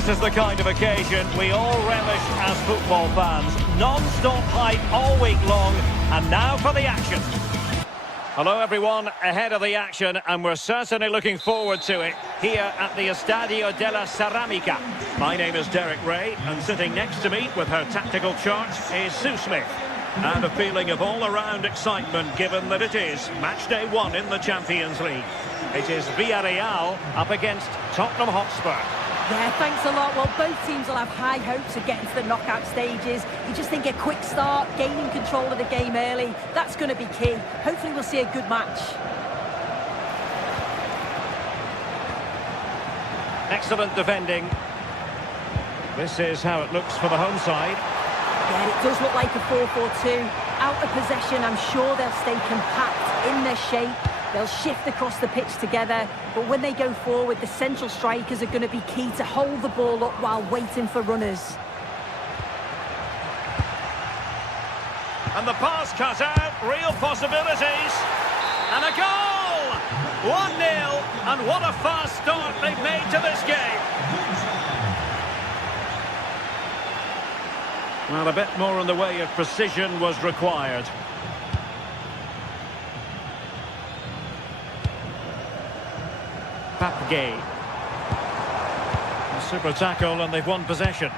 This is the kind of occasion we all relish as football fans. Non-stop hype all week long, and now for the action. Hello everyone, ahead of the action, and we're certainly looking forward to it here at the Estadio della Ceramica. My name is Derek Ray, and sitting next to me with her tactical chart is Sue Smith. And a feeling of all-around excitement given that it is match day 1 in the Champions League. It is Villarreal up against Tottenham Hotspur. Yeah, thanks a lot. Well, both teams will have high hopes of getting to the knockout stages. You just think a quick start, gaining control of the game early, that's going to be key. Hopefully we'll see a good match. Excellent defending. This is how it looks for the home side. Yeah, it does look like a 4-4-2. Out of possession, I'm sure they'll stay compact in their shape. They'll shift across the pitch together, but when they go forward, the central strikers are going to be key to hold the ball up while waiting for runners. And the pass cut out, real possibilities. And a goal! 1-0, and what a fast start they've made to this game. Well, a bit more in the way of precision was required. Gay. A super tackle, and they've won possession.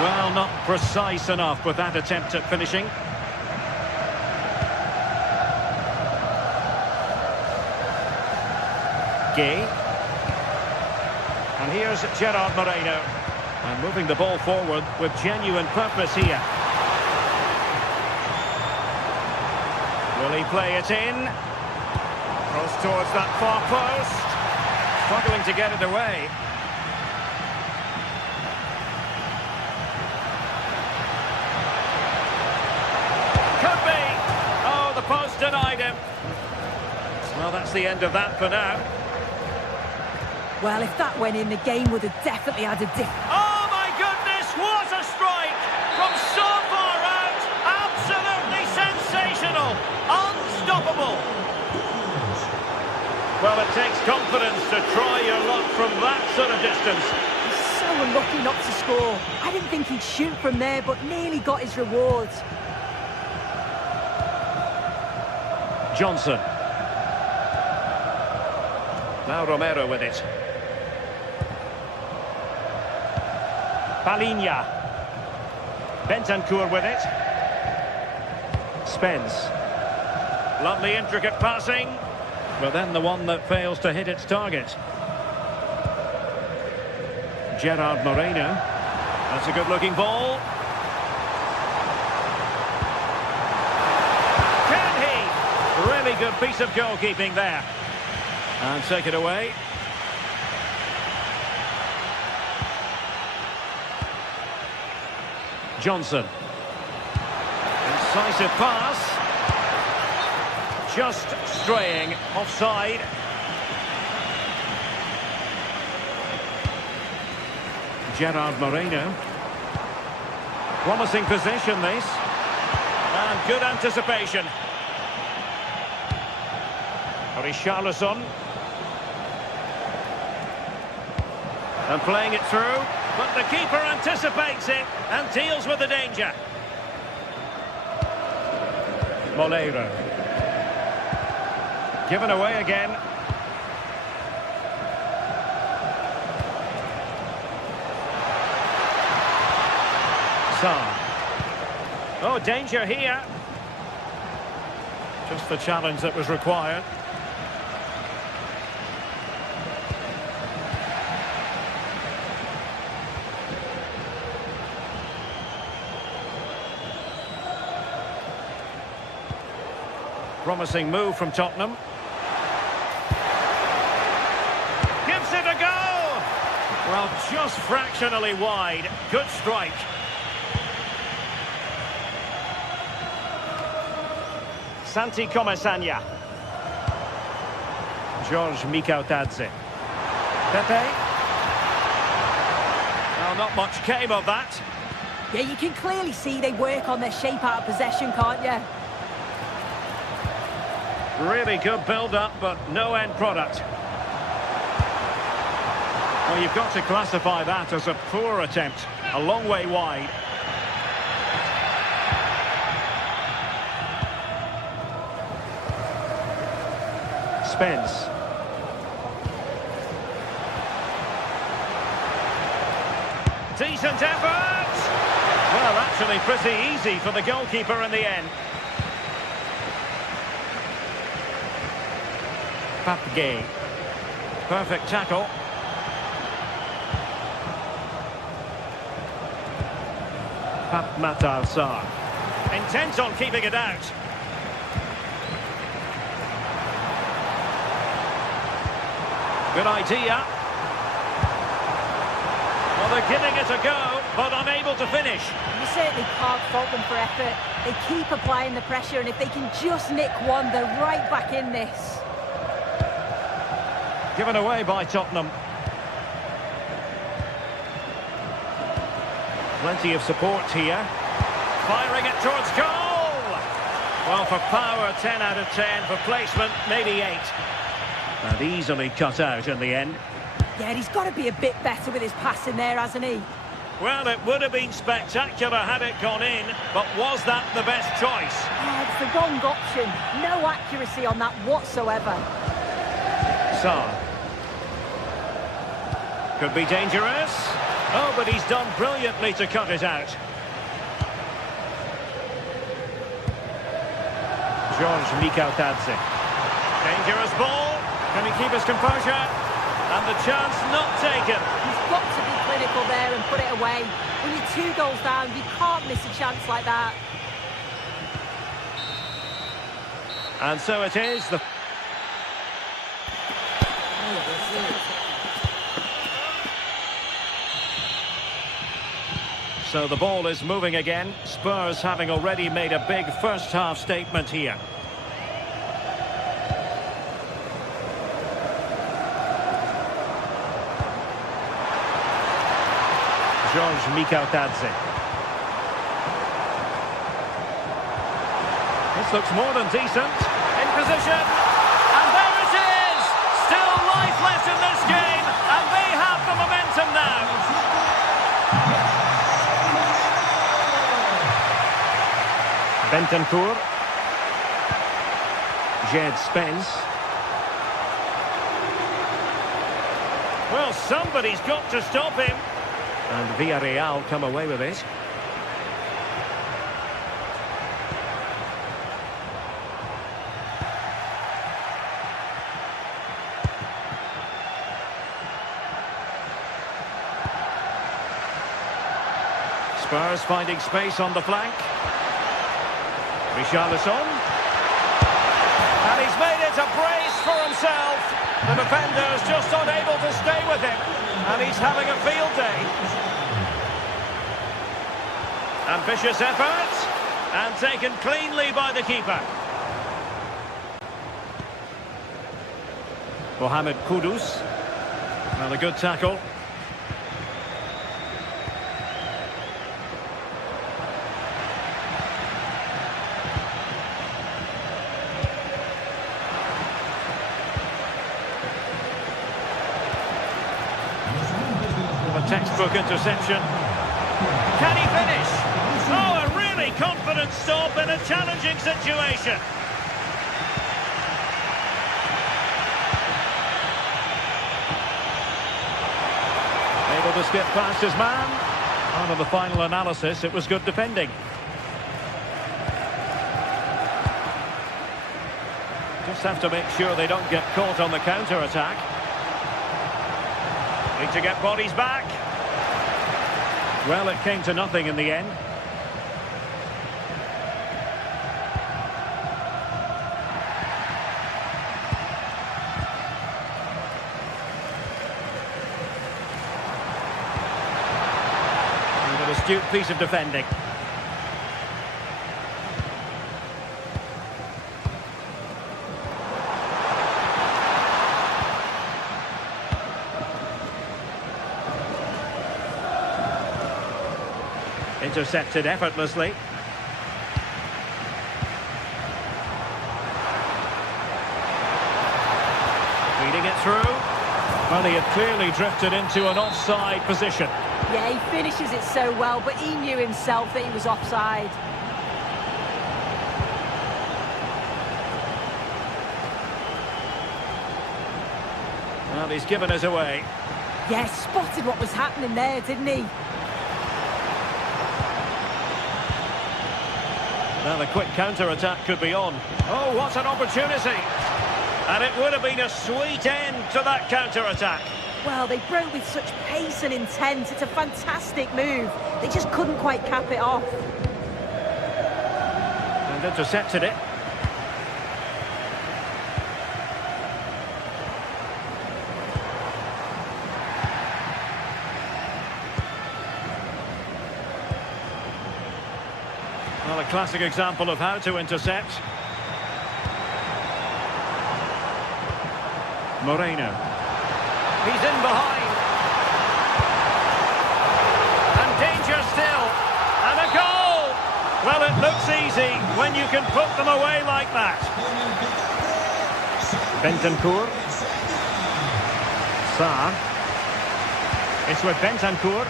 Well, not precise enough with that attempt at finishing. Gay. And here's Gerard Moreno. And moving the ball forward with genuine purpose here. Will he play it in? Cross towards that far post. Struggling to get it away. Could be. Oh, the post denied him. Well, that's the end of that for now. Well, if that went in, the game would have definitely had a different... Oh, my goodness, what a strike! From so far out, absolutely sensational! Unstoppable! Well, it takes confidence to try your luck from that sort of distance. He's so unlucky not to score. I didn't think he'd shoot from there, but nearly got his rewards. Johnson. Now Romero with it. Palinha. Bentancur with it. Spence. Lovely intricate passing, but then the one that fails to hit its target. Gerard Moreno. That's a good looking ball. Can he? Really good piece of goalkeeping there. And take it away. Johnson. Incisive pass. Just straying offside. Gerard Moreno. Promising position this. And good anticipation. Richarlison. And playing it through, but the keeper anticipates it and deals with the danger. Moleiro. Given away again. Sarr. Oh, danger here. Just the challenge that was required. Promising move from Tottenham. Gives it a go! Well, just fractionally wide. Good strike. Santi Comesaña. George Mikautadze. Pepe. Well, not much came of that. Yeah, you can clearly see they work on their shape out of possession, can't you? Really good build-up, but no end product. Well, you've got to classify that as a poor attempt. A long way wide. Spence. Decent effort! Well, actually pretty easy for the goalkeeper in the end. Papgay. Perfect tackle. Matar Sarr. Intent on keeping it out. Good idea. Well, they're giving it a go, but unable to finish. You certainly can't fault them for effort. They keep applying the pressure, and if they can just nick one, they're right back in this. Given away by Tottenham. Plenty of support here. Firing it towards goal! Well, for power, 10 out of 10. For placement, maybe 8. And easily cut out in the end. Yeah, he's got to be a bit better with his passing there, hasn't he? Well, it would have been spectacular had it gone in, but was that the best choice? Yeah, it's the wrong option. No accuracy on that whatsoever. Sarr. Could be dangerous. Oh, but he's done brilliantly to cut it out. George Mikautadze. Dangerous ball. Can he keep his composure? And the chance not taken. He's got to be clinical there and put it away. When you're 2 goals down, you can't miss a chance like that. And so it is. So the ball is moving again. Spurs having already made a big first half statement here. George Mikautadze. This looks more than decent. In position. And there it is! Still life left in this game. And they have the momentum now. Bentancur. Jed Spence. Well, somebody's got to stop him. And Villarreal come away with it. Spurs finding space on the flank. Richarlison. And he's made it a brace for himself. The defender's just unable to stay with him. And he's having a field day. Ambitious effort. And taken cleanly by the keeper. Mohamed Kudus. Well, a good tackle. Textbook interception. Can he finish? Oh, a really confident stop in a challenging situation. Able to skip past his man. On to the final analysis, it was good defending. Just have to make sure they don't get caught on the counter-attack. Need to get bodies back. Well, it came to nothing in the end. An astute piece of defending. intercepted effortlessly. Feeding it through. Well, he had clearly drifted into an offside position. Yeah, he finishes it so well, but he knew himself that he was offside. Well, he's given us away. Yeah, spotted what was happening there, didn't he? Now the quick counter-attack could be on. Oh, what an opportunity! And it would have been a sweet end to that counter-attack. Well, they broke with such pace and intent. It's a fantastic move. They just couldn't quite cap it off. And intercepted it. Well, a classic example of how to intercept. Moreno. He's in behind. And danger still. And a goal! Well, it looks easy when you can put them away like that. Bentancur. Sarr. It's with Bentancur.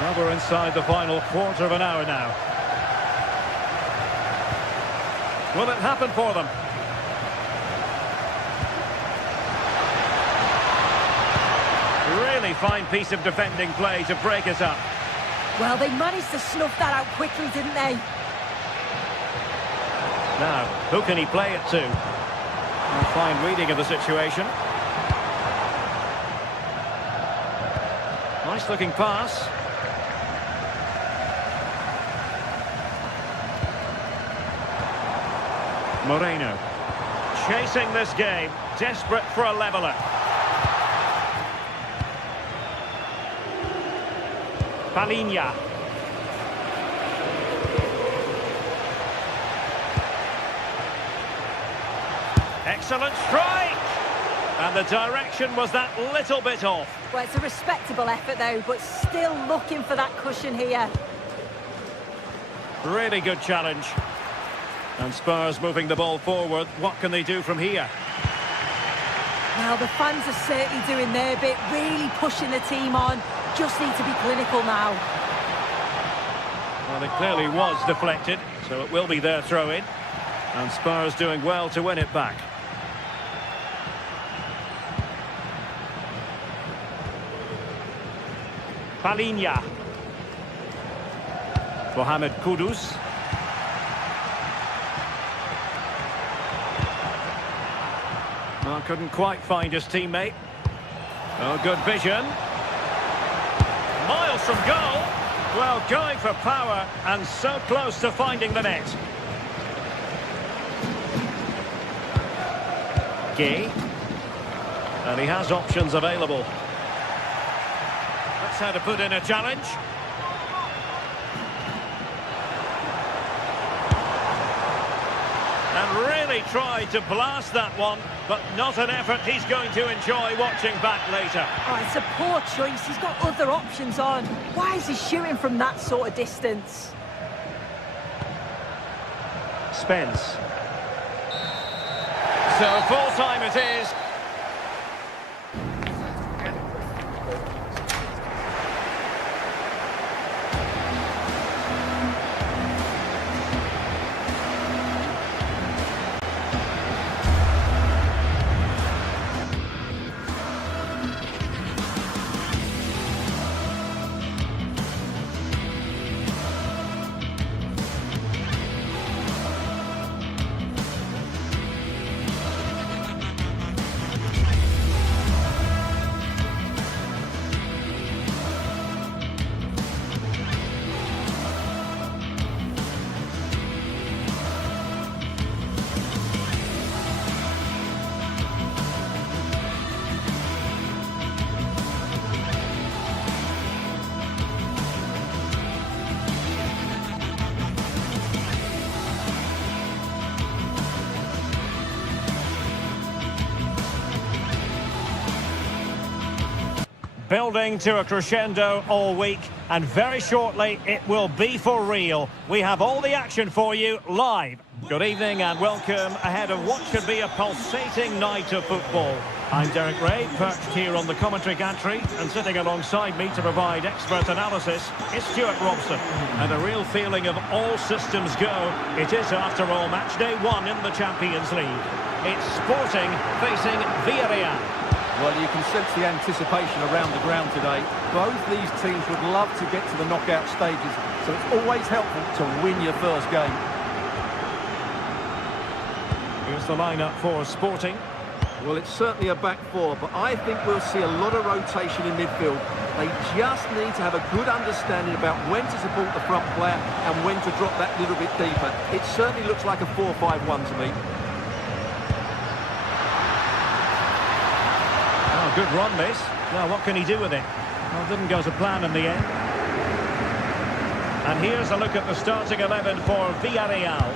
Well, we're inside the final quarter of an hour now. Will it happen for them? Really fine piece of defending play to break us up. Well, they managed to snuff that out quickly, didn't they? Now, who can he play it to? A fine reading of the situation. Nice looking pass. Moreno. Chasing this game, desperate for a leveller. Palinha. Excellent strike! And the direction was that little bit off. Well, it's a respectable effort, though, but still looking for that cushion here. Really good challenge. And Spurs moving the ball forward. What can they do from here? Well, the fans are certainly doing their bit, really pushing the team on. Just need to be clinical now. Well, it clearly was deflected, so it will be their throw-in. And Spurs doing well to win it back. Palinha. Mohamed Kudus. Well, couldn't quite find his teammate. Oh, good vision. Miles from goal. Well, going for power and so close to finding the net. Gay. And he has options available. That's how to put in a challenge. And really tried to blast that one, but not an effort he's going to enjoy watching back later. Oh, it's a poor choice. He's got other options on. Why is he shooting from that sort of distance? Spence. So full time it is. building to a crescendo all week, and very shortly it will be for real. We have all the action for you live. Good evening and welcome ahead of what should be a pulsating night of football. I'm Derek Ray, perched here on the commentary gantry, and sitting alongside me to provide expert analysis is Stuart Robson. And a real feeling of all systems go. It is, after all, match day 1 in the Champions League. It's Sporting facing Villarreal. Well, you can sense the anticipation around the ground today. Both these teams would love to get to the knockout stages, so it's always helpful to win your first game. Here's the lineup for Sporting. Well, it's certainly a back four, but I think we'll see a lot of rotation in midfield. They just need to have a good understanding about when to support the front player and when to drop that little bit deeper. It certainly looks like a 4-5-1 to me. Oh, good run, this. Now, what can he do with it? Well, didn't go to plan in the end. And here's a look at the starting 11 for Villarreal.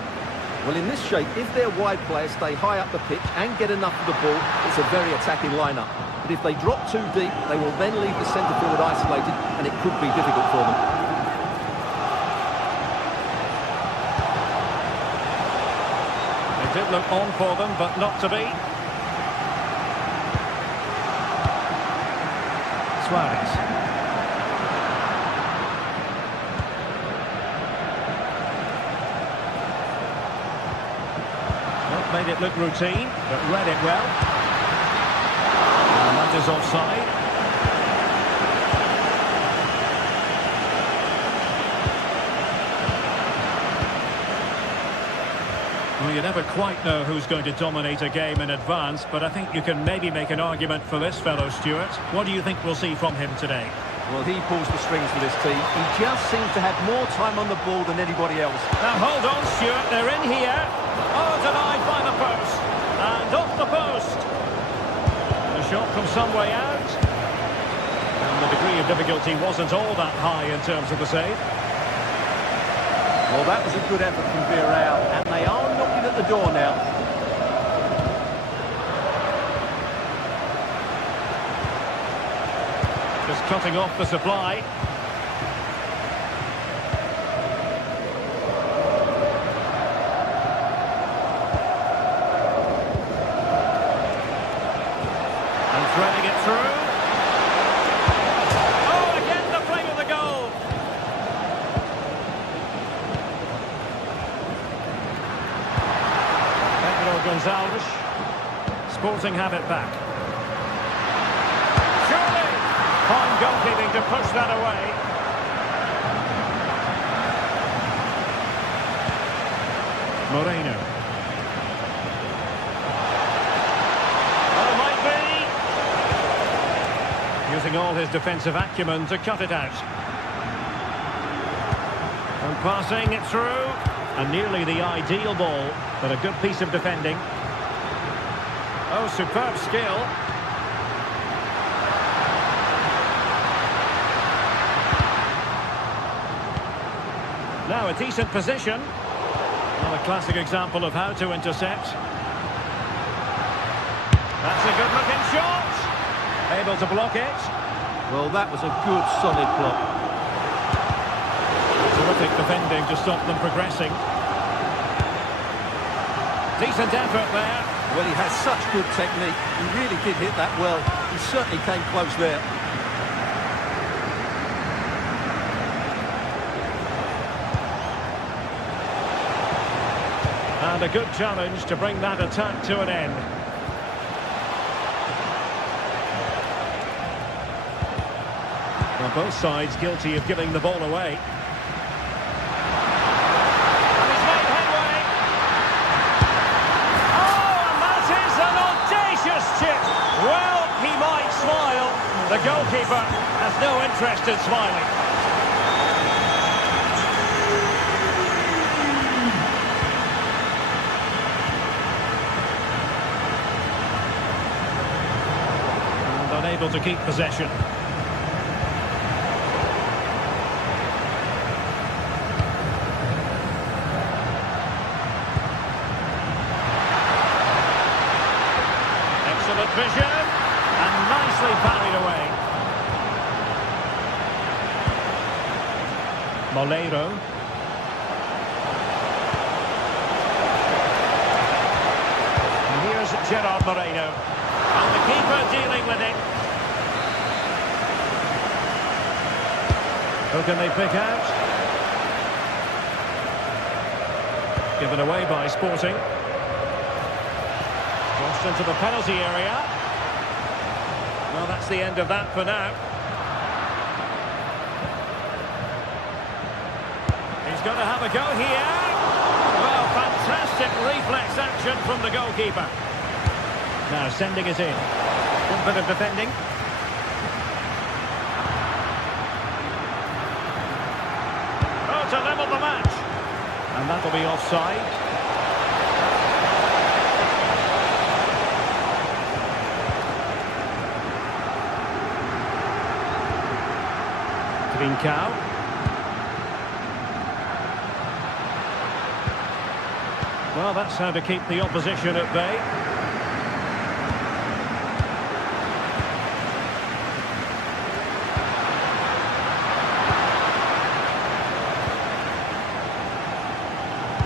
Well, in this shape, if their wide players stay high up the pitch and get enough of the ball, it's a very attacking lineup. But if they drop too deep, they will then leave the centre forward isolated, and it could be difficult for them. It did look on for them, but not to be. Suarez. Made it look routine, but read it well. And that is offside. Well, you never quite know who's going to dominate a game in advance, but I think you can maybe make an argument for this fellow, Stuart. What do you think we'll see from him today? Well, he pulls the strings for this team. He just seems to have more time on the ball than anybody else. Now, hold on, Stuart. They're in here. Oh, denied by the post. And off the post. The shot from some way out. And the degree of difficulty wasn't all that high in terms of the save. Well, that was a good effort from Villarreal, and they are knocking at the door now. Just cutting off the supply. And threading it through. Oh, again the play of the goal. Pedro Gonzalez. Sporting have it back. Fine goalkeeping to push that away. Moreno. Oh, might be. Using all his defensive acumen to cut it out. And passing it through. And nearly the ideal ball, but a good piece of defending. Oh, superb skill. Now a decent position. Well, a classic example of how to intercept. That's a good-looking shot. Able to block it. Well, that was a good, solid block. Terrific defending to stop them progressing. Decent effort there. Well, he has such good technique. He really did hit that well. He certainly came close there. And a good challenge to bring that attack to an end. Well, both sides guilty of giving the ball away. And he's made headway. Oh, and that is an audacious chip. Well, he might smile. The goalkeeper has no interest in smiling. Unable to keep possession. Excellent vision and nicely parried away. Molero. And here's Gerard Moreno. And the keeper dealing with it. Who can they pick out? Given away by Sporting. Crossed into the penalty area. Well, that's the end of that for now. He's going to have a go here. Well, fantastic reflex action from the goalkeeper. Now sending it in. Good bit of defending. Oh, to level the match. And that'll be offside. Trincao. Well, that's how to keep the opposition at bay.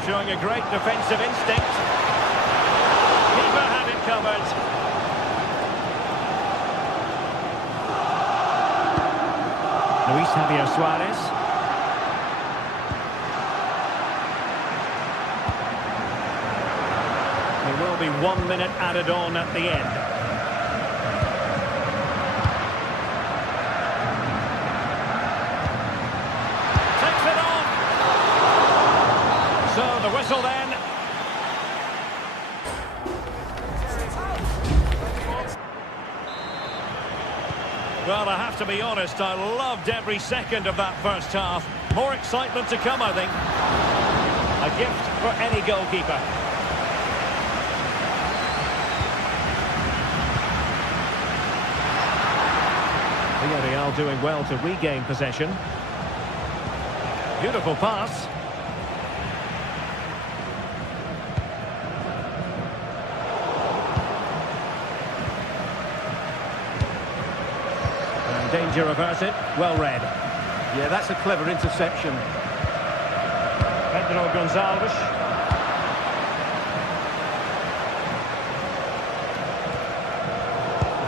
Showing a great defensive instinct. Keeper had it covered. Luis Javier Suarez. There will be 1 minute added on at the end. Takes it on. So the whistle then. Well, I have to be honest, I loved every second of that first half. More excitement to come, I think. A gift for any goalkeeper. Villarreal doing well to regain possession. Beautiful pass. And danger averted. Well read. Yeah, that's a clever interception. Pedro Gonçalves.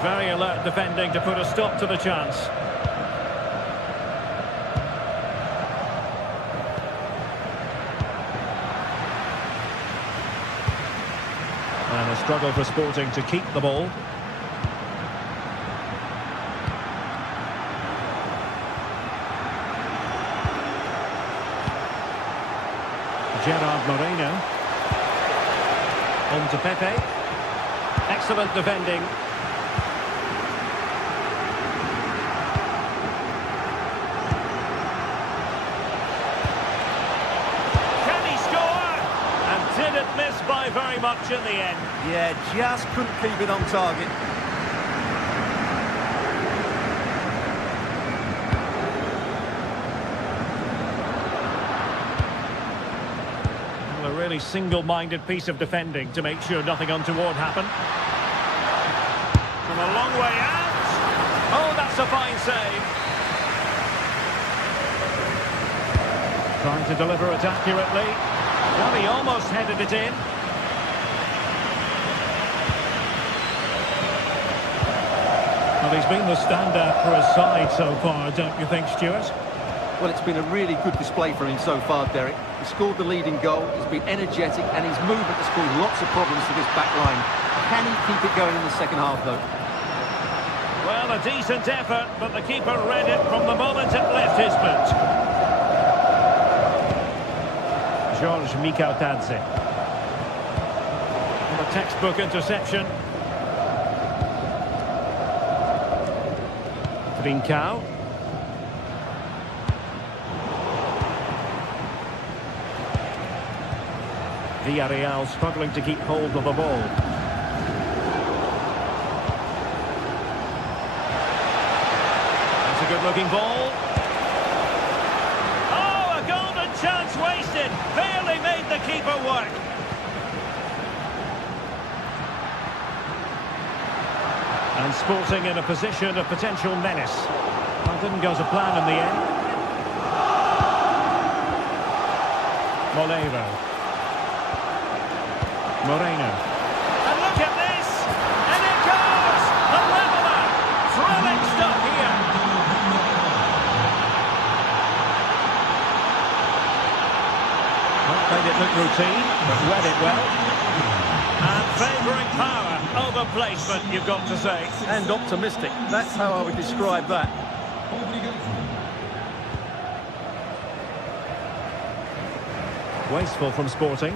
Very alert defending to put a stop to the chance. And a struggle for Sporting to keep the ball. Gerard Moreno. On to Pepe. Excellent defending. Can he score? And didn't miss by very much in the end. Yeah, just couldn't keep it on target. A really single-minded piece of defending to make sure nothing untoward happened. From a long way out. Oh, that's a fine save. Trying to deliver it accurately. Well, he almost headed it in. Well, he's been the standout for his side so far, don't you think, Stuart? Well, it's been a really good display from him so far, Derek. He scored the leading goal, he's been energetic, and his movement has caused lots of problems to this back line. Can he keep it going in the second half, though? Well, a decent effort, but the keeper read it from the moment it left his boot. George Mikautadze. And a textbook interception. Trincao. Villarreal struggling to keep hold of the ball. That's a good-looking ball. Oh, a golden chance wasted. Barely made the keeper work. And Sporting in a position of potential menace. Well, didn't go to plan in the end. Moleiro. Moreno. And look at this! And it goes! A leveller! Thrilling stuff here! Not made it look routine, but read it well. And favouring power over placement, you've got to say. And optimistic. That's how I would describe that. Wasteful from Sporting.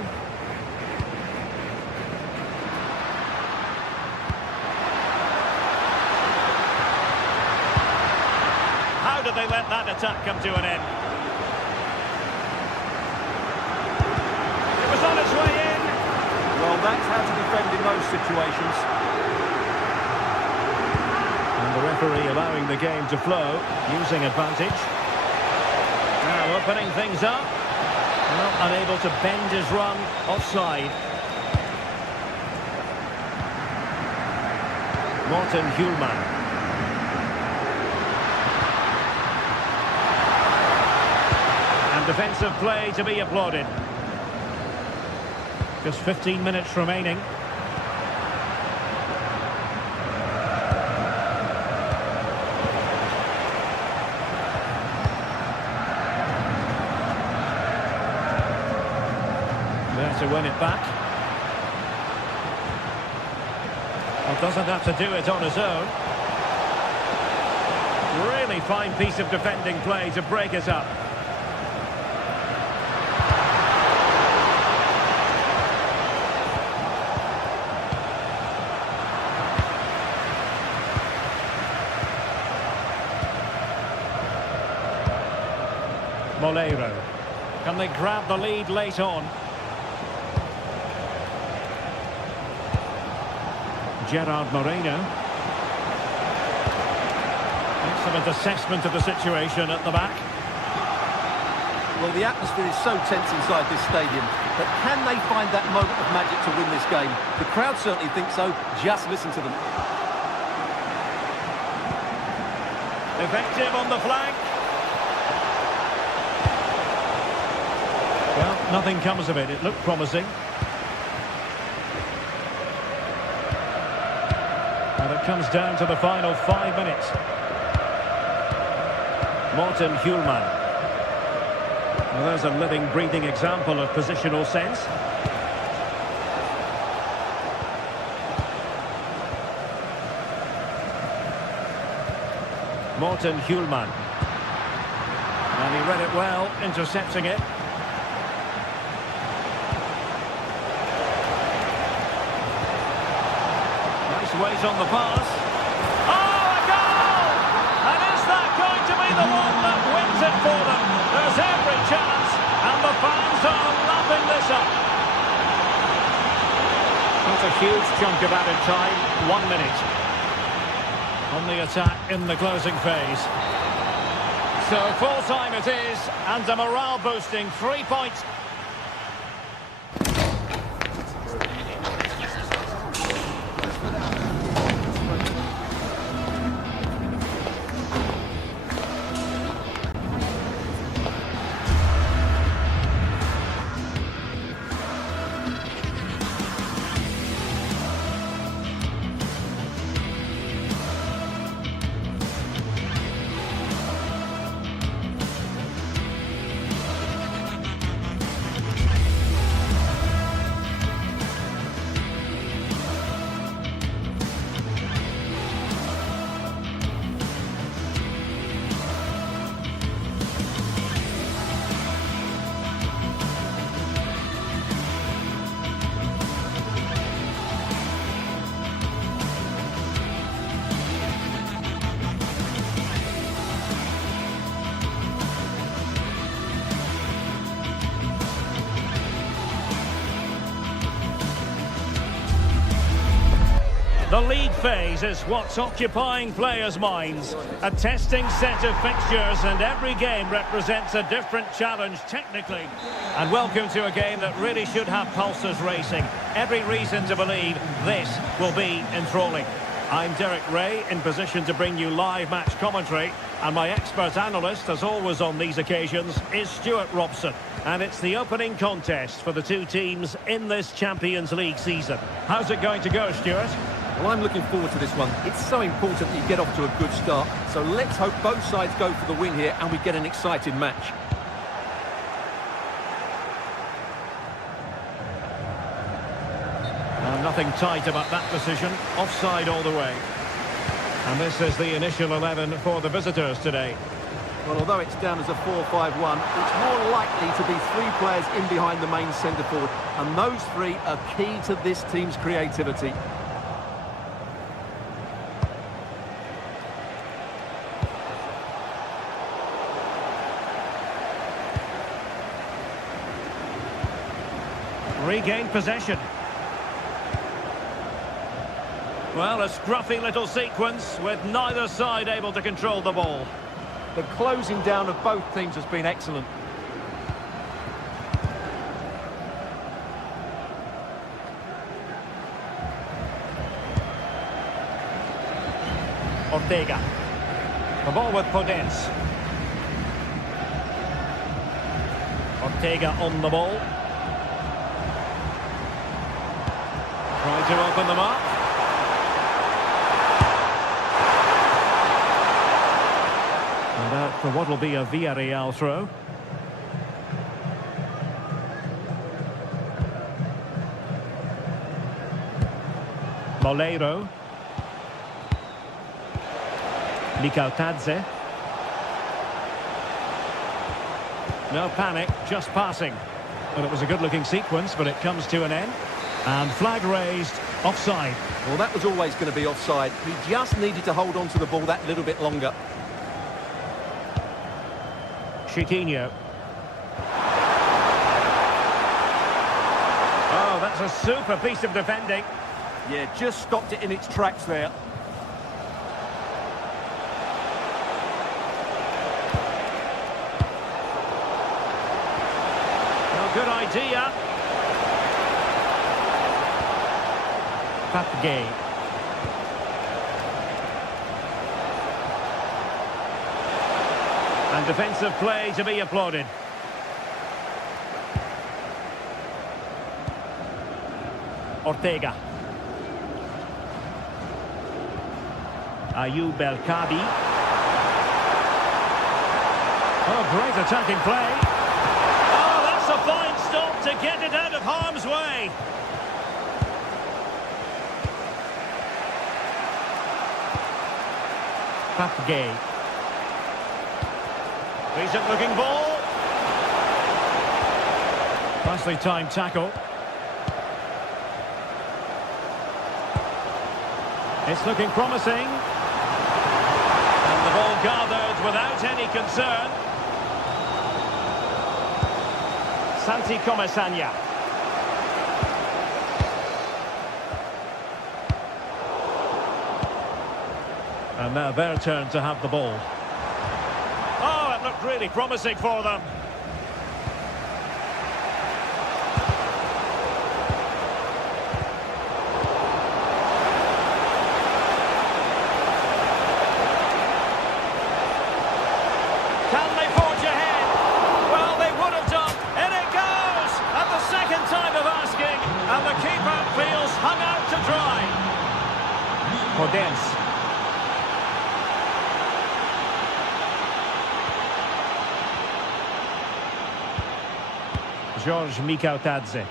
How did they let that attack come to an end? It was on its way in. Well, that's how to defend in those situations. And the referee allowing the game to flow, using advantage. Now opening things up. Well, unable to bend his run, offside. Morten Hjulman. And defensive play to be applauded. Just 15 minutes remaining. To win it back. Well, doesn't have to do it on his own. Really fine piece of defending play to break it up. Moleiro. Can they grab the lead late on? Gerard Moreno. Excellent assessment of the situation at the back. Well, the atmosphere is so tense inside this stadium, but can they find that moment of magic to win this game? The crowd certainly think so. Just listen to them. Effective on the flank. Well, nothing comes of it. It looked promising. And it comes down to the final 5 minutes. Morten Hjulman. Well, there's a living, breathing example of positional sense. Morten Hjulman. And he read it well, intercepting it. Weight on the pass. Oh, a goal! And is that going to be the one that wins it for them? There's every chance, and the fans are lapping this up. That's a huge chunk of added time. 1 minute. On the attack in the closing phase. So full time it is, and a morale-boosting 3 points. The league phase is what's occupying players' minds. A testing set of fixtures, and every game represents a different challenge technically. And welcome to a game that really should have pulses racing. Every reason to believe this will be enthralling. I'm Derek Ray, in position to bring you live match commentary. And my expert analyst, as always on these occasions, is Stuart Robson. And it's the opening contest for the two teams in this Champions League season. How's it going to go, Stuart? Well, I'm looking forward to this one. It's so important that you get off to a good start. So let's hope both sides go for the win here and we get an exciting match. Nothing tight about that decision. Offside all the way. And this is the initial 11 for the visitors today. Well, although it's down as a 4-5-1, it's more likely to be three players in behind the main centre forward. And those three are key to this team's creativity. Regained possession. Well, a scruffy little sequence with neither side able to control the ball. The closing down of both teams has been excellent. Ortega. The ball with Podence. Ortega on the ball. Trying to open them up. And out for what will be a Villarreal throw. Moleiro. Mikautadze. No panic, just passing. Well, it was a good-looking sequence, but it comes to an end. And flag raised, offside. Well, that was always going to be offside. He just needed to hold on to the ball that little bit longer. Chiquinho. Oh, that's a super piece of defending. Yeah, just stopped it in its tracks there. No, good idea. Papgay. And defensive play to be applauded. Ortega. Ayoub El Kabi. Oh, great attacking play. Oh, that's a fine stop to get it out of harm's way. Papgay. Decent looking ball. Nicely timed tackle. It's looking promising. And the ball gathered without any concern. Santi Comesaña. And now their turn to have the ball. Oh, it looked really promising for them. Can they forge ahead? Well, they would have done. In it goes! At the second time of asking. And the keeper feels hung out to dry. Podence. George Mikautadze.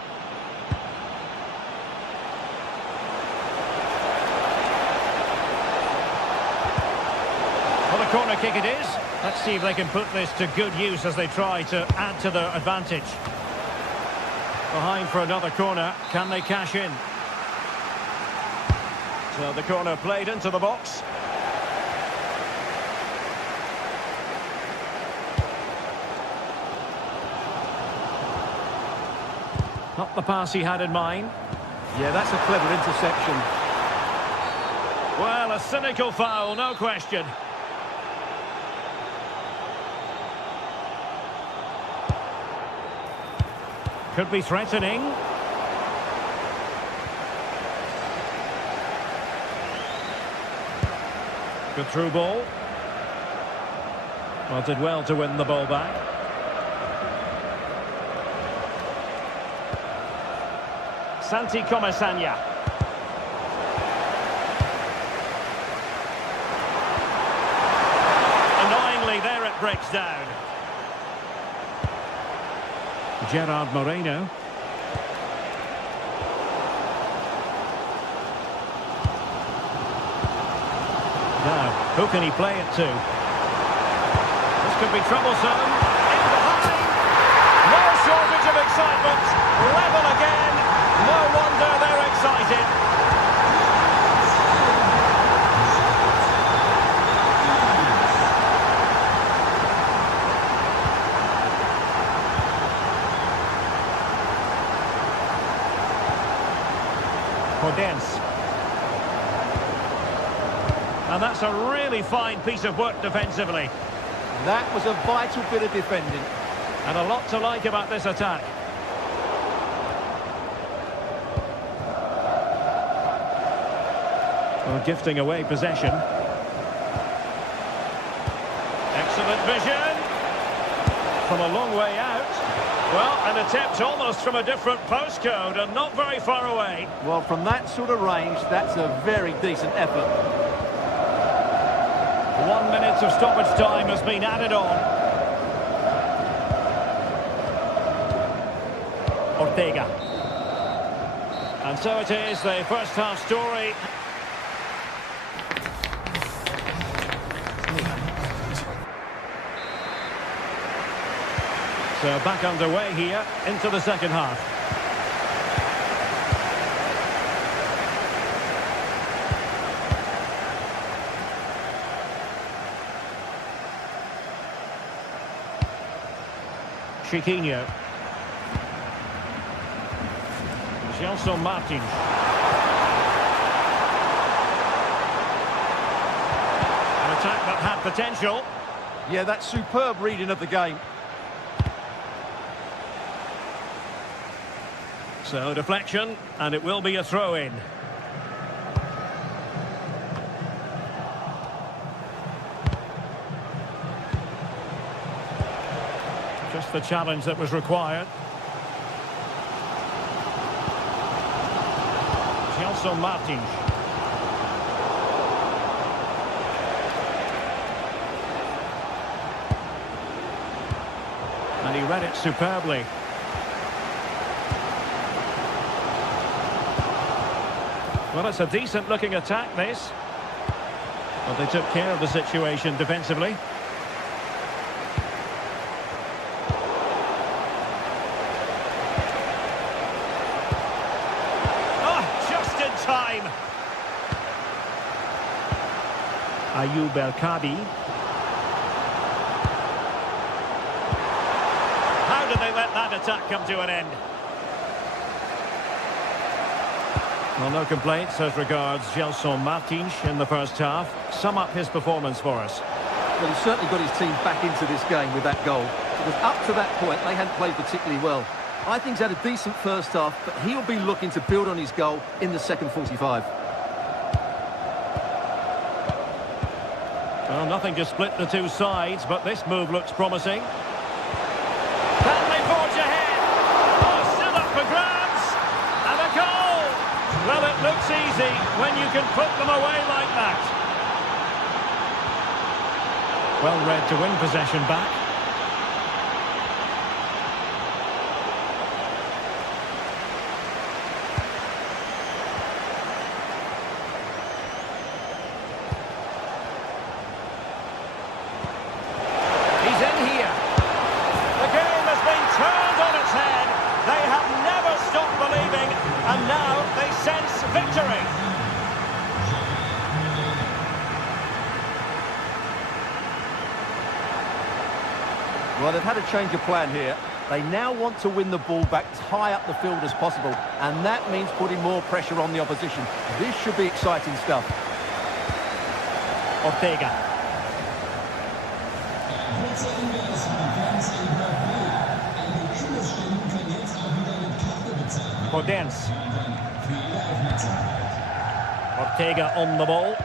Well, a corner kick it is. Let's see if they can put this to good use as they try to add to their advantage. Behind for another corner. Can they cash in? So the corner played into the box. Not the pass he had in mind. Yeah, that's a clever interception. Well, a cynical foul, no question. Could be threatening. Good through ball. Well, did well to win the ball back. Santi Comasagna. Annoyingly, there it breaks down. Gerard Moreno. Now, who can he play it to? This could be troublesome. In behind. No shortage of excitement. Level again. No wonder they're excited. Podence. And that's a really fine piece of work defensively. That was a vital bit of defending. And a lot to like about this attack. Well, gifting away possession. Excellent vision. From a long way out. Well, an attempt almost from a different postcode and not very far away. Well, from that sort of range, that's a very decent effort. 1 minute of stoppage time has been added on. Ortega. And so it is, the first half story. So back underway here into the second half. Chiquinho. Gelson Martins. An attack that had potential. Yeah, that's superb reading of the game. So deflection, and it will be a throw-in. Just the challenge that was required. Gelson Martins. And he read it superbly. Well, it's a decent-looking attack, this. But they took care of the situation defensively. Oh, just in time. Ayoub El-Kadi. How did they let that attack come to an end? Well, no complaints as regards Gelson Martins in the first half. Sum up his performance for us. Well, he's certainly got his team back into this game with that goal. Because up to that point, they hadn't played particularly well. I think he's had a decent first half, but he'll be looking to build on his goal in the second 45. Well, nothing to split the two sides, but this move looks promising. Can they forge ahead? Oh, still up for grabs. And a goal! Well, it looks easy when you can put them away like that. Well read to win possession back. He's in here. The game has been turned on its head. They have never stopped believing, and now they sense victory. Well, they've had a change of plan here. They now want to win the ball back as high up the field as possible, and that means putting more pressure on the opposition. This should be exciting stuff. Ortega. Podence. Ortega on the ball.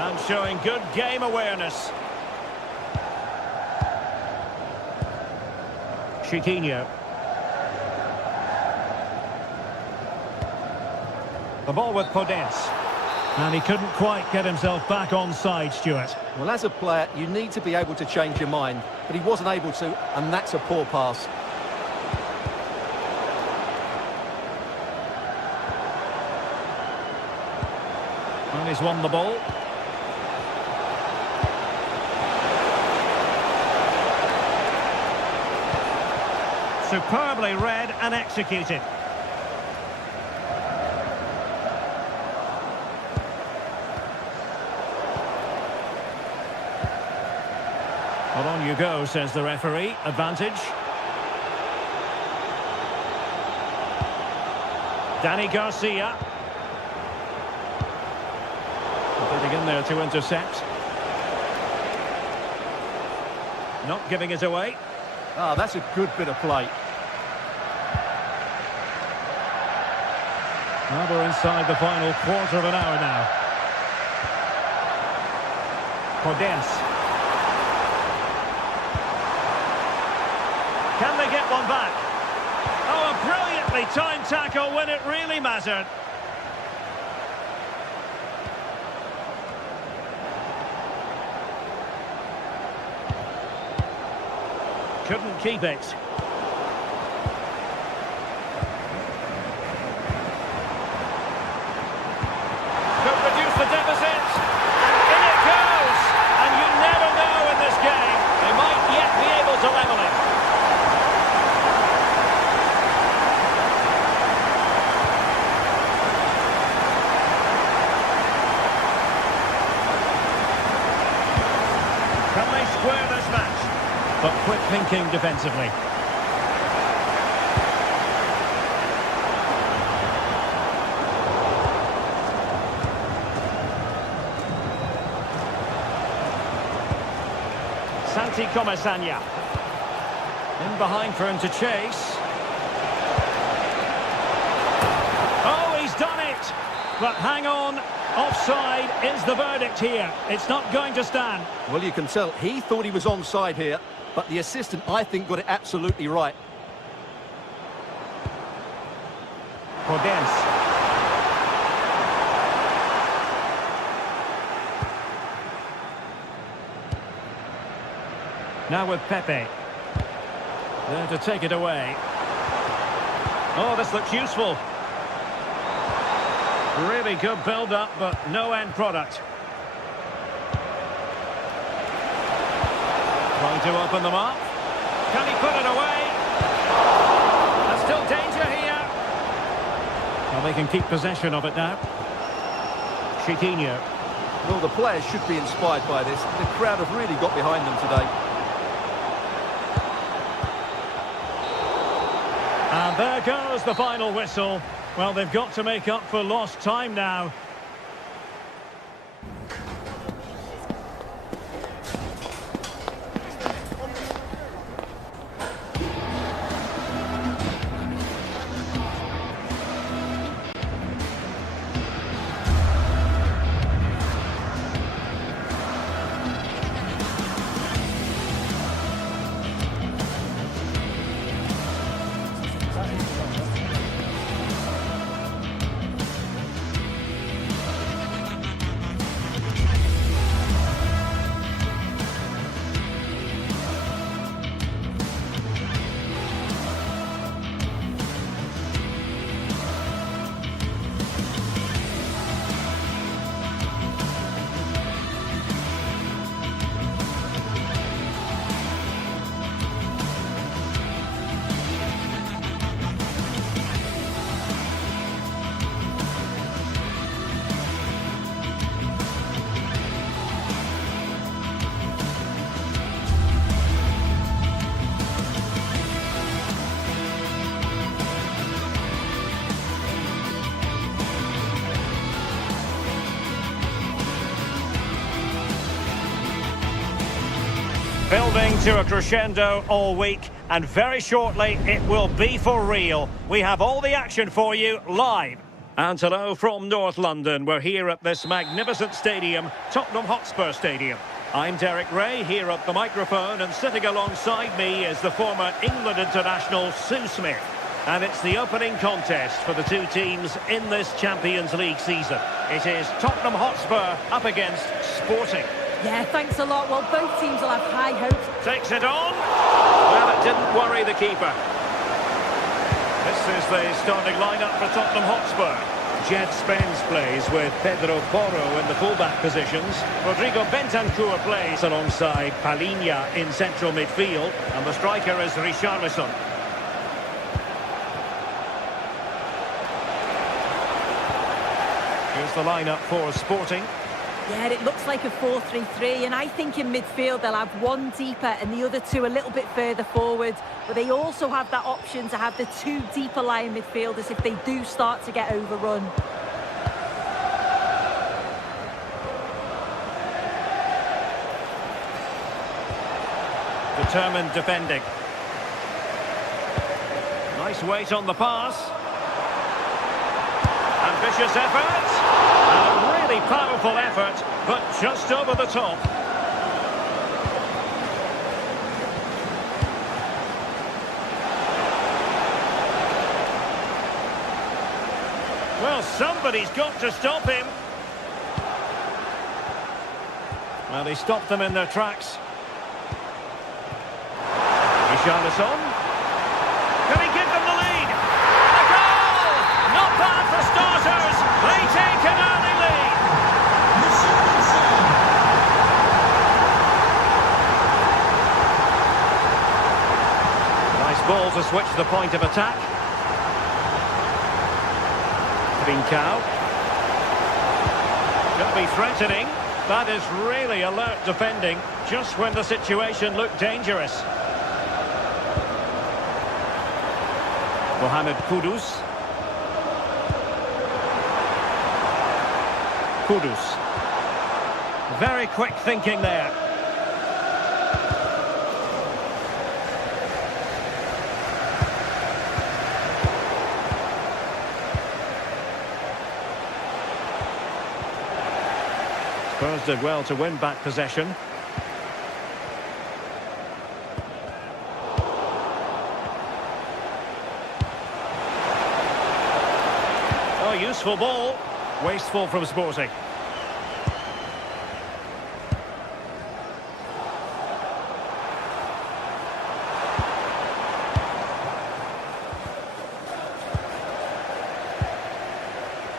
And showing good game awareness. Chiquinho. The ball with Podence. And he couldn't quite get himself back on side, Stuart. Well, as a player, you need to be able to change your mind, but he wasn't able to, and that's a poor pass. And he's won the ball. Superbly read and executed. Well, on you go, says the referee. Advantage. Danny Garcia. Getting in there to intercept. Not giving it away. Ah, that's a good bit of play. Now we're inside the final quarter of an hour now. Podence. Can they get one back? Oh, a brilliantly timed tackle when it really mattered. Couldn't keep it. Could reduce the deficit. And in it goes. And you never know in this game. They might yet be able to level it. Can they square this match? But quick thinking defensively. Santi Comesaña. In behind for him to chase. Oh, he's done it! But hang on. Offside is the verdict here. It's not going to stand. Well, you can tell he thought he was onside here, but the assistant, I think, got it absolutely right. Podence. Now with Pepe. There to take it away. Oh, this looks useful. Really good build-up, but no end product. Trying to open them up. Can he put it away? There's still danger here. Well, they can keep possession of it now. Chiquinho. Well, the players should be inspired by this. The crowd have really got behind them today. And there goes the final whistle. Well, they've got to make up for lost time now. Building to a crescendo all week, and very shortly it will be for real. We have all the action for you live. And hello from North London. We're here at this magnificent stadium, Tottenham Hotspur Stadium. I'm Derek Ray here at the microphone, and sitting alongside me is the former England international Sue Smith. And it's the opening contest for the two teams in this Champions League season. It is Tottenham Hotspur up against Sporting. Yeah, thanks a lot. Well, both teams will have high hopes. Takes it on. Well, it didn't worry the keeper. This is the starting lineup for Tottenham Hotspur. Jed Spence plays with Pedro Porro in the fullback positions. Rodrigo Bentancur plays alongside Palhinha in central midfield. And the striker is Richarlison. Here's the lineup for Sporting. Yeah, it looks like a 4-3-3, and I think in midfield they'll have one deeper and the other two a little bit further forward. But they also have that option to have the two deeper lying midfielders if they do start to get overrun. Determined defending. Nice weight on the pass. Ambitious effort. A really powerful effort, but just over the top. Well, somebody's got to stop him. Well, he stopped them in their tracks. Richarlison. Can he give them the lead? A goal! Not bad for starters. They take an early lead. Nice ball to switch the point of attack. Trincao. Could be threatening. That is really alert defending, just when the situation looked dangerous. Mohamed Kudus. Very quick thinking there. Spurs did well to win back possession. Oh, useful ball. Wasteful from Sporting.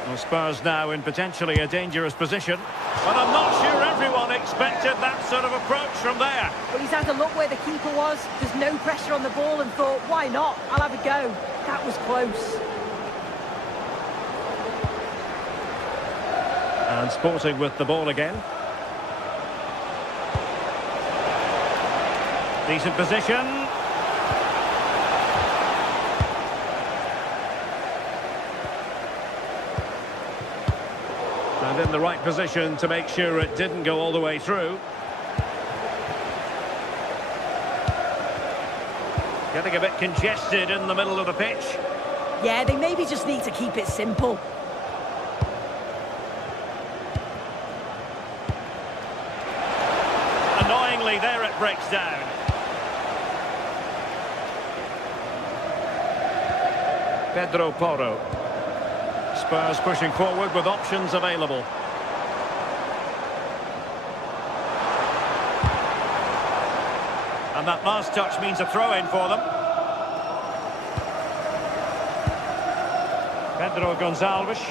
Well, Spurs now in potentially a dangerous position. But I'm not sure everyone expected that sort of approach from there. Well, he's had a look where the keeper was. There's no pressure on the ball and thought, why not? I'll have a go. That was close. And Sporting with the ball again. Decent position. And in the right position to make sure it didn't go all the way through. Getting a bit congested in the middle of the pitch. Yeah, they maybe just need to keep it simple. Annoyingly, there it breaks down. Pedro Porro. Spurs pushing forward with options available. And that last touch means a throw-in for them. Pedro Gonçalves.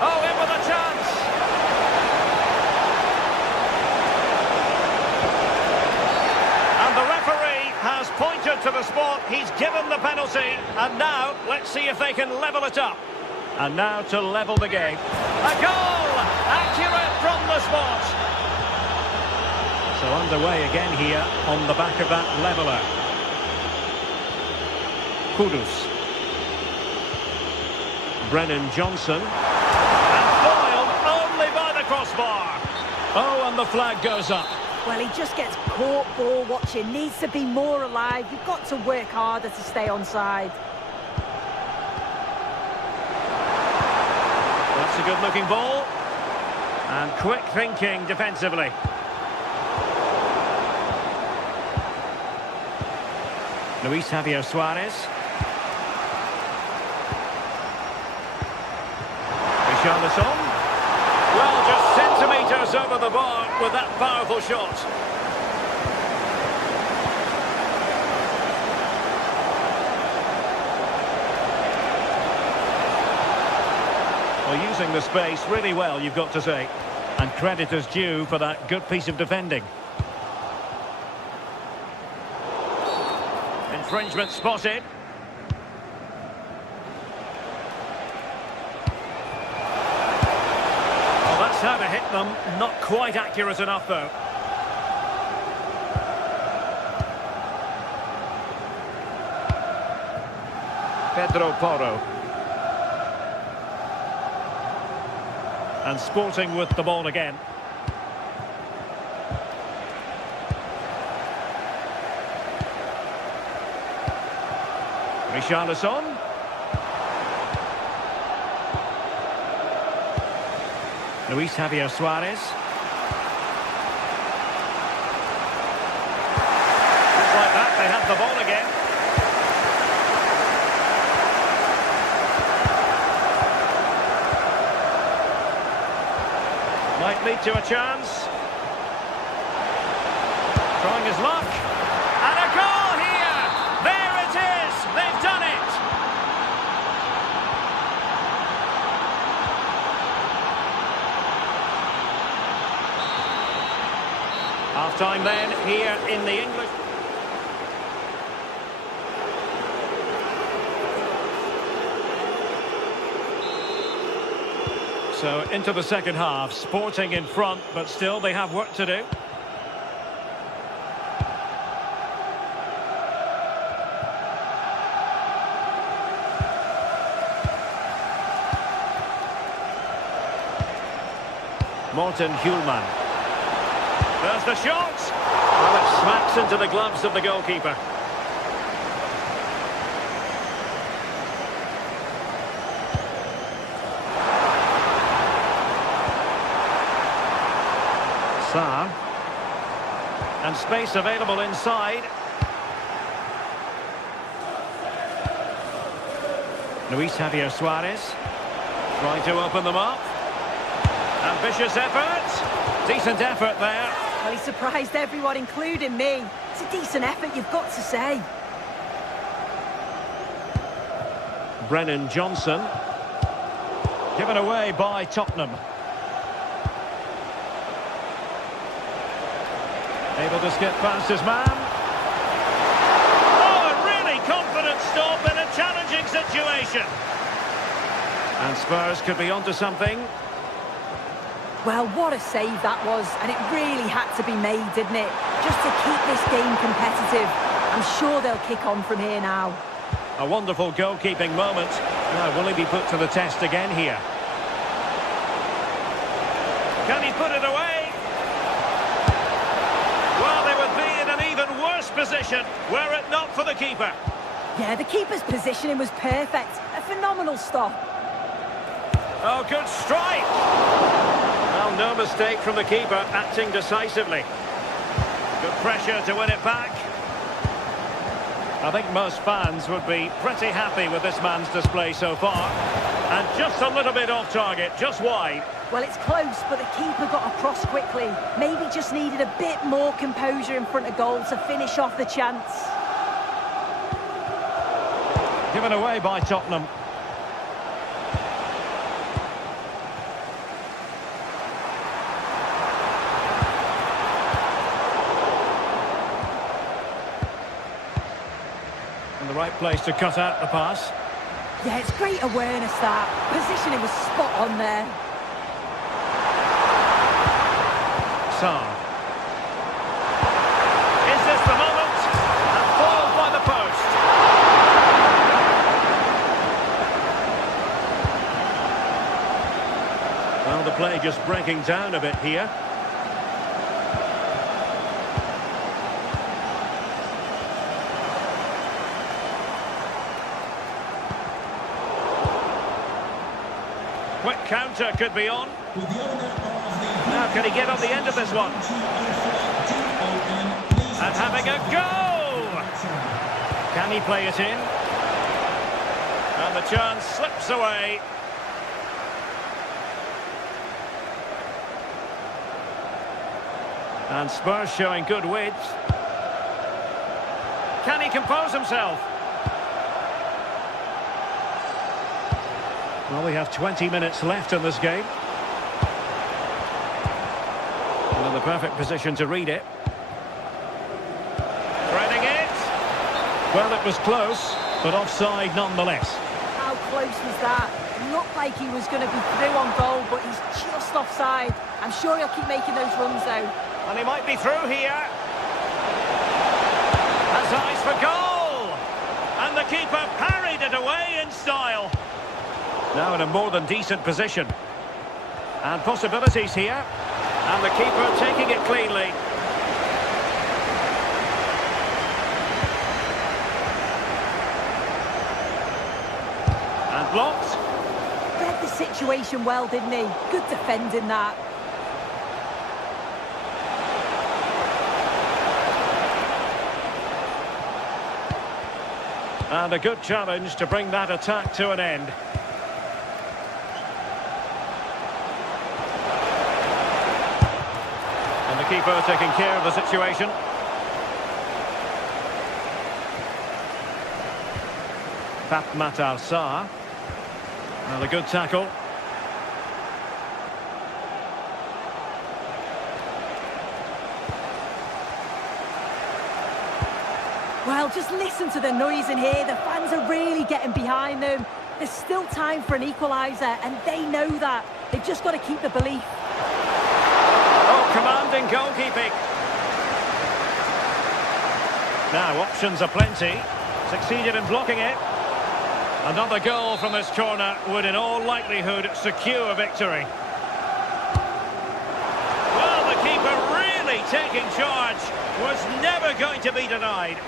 Oh, in with a chance! And the referee has pointed to the spot. He's given the penalty. And now, let's see if they can level it up. And now to level the game. A goal! Accurate from the spot. So underway again here on the back of that leveller. Kudus. Brennan Johnson. And foiled only by the crossbar. Oh, and the flag goes up. Well, he just gets caught ball watching. Needs to be more alive. You've got to work harder to stay onside. good-looking ball. And quick thinking defensively. Luis Javier Suarez. Richarlison. Well, just centimetres over the bar with that powerful shot. Well, using the space really well, you've got to say. And credit is due for that good piece of defending. Infringement spotted. Well, that's how to hit them. Not quite accurate enough, though. Pedro Porro. And Sporting with the ball again. Richarlison. Luis Javier Suarez. Just like that, they have the ball again. Might lead to a chance. Trying his luck. And a goal here! There it is! They've done it! Half-time then, here in the English... So, into the second half, Sporting in front, but still they have work to do. Morten Hjulman. There's the shot! Well, it smacks into the gloves of the goalkeeper. Sarr. And space available inside. Luis Javier Suarez. Trying to open them up. Ambitious effort. Decent effort there. Well, he surprised everyone, including me. It's a decent effort, you've got to say. Brennan Johnson. Given away by Tottenham. Able to skip past his man. Oh, a really confident stop in a challenging situation. And Spurs could be onto something. Well, what a save that was, and it really had to be made, didn't it? Just to keep this game competitive. I'm sure they'll kick on from here now. A wonderful goalkeeping moment. Now, will he be put to the test again here? Can he put it away? Well, they would be in an even worse position were it not for the keeper. Yeah, the keeper's positioning was perfect. A phenomenal stop. Oh, good strike. Well, no mistake from the keeper, acting decisively. Good pressure to win it back. I think most fans would be pretty happy with this man's display so far. And just a little bit off target, just wide. Well, it's close, but the keeper got across quickly. Maybe just needed a bit more composure in front of goal to finish off the chance. Given away by Tottenham. In the right place to cut out the pass. Yeah, it's great awareness, that. Positioning was spot on there. Sarr. Is this the moment? And foiled by the post. Well, the play just breaking down a bit here. Quick counter could be on. Now, can he get on the end of this one? And having a go! Can he play it in? And the chance slips away. And Spurs showing good width. Can he compose himself? Well, we have 20 minutes left in this game. And in the perfect position to read it. Threading it. Well, it was close, but offside nonetheless. How close was that? It looked like he was going to be through on goal, but he's just offside. I'm sure he'll keep making those runs, though. And he might be through here. Has eyes for goal. And the keeper parried it away in style. Now in a more than decent position. And possibilities here. And the keeper taking it cleanly. And blocked. Read the situation well, didn't he? Good defending that. And a good challenge to bring that attack to an end. And the keeper taking care of the situation. Matar Sarr. And a good tackle. Well, just listen to the noise in here. The fans are really getting behind them. There's still time for an equaliser, and they know that. They've just got to keep the belief. Oh, commanding goalkeeping. Now, options are plenty. Succeeded in blocking it. Another goal from this corner would in all likelihood secure victory. Well, the keeper really taking charge. Was never going to be denied.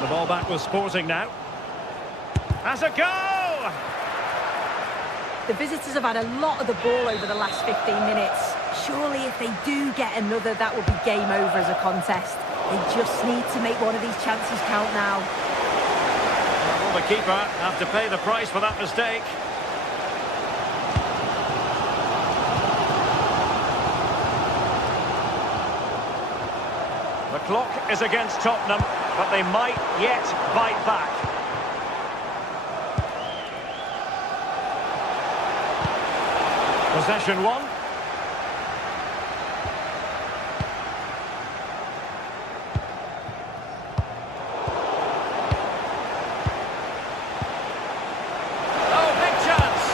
The ball back with Sporting now. Has a go! The visitors have had a lot of the ball over the last 15 minutes. Surely if they do get another, that will be game over as a contest. They just need to make one of these chances count now. Well, the keeper have to pay the price for that mistake. The clock is against Tottenham, but they might yet bite back. Possession one. Oh, big chance.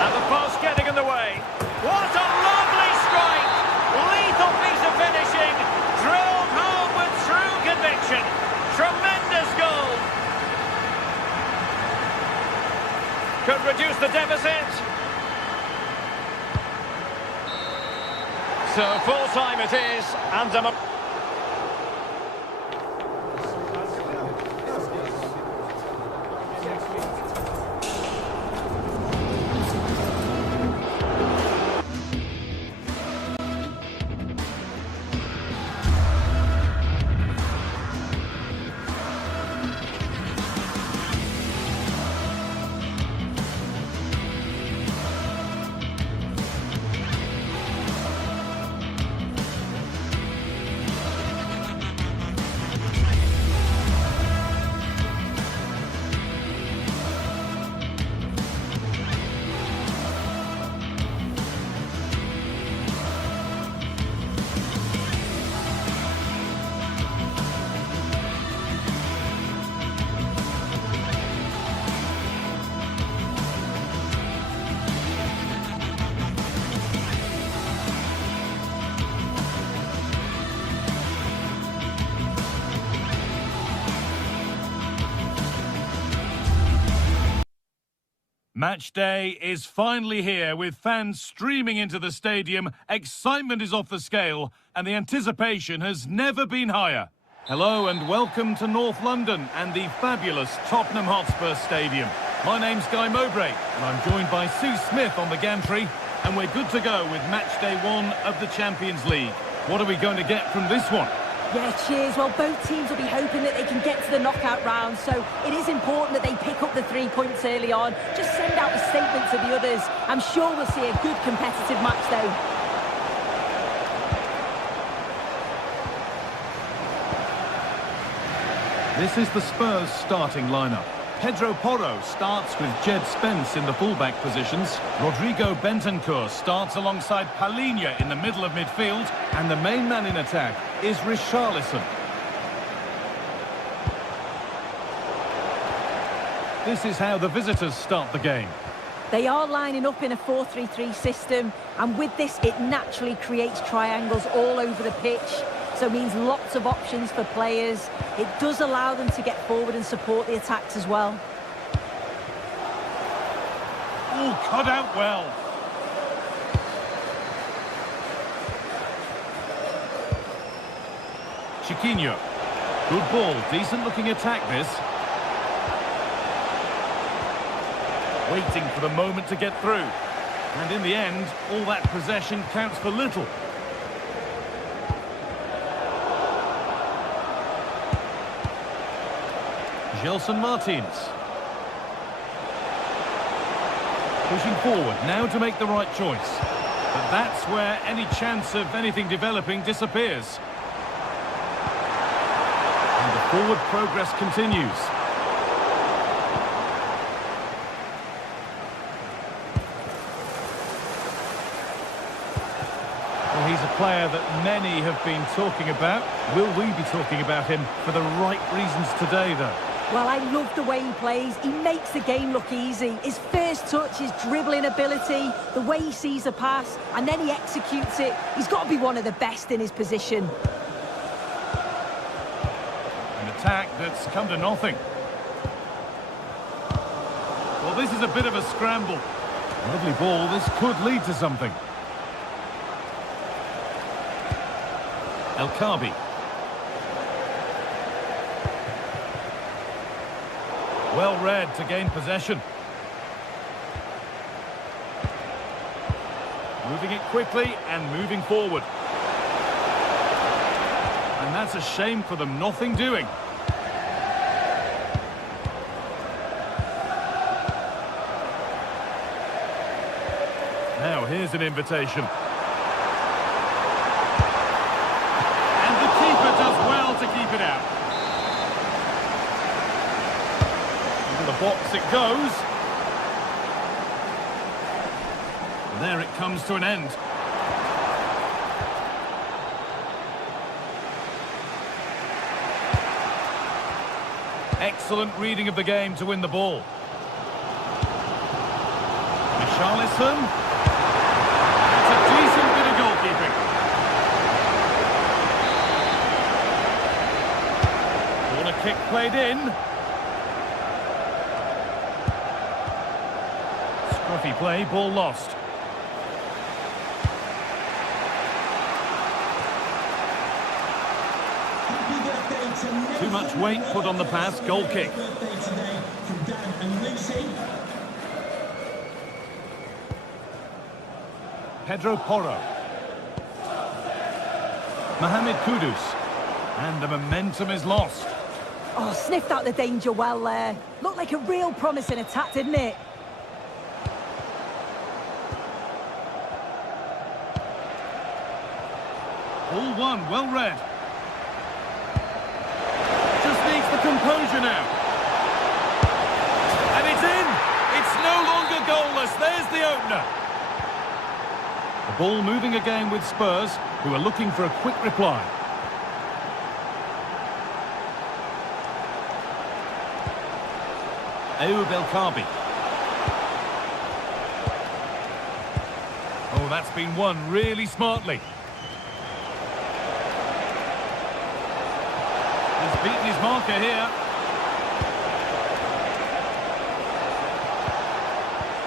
And the pass getting in the way. What a lovely strike! Lethal piece of finishing. Drilled home with true conviction. Tremendous goal. Could reduce the deficit. So full time it is, and Match day is finally here, with fans streaming into the stadium, excitement is off the scale, and the anticipation has never been higher. Hello and welcome to North London and the fabulous Tottenham Hotspur Stadium. My name's Guy Mowbray, and I'm joined by Sue Smith on the gantry, and we're good to go with match day 1 of the Champions League. What are we going to get from this one? Yeah, cheers. Well, both teams will be hoping that they can get to the knockout round, so it is important that they pick up the 3 points early on. Just send out a statement to the others. I'm sure we'll see a good competitive match, though. This is the Spurs starting lineup. Pedro Porro starts with Jed Spence in the fullback positions. Rodrigo Bentancur starts alongside Palhinha in the middle of midfield. And the main man in attack is Richarlison. This is how the visitors start the game. They are lining up in a 4-3-3 system, and with this, it naturally creates triangles all over the pitch. So it means lots of options for players. It does allow them to get forward and support the attacks as well. Oh, cut out well. Chiquinho. Good ball, decent looking attack this. Waiting for the moment to get through. And in the end, all that possession counts for little. Gelson Martins. Pushing forward, now to make the right choice. But that's where any chance of anything developing disappears. And the forward progress continues. Well, he's a player that many have been talking about. Will we be talking about him for the right reasons today, though? Well, I love the way he plays. He makes the game look easy. His first touch, his dribbling ability, the way he sees a pass, and then he executes it. He's got to be one of the best in his position. An attack that's come to nothing. Well, this is a bit of a scramble. Lovely ball. This could lead to something. El Kaabi. Well read to gain possession. Moving it quickly and moving forward. And that's a shame for them, nothing doing. Now here's an invitation. And the keeper does well to keep it out. The box it goes. And there it comes to an end. Excellent reading of the game to win the ball. Richarlison. That's a decent bit of goalkeeping. Corner kick played in. Scruffy play, ball lost. Too much weight put on the pass, goal kick. Pedro Porro. Mohamed Kudus. And the momentum is lost. Oh, sniffed out the danger well there. Looked like a real promising attack, didn't it? All one, well read. Just needs the composure now. And it's in! It's no longer goalless. There's the opener. The ball moving again with Spurs, who are looking for a quick reply. Ayoub El Kaabi. Oh, that's been won really smartly. He's beaten his marker here.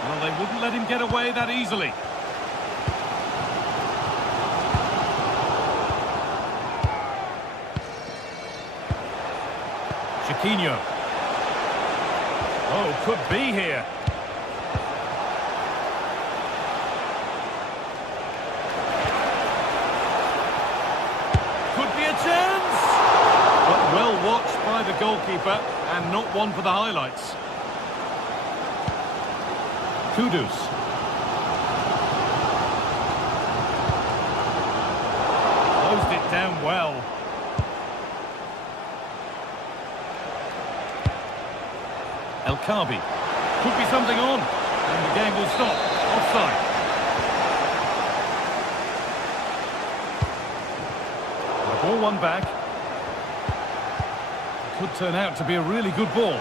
Well, they wouldn't let him get away that easily. Chiquinho. Oh, could be here. Could be a chance! But well watched by the goalkeeper, and not one for the highlights. Kudus. Closed it down well. El Kabi. Could be something on. And the game will stop. Offside. The ball won back. Could turn out to be a really good ball.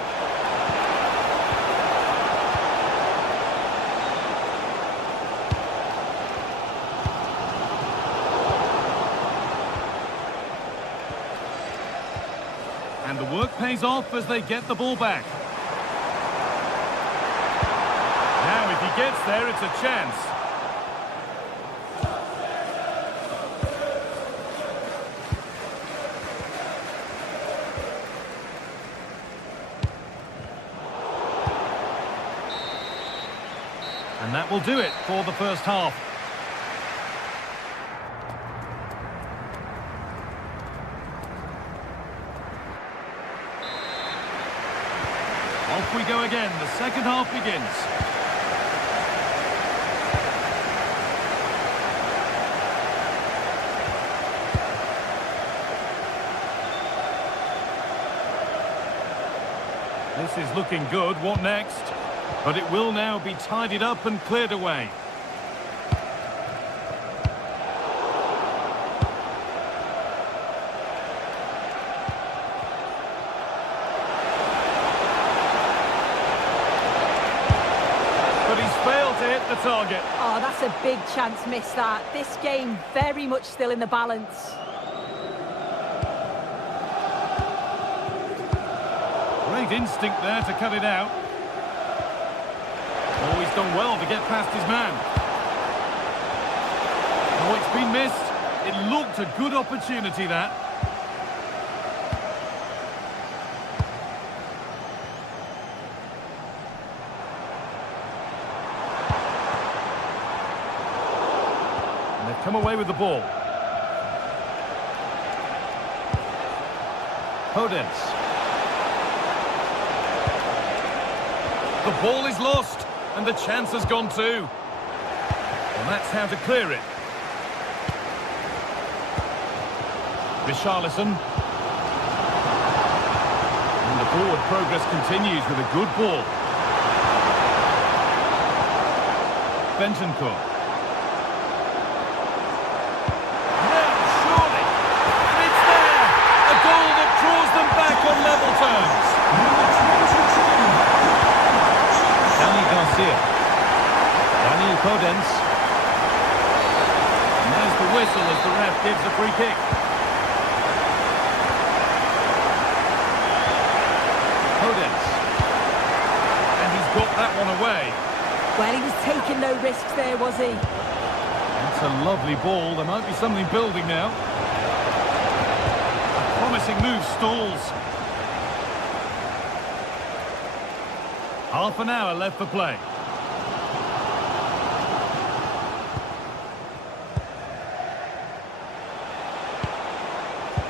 And the work pays off as they get the ball back. Now, if he gets there, it's a chance. And that will do it for the first half. Off we go again. The second half begins. This is looking good. What next? But it will now be tidied up and cleared away. But he's failed to hit the target. Oh, that's a big chance missed that. This game very much still in the balance. Great instinct there to cut it out. Oh, he's done well to get past his man. Oh, it's been missed. It looked a good opportunity, that. And they've come away with the ball. Podence. The ball is lost, and the chance has gone too. And that's how to clear it. Richarlison. And the forward progress continues with a good ball. Bentancur. Now, surely. And it's there! A goal that draws them back on level terms. Garcia. Daniel Podence. And there's the whistle as the ref gives a free kick. Podence. And he's got that one away. Well, he was taking no risks there, was he? That's a lovely ball. There might be something building now. A promising move stalls. Half an hour left for play.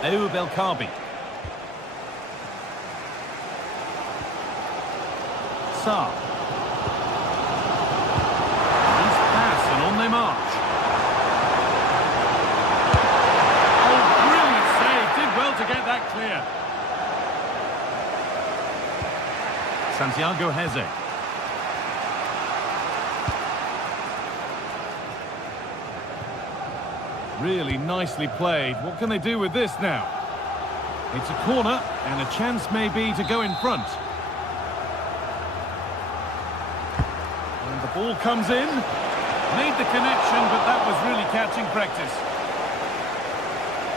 Ayoub El Kabi. Sarr. Nice pass and on they march. Oh, brilliant save. Did well to get that clear. Santiago Heze. Really nicely played. What can they do with this now? It's a corner, and a chance maybe to go in front. And the ball comes in. Made the connection, but that was really catching practice.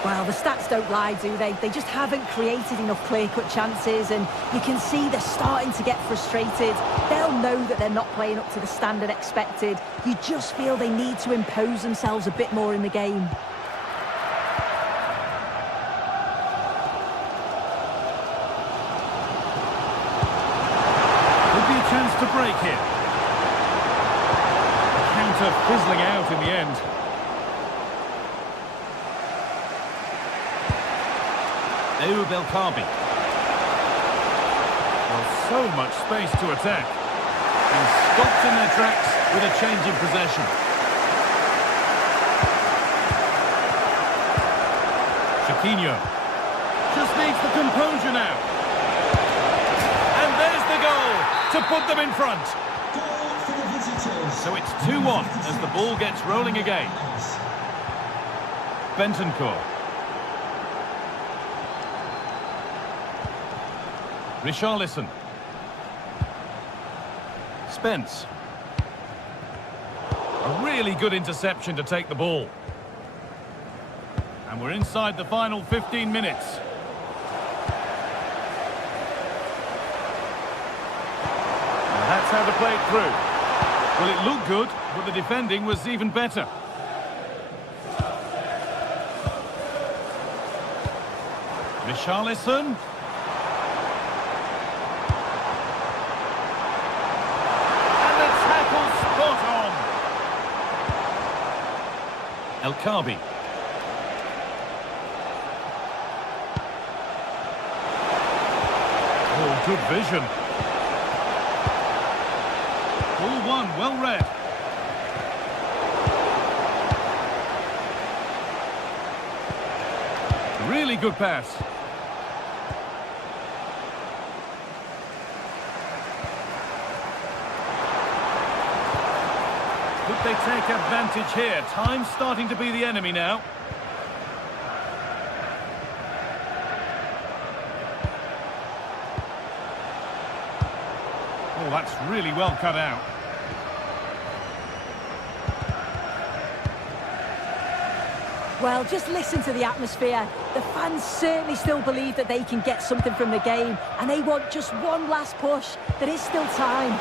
Well, the stats don't lie, do they? They just haven't created enough clear-cut chances, and you can see they're starting to get frustrated. They'll know that they're not playing up to the standard expected. You just feel they need to impose themselves a bit more in the game. Could chance to break here. Counter fizzling out in the end. Ayoub El Kaabi. Well, so much space to attack. And stopped in their tracks with a change in possession. Chiquinho. Just needs the composure now. And there's the goal to put them in front. So it's 2-1 as the ball gets rolling again. Bentancur. Richarlison. Spence. A really good interception to take the ball. And we're inside the final 15 minutes. And that's how to play it through. Well, it looked good, but the defending was even better. Richarlison. And the tackle spot on. El Kaabi. Oh, good vision. Ball one, well read. Really good pass. Could they take advantage here? Time's starting to be the enemy now. Oh, that's really well cut out. Well, just listen to the atmosphere. The fans certainly still believe that they can get something from the game, and they want just one last push. There is still time.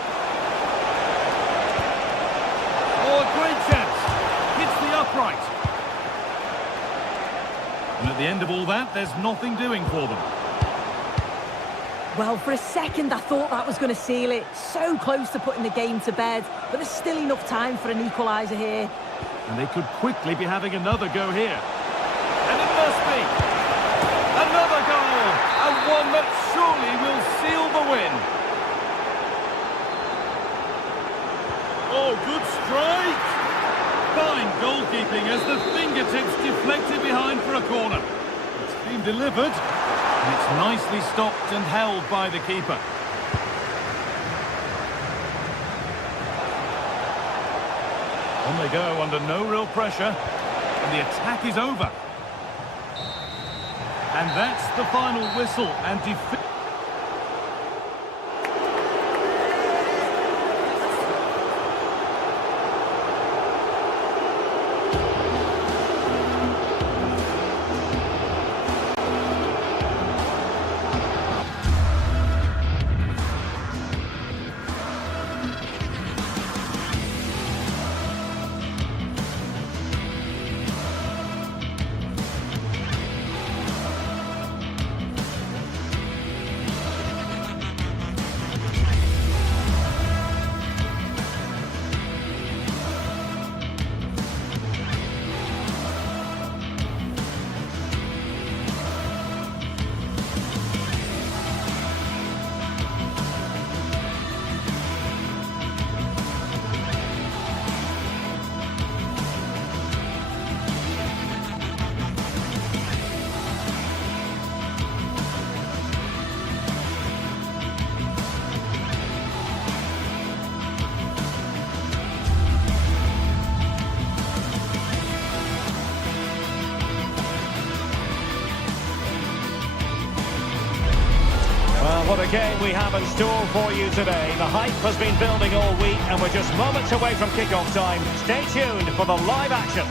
Oh, a great chance. Hits the upright. And at the end of all that, there's nothing doing for them. Well, for a second, I thought that was going to seal it. So close to putting the game to bed, but there's still enough time for an equaliser here. And they could quickly be having another go here. And it must be. Another goal. And one that surely will seal the win. Oh, good strike. Fine goalkeeping as the fingertips deflected behind for a corner. It's been delivered. And it's nicely stopped and held by the keeper. On they go under no real pressure, and the attack is over. And that's the final whistle and defeat. What a game we have in store for you today. The hype has been building all week and we're just moments away from kick-off time. Stay tuned for the live action.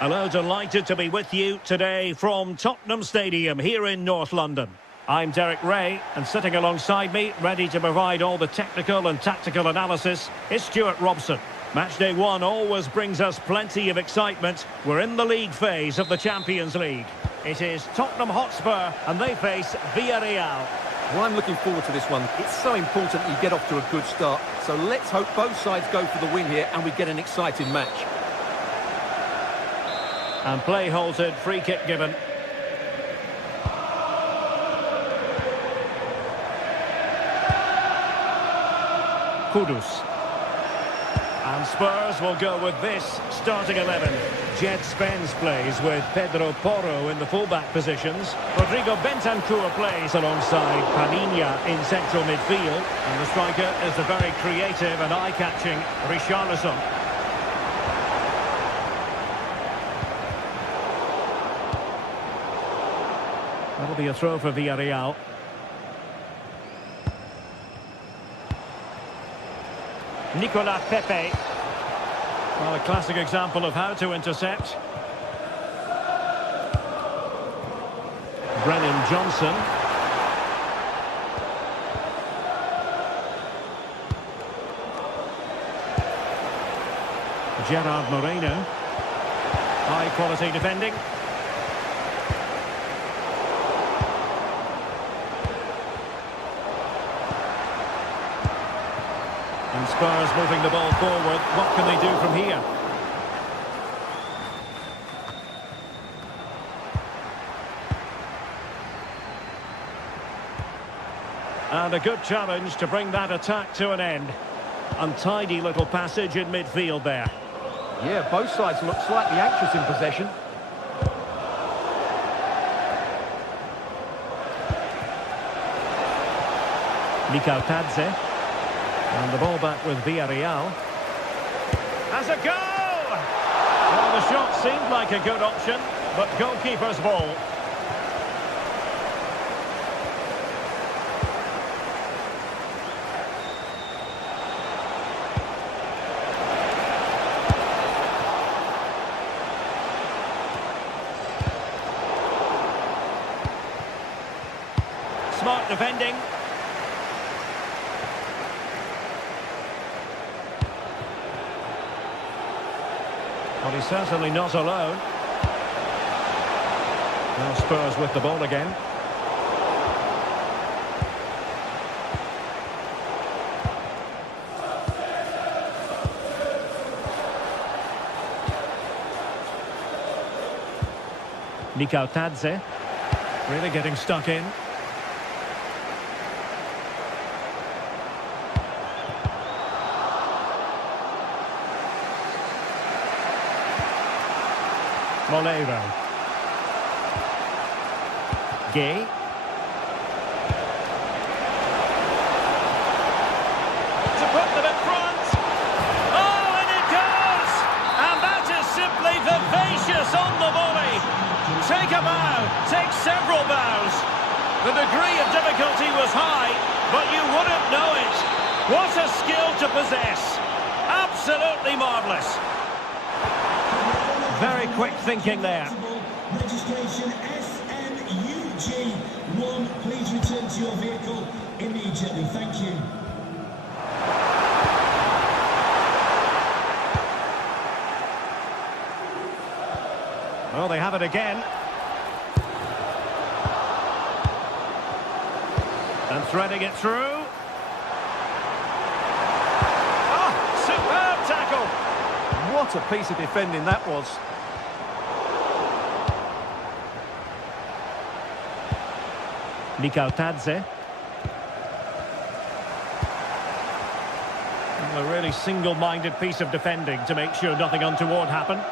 Hello, delighted to be with you today from Tottenham Stadium here in North London. I'm Derek Ray, and sitting alongside me, ready to provide all the technical and tactical analysis, is Stuart Robson. Matchday 1 always brings us plenty of excitement. We're in the league phase of the Champions League. It is Tottenham Hotspur and they face Villarreal. Well, I'm looking forward to this one. It's so important you get off to a good start. So let's hope both sides go for the win here and we get an exciting match. And play halted, free kick given. Kudus. And Spurs will go with this starting 11. Jed Spence plays with Pedro Porro in the fullback positions. Rodrigo Bentancur plays alongside Palinha in central midfield. And the striker is the very creative and eye-catching Richarlison. That'll be a throw for Villarreal. Nicolas Pepe. Well, a classic example of how to intercept. Brennan Johnson. Gerard Moreno. High quality defending. And Spurs moving the ball forward. What can they do from here? And a good challenge to bring that attack to an end. Untidy little passage in midfield there. Yeah, both sides look slightly anxious in possession. Mikal Tadze. And the ball back with Villarreal. Has a goal! Well, the shot seemed like a good option, but goalkeeper's ball. Smart defending. Well, he's certainly not alone. Now Spurs with the ball again. Mikal Tadze. Really getting stuck in. Molero. Gay. To put them in front. Oh, and it goes! And that is simply vivacious on the volley. Take a bow, take several bows. The degree of difficulty was high, but you wouldn't know it. What a skill to possess. Absolutely marvellous. Very quick thinking there. Registration SMUG1. Please return to your vehicle immediately. Thank you. Well, they have it again. And threading it through. Oh, superb tackle. What a piece of defending that was. Mikal Tadze. A really single-minded piece of defending to make sure nothing untoward happened.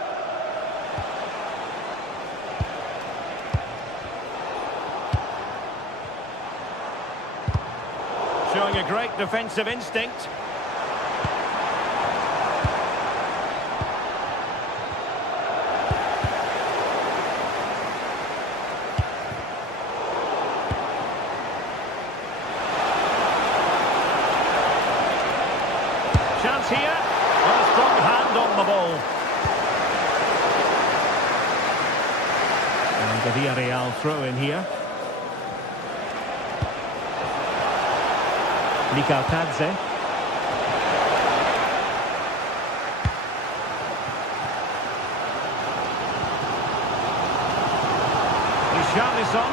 Showing a great defensive instinct. Chance here. Well, a strong hand on the ball. And the Villarreal throw in here. Mikal Tadze. Richarlison.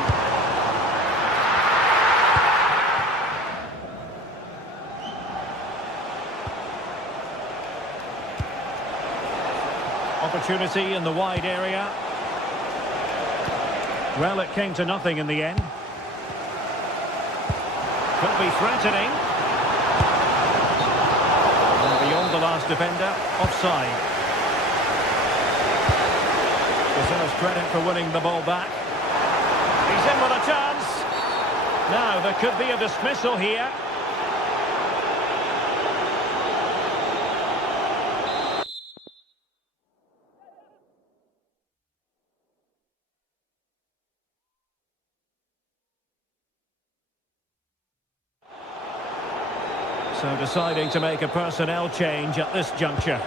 Opportunity in the wide area. Well, it came to nothing in the end. Could be threatening. And beyond the last defender, offside. Deserves credit for winning the ball back. He's in with a chance. Now, there could be a dismissal here. So deciding to make a personnel change at this juncture.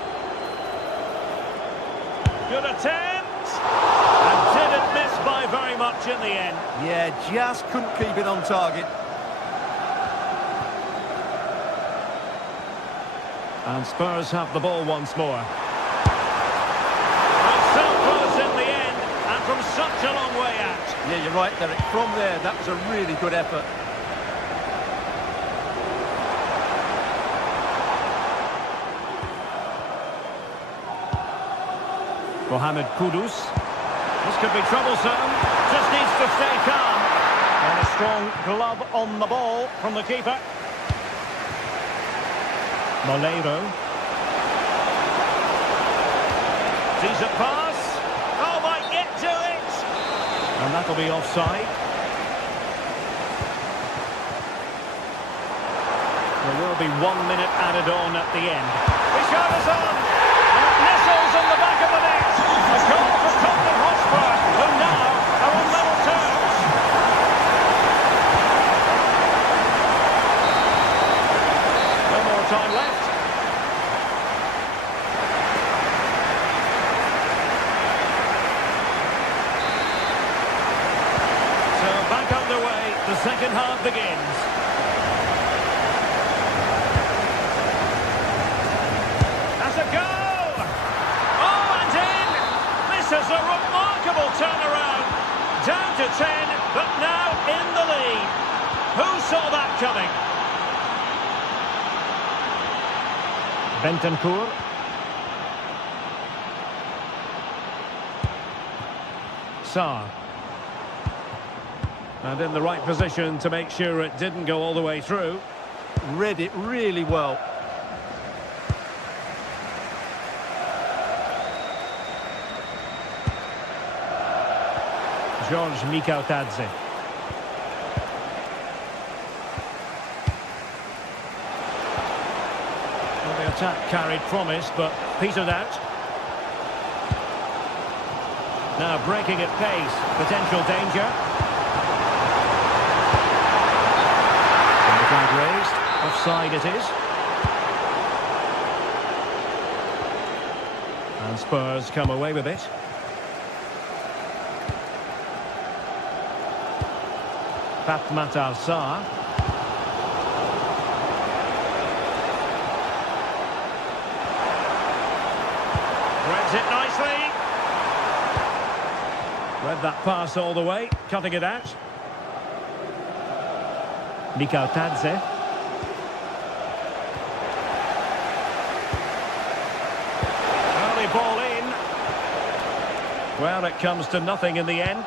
Good attempt! And didn't miss by very much in the end. Yeah, just couldn't keep it on target. And Spurs have the ball once more. And so close in the end, and from such a long way out. Yeah, you're right, Derek. From there, that was a really good effort. Mohamed Kudus. This could be troublesome. Just needs to stay calm. And a strong glove on the ball from the keeper. Moleiro. Decent pass. Oh, might get to it. And that'll be offside. There will be 1 minute added on at the end. The shot is on. And it nestles in the back of the net. A goal for Tottenham Hotspur, who now are on level terms. No more time left. So back underway, the second half begins. That's a goal! This is a remarkable turnaround. Down to 10, but now in the lead. Who saw that coming? Bentancur. Sarr. And in the right position to make sure it didn't go all the way through. Read it really well. George Mikautadze. Well, the attack carried promise, but petered out. Now breaking at pace, potential danger. And the flag raised, offside it is. And Spurs come away with it. Fatmatar Sarr. Reads it nicely. Read that pass all the way, cutting it out. Mikautadze. Early ball in. Well, it comes to nothing in the end.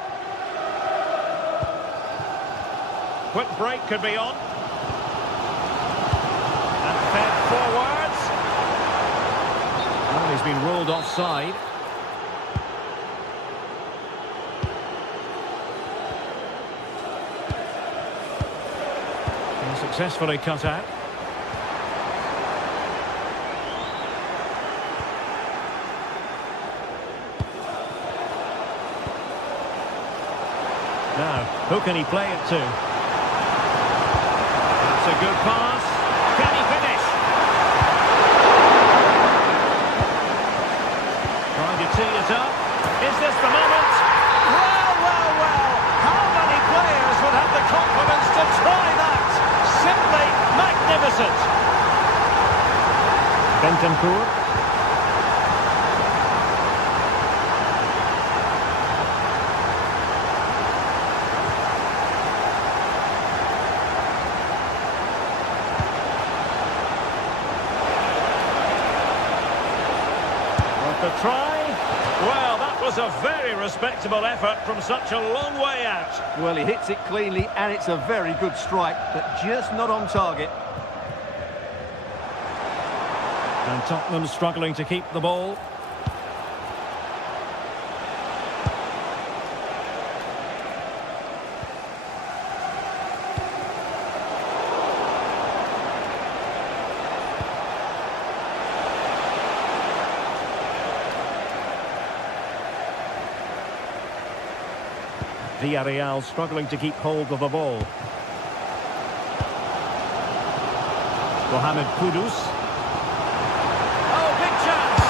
Quick break could be on. And fed forwards. Well, he's been ruled offside. And successfully cut out. Now, who can he play it to? A good pass. Can he finish? Trying to tee it up. Is this the moment? Well, well, well. How many players would have the confidence to try that? Simply magnificent. Bentancur. The try, Well, that was a very respectable effort from such a long way out. Well, he hits it cleanly, and it's a very good strike, but just not on target. And Tottenham struggling to keep the ball. Villarreal struggling to keep hold of the ball. Mohamed Kudus. Oh, big chance!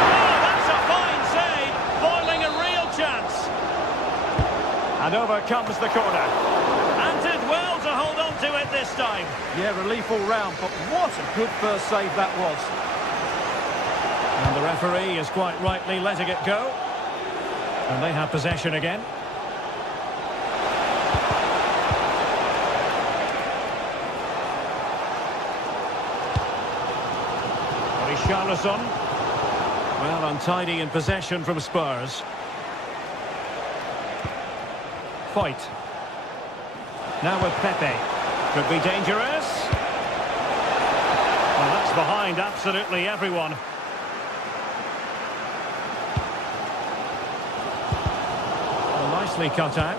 Oh, that's a fine save, foiling a real chance. And over comes the corner. And did well to hold on to it this time. Yeah, relief all round, but what a good first save that was. And the referee is quite rightly letting it go. And they have possession again. Richarlison. Well, untidy in possession from Spurs. Fight. Now with Pepe. Could be dangerous. Well, that's behind absolutely everyone. Nicely cut out.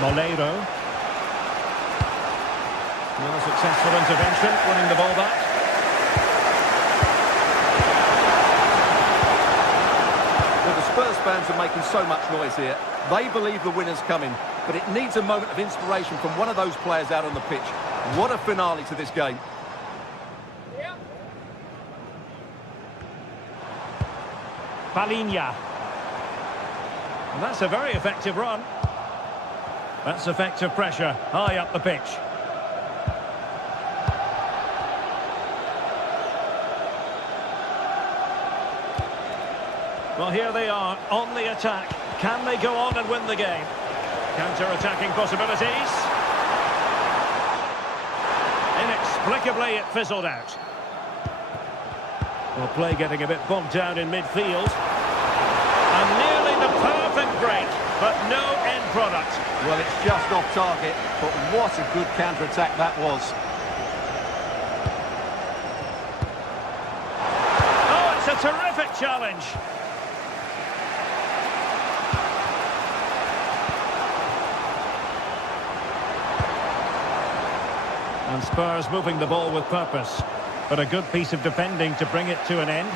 Moleiro. Well, successful intervention, winning the ball back. Well, the Spurs fans are making so much noise here. They believe the winner's coming, but it needs a moment of inspiration from one of those players out on the pitch. What a finale to this game. Palinha. And that's a very effective run. That's effective pressure, high up the pitch. Well, here they are, on the attack. Can they go on and win the game? Counter-attacking possibilities. Inexplicably, it fizzled out. Well, play getting a bit bogged down in midfield. And nearly the perfect break, but no end product. Well, it's just off target, but what a good counter-attack that was. Oh, it's a terrific challenge. And Spurs moving the ball with purpose. But a good piece of defending to bring it to an end.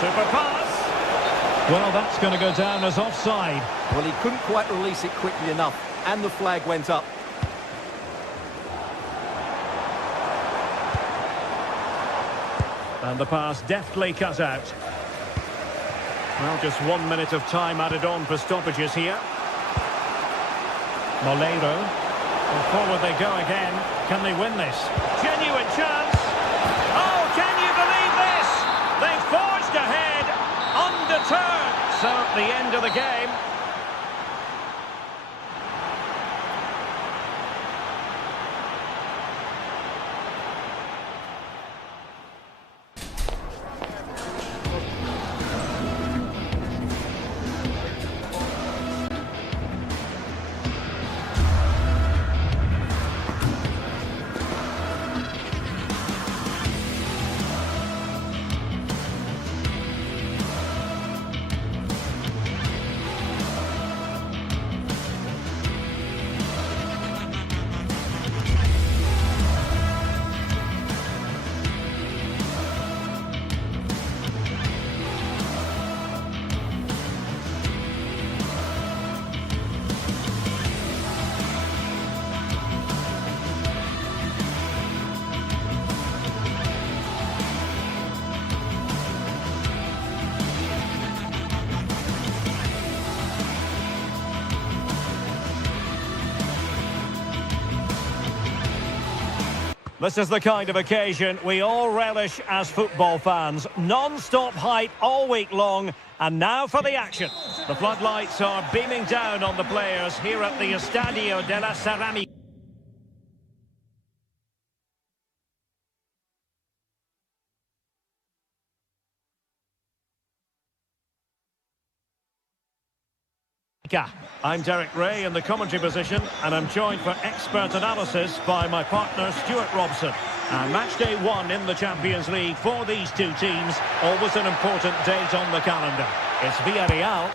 Super pass. Well, that's going to go down as offside. Well, he couldn't quite release it quickly enough, and the flag went up. And the pass deftly cut out. Well, just 1 minute of time added on for stoppages here. Moleiro. And forward they go again. Can they win this? Genuine chance. Oh, can you believe this? They forged ahead, undeterred. So, the end of the game. This is the kind of occasion we all relish as football fans. Non-stop hype all week long, and now for the action. The floodlights are beaming down on the players here at the Estadio de la Ceramica. I'm Derek Ray in the commentary position, and I'm joined for expert analysis by my partner Stuart Robson. And match day 1 in the Champions League for these two teams, always an important date on the calendar. It's Villarreal.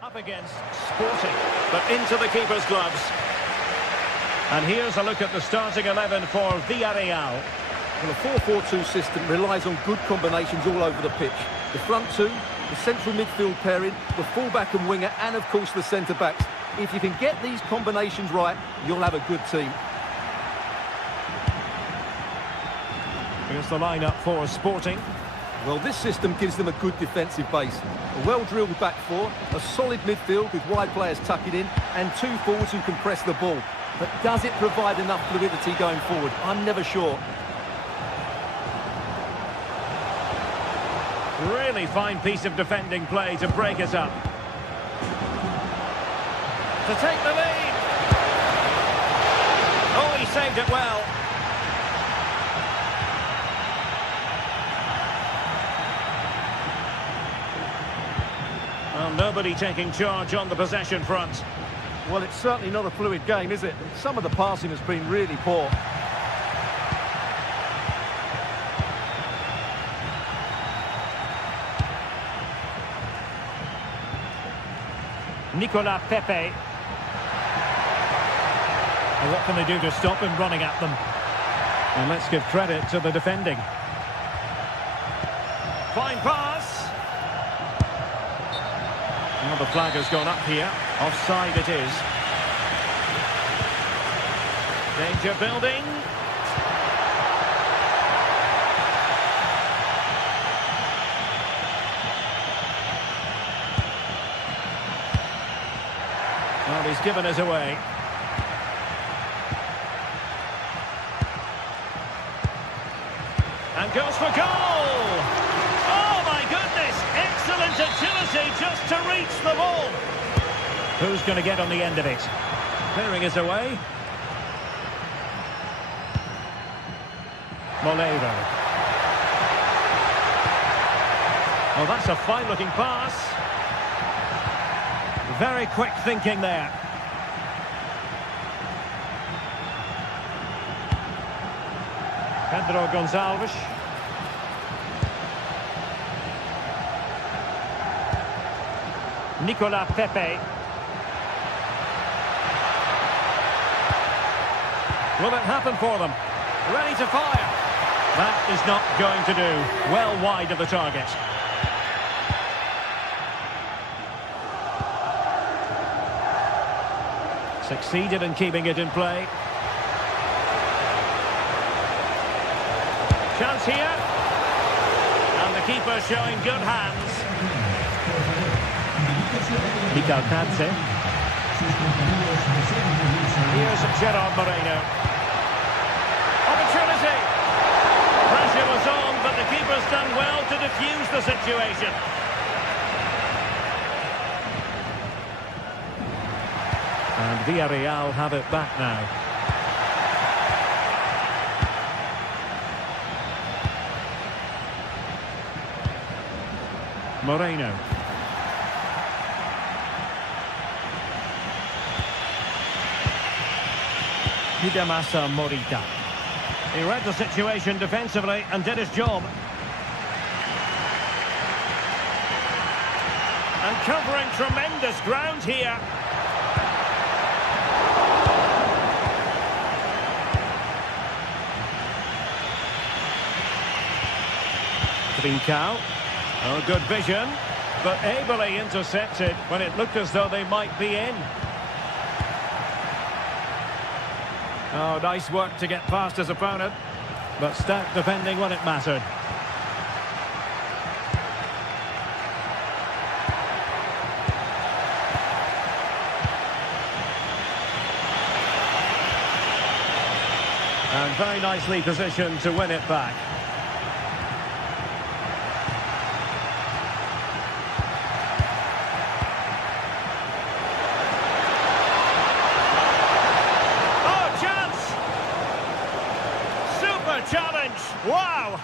Up against Sporting, but into the keeper's gloves. And here's a look at the starting 11 for Villarreal. Well, the 4-4-2 system relies on good combinations all over the pitch. The front two, the central midfield pairing, the fullback and winger, and of course the centre-backs. If you can get these combinations right, you'll have a good team. Here's the lineup for Sporting. Well, this system gives them a good defensive base. A well-drilled back four, a solid midfield with wide players tucking in, and two forwards who can press the ball. But does it provide enough fluidity going forward? I'm never sure. Really fine piece of defending play to break it up. To take the lead. Oh, he saved it well. Well, nobody taking charge on the possession front. Well, it's certainly not a fluid game, is it? Some of the passing has been really poor. Nicolas Pepe. And what can they do to stop him running at them? And let's give credit to the defending. Fine pass. Well, the flag has gone up here. Offside it is. Danger building. Well, he's given us away. And goes for goal! Oh, my goodness! Excellent agility just to reach the ball. Who's going to get on the end of it? Clearing us away. Molero. Oh, that's a fine-looking pass. Very quick thinking there. Pedro Gonçalves. Nicolas Pepe. Will it happen for them? Ready to fire. That is not going to do. Well wide of the target. Succeeded in keeping it in play. Chance here. And the keeper showing good hands. Mikael Padze. Here's Gerard Moreno. Opportunity. Pressure was on, but the keeper's done well to defuse the situation. And Villarreal have it back now. Moreno. Hidemasa Morita. He read the situation defensively and did his job. And covering tremendous ground here. Trincao. Oh, good vision, but ably intercepted when it looked as though they might be in. Oh, nice work to get past his opponent, but stout defending when it mattered. And very nicely positioned to win it back. Challenge! Wow!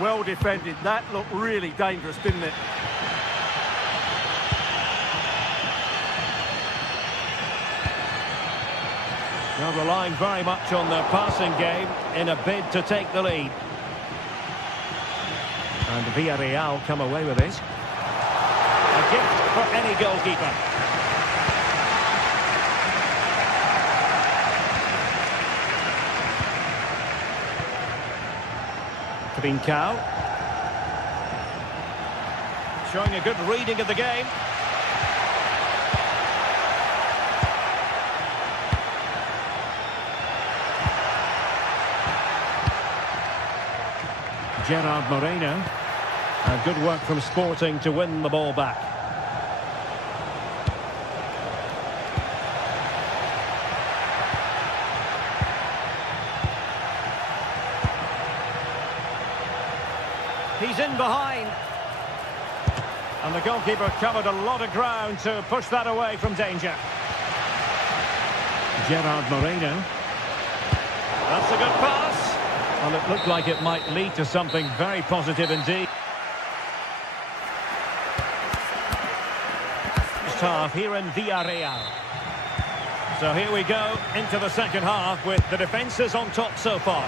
Well defended. That looked really dangerous, didn't it? They're relying very much on their passing game in a bid to take the lead. And Villarreal come away with it. A gift for any goalkeeper. Trincao. Showing a good reading of the game. Gerard Moreno. And good work from Sporting to win the ball back. He's in behind. And the goalkeeper covered a lot of ground to push that away from danger. Gerard Moreno. That's a good pass. Well, it looked like it might lead to something very positive indeed. First half here in Villarreal. So here we go into the second half with the defences on top so far.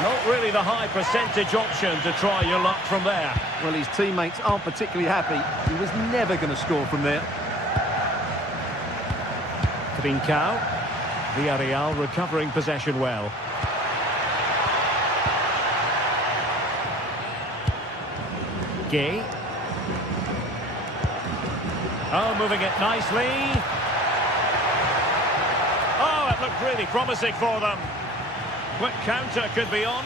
Not really the high percentage option to try your luck from there. Well, his teammates aren't particularly happy. He was never going to score from there. Trincao. Villarreal recovering possession well. Gay. Oh, moving it nicely. Oh, it looked really promising for them. Quick counter could be on.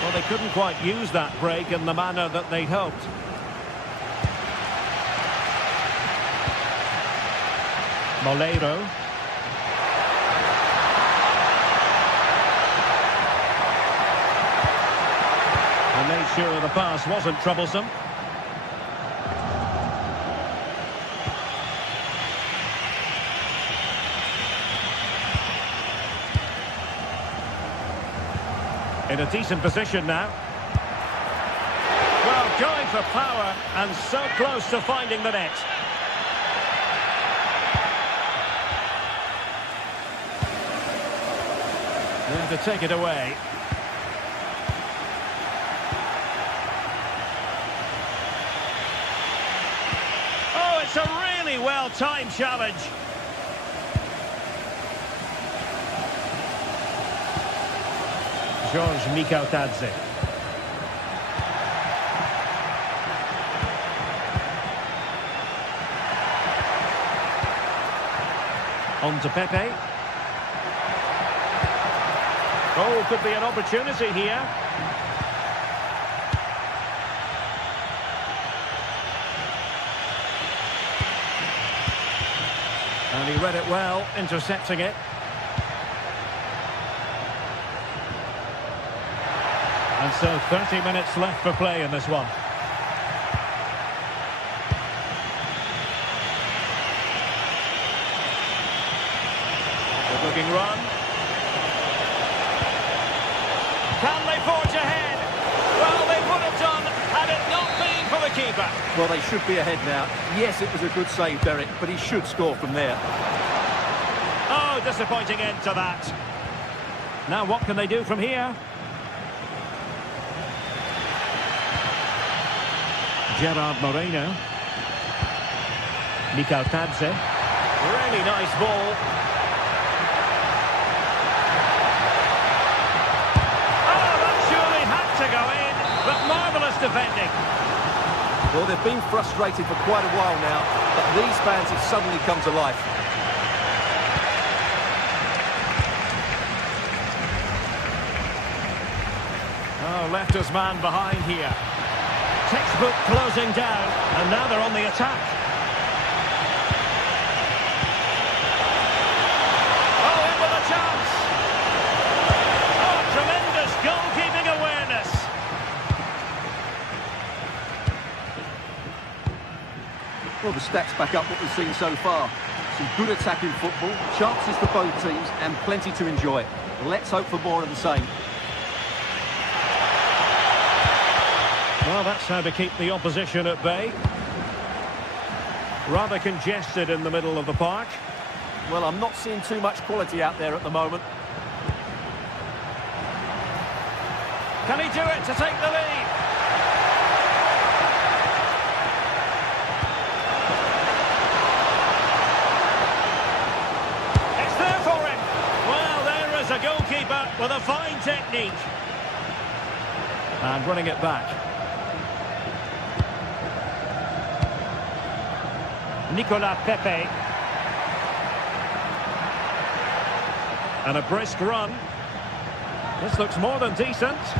Well, they couldn't quite use that break in the manner that they'd hoped. Molero. And made sure the pass wasn't troublesome. In a decent position now. Well, going for power and so close to finding the net. There to take it away. Oh, it's a really well-timed challenge. George Mikautadze. On to Pepe. Oh, could be an opportunity here. And he read it well, intercepting it. And so 30 minutes left for play in this one. Good looking run. Can they forge ahead? Well, they would have done had it not been for the keeper. Well, they should be ahead now. Yes, it was a good save, Derek, but he should score from there. Oh, disappointing end to that. Now what can they do from here? Gerard Moreno. Mikautadze. Really nice ball. Oh, that surely had to go in, but marvellous defending. Well, they've been frustrated for quite a while now, but these fans have suddenly come to life. Oh, left his man behind here. Textbook closing down, and now they're on the attack. stats back up what we've seen so far. Some good attacking football, chances for both teams, and plenty to enjoy. Let's hope for more of the same. Well, that's how to keep the opposition at bay. Rather congested in the middle of the park. Well, I'm not seeing too much quality out there at the moment. Can he do it to take the lead? It's there for him. Well, there is a goalkeeper with a fine technique. And running it back. Nicolas Pepe. And a brisk run. This looks more than decent. He's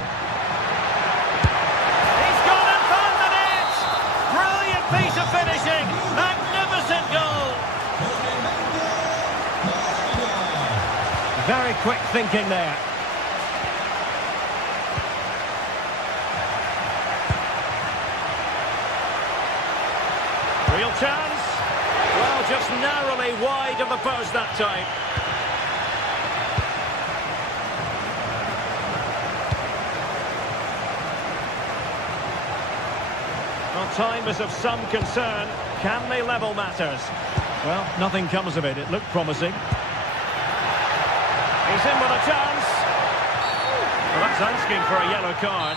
gone and found the net! Brilliant piece of finishing! Magnificent goal! Very quick thinking there. Real chance. Well, just narrowly wide of the post that time. Well, time is of some concern. Can they level matters? Well, nothing comes of it. It looked promising. He's in with a chance. Well, that's asking for a yellow card.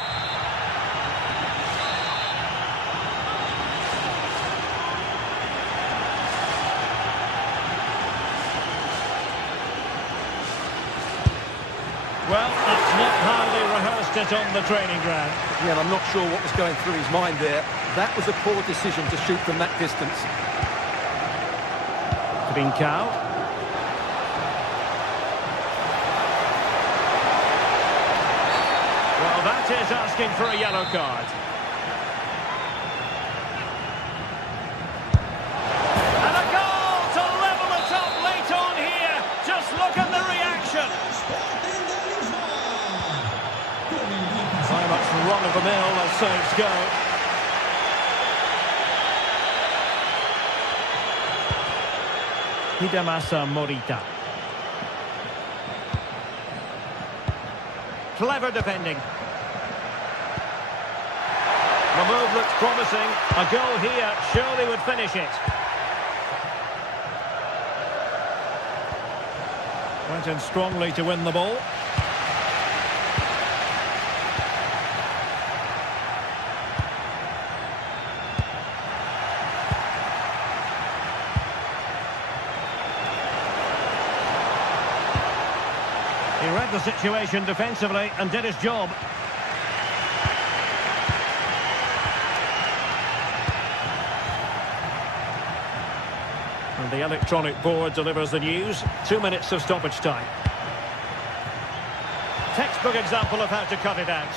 Well, that's not how they rehearsed it on the training ground. Yeah, and I'm not sure what was going through his mind there. That was a poor decision to shoot from that distance. Trincao. Well, that is asking for a yellow card. And a goal to level it up late on here. Just look at the reaction. Very much run-of-the-mill as saves go. Hidemasa Morita. Clever defending. The move looks promising. A goal here surely would finish it. Went in strongly to win the ball. He read the situation defensively and did his job. And the electronic board delivers the news. 2 minutes of stoppage time. Textbook example of how to cut it out.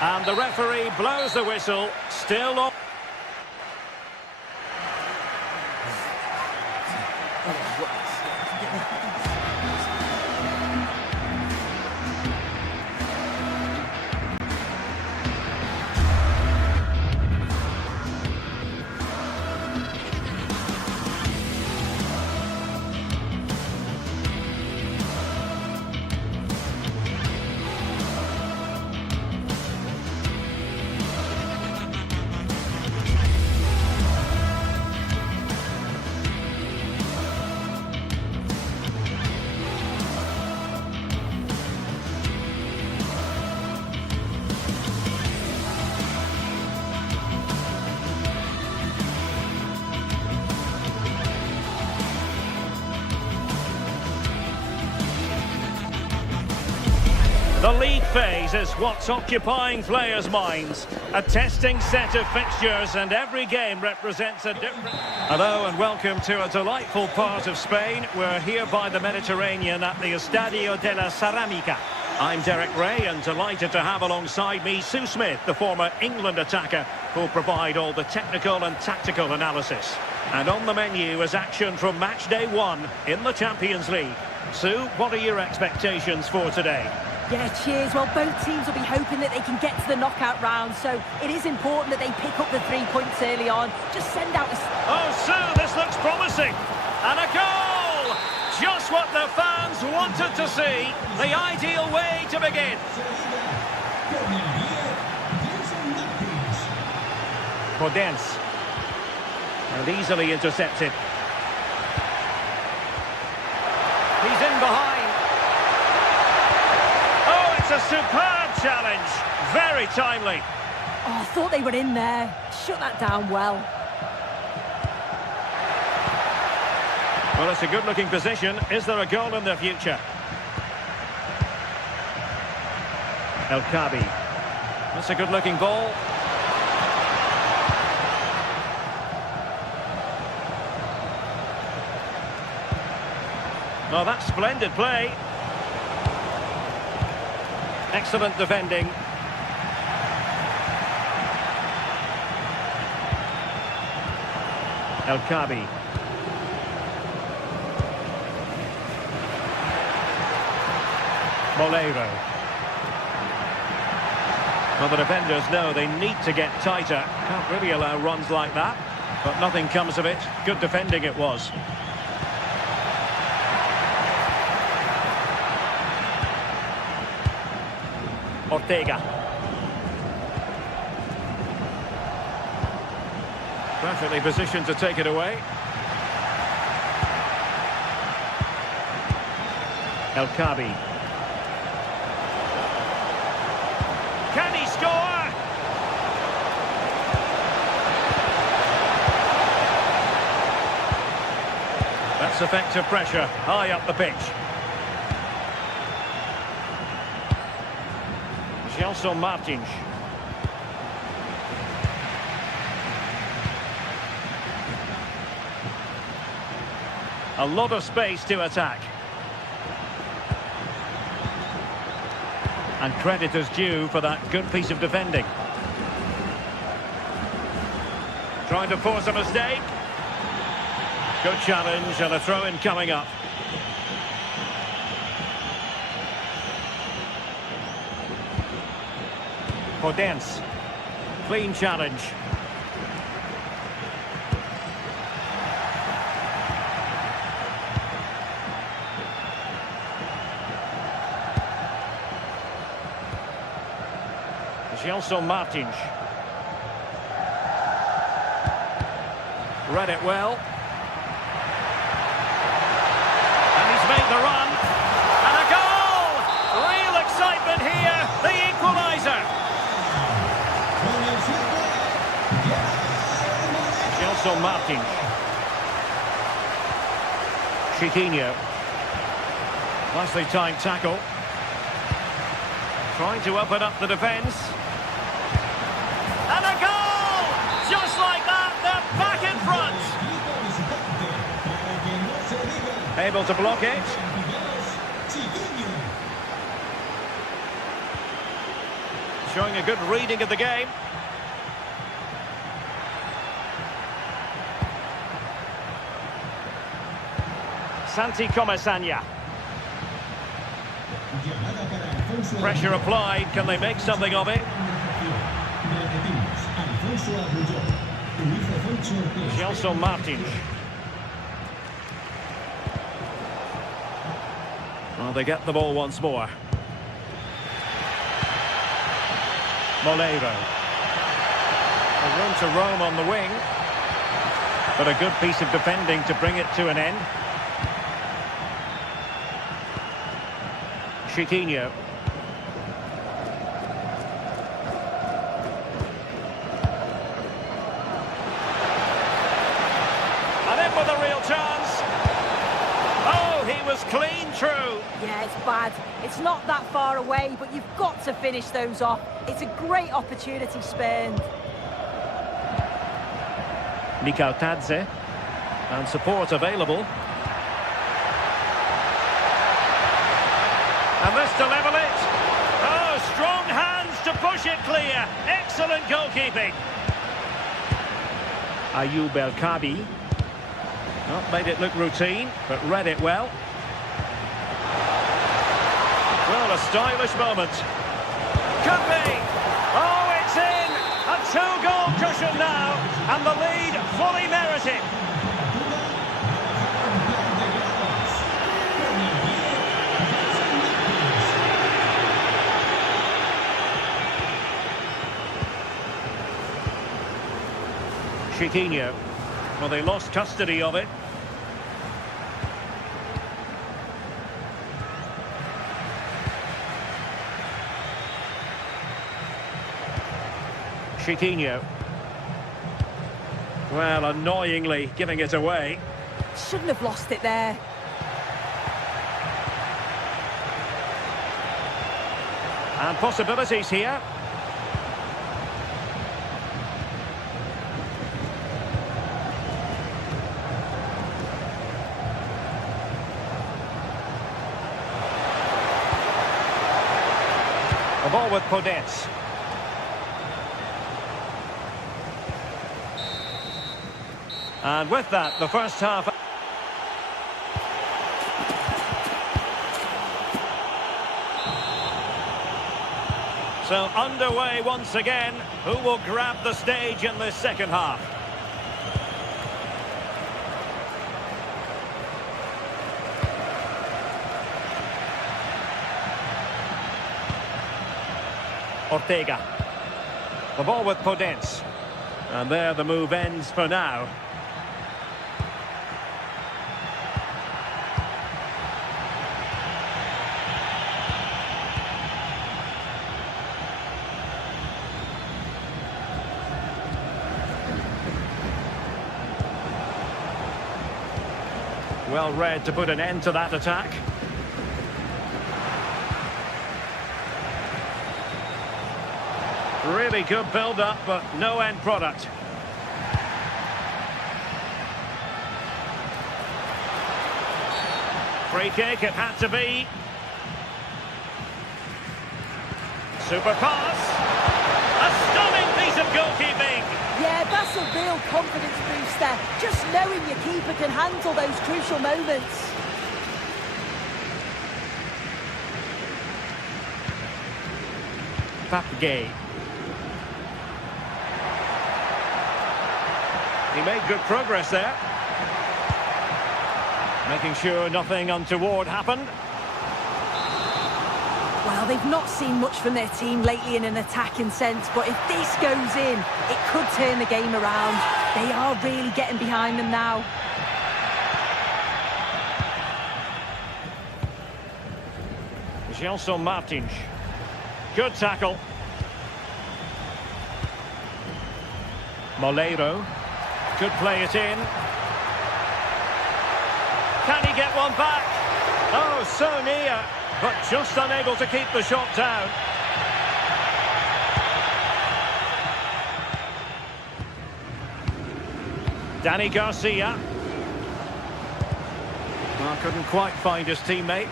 And the referee blows the whistle, still on. The league phase is what's occupying players' minds. A testing set of fixtures and every game represents a different... Hello and welcome to a delightful part of Spain. We're here by the Mediterranean at the Estadio de la Ceramica. I'm Derek Ray and delighted to have alongside me Sue Smith, the former England attacker, who'll provide all the technical and tactical analysis. And on the menu is action from match day 1 in the Champions League. Sue, what are your expectations for today? Yeah, cheers. Well, both teams will be hoping that they can get to the knockout round, so it is important that they pick up the 3 points early on. Just send out a... Oh, Sue, this looks promising. And a goal! Just what the fans wanted to see. The ideal way to begin. Podence. And easily intercepted. He's in behind. Oh, it's a superb challenge. Very timely. Oh, I thought they were in there. Shut that down well. Well, it's a good-looking position. Is there a goal in the future? El Khabi. That's a good-looking ball. Oh, that's splendid play. Excellent defending. El Khabi. Molero. Well, the defenders know they need to get tighter. Can't really allow runs like that. But nothing comes of it. Good defending it was. Ortega. Perfectly positioned to take it away. El Khabi. Can he score? That's effective pressure, high up the pitch. Gelson Martins. A lot of space to attack. And credit is due for that good piece of defending. Trying to force a mistake. Good challenge and a throw-in coming up. Podence. Clean challenge. Gelson Martins. Read it well. And he's made the run. And a goal! Real excitement here. The equaliser. Gelson Martins. Chiquinho. Nicely timed tackle. Trying to open up the defence. And a goal! Just like that, they're back in front. Able to block it. Showing a good reading of the game. Santi Comesaña. Pressure applied. Can they make something of it? Gelson Martins. Well, they get the ball once more. Molero. A room to roam on the wing. But a good piece of defending to bring it to an end. Chiquinho. And in with a real chance. Oh, he was clean through. Yeah, it's bad. It's not that far away, but you've got to finish those off. It's a great opportunity spurned. Mikal Tadze. And support available. And this to level it. Oh, strong hands to push it clear. Excellent goalkeeping. Ayoub El Khabi. Not made it look routine, but read it well. Well, a stylish moment. Could be. Oh, it's in. A two-goal cushion now, and the lead fully merited. Chiquinho. Well, they lost custody of it. Chiquinho. Well, annoyingly giving it away. Shouldn't have lost it there. And possibilities here. The ball with Podence. And with that, the first half. So underway once again. Who will grab the stage in this second half? Ortega. The ball with Podence. And there the move ends for now. Well read to put an end to that attack. Really good build-up, but no end product. Free kick, it had to be. Super pass. A stunning piece of goalkeeping. Yeah, that's a real confidence booster. Just knowing your keeper can handle those crucial moments. Papgay. He made good progress there. Making sure nothing untoward happened. Well, they've not seen much from their team lately in an attacking sense, but if this goes in, it could turn the game around. They are really getting behind them now. Gelson Martins. Good tackle. Moleiro. Could play it in. Can he get one back? Oh, so near, but just unable to keep the shot down. Danny Garcia. Well, couldn't quite find his teammate.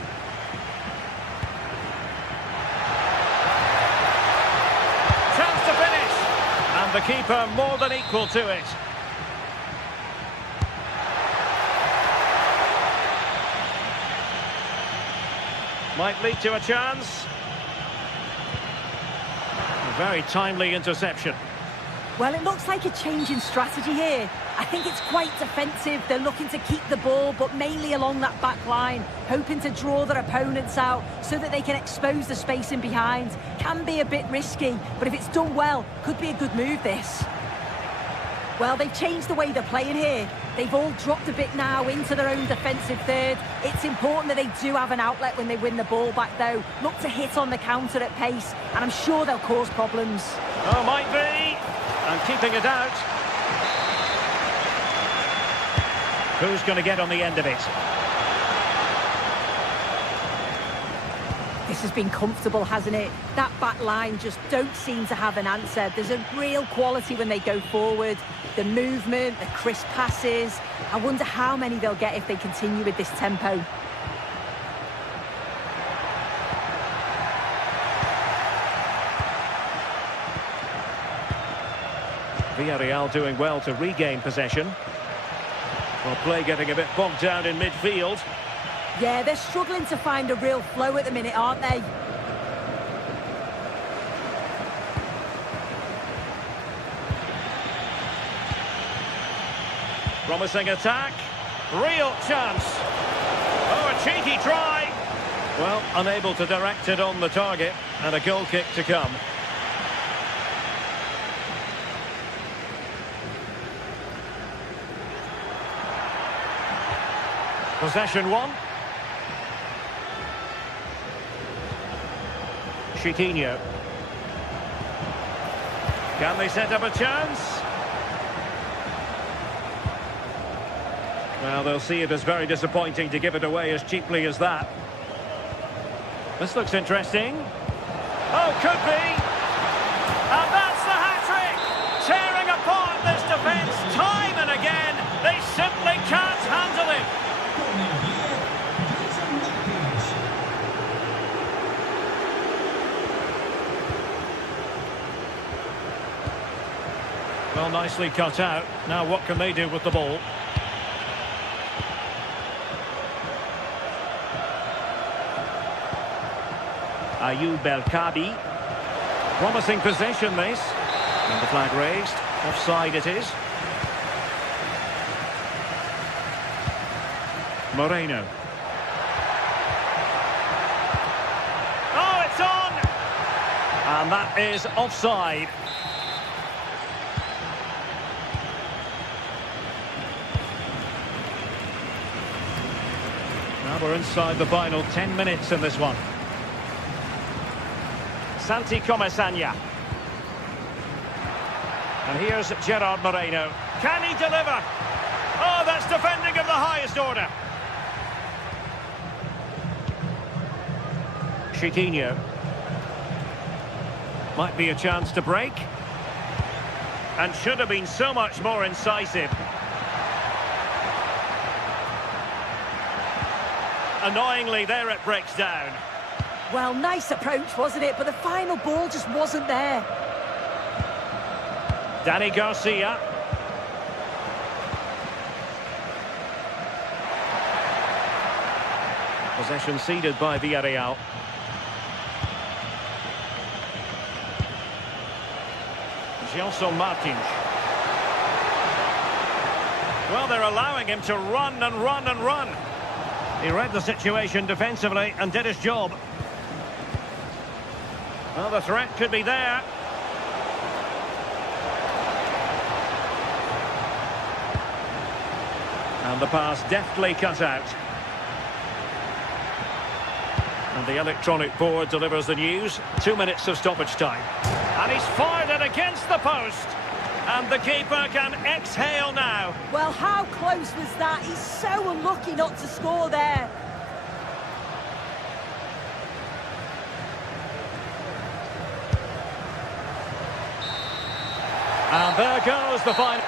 Chance to finish. And the keeper more than equal to it. Might lead to a chance. A very timely interception. Well, it looks like a change in strategy here. I think it's quite defensive. They're looking to keep the ball, but mainly along that back line, hoping to draw their opponents out so that they can expose the space in behind. Can be a bit risky, but if it's done well, could be a good move, this. Well, they've changed the way they're playing here. They've all dropped a bit now into their own defensive third. It's important that they do have an outlet when they win the ball back, though. Look to hit on the counter at pace, and I'm sure they'll cause problems. Oh, might be. And keeping it out. Who's going to get on the end of it? This has been comfortable, hasn't it? That back line just don't seem to have an answer. There's a real quality when they go forward. The movement, the crisp passes. I wonder how many they'll get if they continue with this tempo. Villarreal doing well to regain possession. Well, play getting a bit bogged down in midfield. Yeah, they're struggling to find a real flow at the minute, aren't they? Promising attack. Real chance. Oh, a cheeky try. Well, unable to direct it on the target. And a goal kick to come. Possession one. Chiquinho. Can they set up a chance? Well, they'll see it as very disappointing to give it away as cheaply as that. This looks interesting. Oh, could be. And that's the hat-trick! Tearing apart this defence time and again. They simply can't handle it. Well, nicely cut out. Now what can they do with the ball? Ayoub El-Kabi. Promising possession, this. And the flag raised. Offside it is. Moreno. Oh, it's on! And that is offside. Now we're inside the final 10 minutes in this one. Santi Comesaña. And here's Gerard Moreno. Can he deliver? Oh, that's defending of the highest order. Chiquinho. Might be a chance to break. And should have been so much more incisive. Annoyingly, there it breaks down. Well, nice approach, wasn't it? But the final ball just wasn't there. Danny Garcia. Possession ceded by Villarreal. Gelson Martins. Well, they're allowing him to run and run and run. He read the situation defensively and did his job. Well, the threat could be there. And the pass deftly cut out. And the electronic board delivers the news. 2 minutes of stoppage time. And he's fired it against the post. And the keeper can exhale now. Well, how close was that? He's so unlucky not to score there. And there goes the final.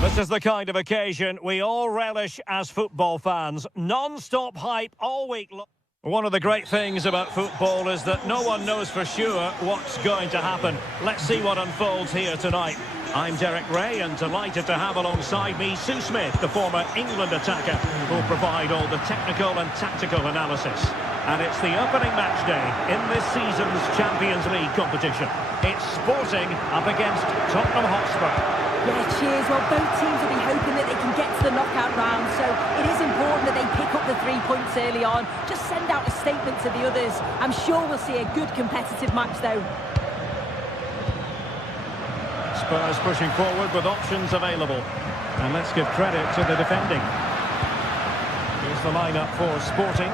This is the kind of occasion we all relish as football fans. Non-stop hype all week long. One of the great things about football is that no one knows for sure what's going to happen. Let's see what unfolds here tonight. I'm Derek Ray and delighted to have alongside me Sue Smith, the former England attacker, who'll provide all the technical and tactical analysis. And it's the opening match day in this season's Champions League competition. It's Sporting up against Tottenham Hotspur. Yeah, cheers. Well, both teams will be hoping that they can get to the knockout round, so it is important that they pick up the 3 points early on. Just send out a statement to the others. I'm sure we'll see a good competitive match, though. Spurs pushing forward with options available. And let's give credit to the defending. Here's the lineup for Sporting.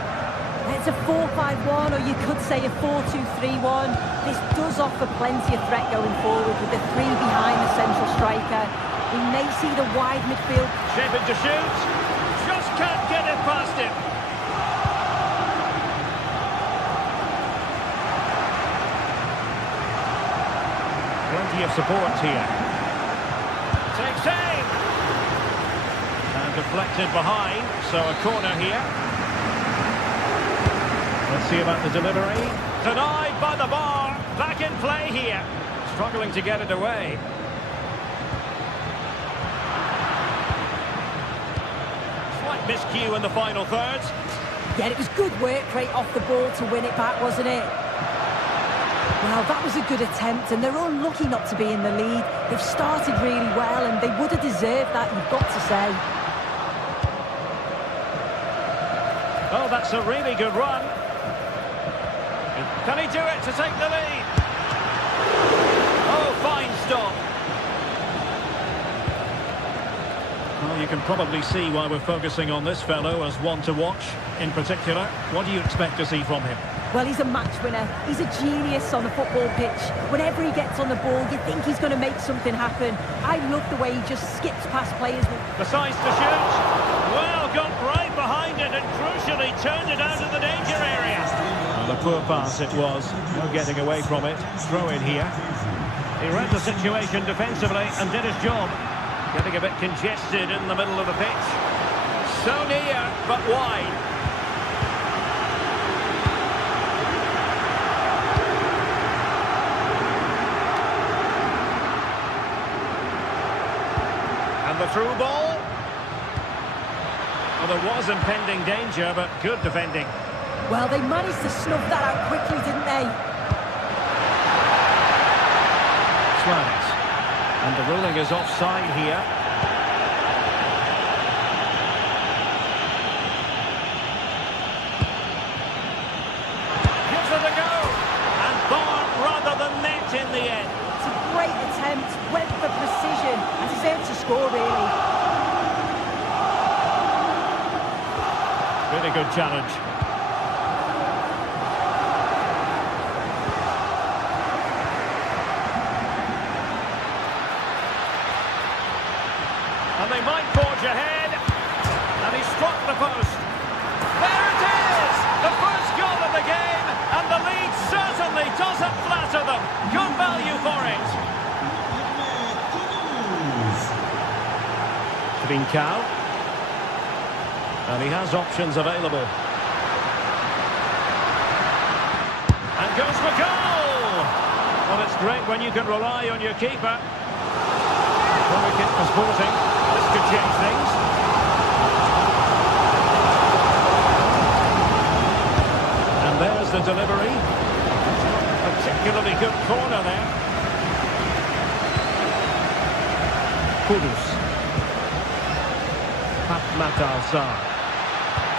It's a 4-5-1, or you could say a 4-2-3-1. This does offer plenty of threat going forward with the 3 behind the central striker. We may see the wide midfield. Shaping to shoot. Just can't get it past him. Plenty of support here. Takes aim. And deflected behind, so a corner here. Let's see about the delivery. Denied by the bar. Back in play here. Struggling to get it away. Slight miscue in the final third. Yeah, it was good work rate off the ball to win it back, wasn't it? Well, that was a good attempt, and they're unlucky not to be in the lead. They've started really well, and they would have deserved that, you've got to say. Oh, that's a really good run. Can he do it to take the lead? Oh, fine stop. Well, you can probably see why we're focusing on this fellow as one to watch in particular. What do you expect to see from him? Well, he's a match winner. He's a genius on the football pitch. Whenever he gets on the ball, you think he's going to make something happen. I love the way he just skips past players. Decides to shoot. Well, got right behind it and crucially turned it out of the danger area. Well, a poor pass it was. No getting away from it. Throw in here. He read the situation defensively and did his job. Getting a bit congested in the middle of the pitch. So near, but wide. And the through ball. Well, there was impending danger, but good defending. Well, they managed to snuff that out quickly, didn't they? Suarez. And the ruling is offside here. Gives it a go. And bar rather than net in the end. It's a great attempt, went for precision, and deserved to score, really. Really good challenge. And they might forge ahead. And he struck the post. There it is! The first goal of the game. And the lead certainly doesn't flatter them. Good value for it. Trincao. And he has options available. And goes for goal! Well, it's great when you can rely on your keeper. Corner kick for Sporting. This could change things. And there's the delivery. Particularly good corner there. Kudus. Matal.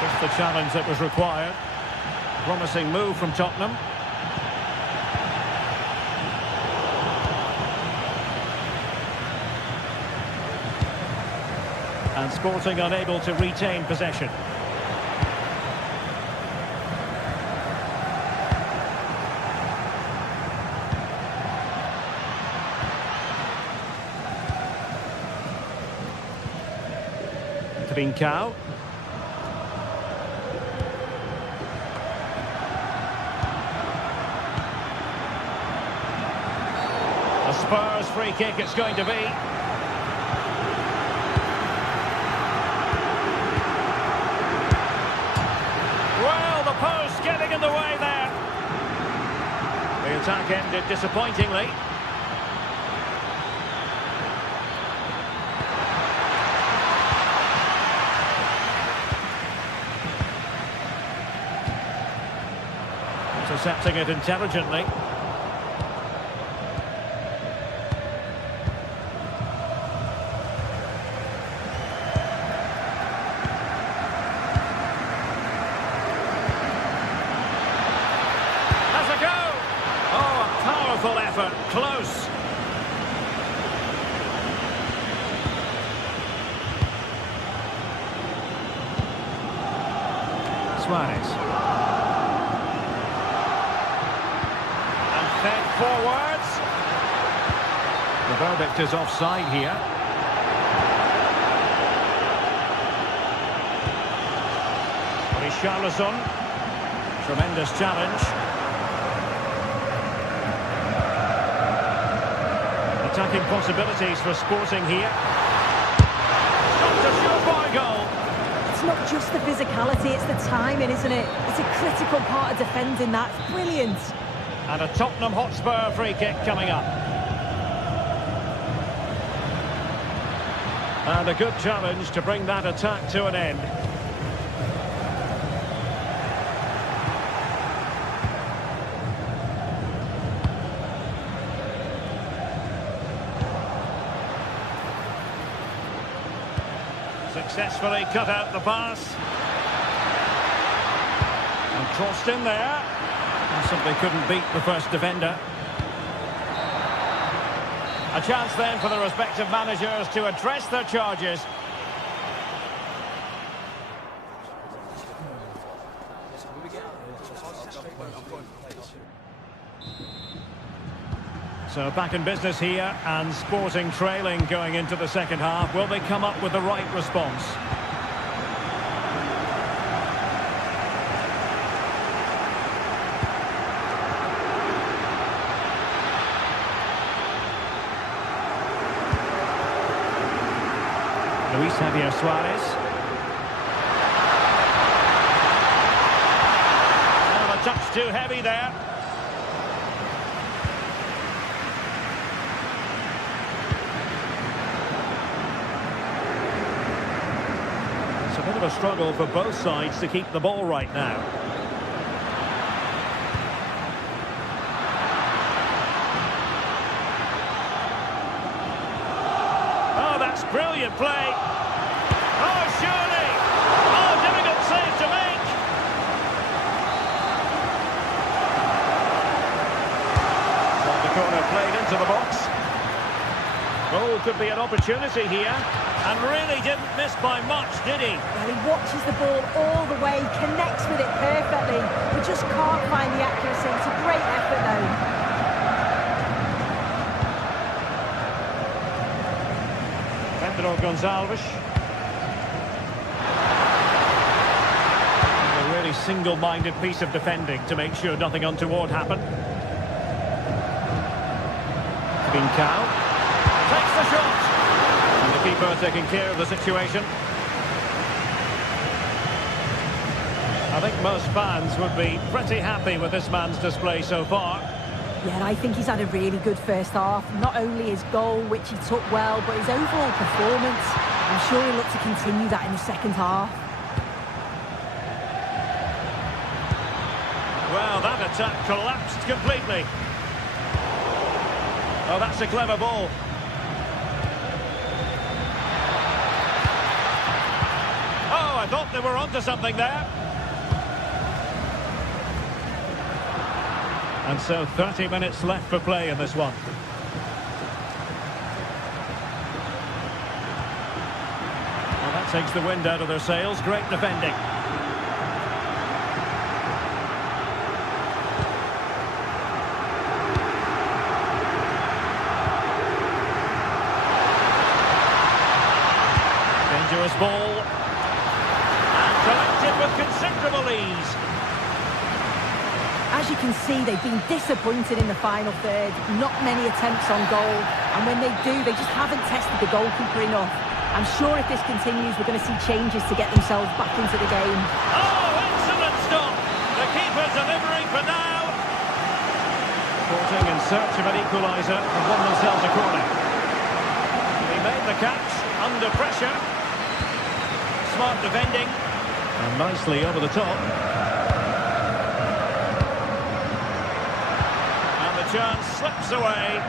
Just the challenge that was required. Promising move from Tottenham. And Sporting unable to retain possession. Trincao. A Spurs free kick it's going to be. Well, the post getting in the way there. The attack ended disappointingly. Intercepting it Wonderful effort, close. Suarez. And fed forwards. The verdict is offside here. Richarlison. Tremendous challenge. Attacking possibilities for Sporting here. Stopped a surefire goal. It's not just the physicality, it's the timing, isn't it? It's a critical part of defending that. It's brilliant. And a Tottenham Hotspur free kick coming up. And a good challenge to bring that attack to an end. Successfully cut out the pass. And crossed in there. And simply couldn't beat the first defender. A chance then for the respective managers to address their charges. So back in business here, and Sporting trailing going into the second half. Will they come up with the right response? Luis Javier Suarez. Oh, a touch too heavy there. It's a bit of a struggle for both sides to keep the ball right now. Oh, that's brilliant play. Oh, surely. Oh, difficult save to make. So the corner played into the box. Oh, could be an opportunity here. And really didn't miss by much, did he? Well, he watches the ball all the way, connects with it perfectly. We just can't find the accuracy. It's a great effort, though. Pedro Gonçalves. A really single-minded piece of defending to make sure nothing untoward happened. Trincao takes the shot. And the keeper taking care of the situation. I think most fans would be pretty happy with this man's display so far. Yeah, and I think he's had a really good first half. Not only his goal, which he took well, but his overall performance. I'm sure he'll look to continue that in the second half. Well, that attack collapsed completely. Oh, that's a clever ball. Oh, I thought they were onto something there. And so 30 minutes left for play in this one. Well, that takes the wind out of their sails. Great defending. Dangerous ball. And collected with considerable ease. As you can see, they've been disappointed in the final third. Not many attempts on goal. And when they do, they just haven't tested the goalkeeper enough. I'm sure if this continues, we're going to see changes to get themselves back into the game. Oh, excellent stop! The keeper delivering for now. Sporting in search of an equaliser and won themselves a corner. He made the catch under pressure. Smart defending. And nicely over the top. Chance slips away.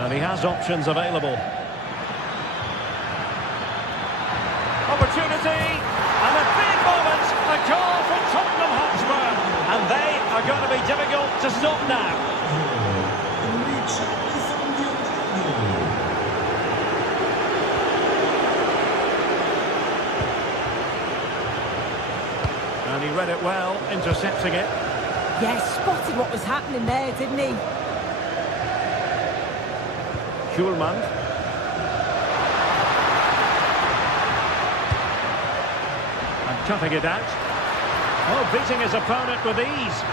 And he has options available. Opportunity, and a big moment, a goal for They're going to be difficult to stop now. And he read it well, intercepting it. Yes, spotted what was happening there, didn't he? Schulman. And cutting it out. Oh, beating his opponent with ease.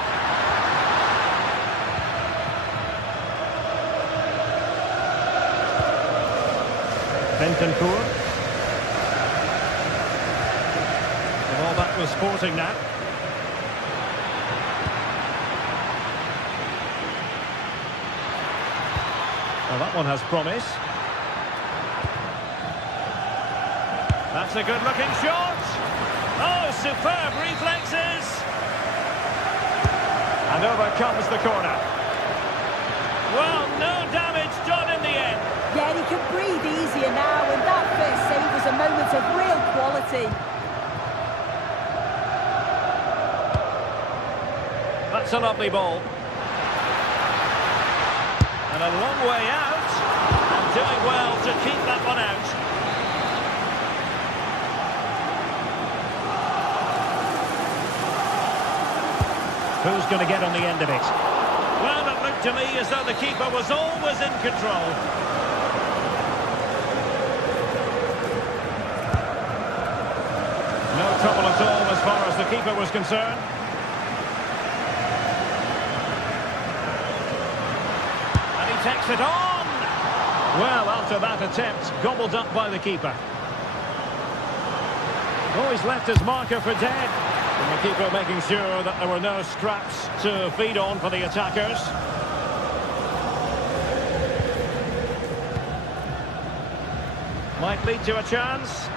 Bentancur. The ball back was Sporting now. Well, that one has promise. That's a good-looking shot. Oh, superb reflexes. And over comes the corner. Well, no damage done in the end. Yeah, he can breathe easier now, and that first save was a moment of real quality. That's a lovely ball. And a long way out. And doing well to keep that one out. Who's going to get on the end of it? Well, it looked to me as though the keeper was always in control. No trouble at all as far as the keeper was concerned. And he takes it on. Well, after that attempt, gobbled up by the keeper. Oh, he's left his marker for dead. And the keeper making sure that there were no scraps to feed on for the attackers. Might lead to a chance.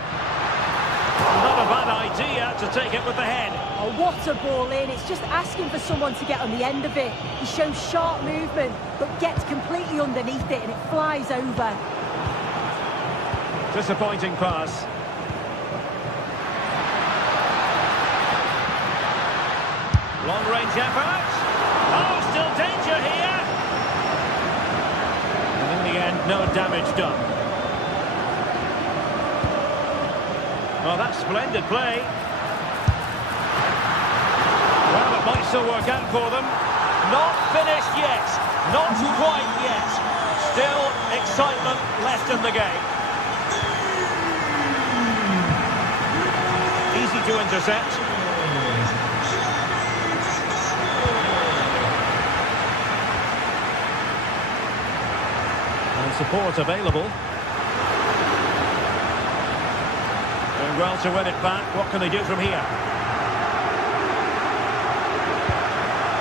Not a bad idea to take it with the head. Oh, what a ball in. It's just asking for someone to get on the end of it. He shows sharp movement, but gets completely underneath it and it flies over. Disappointing pass. Long-range effort. Oh, still danger here. And in the end, no damage done. Well, that's splendid play. Well, it might still work out for them. Not finished yet. Not quite yet. Still excitement left in the game. Easy to intercept. Support available. Doing well to win it back. What can they do from here?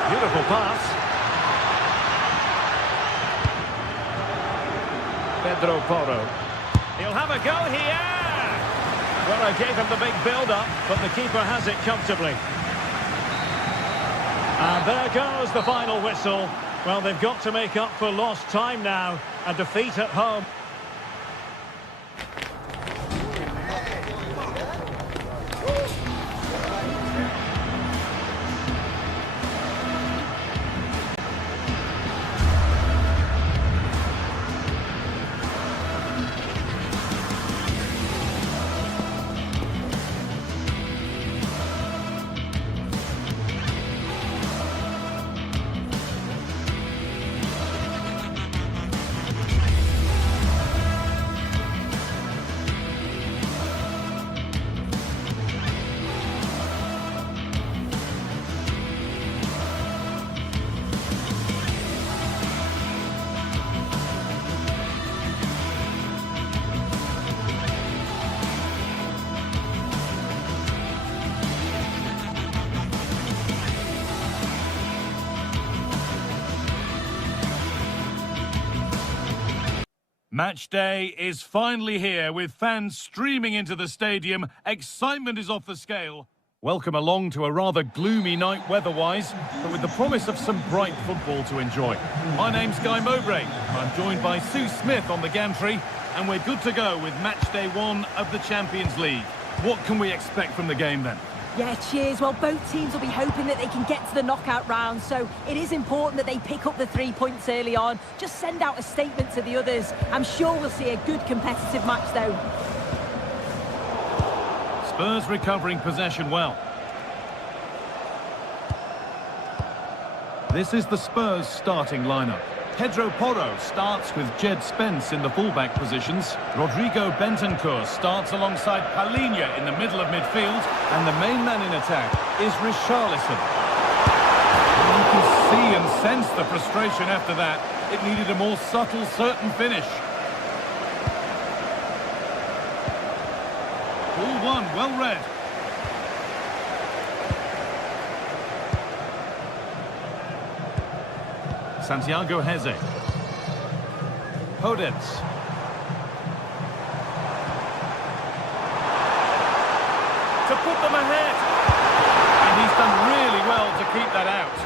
Beautiful pass. Pedro Porro. He'll have a go here. Well, I gave him the big build-up, but the keeper has it comfortably. And there goes the final whistle. Well, they've got to make up for lost time now. A defeat at home. Match day is finally here with fans streaming into the stadium. Excitement is off the scale. Welcome along to a rather gloomy night weather-wise, but with the promise of some bright football to enjoy. My name's Guy Mowbray. I'm joined by Sue Smith on the gantry, and we're good to go with match day 1 of the Champions League. What can we expect from the game then? Yeah, cheers. Well, both teams will be hoping that they can get to the knockout round, so it is important that they pick up the 3 points early on. Just send out a statement to the others. I'm sure we'll see a good competitive match, though. Spurs recovering possession well. This is the Spurs starting lineup. Pedro Porro starts with Jed Spence in the fullback positions. Rodrigo Bentancur starts alongside Palhinha in the middle of midfield. And the main man in attack is Richarlison. You can see and sense the frustration after that. It needed a more subtle, certain finish. Ball one, well read. Santiago Heze. Podence. To put them ahead. And he's done really well to keep that out.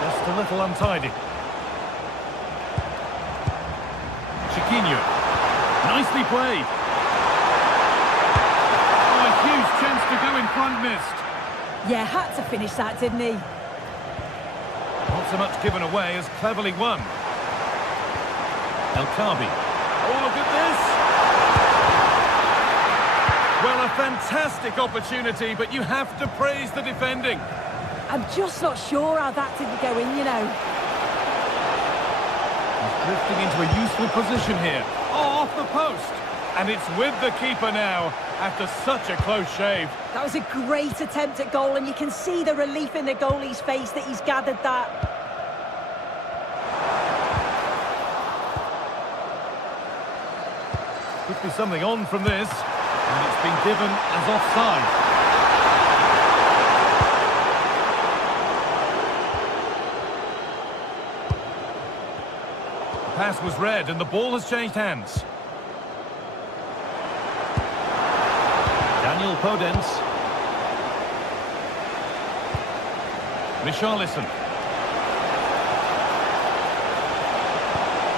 Just a little untidy. Chiquinho. Nicely played. Huge chance to go in front, missed. Yeah, had to finish that, didn't he? Not so much given away as cleverly won. El Khabi. Oh, look at this! Well, a fantastic opportunity, but you have to praise the defending. I'm just not sure how that didn't go in, you know. He's drifting into a useful position here. Oh, off the post. And it's with the keeper now, after such a close shave. That was a great attempt at goal, and you can see the relief in the goalie's face that he's gathered that. Could be something on from this, and it's been given as offside. The pass was read, and the ball has changed hands. Daniel Podence. Richarlison.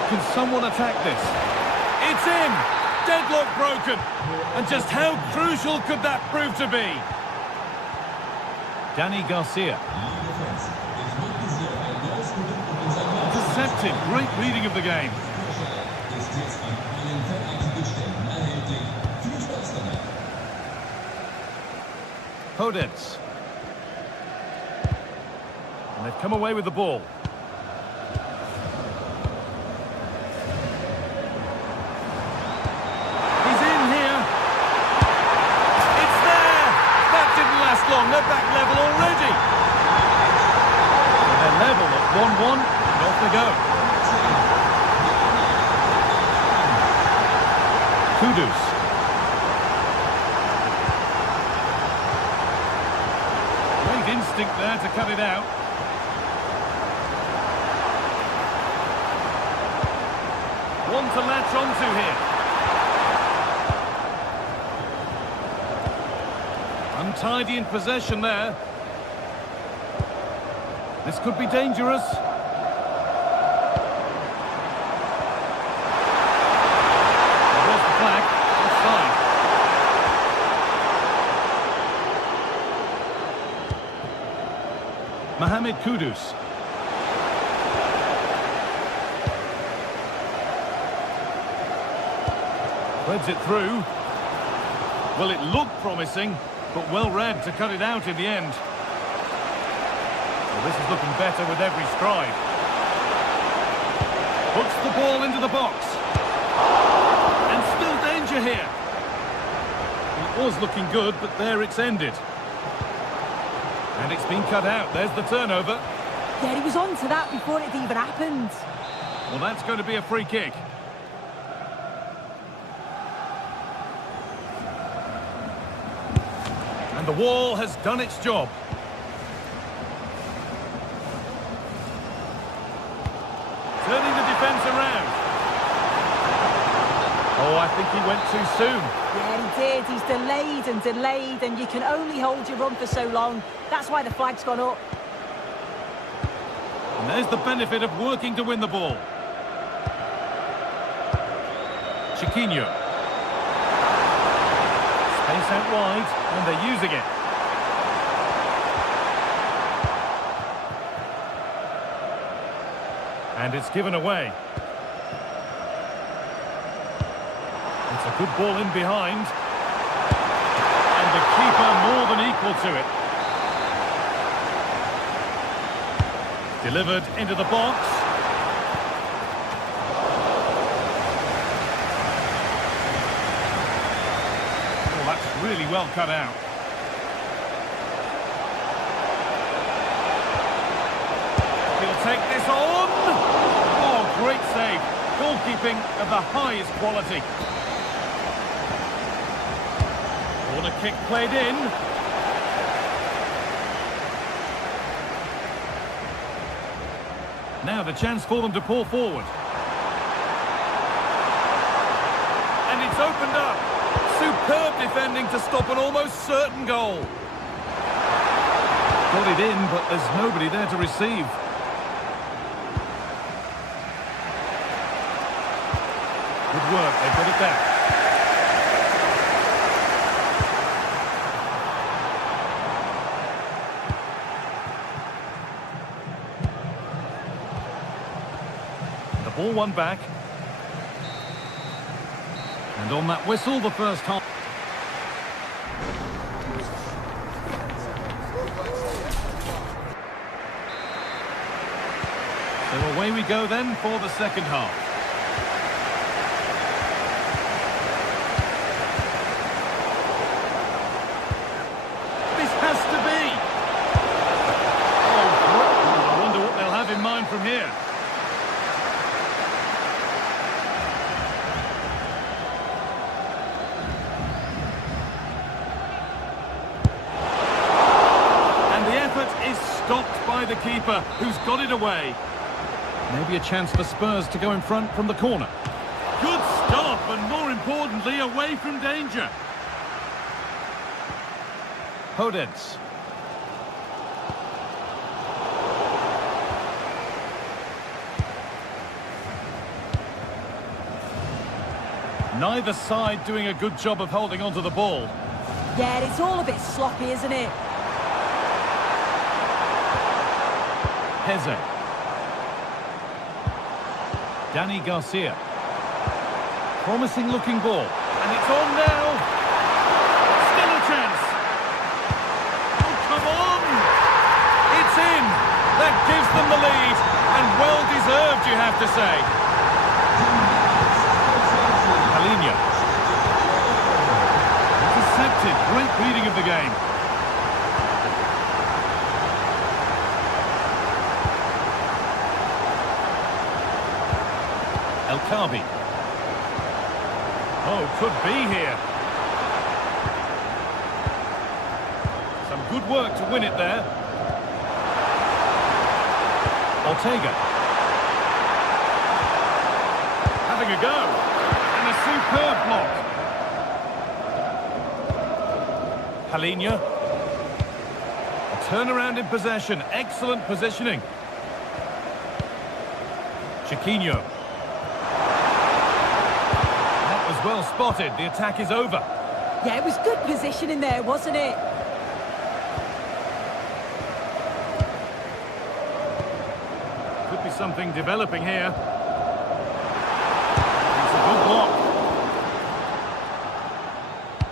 Can someone attack this? It's in! Deadlock broken! And just how crucial could that prove to be? Dani Garcia. Intercepted. Great reading of the game. Podence. And they've come away with the ball. He's in here. It's there. That didn't last long. They're back level already. And they're level at 1-1. And off they go. Kudus. Instinct there to cut it out. One to latch onto here. Untidy in possession there. This could be dangerous. There's the flag. Offside. Mohamed Kudus. Threads it through. Well, it looked promising, but well read to cut it out in the end. Well, this is looking better with every stride. Puts the ball into the box. And still danger here. It was looking good, but there it's ended. And it's been cut out. There's the turnover. Yeah, he was on to that before it even happened. Well, that's going to be a free kick. And the wall has done its job. Turning the defence around. Oh, I think he went too soon. Yeah, he did. He's delayed, and you can only hold your run for so long. That's why the flag's gone up. And there's the benefit of working to win the ball. Chiquinho. Space out wide, and they're using it. And it's given away. It's a good ball in behind. And the keeper more than equal to it. Delivered into the box. Oh, that's really well cut out. He'll take this on. Oh, great save. Goalkeeping of the highest quality. Corner kick played in. Now the chance for them to pour forward. And it's opened up. Superb defending to stop an almost certain goal. Got it in, but there's nobody there to receive. Good work, they got it back. Ball one back. And on that whistle, the first half. So away we go then for the second half. This has to be. Oh, I wonder what they'll have in mind from here. Stopped by the keeper, who's got it away. Maybe a chance for Spurs to go in front from the corner. Good stop, and more importantly, away from danger. Podence. Neither side doing a good job of holding onto the ball. Yeah, it's all a bit sloppy, isn't it? Heze. Danny Garcia. Promising looking ball. And it's on now. Still a chance. Oh, come on. It's in. That gives them the lead. And well deserved, you have to say. Palinha. Intercepted. Great reading of the game. El Kabi. Oh, could be here. Some good work to win it there. Ortega. Having a go. And a superb block. Palinha. A turnaround in possession. Excellent positioning. Chiquinho. Well spotted, the attack is over. Yeah, it was good positioning there, wasn't it? Could be something developing here. It's a good block.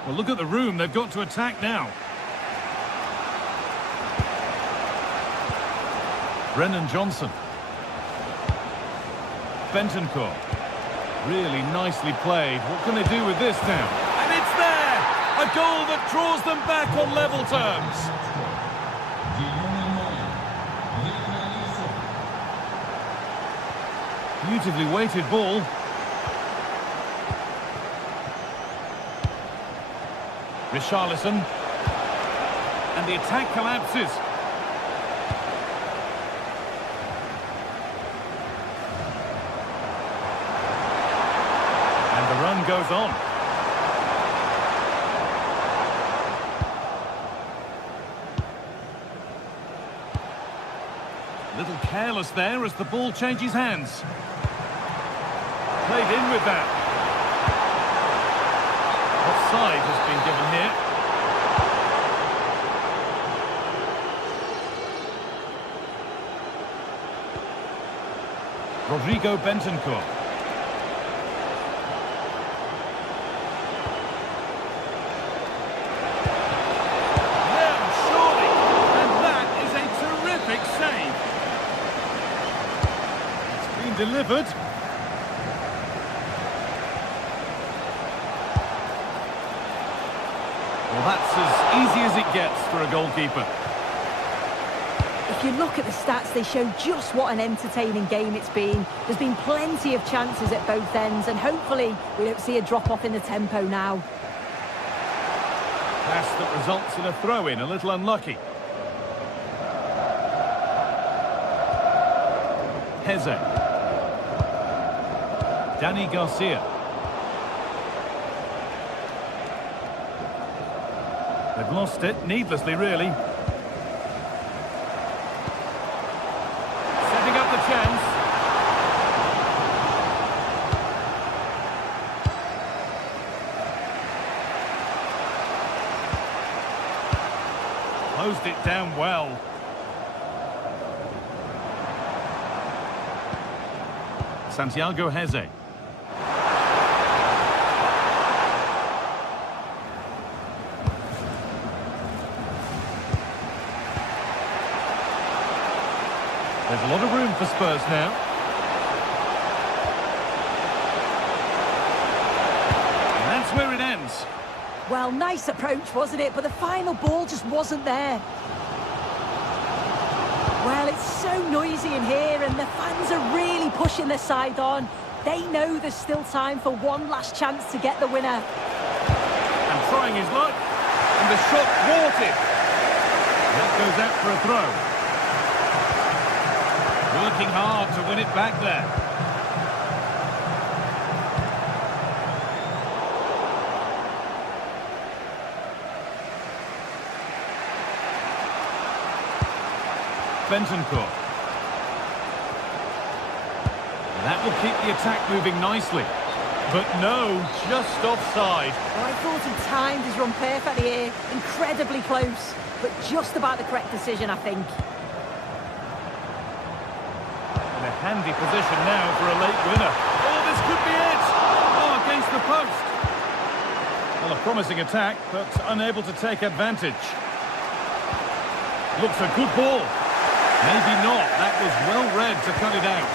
Well, look at the room, they've got to attack now. Brennan Johnson. Bentancur. Really nicely played. What can they do with this now? And it's there! A goal that draws them back on level terms. Beautifully weighted ball. Richarlison. And the attack collapses. The run goes on. A little careless there as the ball changes hands. Played in with that. Offside has been given here. Rodrigo Bentancur. Delivered. Well, that's as easy as it gets for a goalkeeper. If you look at the stats, they show just what an entertaining game it's been. There's been plenty of chances at both ends, and hopefully we don't see a drop-off in the tempo now. Pass that results in a throw-in, a little unlucky. Heze. Danny Garcia. They've lost it, needlessly really. Setting up the chance. Closed it down well. Santiago Heze. There's a lot of room for Spurs now. And that's where it ends. Well, nice approach, wasn't it? But the final ball just wasn't there. Well, it's so noisy in here, and the fans are really pushing their side on. They know there's still time for one last chance to get the winner. And trying his luck. And the shot thwarted. That goes out for a throw. Working hard to win it back there. Bentancur. That will keep the attack moving nicely. But no, just offside. Well, I thought he timed his run perfectly here. Incredibly close. But just about the correct decision, I think. In a handy position now for a late winner. Oh, this could be it! Oh, against the post. Well, a promising attack, but unable to take advantage. Looks a good ball. Maybe not. That was well read to cut it out.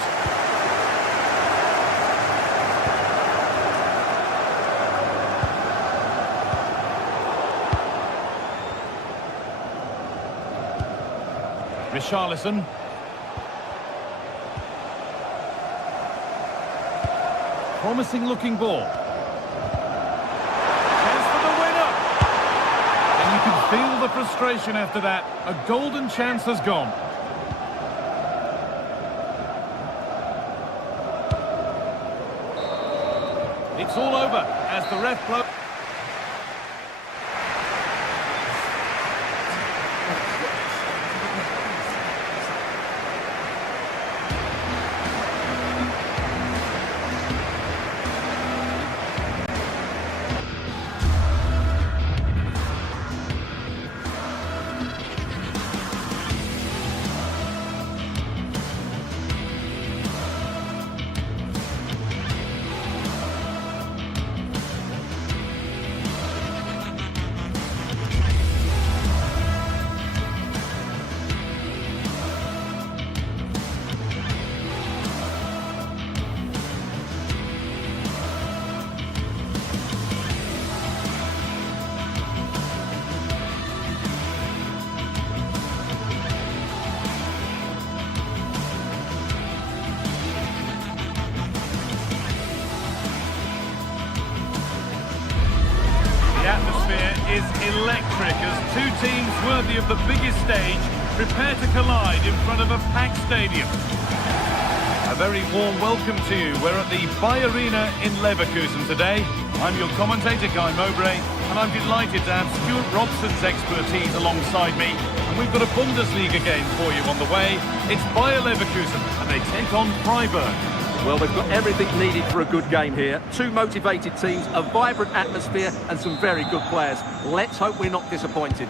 Richarlison. Promising looking ball. Chance for the winner. And you can feel the frustration after that. A golden chance has gone. It's all over as the ref blows. Is electric as two teams worthy of the biggest stage prepare to collide in front of a packed stadium. A very warm welcome to you. We're at the Bay Arena in Leverkusen today. I'm your commentator, Guy Mowbray, and I'm delighted to have Stuart Robson's expertise alongside me. And we've got a Bundesliga game for you on the way. It's Bayer Leverkusen, and they take on Freiburg. Well, we've got everything needed for a good game here. Two motivated teams, a vibrant atmosphere and some very good players. Let's hope we're not disappointed.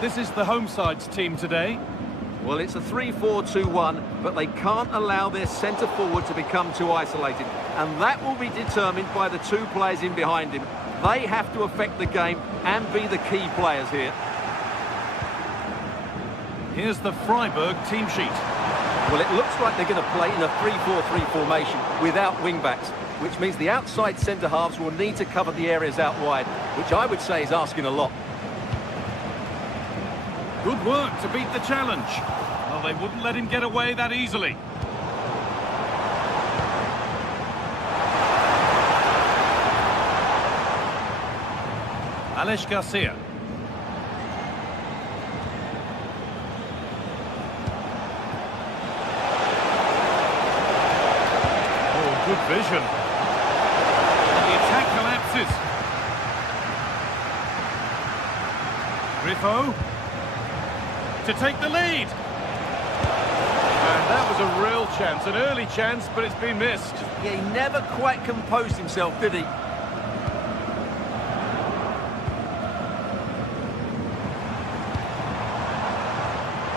This is the home side's team today. Well, it's a 3-4-2-1, but they can't allow their centre forward to become too isolated. And that will be determined by the two players in behind him. They have to affect the game and be the key players here. Here's the Freiburg team sheet. Well, it looks like they're going to play in a 3-4-3 formation without wing-backs, which means the outside centre-halves will need to cover the areas out wide, which I would say is asking a lot. Good work to beat the challenge. Well, they wouldn't let him get away that easily. Alex Garcia. Oh, good vision. The attack collapses. Griffo to take the lead. And that was a real chance, an early chance, but it's been missed. Yeah, he never quite composed himself, did he?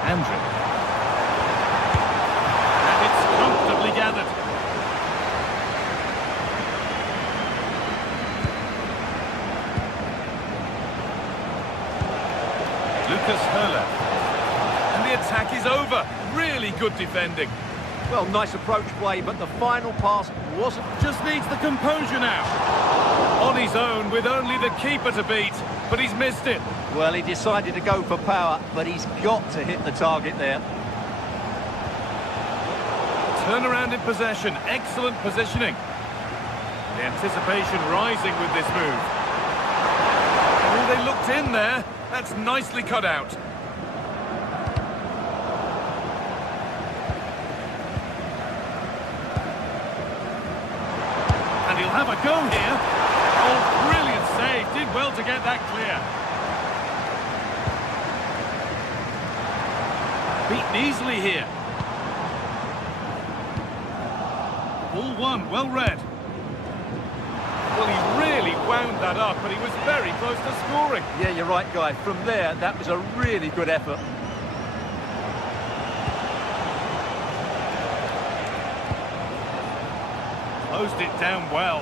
Andrew. And it's comfortably gathered. Lucas Hurler. And the attack is over. Really good defending. Well, nice approach play, but the final pass wasn't... Just needs the composure now. On his own with only the keeper to beat, but he's missed it. Well, he decided to go for power, but he's got to hit the target there. Turnaround in possession, excellent positioning. The anticipation rising with this move. Oh, they looked in there. That's nicely cut out. And he'll have a go here. Oh, brilliant save. Did well to get that clear. Beaten easily here. Ball one, well read. Well, he really wound that up, but he was very close to scoring. Yeah, you're right, Guy. From there, that was a really good effort. Closed it down well.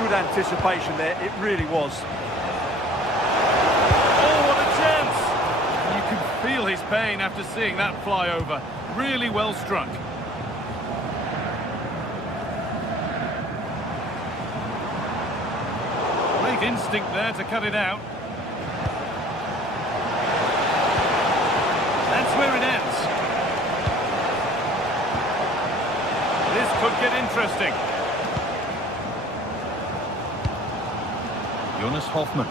Good anticipation there, it really was. Oh, what a chance! You can feel his pain after seeing that fly over. Really well struck. Great instinct there to cut it out. That's where it ends. This could get interesting. Jonas Hoffmann.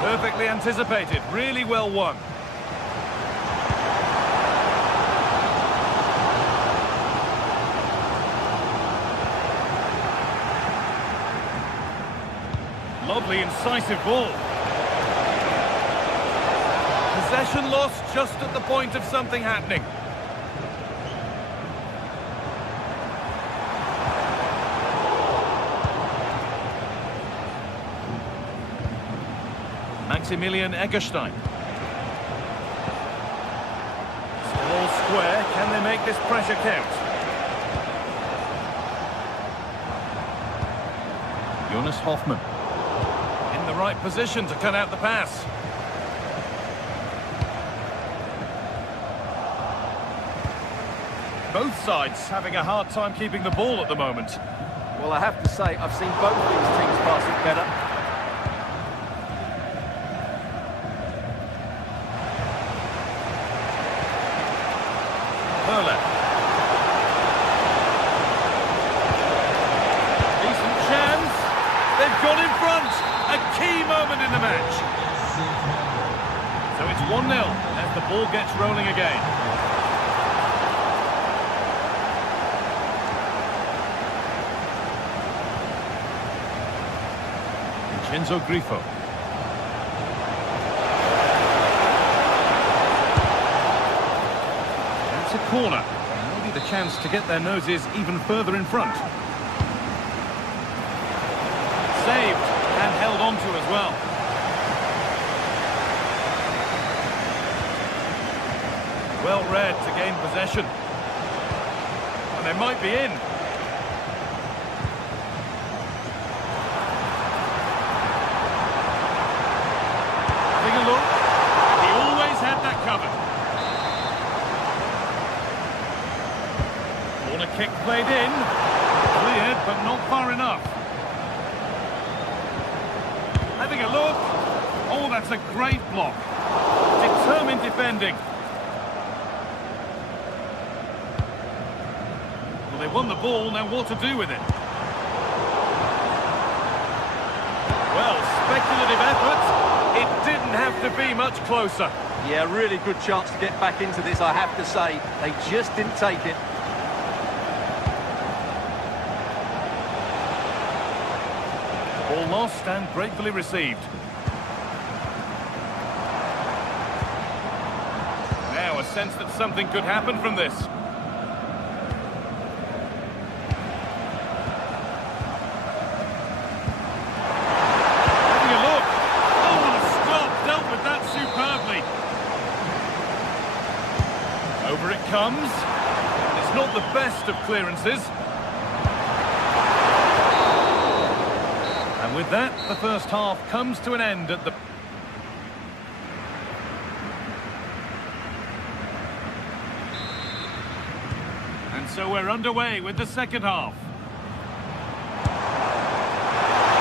Perfectly anticipated, really well won. Lovely, incisive ball. Possession lost just at the point of something happening. Maximilian Eggestein. Still all square. Can they make this pressure count? Jonas Hoffmann. In the right position to cut out the pass. Both sides having a hard time keeping the ball at the moment. Well, I have to say, I've seen both these teams pass it better. Decent chance. They've got in front. A key moment in the match. So it's 1-0 as the ball gets rolling again. Enzo Grifo. That's a corner. Maybe the chance to get their noses even further in front. Saved and held on to as well. Well read to gain possession. And they might be in. Having a look. He always had that covered. Corner kick played in. Cleared, but not far enough. Having a look. Oh, that's a great block. Determined defending. Well, they won the ball, now what to do with it? Well, speculative effort. It didn't have to be much closer. Yeah, really good chance to get back into this, I have to say. They just didn't take it. Ball lost and gratefully received. Now a sense that something could happen from this. Having a look. Oh, what a stop. Dealt with that superbly. Over it comes. It's not the best of clearances. And with that, the first half comes to an end at the... And so we're underway with the second half.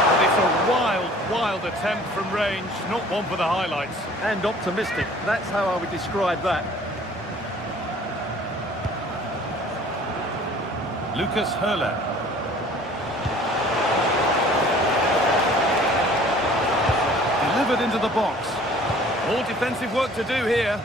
But it's a wild, wild attempt from range, not one for the highlights. And optimistic, that's how I would describe that. Lucas Höhler. Delivered into the box. More defensive work to do here.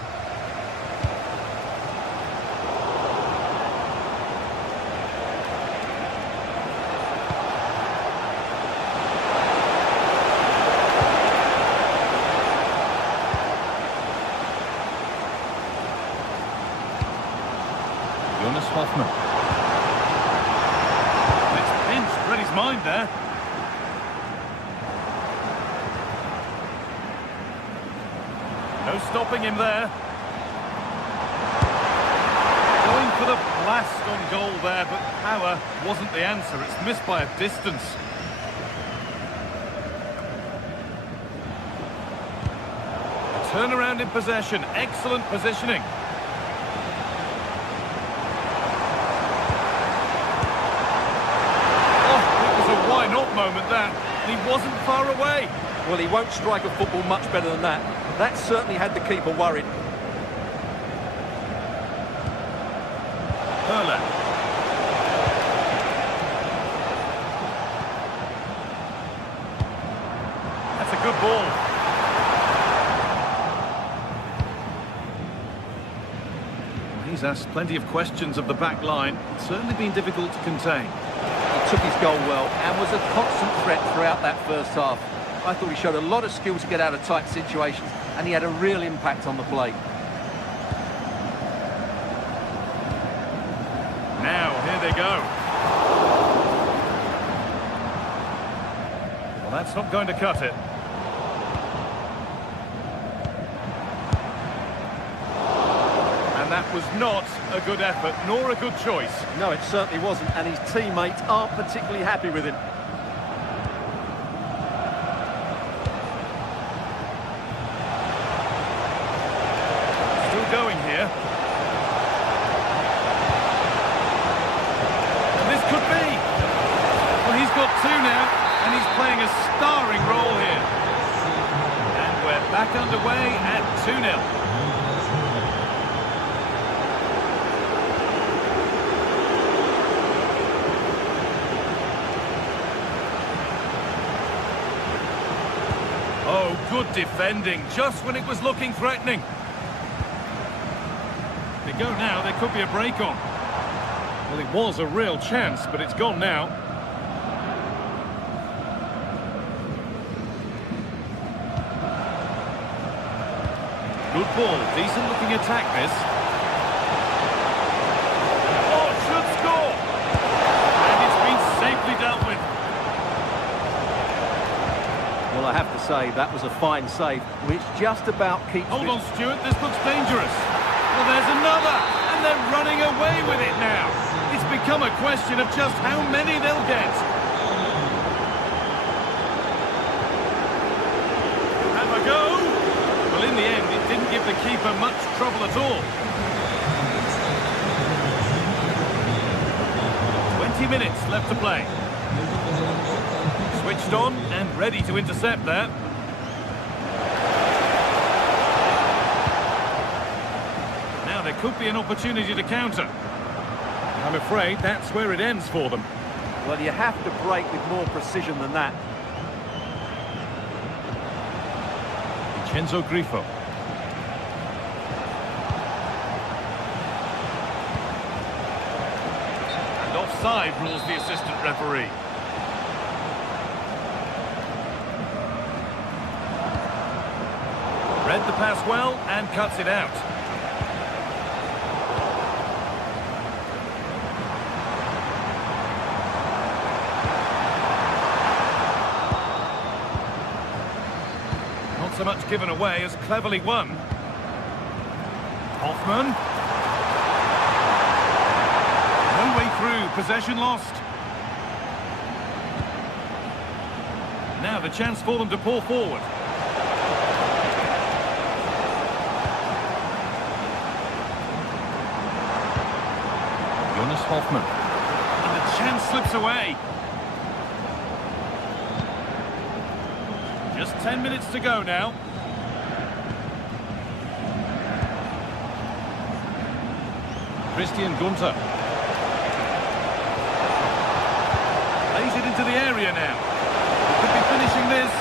Jonas Hoffmann. It's pinched, read his mind there. No stopping him there. Going for the blast on goal there, but power wasn't the answer. It's missed by a distance. A turnaround in possession. Excellent positioning. Oh, it was a why not moment that. And he wasn't far away. Well, he won't strike a football much better than that. That certainly had the keeper worried. Höhler. That's a good ball. He's asked plenty of questions of the back line. It's certainly been difficult to contain. He took his goal well and was a constant threat throughout that first half. I thought he showed a lot of skill to get out of tight situations, and he had a real impact on the play. Now, here they go. Well, that's not going to cut it. And that was not a good effort, nor a good choice. No, it certainly wasn't, and his teammates aren't particularly happy with him. Going here. And this could be. Well, he's got two now, and he's playing a starring role here. And we're back underway at 2-0. Oh, good defending, just when it was looking threatening. They go now, there could be a break on. Well, it was a real chance, but it's gone now. Good ball, decent looking attack this. Oh, should score! And it's been safely dealt with. Well, I have to say, that was a fine save, which just about keeps... Hold on, Stuart, this looks dangerous. Well, there's another, and they're running away with it now. It's become a question of just how many they'll get. Have a go. Well, in the end, it didn't give the keeper much trouble at all. 20 minutes left to play. Switched on and ready to intercept there. Now there could be an opportunity to counter. I'm afraid that's where it ends for them. Well, you have to break with more precision than that. Vincenzo Grifo. And offside rules the assistant referee. Read the pass well and cuts it out. Not so much given away as cleverly won. Hoffman. No way through, possession lost. Now the chance for them to pull forward. Hoffman. And the chance slips away. Just 10 minutes to go now. Christian Gunter. Lays it into the area now. Could be finishing this.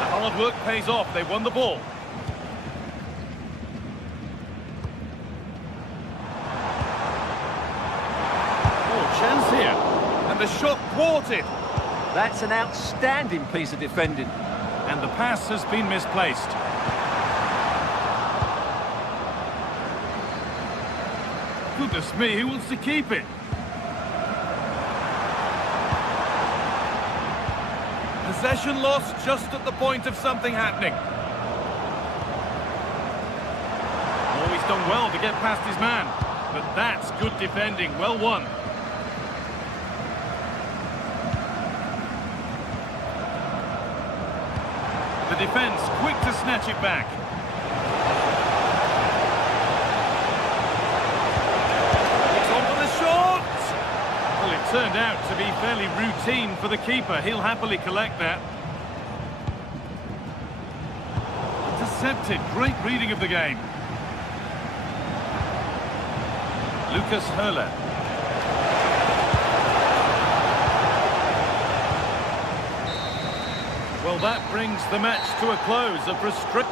The hard work pays off. They won the ball. Chance here, and the shot thwarted. That's an outstanding piece of defending. And the pass has been misplaced. Goodness me, who wants to keep it? Possession lost just at the point of something happening. Oh, he's done well to get past his man, but that's good defending, well won. The defence quick to snatch it back. It's on for the shot! Well, it turned out to be fairly routine for the keeper. He'll happily collect that. Intercepted. Great reading of the game. Lucas Höhler. Well, that brings the match to a close. A frustrating...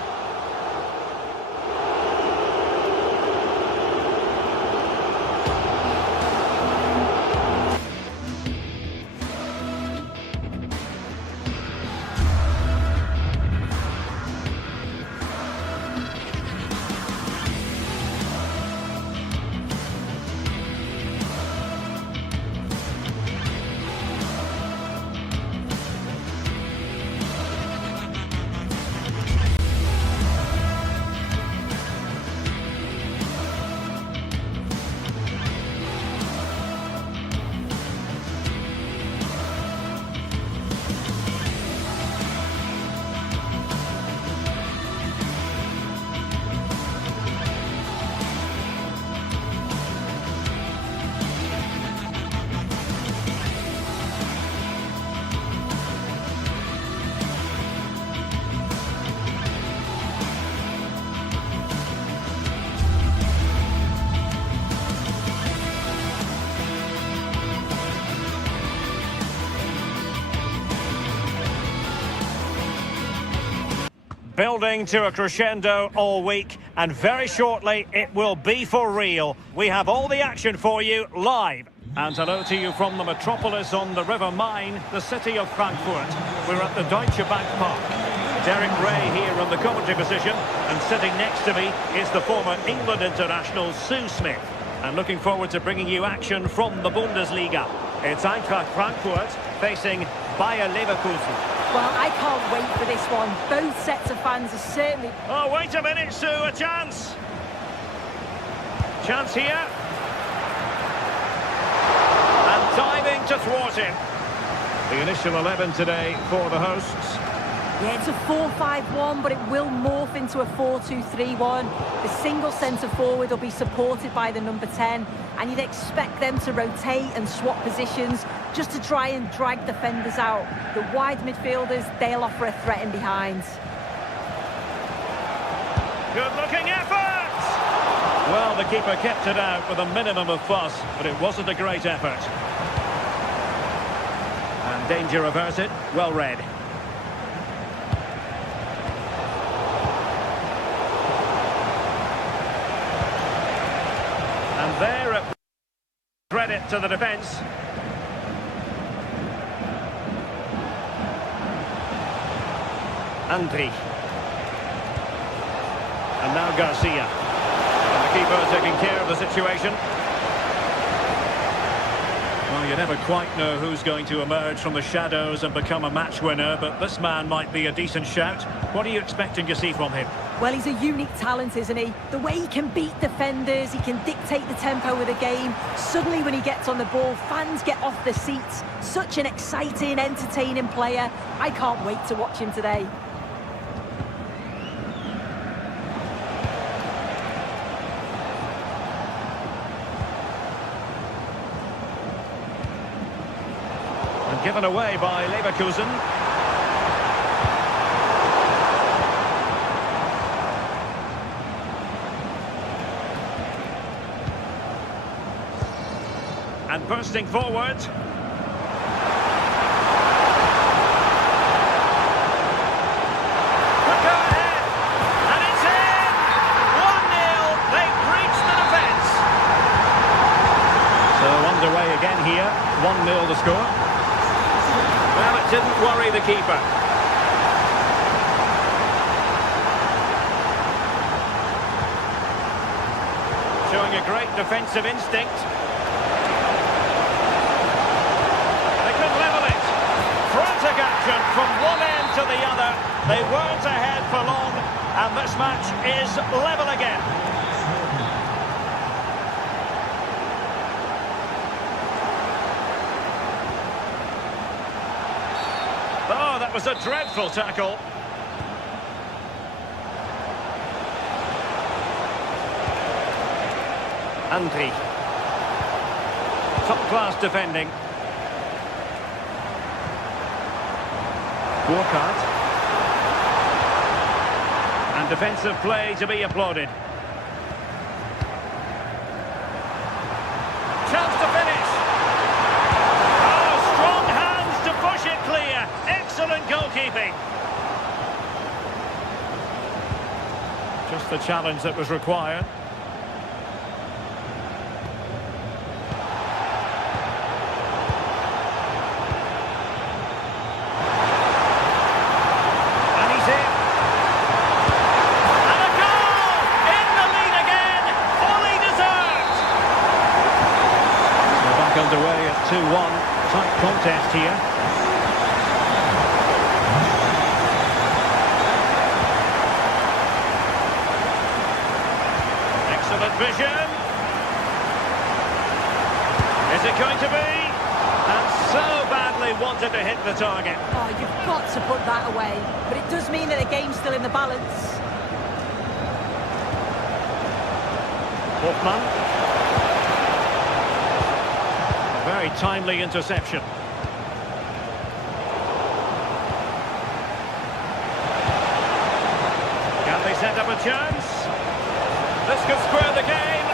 Building to a crescendo all week, and very shortly it will be for real. We have all the action for you live. And hello to you from the metropolis on the River Main, the city of Frankfurt. We're at the Deutsche Bank Park. Derek Ray here on the commentary position, and sitting next to me is the former England international Sue Smith. And looking forward to bringing you action from the Bundesliga. It's Eintracht Frankfurt facing Bayer Leverkusen. Well, I can't wait for this one. Both sets of fans are certainly... Oh, wait a minute, Sue, a chance. Chance here. And diving to thwart him. The initial 11 today for the hosts. Yeah, it's a 4-5-1, but it will morph into a 4-2-3-1. The single centre-forward will be supported by the number 10, and you'd expect them to rotate and swap positions just to try and drag defenders out. The wide midfielders, they'll offer a threat in behind. Good-looking effort! Well, the keeper kept it out with a minimum of fuss, but it wasn't a great effort. And danger averted, well read. And there it credit to the defence. Andri. And now Garcia. And the keeper taking care of the situation. Well, you never quite know who's going to emerge from the shadows and become a match winner, but this man might be a decent shout. What are you expecting to see from him? Well, he's a unique talent, isn't he? The way he can beat defenders, he can dictate the tempo of the game. Suddenly, when he gets on the ball, fans get off their seats. Such an exciting, entertaining player. I can't wait to watch him today. And given away by Leverkusen. And bursting forward. Could go ahead. And it's in! 1-0. They've breached the defence. So underway again here. 1-0 the score. Well, it didn't worry the keeper. Showing a great defensive instinct. Action from one end to the other. They weren't ahead for long, and this match is level again. Oh, that was a dreadful tackle. Andri. Top-class defending. Walcott. And defensive play to be applauded. Chance to finish. Oh, strong hands to push it clear. Excellent goalkeeping. Just the challenge that was required. Underway at 2-1, tight contest here. Excellent vision. Is it going to be? And so badly wanted to hit the target. Oh, you've got to put that away. But it does mean that the game's still in the balance. Hoffmann. Very timely interception. Can they set up a chance? This could square the game.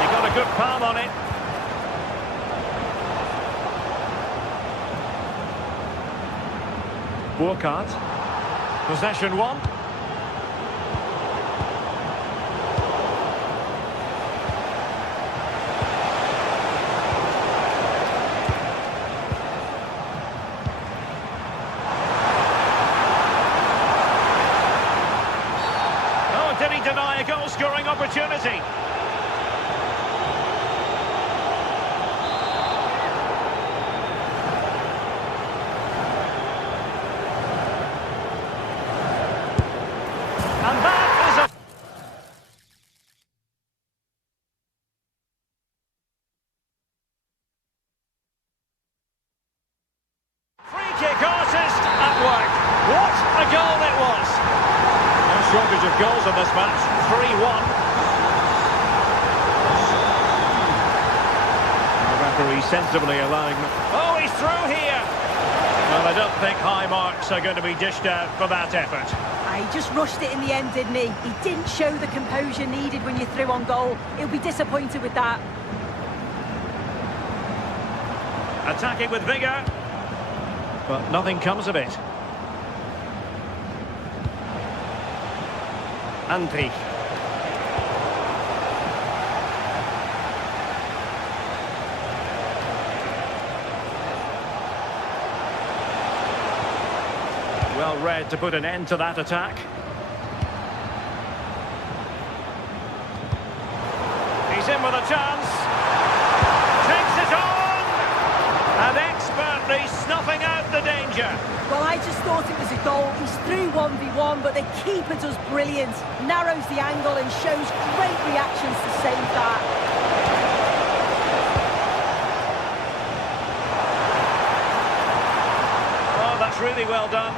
He got a good palm on it. Walcott. Possession one. goal-scoring opportunity. And that is a... free kick artist at work. What a goal it was. No shortage of goals in this match. 3-1. The referee sensibly allowing them. Oh, he's through here. Well, I don't think high marks are going to be dished out for that effort. He just rushed it in the end, didn't he? He didn't show the composure needed when you're through on goal. He'll be disappointed with that. Attacking with vigour, but nothing comes of it. Andri. Well read to put an end to that attack. He's in with a chance. Takes it on! And expertly snuffing out the danger. Well, I just thought it was a goal. He's through 1v1, but the keeper does brilliant. Narrows the angle and shows great reactions to save that. Oh, that's really well done.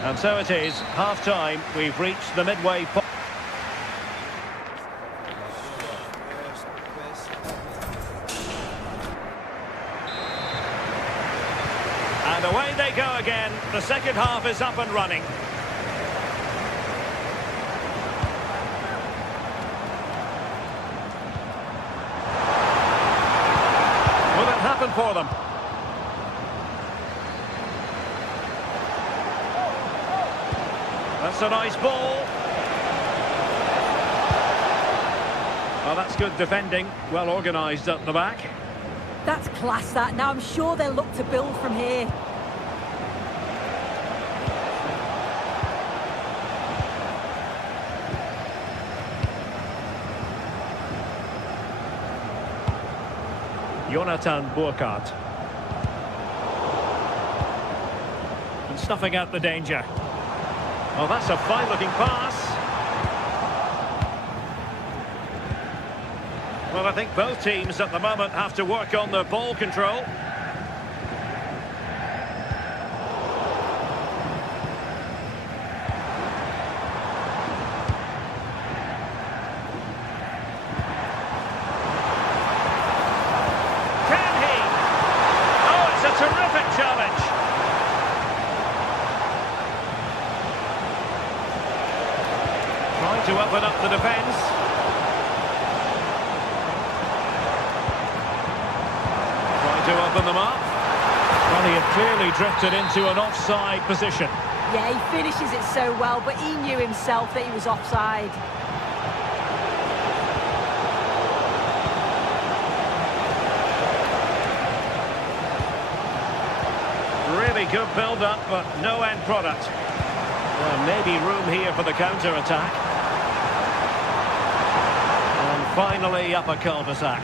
And so it is, half-time. We've reached the midway point. And away they go again. The second half is up and running. Will it happen for them? That's a nice ball. Well, that's good defending. Well organised at the back. That's class, that. Now, I'm sure they'll look to build from here. Jonathan Burkhardt. And snuffing out the danger. Well, that's a fine-looking pass. Well, I think both teams at the moment have to work on their ball control. Can he? Oh, it's a terrific challenge. Trying to open up the defence. Trying to open them up. Well, he had clearly drifted into an offside position. Yeah, he finishes it so well, but he knew himself that he was offside. Really good build-up, but no end product. Well, maybe room here for the counter-attack. And finally up a cul-de-sac.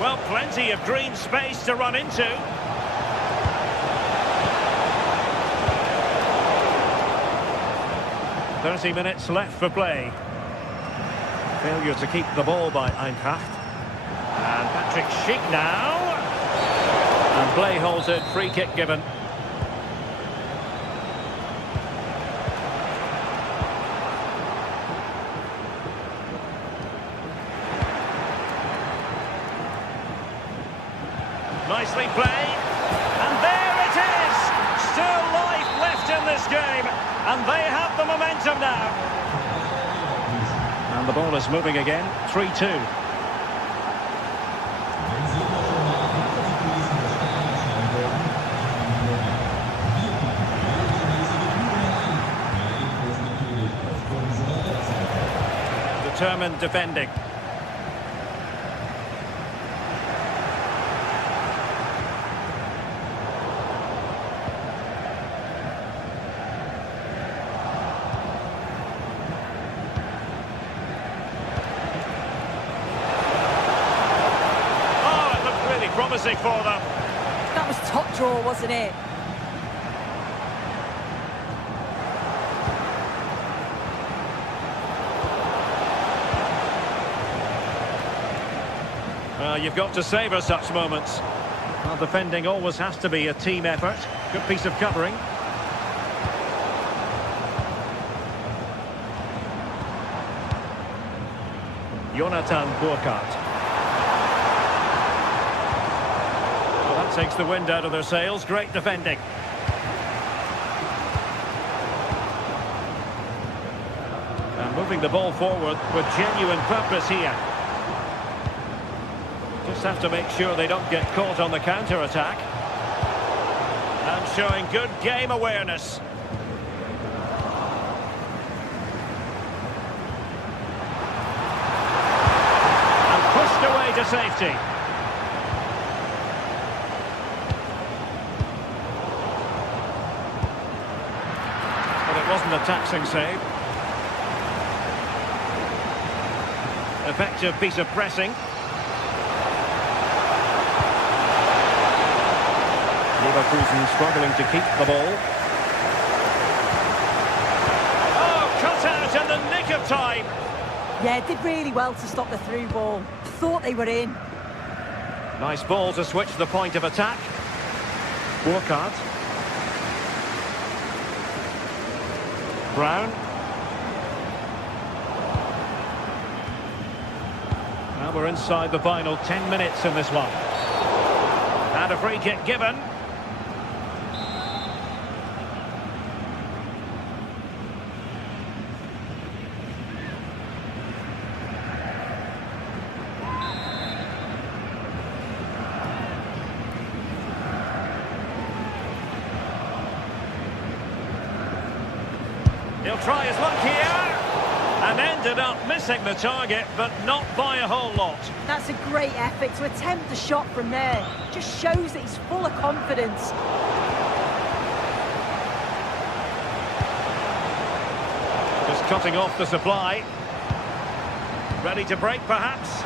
Well, plenty of green space to run into. "30 minutes left for play. Failure to keep the ball by Eintracht. And Patrick Schick now. And play halted, free kick given. Nicely played. And there it is! Still life left in this game. And they have the momentum now. And the ball is moving again. 3-2. Determined defending. promising for them. That was top draw, wasn't it? Well, you've got to savour such moments. Well, defending always has to be a team effort. Good piece of covering. Jonathan Burkhardt. Well, that takes the wind out of their sails. Great defending. And moving the ball forward with genuine purpose here. Just have to make sure they don't get caught on the counter-attack. And showing good game awareness. And pushed away to safety. But it wasn't a taxing save. Effective piece of pressing. Leverkusen struggling to keep the ball. Oh, cut out in the nick of time. Yeah, did really well to stop the through ball. Thought they were in. Nice ball to switch the point of attack. Burkhardt. Brown. Now we're inside the final 10 minutes in this one. And a free kick given. He'll try his luck here. And ended up missing the target, but not by a whole lot. That's a great effort to attempt the shot from there. Just shows that he's full of confidence. Just cutting off the supply. Ready to break, perhaps.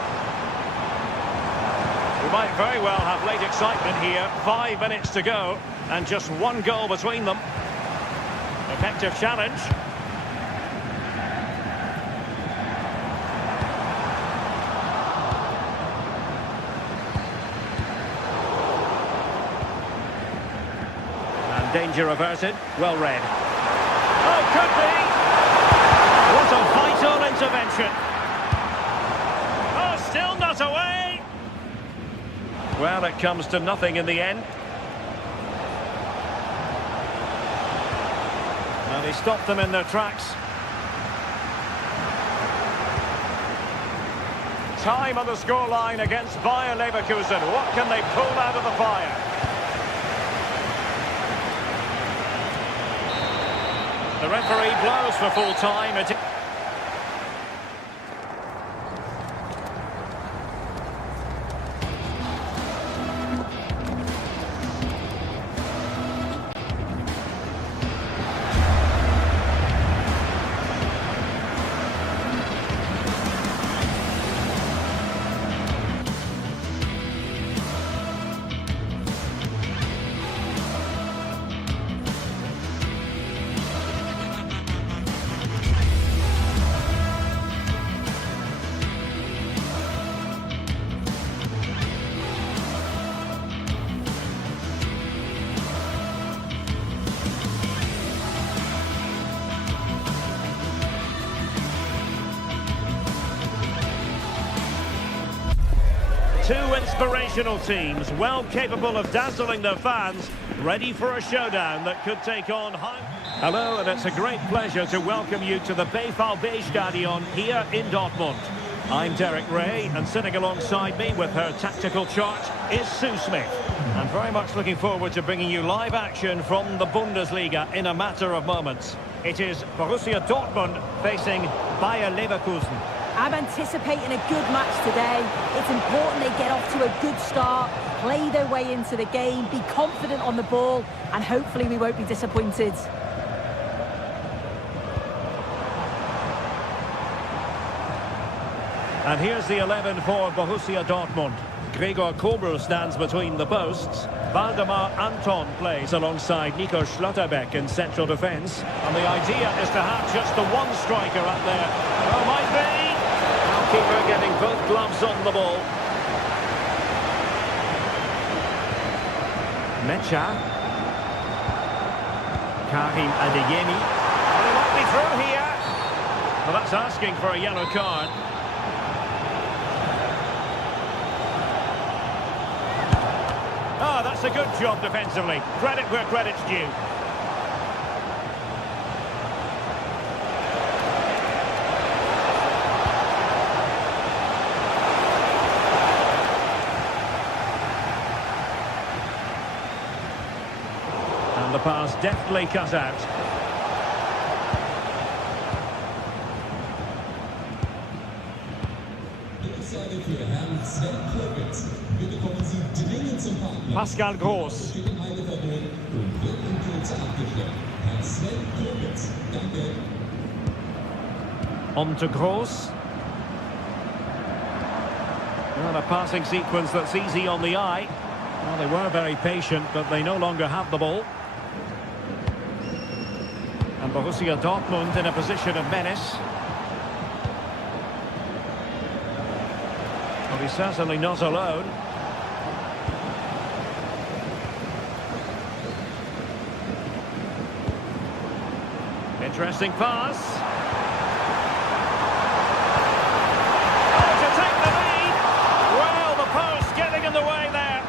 We might very well have late excitement here. 5 minutes to go, and just one goal between them. Effective challenge. Danger averted. Well read. Oh, could be! What a vital intervention. Oh, still not away! Well, it comes to nothing in the end. And he stopped them in their tracks. Time on the scoreline against Bayer Leverkusen. What can they pull out of the fire? The referee blows for full time. Two inspirational teams, well capable of dazzling their fans, ready for a showdown that could take on high... Hello, and it's a great pleasure to welcome you to the Stadion here in Dortmund. I'm Derek Ray, and sitting alongside me with her tactical chart is Sue Smith. And very much looking forward to bringing you live action from the Bundesliga in a matter of moments. It is Borussia Dortmund facing Bayer Leverkusen. I'm anticipating a good match today. It's important they get off to a good start, play their way into the game, be confident on the ball, and hopefully we won't be disappointed. And here's the 11 for Borussia Dortmund. Gregor Kobel stands between the posts. Valdemar Anton plays alongside Nico Schlotterbeck in central defence. And the idea is to have just the one striker up there. Oh, might be. Goalkeeper getting both gloves on the ball. Mecha. Karim Adeyemi. Well, he might be through here. Well, that's asking for a yellow card. Oh, that's a good job defensively. Credit where credit's due. And the pass deftly cut out. Pascal Groß. On to Groß. Well, a passing sequence that's easy on the eye. Well, they were very patient, but they no longer have the ball. And Borussia Dortmund in a position of menace. Well, he's certainly not alone. Interesting pass. Oh, to take the lead. Well, the post getting in the way there.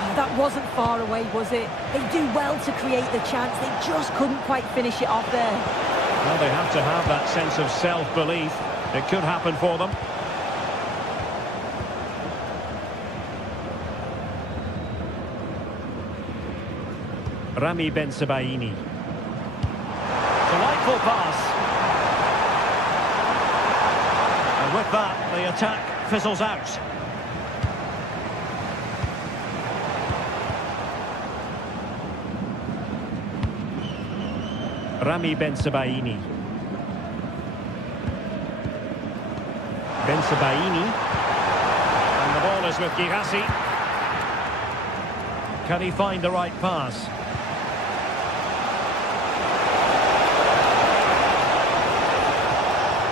Oh, that wasn't far away, was it? They do well to create the chance. They just couldn't quite finish it off there. Well, they have to have that sense of self-belief. It could happen for them. Rami Ben-Sebaini. Delightful pass. And with that, the attack fizzles out. Rami Ben-Sebaini. Ben-Sebaini. And the ball is with Girassi. Can he find the right pass?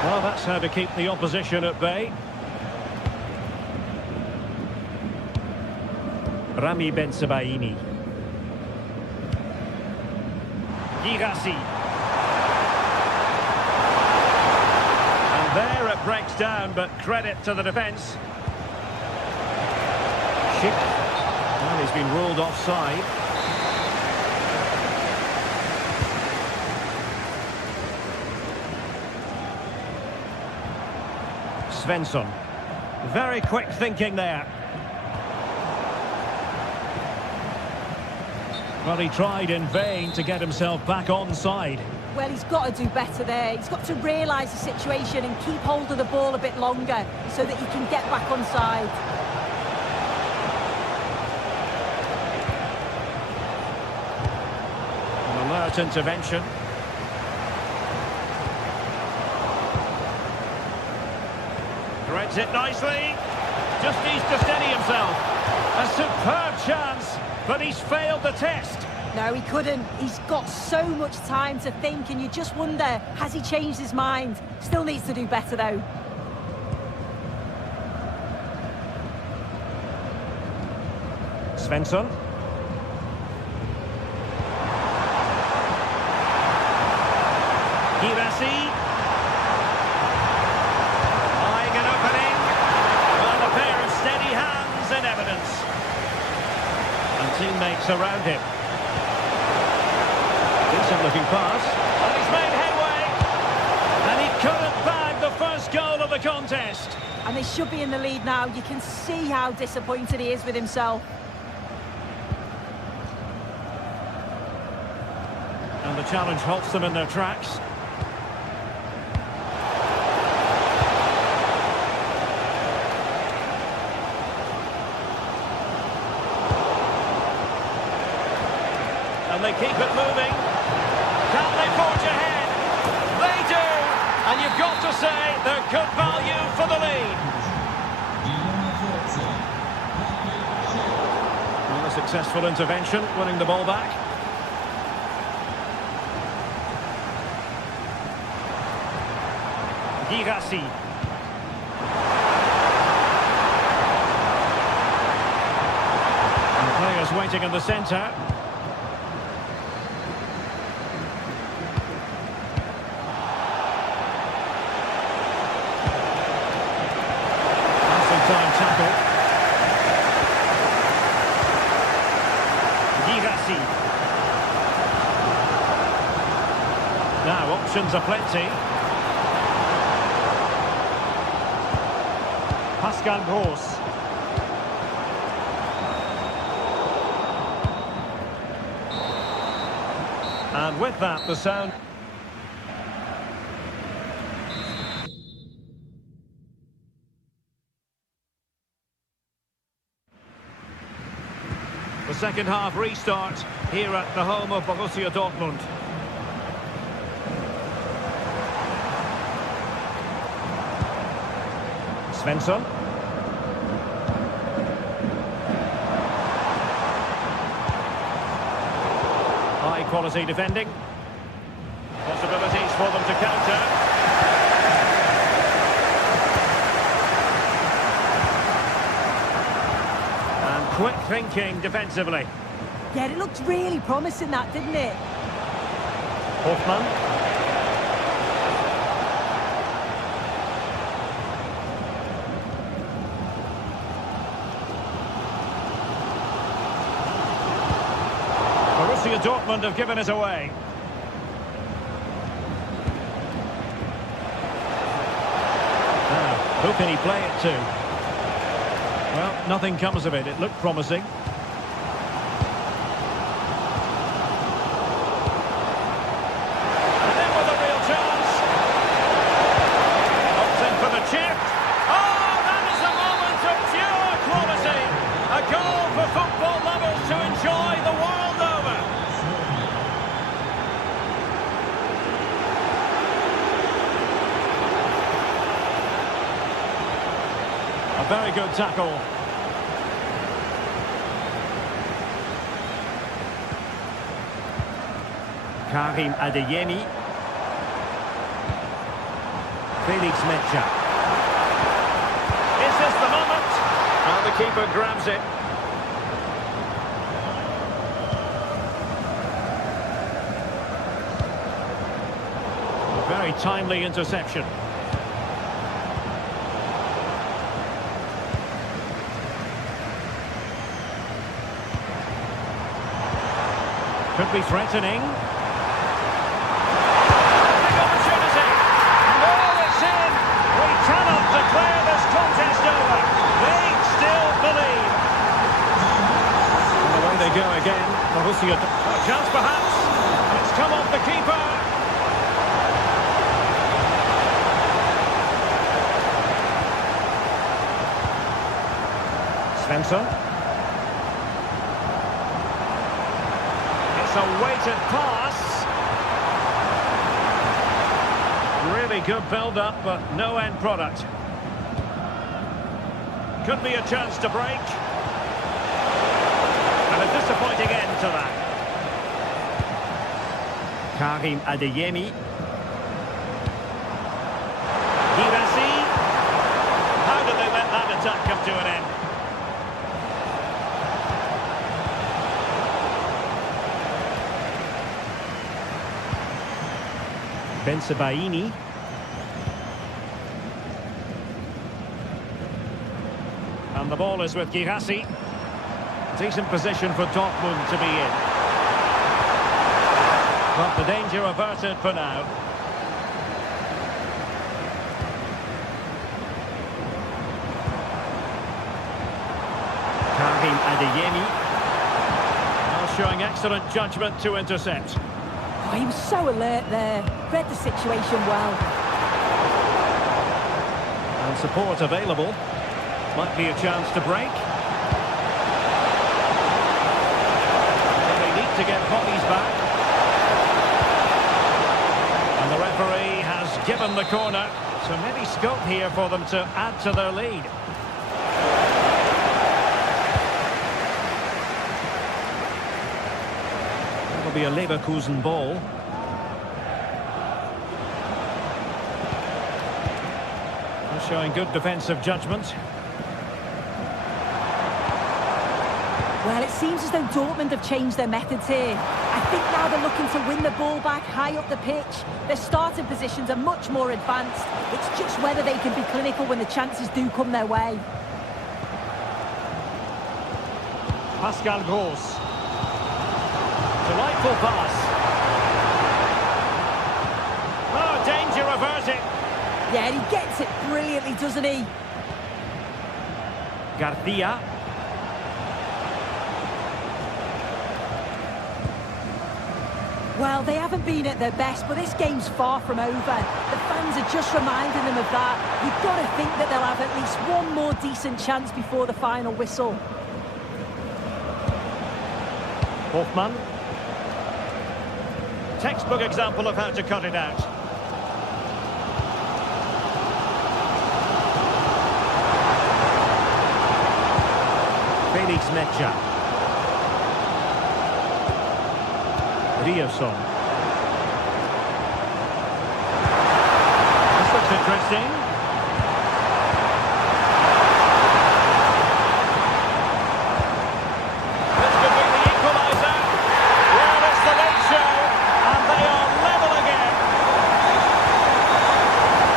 Well, that's how to keep the opposition at bay. Rami Ben-Sebaini. Girassi. And there it breaks down, but credit to the defence. Schick. Well, he's been ruled offside. Svensson. Very quick thinking there. Well, he tried in vain to get himself back onside. Well, he's got to do better there. He's got to realise the situation and keep hold of the ball a bit longer so that he can get back onside. An alert intervention. Threads it nicely. Just needs to steady himself. A superb chance, but he's failed the test. No, he couldn't. He's got so much time to think, and you just wonder, has he changed his mind? Still needs to do better, though. Svensson. Girassi. Eyeing an opening. Well, a pair of steady hands in evidence. And teammates around him. Decent looking pass. And he's made headway. And he couldn't bag the first goal of the contest. And they should be in the lead now. You can see how disappointed he is with himself. And the challenge halts them in their tracks. And they keep it moving. Can they forge ahead? They do! And you've got to say they're good value for the lead. Successful intervention, winning the ball back. Girassi. And the players waiting in the centre. Passing time tackle. Girassi. Now options are plenty. Pascal Gross. And with that, the sound. The second half restart here at the home of Borussia Dortmund. Svensson. High quality defending. Possibilities for them to counter. And quick thinking defensively. Yeah, it looked really promising, that, didn't it? Hoffmann. Borussia Dortmund have given us away. Now, who can he play it to? Well, nothing comes of it. It looked promising. And then with a real chance. Opting for the chip. Oh, that is a moment of pure quality. A goal for football lovers to enjoy the world over. A very good tackle. Karim Adeyemi. Felix Mecha. Is this the moment? And the keeper grabs it. A very timely interception. Could be threatening. Big opportunity. Oh, it's in. We cannot declare this contest over. They still believe. And away they go again. Borussia. A chance perhaps. It's come off the keeper. Svensson. It's a weighted pass. Really good build-up, but no end product. Could be a chance to break. And a disappointing end to that. Karim Adeyemi. Girassi. How did they let that attack come to an end? Bensebaini. And the ball is with Girassi. Decent position for Dortmund to be in. But the danger averted for now. Karim Adeyemi. Now showing excellent judgment to intercept. Oh, he was so alert there. Read the situation well. And support available. Might be a chance to break. They need to get bodies back. And the referee has given the corner. So maybe scope here for them to add to their lead. That'll be a Leverkusen ball. They're showing good defensive judgment. Well, it seems as though Dortmund have changed their methods here. I think now they're looking to win the ball back high up the pitch. Their starting positions are much more advanced. It's just whether they can be clinical when the chances do come their way. Pascal Gross. Delightful pass. Oh, danger averted. Yeah, and he gets it brilliantly, doesn't he? Garcia. Well, they haven't been at their best, but this game's far from over. The fans are just reminding them of that. You've got to think that they'll have at least one more decent chance before the final whistle. Hoffmann. Textbook example of how to cut it out. Felix Mecha. Riosson. This looks interesting. This could be the equaliser. Well, it's the late show, and they are level again.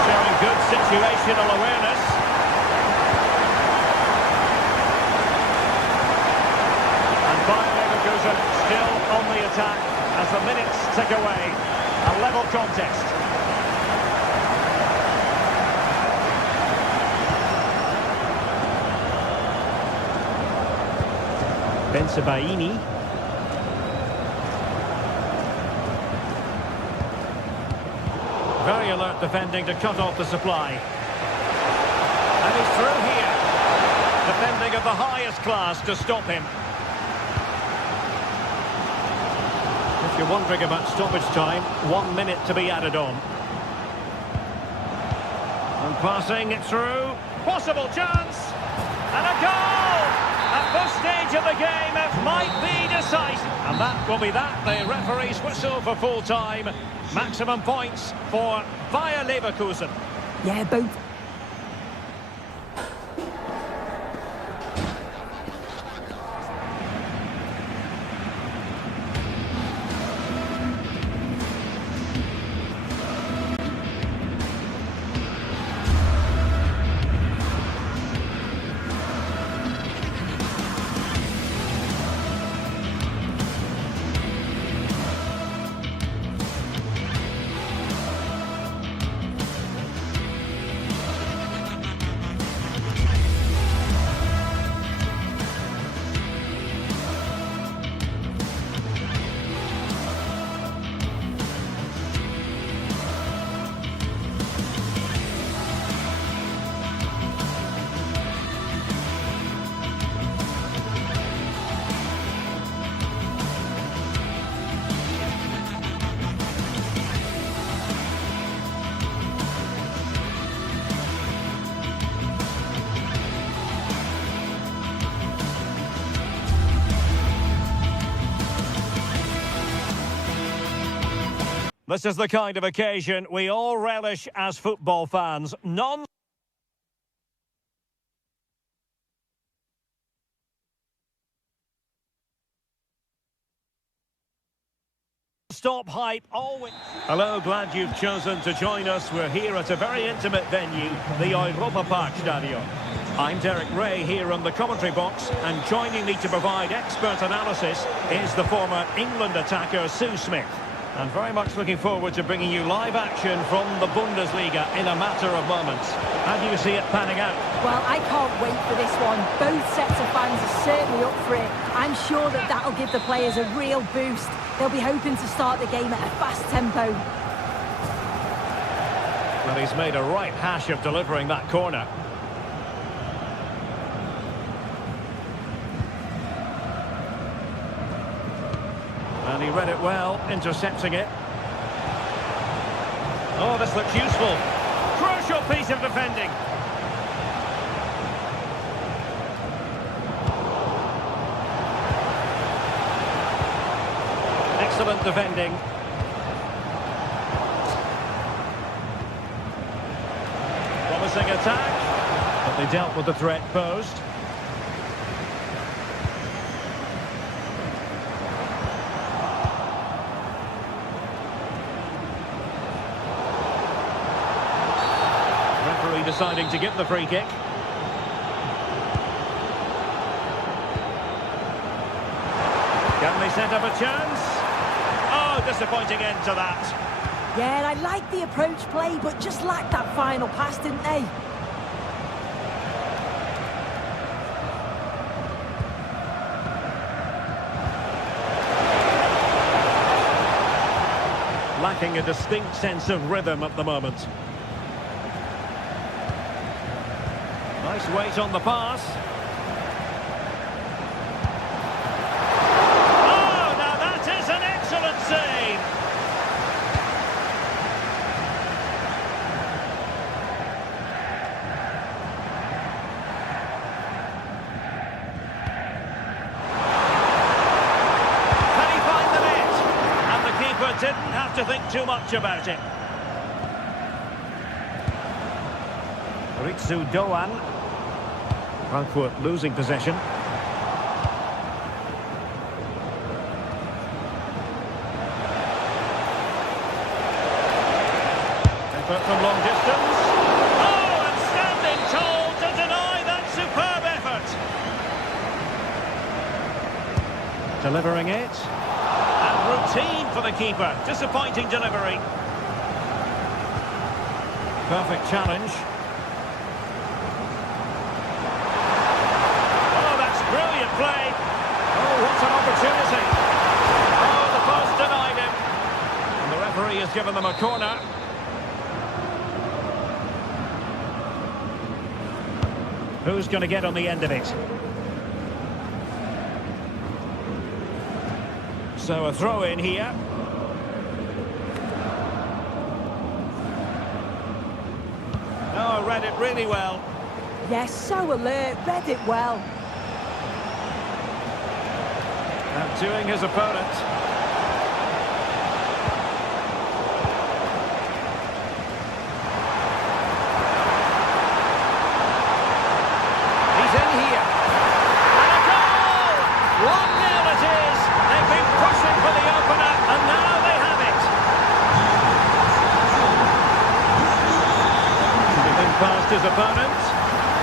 Showing good situational awareness. And Bayern Leverkusen still on the attack as the minutes tick away. A level contest. Bensebaini. Very alert defending to cut off the supply. And he's through here. Defending of the highest class to stop him. If you're wondering about stoppage time, 1 minute to be added on. And passing it through. Possible chance. And a goal! At this stage of the game, it might be decisive. And that will be that. The referee's whistle for full time. Maximum points for Bayer Leverkusen. Yeah, both. This is the kind of occasion we all relish as football fans. Non-stop hype always. Hello, glad you've chosen to join us. We're here at a very intimate venue, the Europa Park Stadion. I'm Derek Ray here on the commentary box, and joining me to provide expert analysis is the former England attacker Sue Smith. And very much looking forward to bringing you live action from the Bundesliga in a matter of moments. How do you see it panning out? Well, I can't wait for this one. Both sets of fans are certainly up for it. I'm sure that that'll give the players a real boost. They'll be hoping to start the game at a fast tempo. Well, he's made a right hash of delivering that corner. And he read it well, intercepting it. Oh, this looks useful. Crucial piece of defending. Excellent defending. Promising attack, but they dealt with the threat posed. Referee deciding to give the free kick. Can they set up a chance? Oh, disappointing end to that. Yeah, I like the approach play, but just lacked that final pass, didn't they? Lacking a distinct sense of rhythm at the moment. Nice weight on the pass. Oh, now that is an excellent save. Can he find the net? And the keeper didn't have to think too much about it. Ritsu Doan. Frankfurt losing possession. Effort from long distance. Oh, and standing tall to deny that superb effort. Delivering it. And routine for the keeper. Disappointing delivery. Perfect challenge. Play. Oh, what an opportunity. Oh, the post denied him. And the referee has given them a corner. Who's going to get on the end of it? So a throw in here. Oh, read it really well. Yes, so alert, read it well. Outdoing his opponent. He's in here. And a goal! 1-0 it is. They've been pushing for the opener, and now they have it. He's been past his opponent.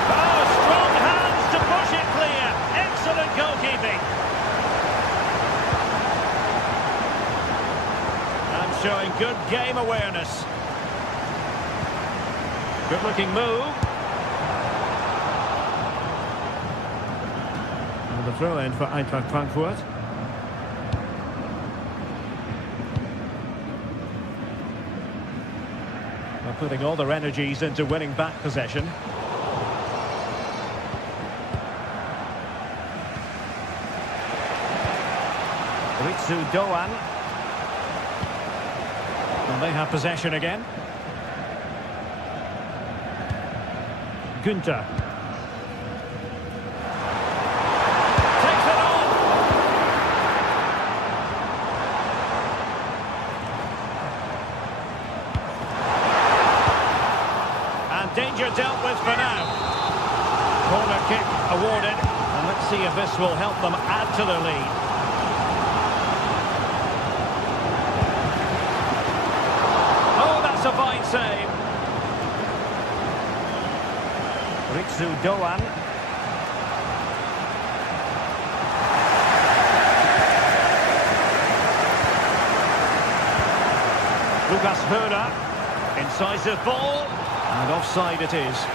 Oh, strong hands to push it clear. Excellent goalkeeping. Showing good game awareness. Good looking move. And the throw in for Eintracht Frankfurt. They're putting all their energies into winning back possession. Ritsu Doan. And they have possession again. Günther. Takes it on. And danger dealt with for now. Corner kick awarded. And let's see if this will help them add to their lead. A fine save. Ritsu Doan. Lucas Höhner. Incisive ball. And offside it is.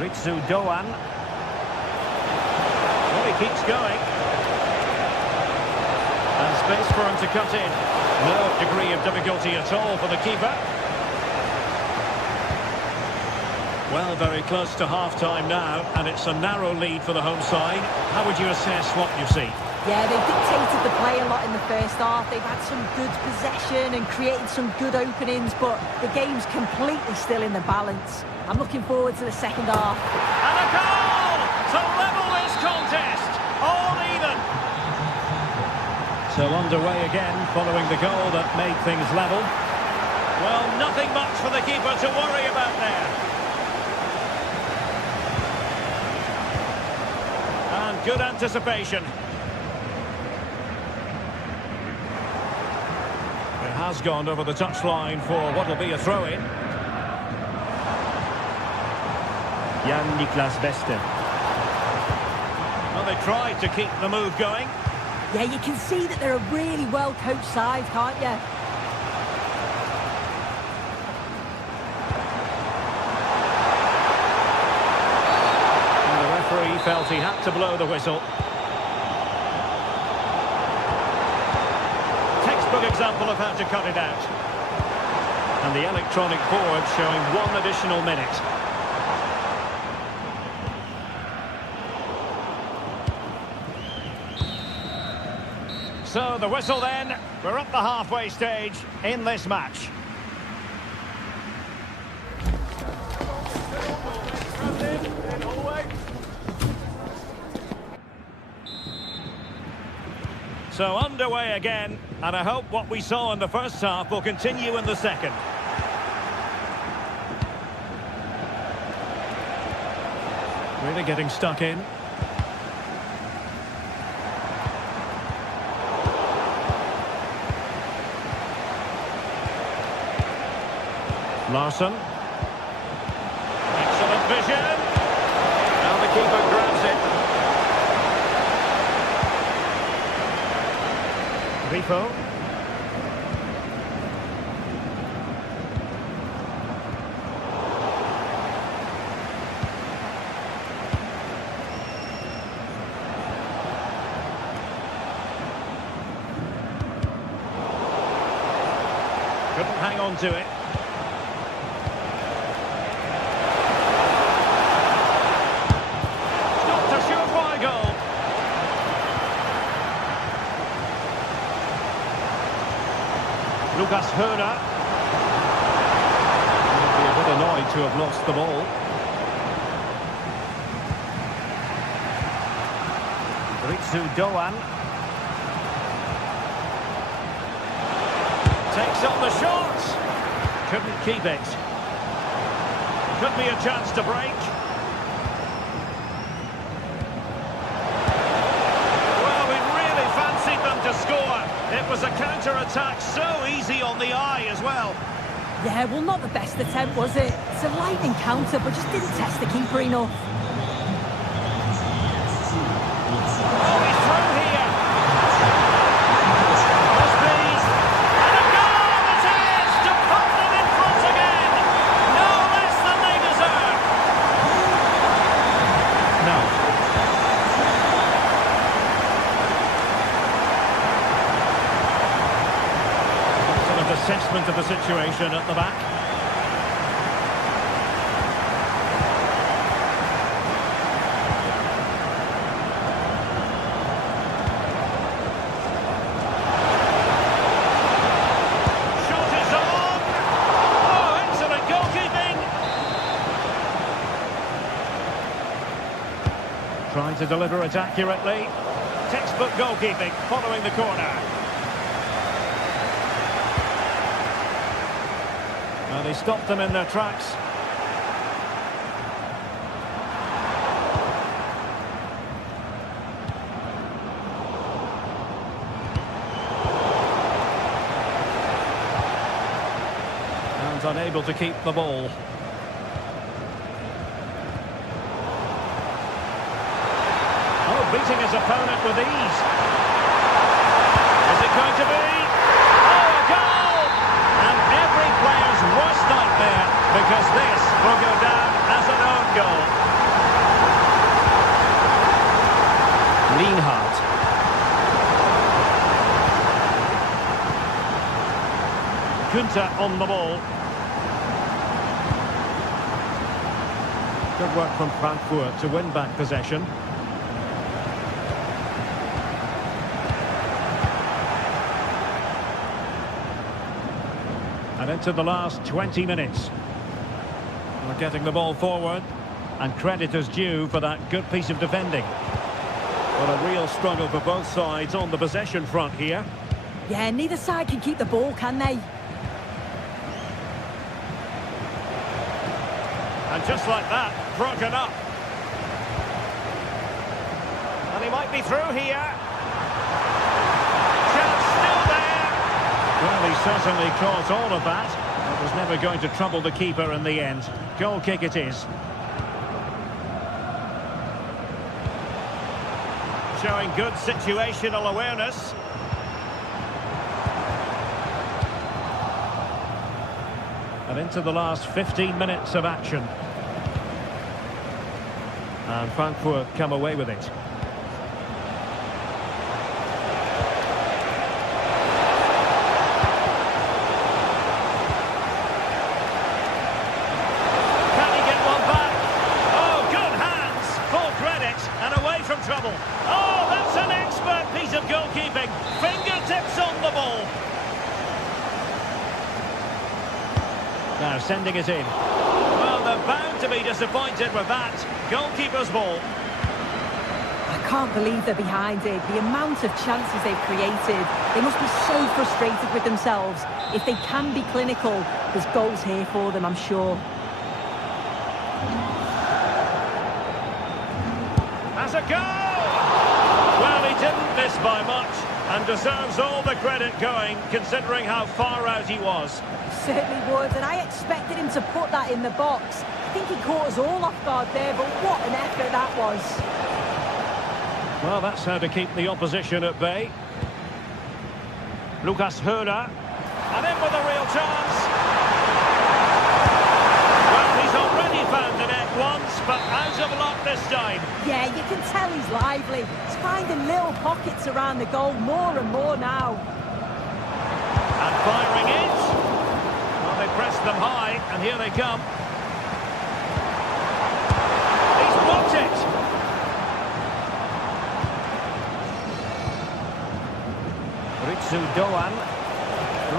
Ritsu Doan. Well, he keeps going. And space for him to cut in. No degree of difficulty at all for the keeper. Well, very close to half-time now, and it's a narrow lead for the home side. How would you assess what you've seen? Yeah, they've dictated the play a lot in the first half. They've had some good possession and created some good openings, but the game's completely still in the balance. I'm looking forward to the second half. And a goal to level this contest. All even. So underway again following the goal that made things level. Well, nothing much for the keeper to worry about there. And good anticipation. It has gone over the touchline for what will be a throw-in. Jan-Niklas Beste. Well, they tried to keep the move going. Yeah, you can see that they're a really well-coached side, can't you? And the referee felt he had to blow the whistle. Textbook example of how to cut it out. And the electronic board showing 1 additional minute. So the whistle then, we're at the halfway stage in this match. So underway again, and I hope what we saw in the first half will continue in the second. Really getting stuck in. Larsson. Excellent vision. Now the keeper grabs it. Grifo. Couldn't hang on to it. Lucas Höhner. He'll be a bit annoyed to have lost the ball. Ritsu Doan. Takes on the shot. Couldn't keep it. Could be a chance to break. Well, we really fancied them to score. It was a counter-attack, so easy on the eye as well. Yeah, well, not the best attempt, was it? It's a lightning counter, but just didn't test the keeper enough. Oh, he's through here. Must be. And a goal it is to put them in front again. No less than they deserve. No. Assessment of the situation at the back. Shot is on! Oh, excellent goalkeeping! Trying to deliver it accurately. Textbook goalkeeping following the corner. Well, they stopped them in their tracks. And unable to keep the ball. Oh, beating his opponent with ease. Is it going to be? Oh, a goal! And every player's worst nightmare, because this will go down as an own goal. Lienhard. Kunta on the ball. Good work from Frankfurt to win back possession. And into the last 20 minutes. We're getting the ball forward. And credit is due for that good piece of defending. Well, a real struggle for both sides on the possession front here. Yeah, neither side can keep the ball, can they? And just like that, broken up. And he might be through here. Chance still there. Well, he certainly caught all of that. It was never going to trouble the keeper in the end. Goal kick it is. Showing good situational awareness. And into the last 15 minutes of action. And Frankfurt come away with it. Can he get one back? Oh, good hands. Full credit and away from trouble. Oh, that's an expert piece of goalkeeping. Fingertips on the ball. Now sending it in. Well, they're bound to be disappointed with that. Goalkeeper's ball. I can't believe they're behind it. The amount of chances they've created. They must be so frustrated with themselves. If they can be clinical, there's goals here for them, I'm sure. Has a goal! Well, he didn't miss by much and deserves all the credit going, considering how far out he was. Certainly would, and I expected him to put that in the box. I think he caught us all off guard there, but what an effort that was. Well, that's how to keep the opposition at bay. Lucas Höhler, and in with a real chance. Well, he's already found the net once, but out of luck this time. Yeah, you can tell he's lively. He's finding little pockets around the goal more and more now. And firing it. Well, they pressed them high, and here they come. He's blocked it. Ritsu Doan.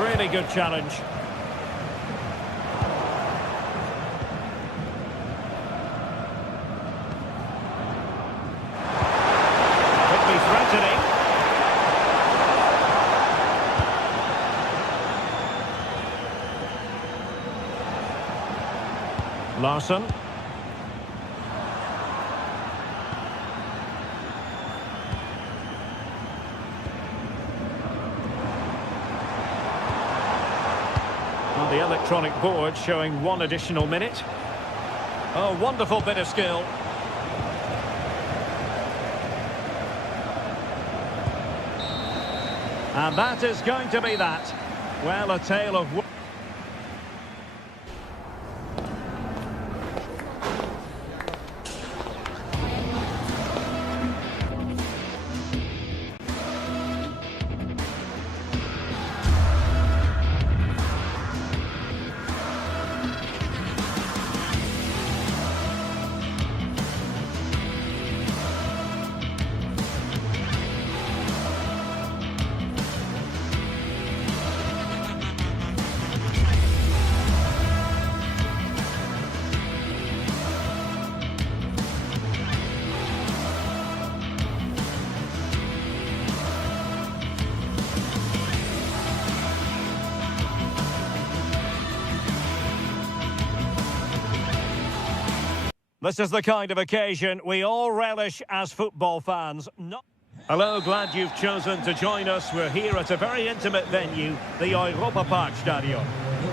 Really good challenge. Could be threatening. Larsson. On the electronic board showing one additional minute. Oh, wonderful bit of skill. And that is going to be that. Well, a tale of... This is the kind of occasion we all relish as football fans. Hello, glad you've chosen to join us. We're here at a very intimate venue, the Europa Park Stadion.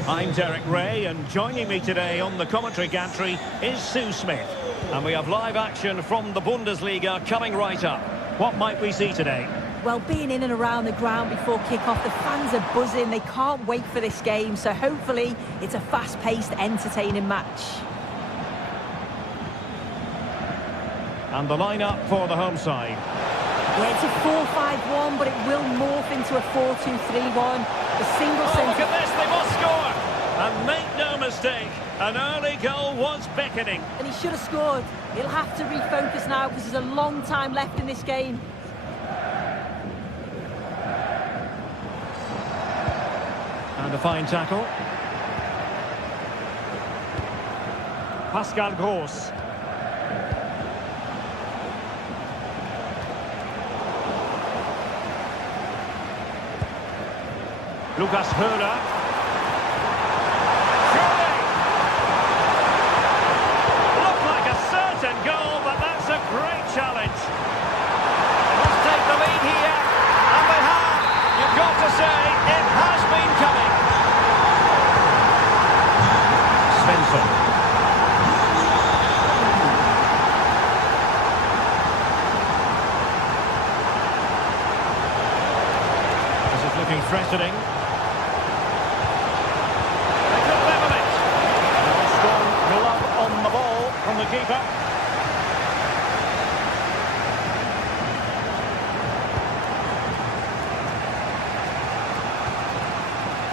I'm Derek Ray, and joining me today on the commentary gantry is Sue Smith. And we have live action from the Bundesliga coming right up. What might we see today? Well, being in and around the ground before kick-off, the fans are buzzing. They can't wait for this game, so hopefully it's a fast-paced, entertaining match. And the line-up for the home side. Yeah, it's a 4-5-1, but it will morph into a 4-2-3-1. The single centre... Look at this, they must score! And make no mistake, an early goal was beckoning. And he should have scored. He'll have to refocus now because there's a long time left in this game. And a fine tackle. Pascal Gross. Lucas Höhler. Surely! Looked like a certain goal, but that's a great challenge. They must take the lead here, and they have. You've got to say, it has been coming. Svensson. This is looking threatening. They could level it. A strong glove on the ball from the keeper.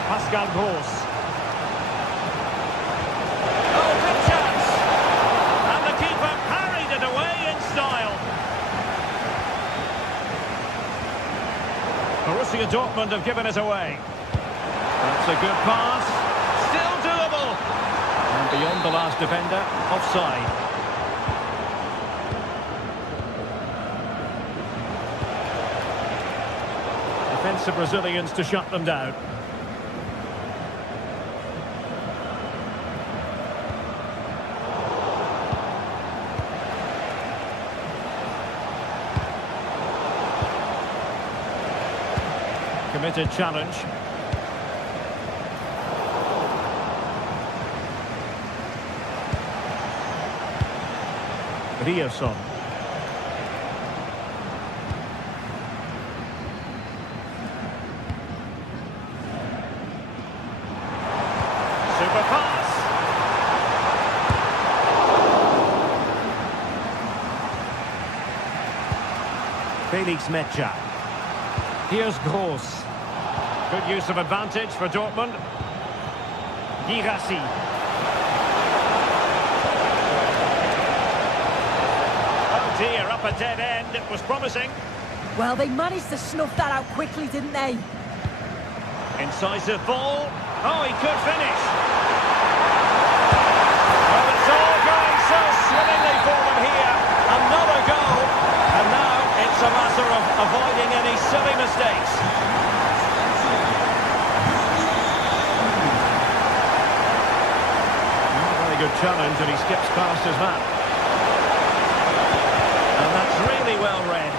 Pascal Gross. Oh, big chance. And the keeper parried it away in style. Borussia Dortmund have given it away. That's a good pass. Still doable. And beyond the last defender, offside. Defensive Brazilians to shut them down. Committed challenge. Riosson. Super pass. Felix Mecha. Here's Gross. Good use of advantage for Dortmund. Girassi. Oh dear, up a dead end. It was promising. Well, they managed to snuff that out quickly, didn't they? Incisive ball. Oh, he could finish. Well, it's all going so swimmingly for them here. Another goal. And now it's a matter of avoiding any silly mistakes. Good challenge, and he skips past his man. And that's really well read.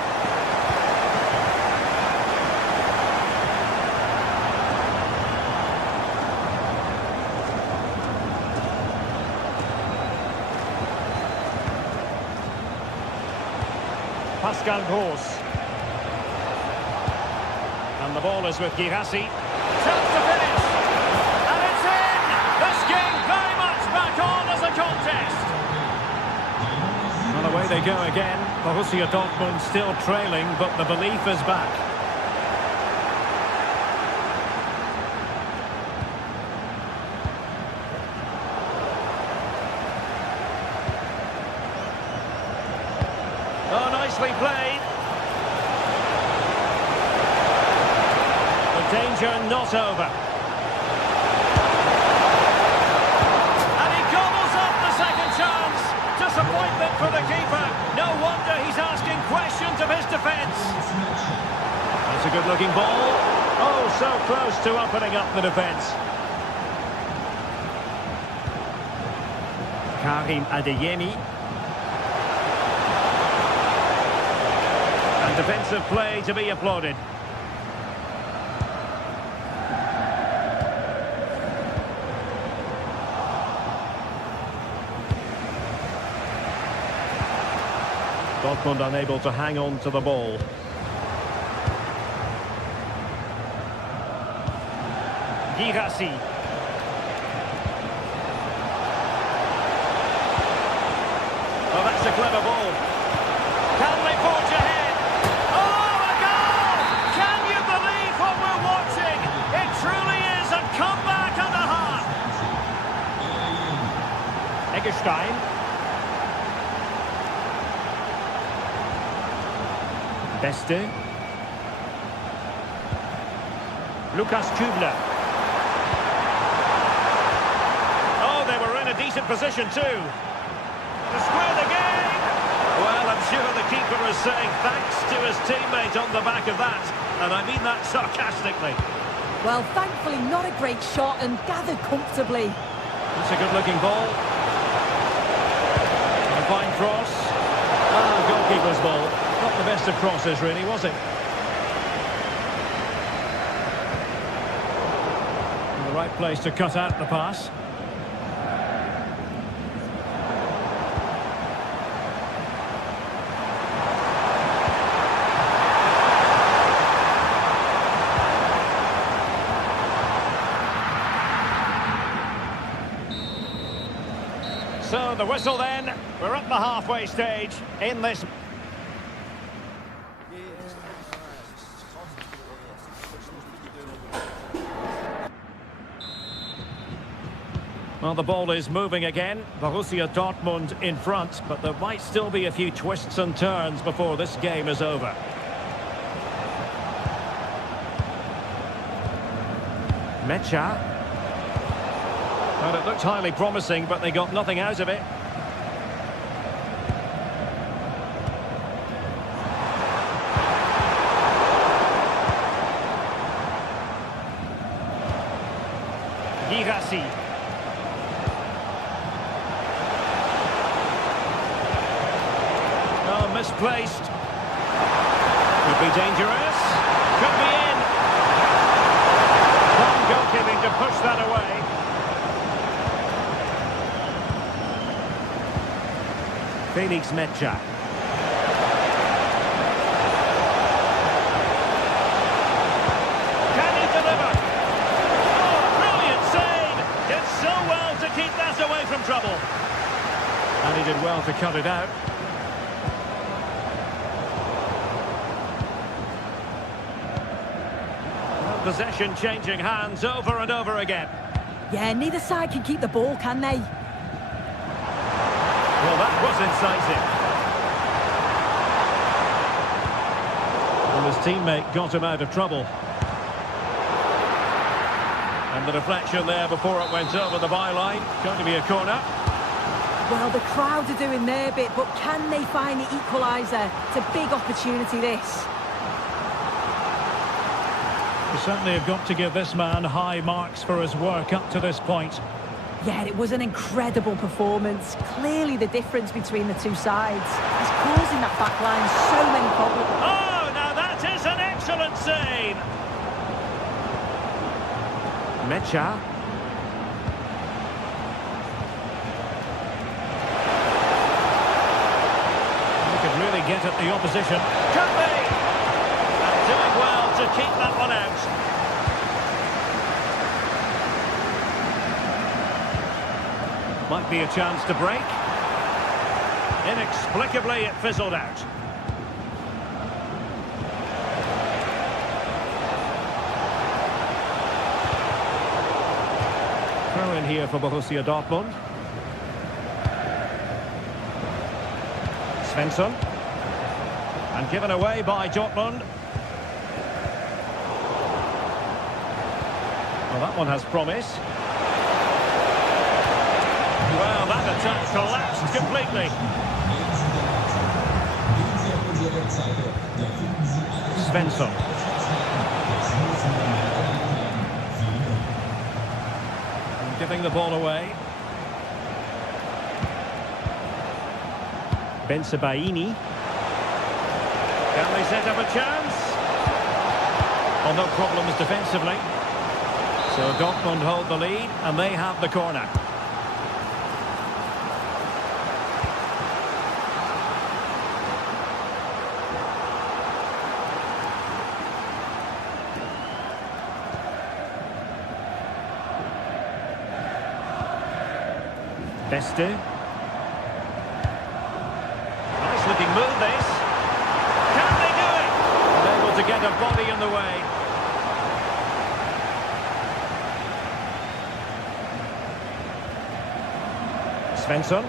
Pascal Gross. And the ball is with Girassi. Chance to finish. And it's in! This game very much back on as a contest. Well, away they go again. Borussia Dortmund still trailing, but the belief is back. Oh, nicely played. The danger not over. Disappointment for the keeper. No wonder he's asking questions of his defence. That's a good-looking ball. Oh, so close to opening up the defence. Karim Adeyemi. And defensive play to be applauded. Dortmund unable to hang on to the ball. Girassi. Oh, that's a clever ball. Can they forge ahead? Oh, a goal! Can you believe what we're watching? It truly is a comeback and a half. Eggestein. Beste. Lukas Kübler. Oh, they were in a decent decent position too. To square the game. Well, I'm sure the keeper is saying thanks to his teammate on the back of that. And I mean that sarcastically. Well, thankfully not a great shot and gathered comfortably. That's a good-looking ball. A fine cross. Ah, goalkeeper's ball. Not the best of crosses, really, was it? The right place to cut out the pass. So the whistle then, we're at the halfway stage in this. Well, the ball is moving again. Borussia Dortmund in front, but there might still be a few twists and turns before this game is over. Mecha. Well, it looked highly promising, but they got nothing out of it. Girassi. Oh, misplaced. Could be dangerous. Could be in. One goalkeeping to push that away. Felix Mecha. Can he deliver? Oh, brilliant save! Did so well to keep that away from trouble. And he did well to cut it out. Well, possession changing hands over and over again. Yeah, neither side can keep the ball, can they? Well, that was incisive. Well, his teammate got him out of trouble. And the deflection there before it went over the byline. Going to be a corner. Well, the crowd are doing their bit, but can they find the equaliser? It's a big opportunity, this. You certainly have got to give this man high marks for his work up to this point. Yeah, it was an incredible performance. Clearly the difference between the two sides is causing that back line so many problems. Oh, now that is an excellent save. Mecha. He could really get at the opposition. Could be. And doing well to keep that one out. Might be a chance to break. Inexplicably, it fizzled out. Throw in here for Borussia Dortmund. Svensson. And given away by Dortmund. Well, that one has promise. Well, that attack collapsed completely. Svensson. Giving the ball away. Bensebaini. Can they set up a chance? Oh, no problems defensively. So Dortmund hold the lead and they have the corner. Beste. Nice looking move this. Can they do it? Able to get a body in the way. Svensson.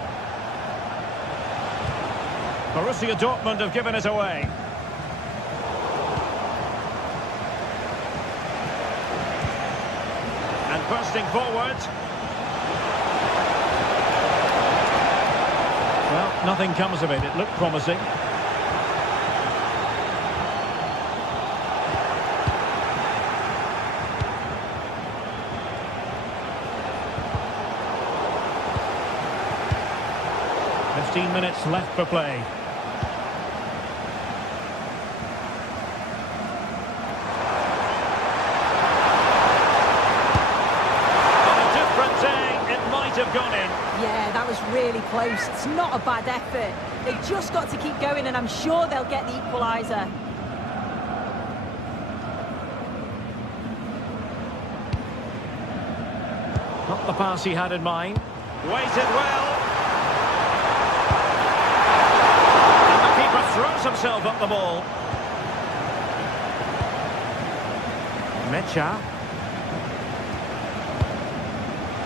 Borussia Dortmund have given it away. And bursting forward. Well, nothing comes of it. It looked promising. Minutes left for play. On a different day, it might have gone in. Yeah, that was really close. It's not a bad effort. They've just got to keep going, and I'm sure they'll get the equaliser. Not the pass he had in mind. Waited well. Throws himself up the ball. Mecha.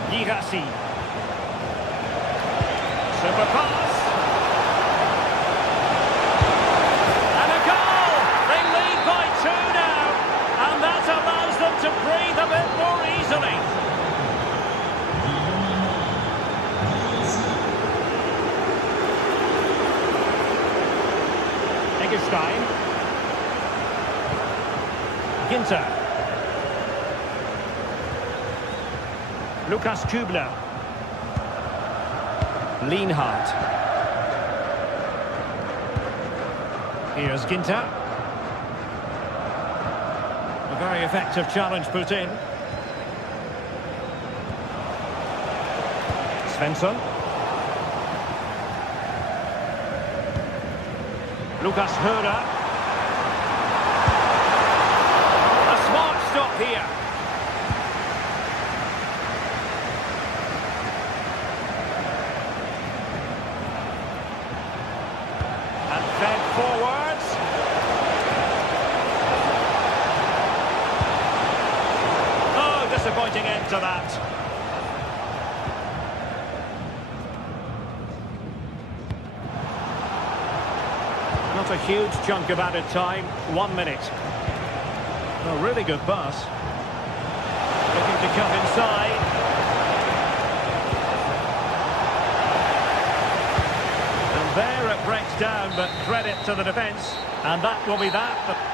Girassi. Super pass. And a goal! They lead by 2 now. And that allows them to breathe a bit more easily. Stein. Ginter. Lukas Kübler. Lienhardt. Here's Ginter. A very effective challenge put in. Svensson. Lucas Höra. A smart stop here. And fed forwards. Oh, disappointing end to that. Not a huge chunk of added time, 1 minute. A really good pass. Looking to cut inside. And there it breaks down, but credit to the defence. And that will be that.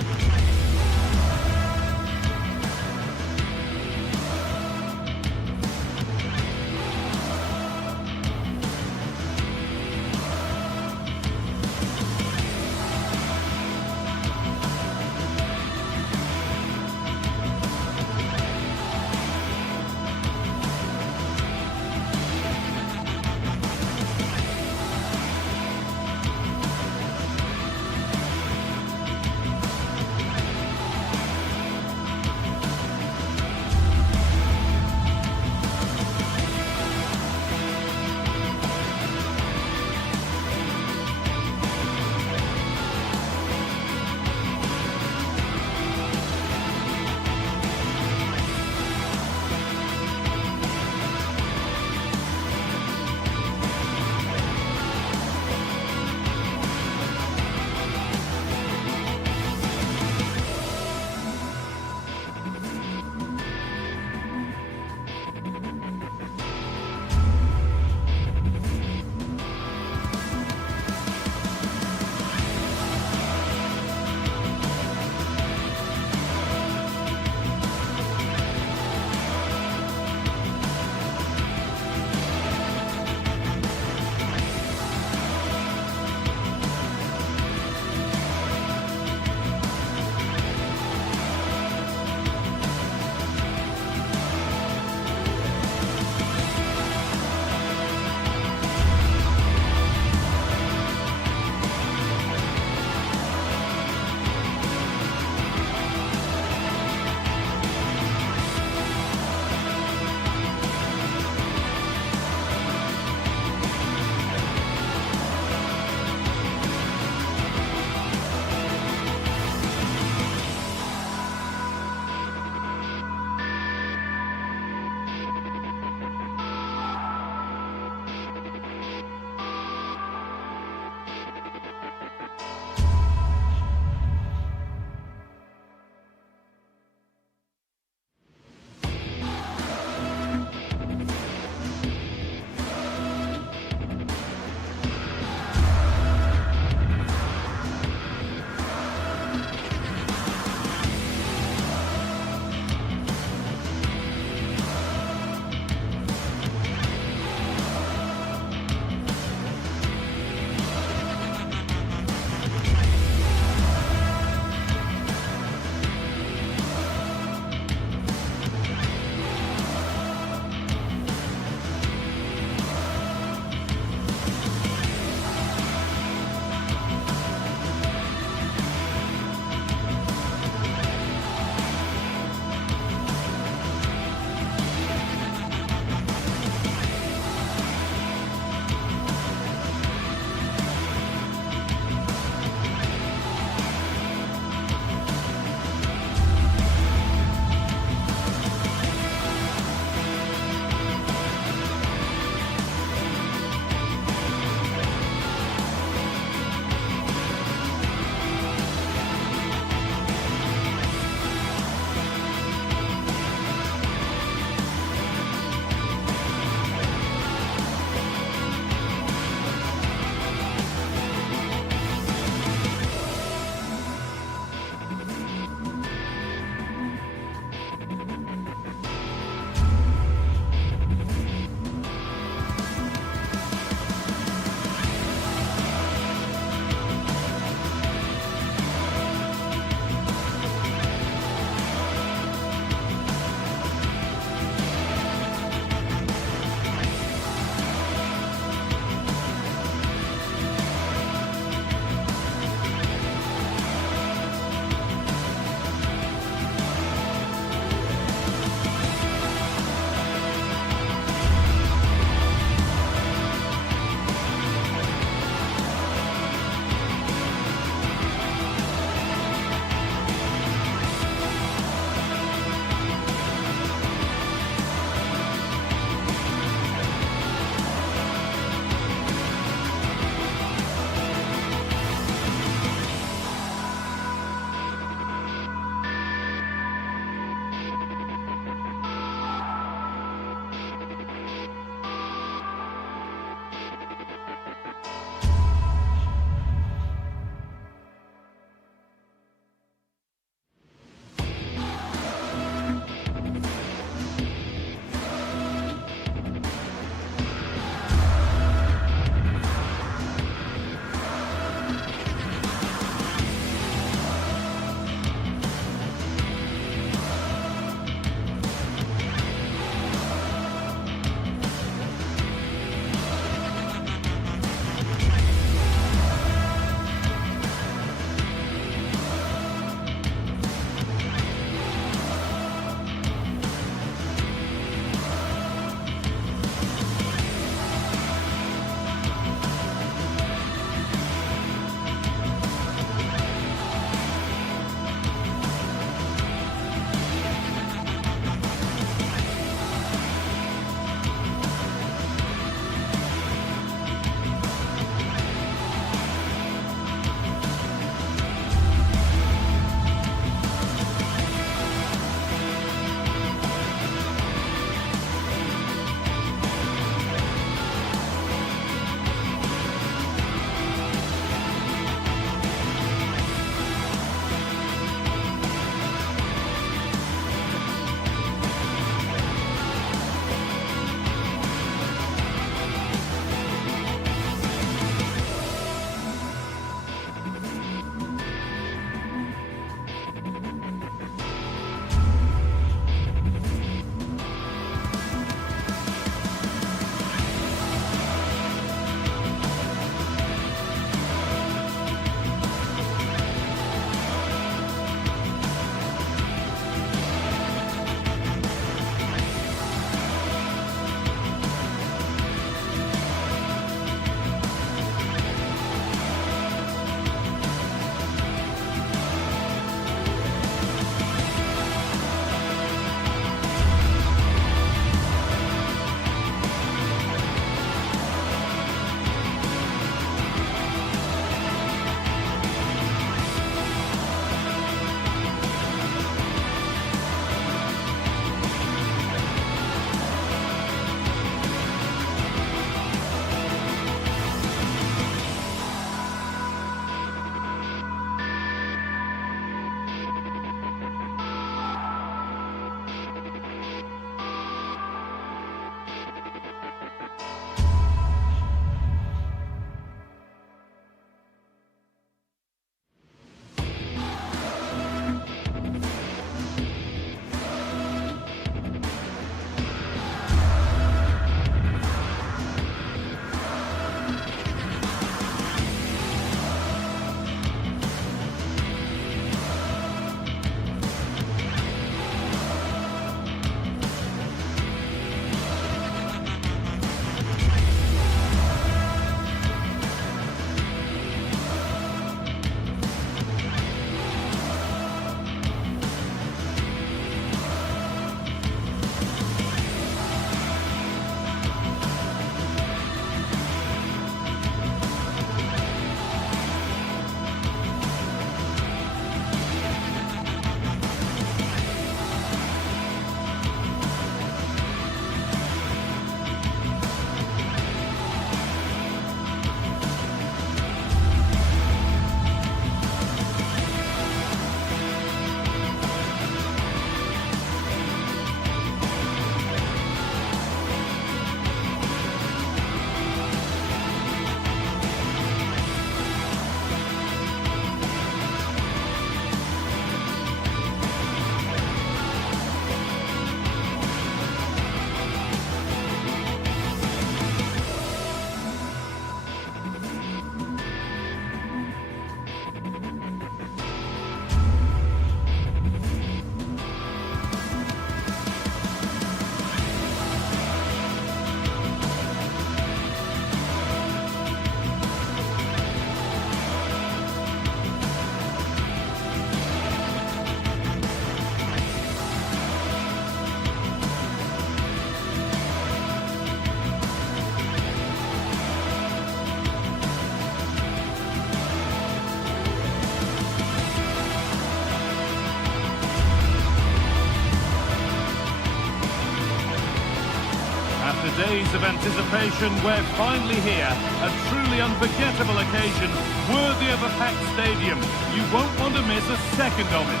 Days of anticipation, we're finally here. A truly unforgettable occasion, worthy of a packed stadium. You won't want to miss a second of it.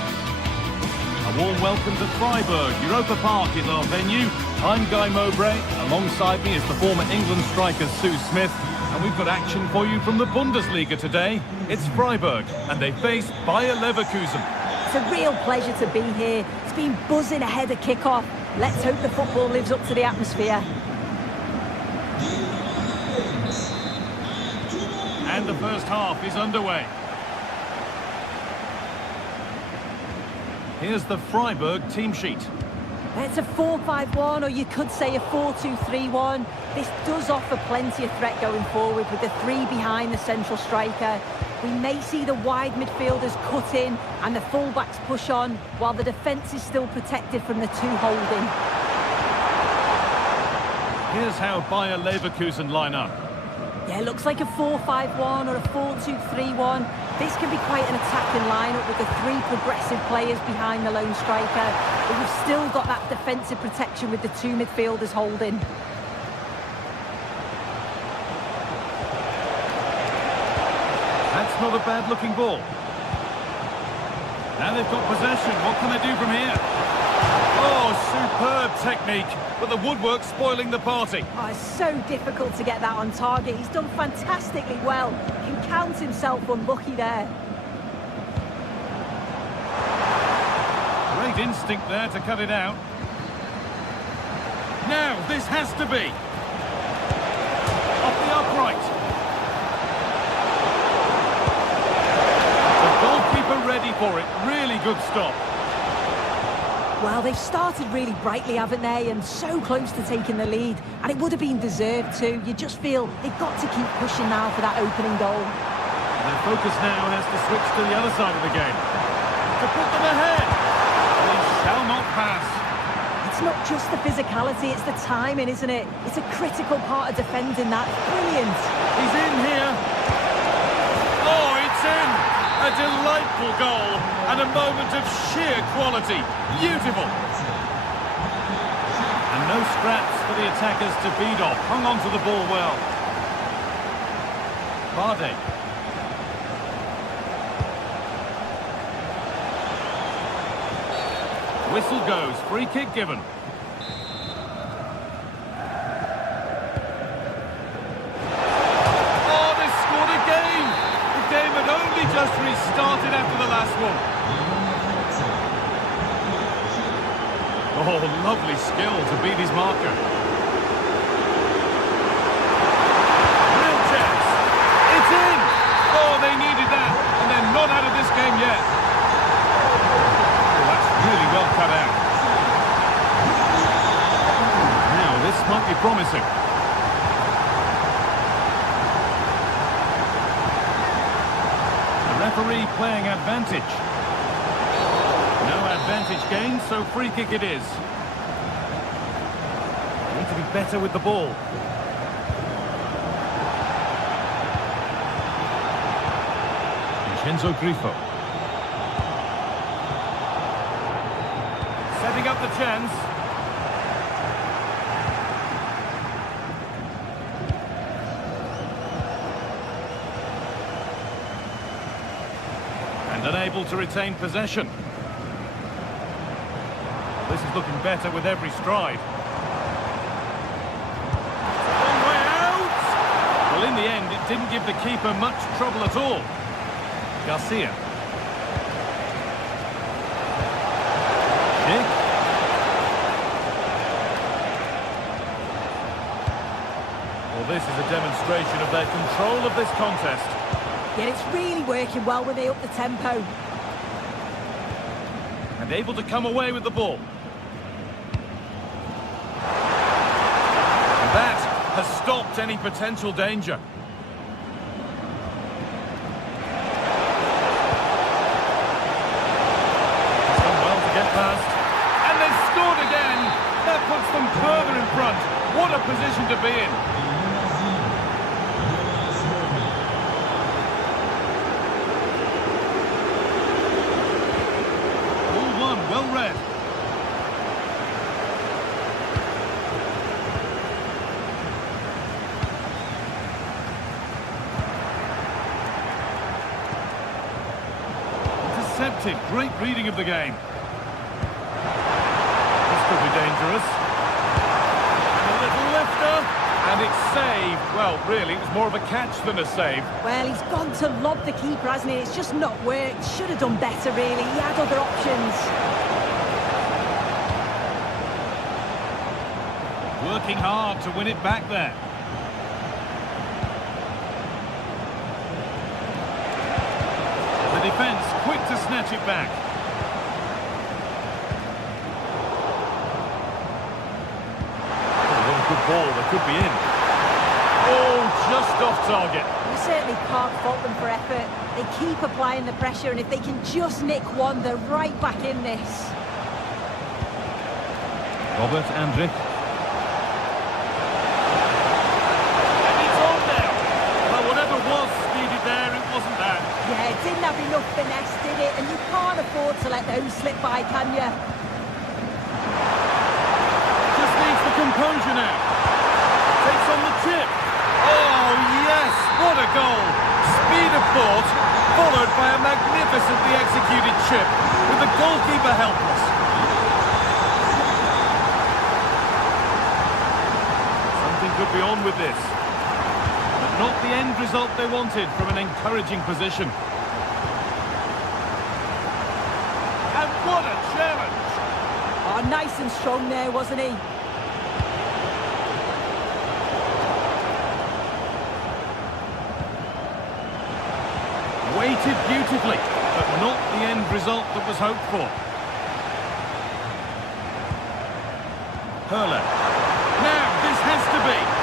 A warm welcome to Freiburg. Europa Park is our venue. I'm Guy Mowbray. Alongside me is the former England striker Sue Smith. And we've got action for you from the Bundesliga today. It's Freiburg, and they face Bayer Leverkusen. It's a real pleasure to be here. It's been buzzing ahead of kick-off. Let's hope the football lives up to the atmosphere. And the first half is underway. Here's the Freiburg team sheet. It's a 4-5-1, or you could say a 4-2-3-1. This does offer plenty of threat going forward with the three behind the central striker. We may see the wide midfielders cut in and the fullbacks push on, while the defence is still protected from the two holding. Here's how Bayer Leverkusen line up. Yeah, it looks like a 4-5-1 or a 4-2-3-1. This can be quite an attacking lineup with the three progressive players behind the lone striker. But we've still got that defensive protection with the two midfielders holding. That's not a bad-looking ball. Now they've got possession. What can they do from here? Oh, superb technique, but the woodwork spoiling the party. Oh, it's so difficult to get that on target. He's done fantastically well. He can count himself unlucky there. Great instinct there to cut it out. Now, this has to be. Off the upright. The goalkeeper ready for it. Really good stop. Well, they've started really brightly, haven't they? And so close to taking the lead. And it would have been deserved too. You just feel they've got to keep pushing now for that opening goal. Their focus now has to switch to the other side of the game. To put them ahead. They shall not pass. It's not just the physicality, it's the timing, isn't it? It's a critical part of defending that. Brilliant. He's in here. Oh, it's in. A delightful goal and a moment of sheer quality. Beautiful. And no scraps for the attackers to beat off. Hung on to the ball well. Bardet. Whistle goes. Free kick given. Oh, they scored again. The game had only just restarted after the last one. Oh, lovely skill to beat his marker. Real chance. It's in. Oh, they needed that. And they're not out of this game yet. Oh, that's really well cut out. Now, this might be promising. The referee playing advantage. No advantage gained, so free kick it is. Need to be better with the ball. Vincenzo Grifo. Setting up the chance. And unable to retain possession. This is looking better with every stride. Long way out! Well, in the end, it didn't give the keeper much trouble at all. Garcia. Kick. Well, this is a demonstration of their control of this contest. Yeah, it's really working well when they up the tempo. And able to come away with the ball. And that has stopped any potential danger. It's done well to get past. And they've scored again. That puts them further in front. What a position to be in. Well read. deflected. Great reading of the game. This could be dangerous. And a little lifter. And it's saved. Well, really, it was more of a catch than a save. Well, he's gone to lob the keeper, hasn't he? It's just not worked. Should have done better, really. He had other options. Working hard to win it back there. The defence quick to snatch it back. Oh, what a good ball. They could be in. Oh, just off target. You certainly can't fault them for effort. They keep applying the pressure, and if they can just nick one, they're right back in this. Robert Andrik. Yeah, it didn't have enough finesse, did it? And you can't afford to let those slip by, can you? Just needs the composure now. Takes on the chip. Oh, yes! What a goal! Speed of thought, followed by a magnificently executed chip, with the goalkeeper helpless. Something could be on with this. Not the end result they wanted from an encouraging position. And what a challenge! Oh, nice and strong there, wasn't he? Weighted beautifully, but not the end result that was hoped for. Hurler. Now, this has to be.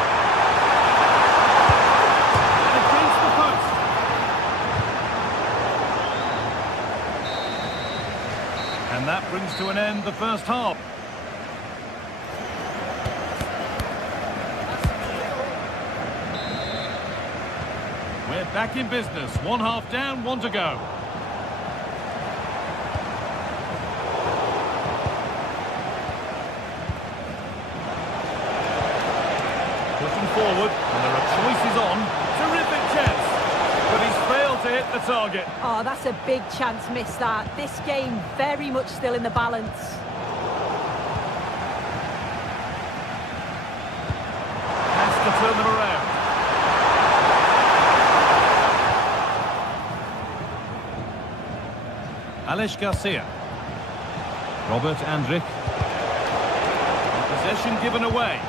And that brings to an end the first half. We're back in business. One half down, one to go. Pushing forward, and there are choices on. Terrific chance. But he's failed to hit the target. Oh, that's a big chance missed that. This game very much still in the balance. Has to turn them around. Alex Garcia. Robert Andrik. Possession given away.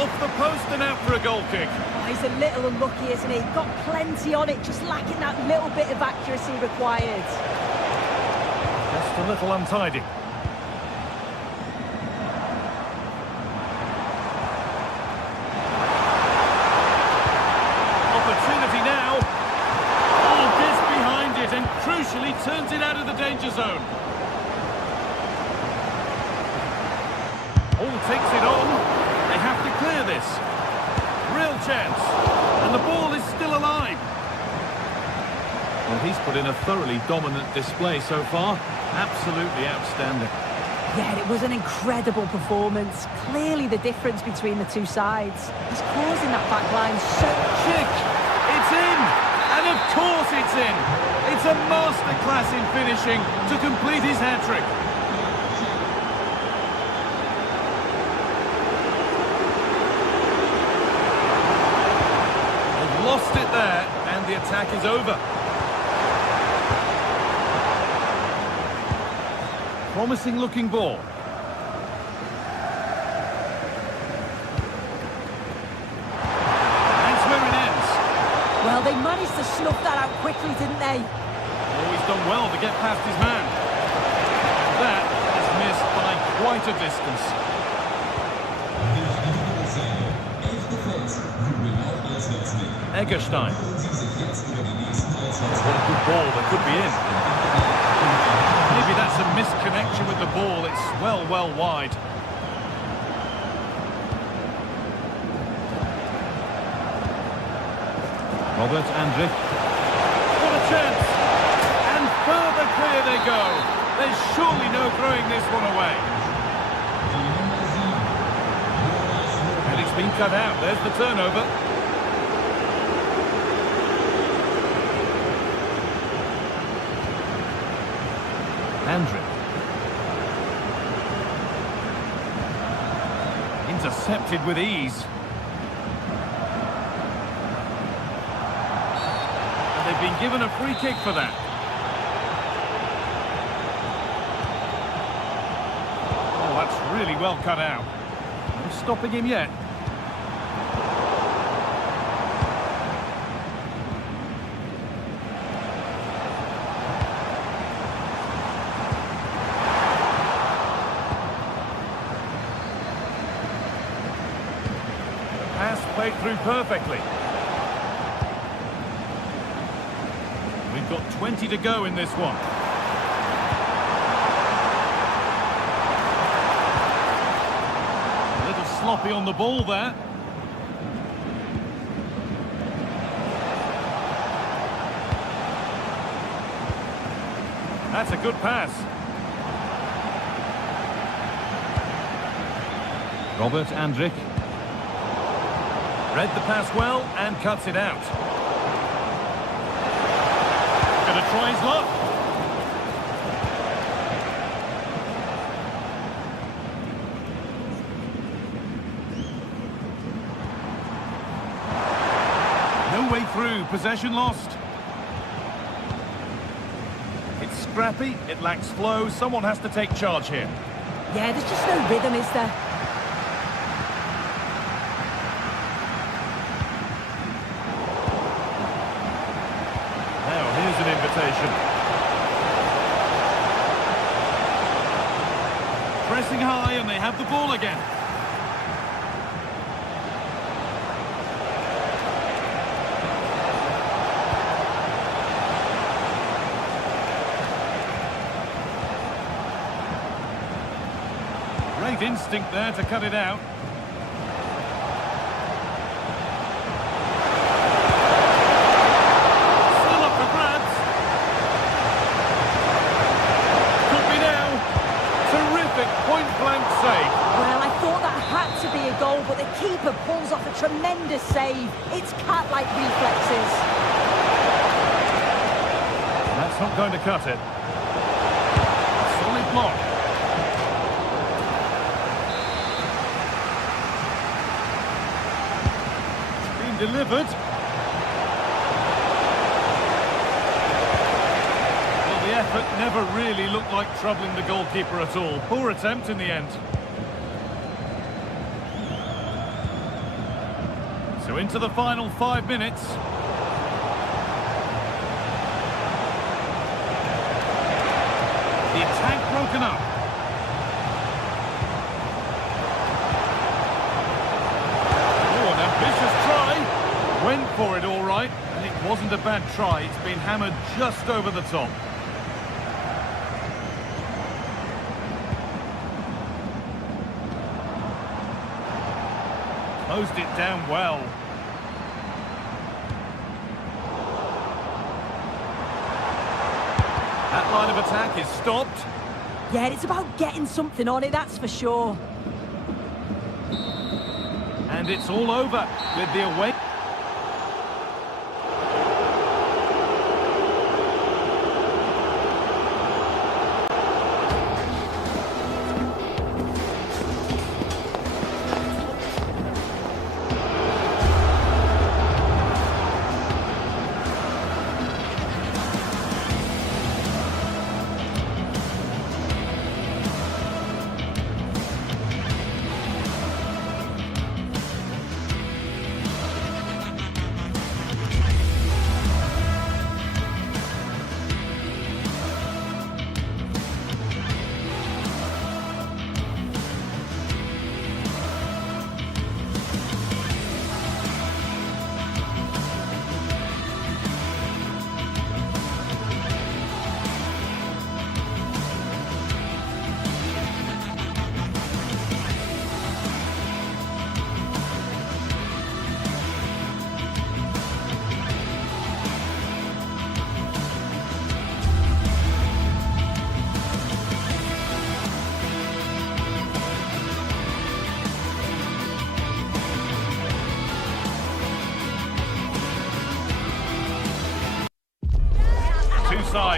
Off the post and out for a goal kick. Oh, he's a little unlucky, isn't he? Got plenty on it, just lacking that little bit of accuracy required. Just a little untidy. Opportunity now. Oh, gets behind it and crucially turns it out of the danger zone. Oh, takes it on. They have to clear this. Real chance. And the ball is still alive. Well, he's put in a thoroughly dominant display so far. Absolutely outstanding. Yeah, it was an incredible performance. Clearly the difference between the two sides. He's causing that back line so... Kick! It's in! And of course it's in! It's a masterclass in finishing to complete his hat-trick. Lost it there, and the attack is over. Promising looking ball. That's where it ends. Well, they managed to snuff that out quickly, didn't they? Oh, he's done well to get past his man. That is missed by quite a distance. Egerstein. What a good ball, that could be in. Maybe that's a misconnection with the ball, it's well wide. Robert Andrik. What a chance! clear they go. There's surely no throwing this one away. And it's been cut out. There's the turnover. Andrew. Intercepted with ease. And they've been given a free kick for that. Oh, that's really well cut out. No stopping him yet. Pass played through perfectly. We've got 20 to go in this one. A little sloppy on the ball there. That's a good pass. Robert Andrik. Read the pass well and cuts it out. Gonna try his luck. No way through, possession lost. It's scrappy, it lacks flow, someone has to take charge here. Yeah, there's just no rhythm, is there? An invitation. Pressing high and they have the ball again. Great instinct there to cut it out. Point-blank save. Well, I thought that had to be a goal, but the keeper pulls off a tremendous save. It's cat-like reflexes. That's not going to cut it. Solid block. It's been delivered. The effort never really looked like troubling the goalkeeper at all. Poor attempt in the end. So into the final 5 minutes. The attack broken up. Oh, an ambitious try. Went for it all right, and it wasn't a bad try. It's been hammered just over the top. Closed it down well. That line of attack is stopped. Yeah, it's about getting something on it, that's for sure. And it's all over with the away.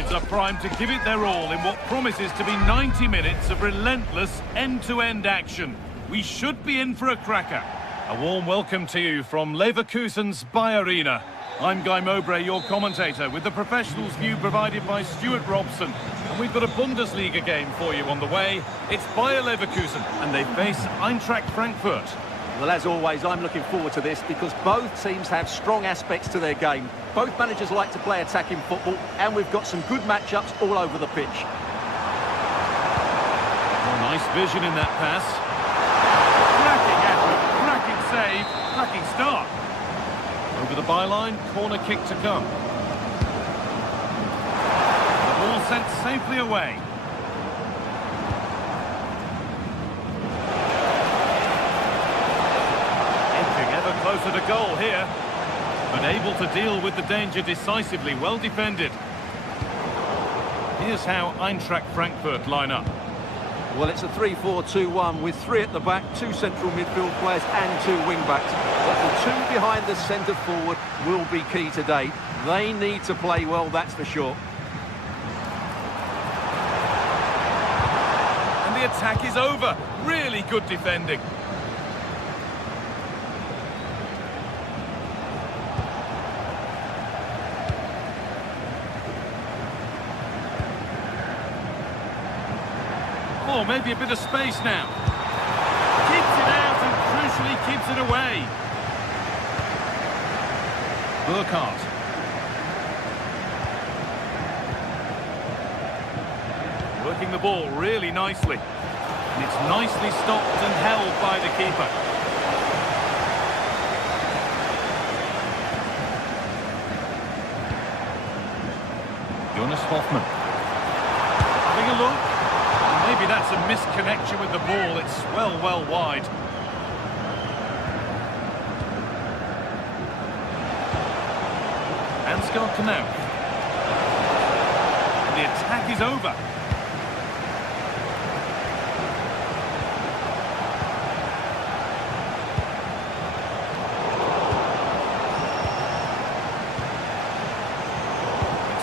sides are primed to give it their all in what promises to be 90 minutes of relentless end-to-end action. We should be in for a cracker. A warm welcome to you from Leverkusen's Bayer Arena. I'm Guy Mowbray, your commentator, with the professionals' view provided by Stuart Robson. And we've got a Bundesliga game for you on the way. It's Bayer Leverkusen, and they face Eintracht Frankfurt. Well, as always, I'm looking forward to this because both teams have strong aspects to their game. Both managers like to play attacking football, and we've got some good matchups all over the pitch. Oh, nice vision in that pass. Cracking effort, cracking save, cracking start. Over the byline, corner kick to come. The ball sent safely away. Closer to goal here, but able to deal with the danger decisively, well defended. Here's how Eintracht Frankfurt line up. Well, it's a 3-4-2-1 with 3 at the back, 2 central midfield players and 2 wing-backs. But the 2 behind the centre forward will be key today. They need to play well, that's for sure. And the attack is over. Really good defending. Oh, maybe a bit of space now. Keeps it out and crucially keeps it away. Burkhardt. Working the ball really nicely. And it's nicely stopped and held by the keeper. Jonas Hoffmann. Having a look. Maybe that's a misconnection with the ball. It's well wide. Ansgar Knauf. And the attack is over.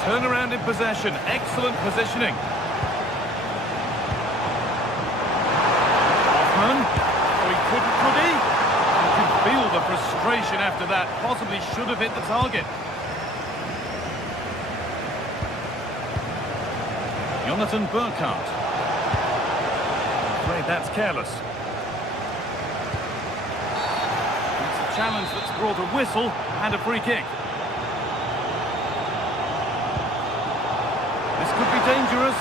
Turnaround in possession. Excellent positioning. Could he? You can feel the frustration after that. Possibly should have hit the target. Jonathan Burkhardt. Afraid that's careless. It's a challenge that's brought a whistle and a free kick. This could be dangerous.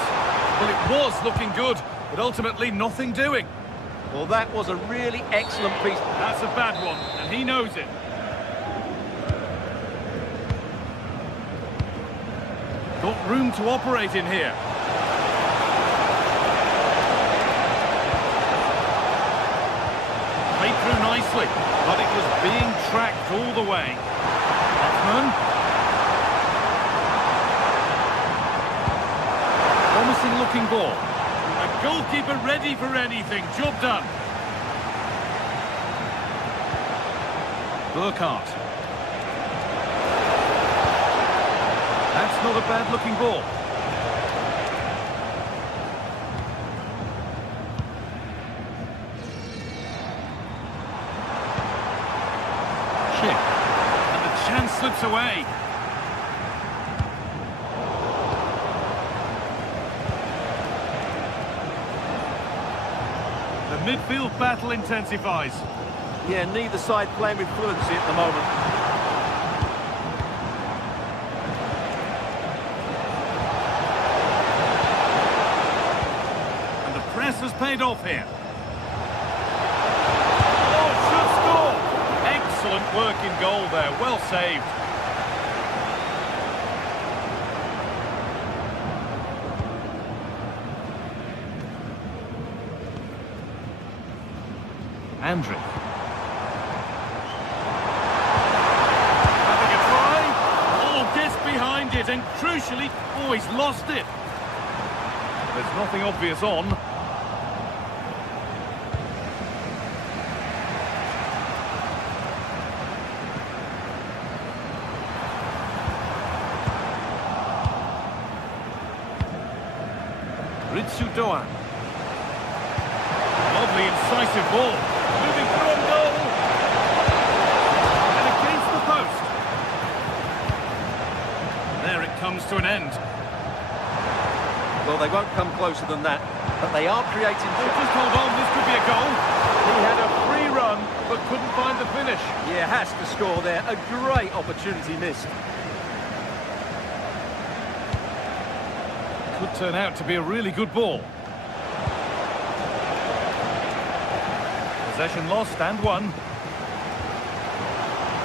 Well, it was looking good, but ultimately nothing doing. Well, that was a really excellent piece. That's a bad one, and he knows it. Got room to operate in here. Played through nicely, but it was being tracked all the way. Hoffmann. Promising looking ball. A goalkeeper ready for anything. Job done. Burkhardt. That's not a bad looking ball. Chip. And the chance slips away. The midfield battle intensifies. Yeah, neither side playing with fluency at the moment. And the press has paid off here. Oh, should score! Excellent work in goal there, well saved. Andrick. Having a try. Oh, gets behind it and crucially, oh, he's lost it. There's nothing obvious on. Sudoan. Lovely, incisive ball. Moving through on goal. And against the post. There it comes to an end. Well, they won't come closer than that, but they are creating... Oh, just hold on, this could be a goal. He had a free run, but couldn't find the finish. Yeah, has to score there. A great opportunity missed. Could turn out to be a really good ball. Possession lost and won.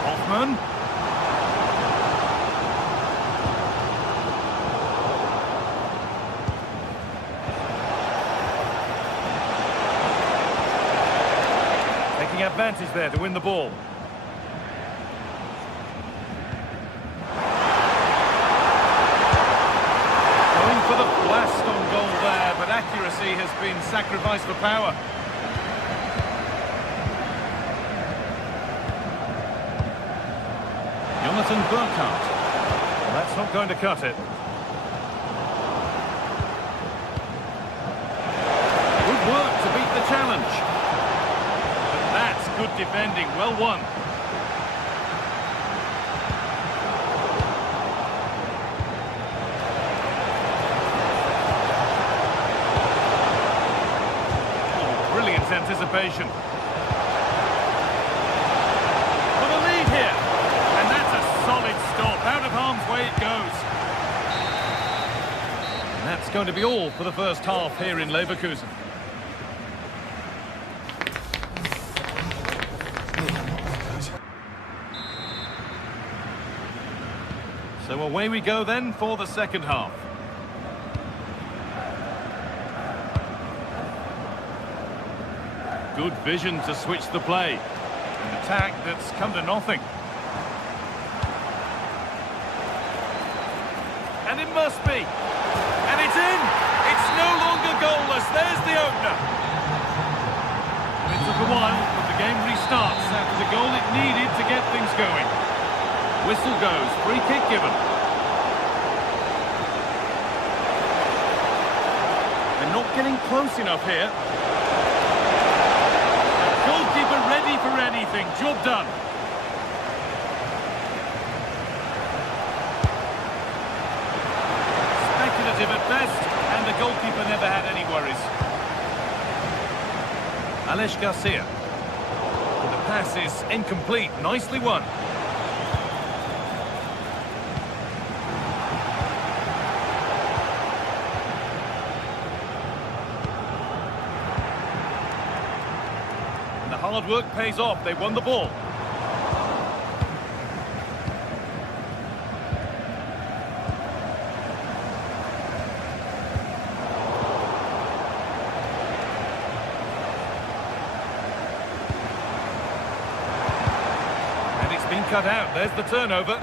Hoffman. Taking advantage there to win the ball. Going for the blast on goal there, but accuracy has been sacrificed for power. Jonathan Burkhardt. Well, that's not going to cut it. Good work to beat the challenge. But that's good defending, well won. Oh, brilliant anticipation. For the lead here. And that's a solid stop. Out of harm's way it goes. And that's going to be all for the first half here in Leverkusen. So away we go then for the second half. Good vision to switch the play. An attack that's come to nothing. And it must be. And it's in. It's no longer goalless. There's the opener. It took a while, but the game restarts after the goal it needed to get things going. Whistle goes. Free kick given. They're not getting close enough here. Goalkeeper ready for anything. Job done. Speculative at best, and the goalkeeper never had any worries. Alex Garcia. The pass is incomplete. Nicely won. Hard work pays off. They won the ball. And it's been cut out. There's the turnover.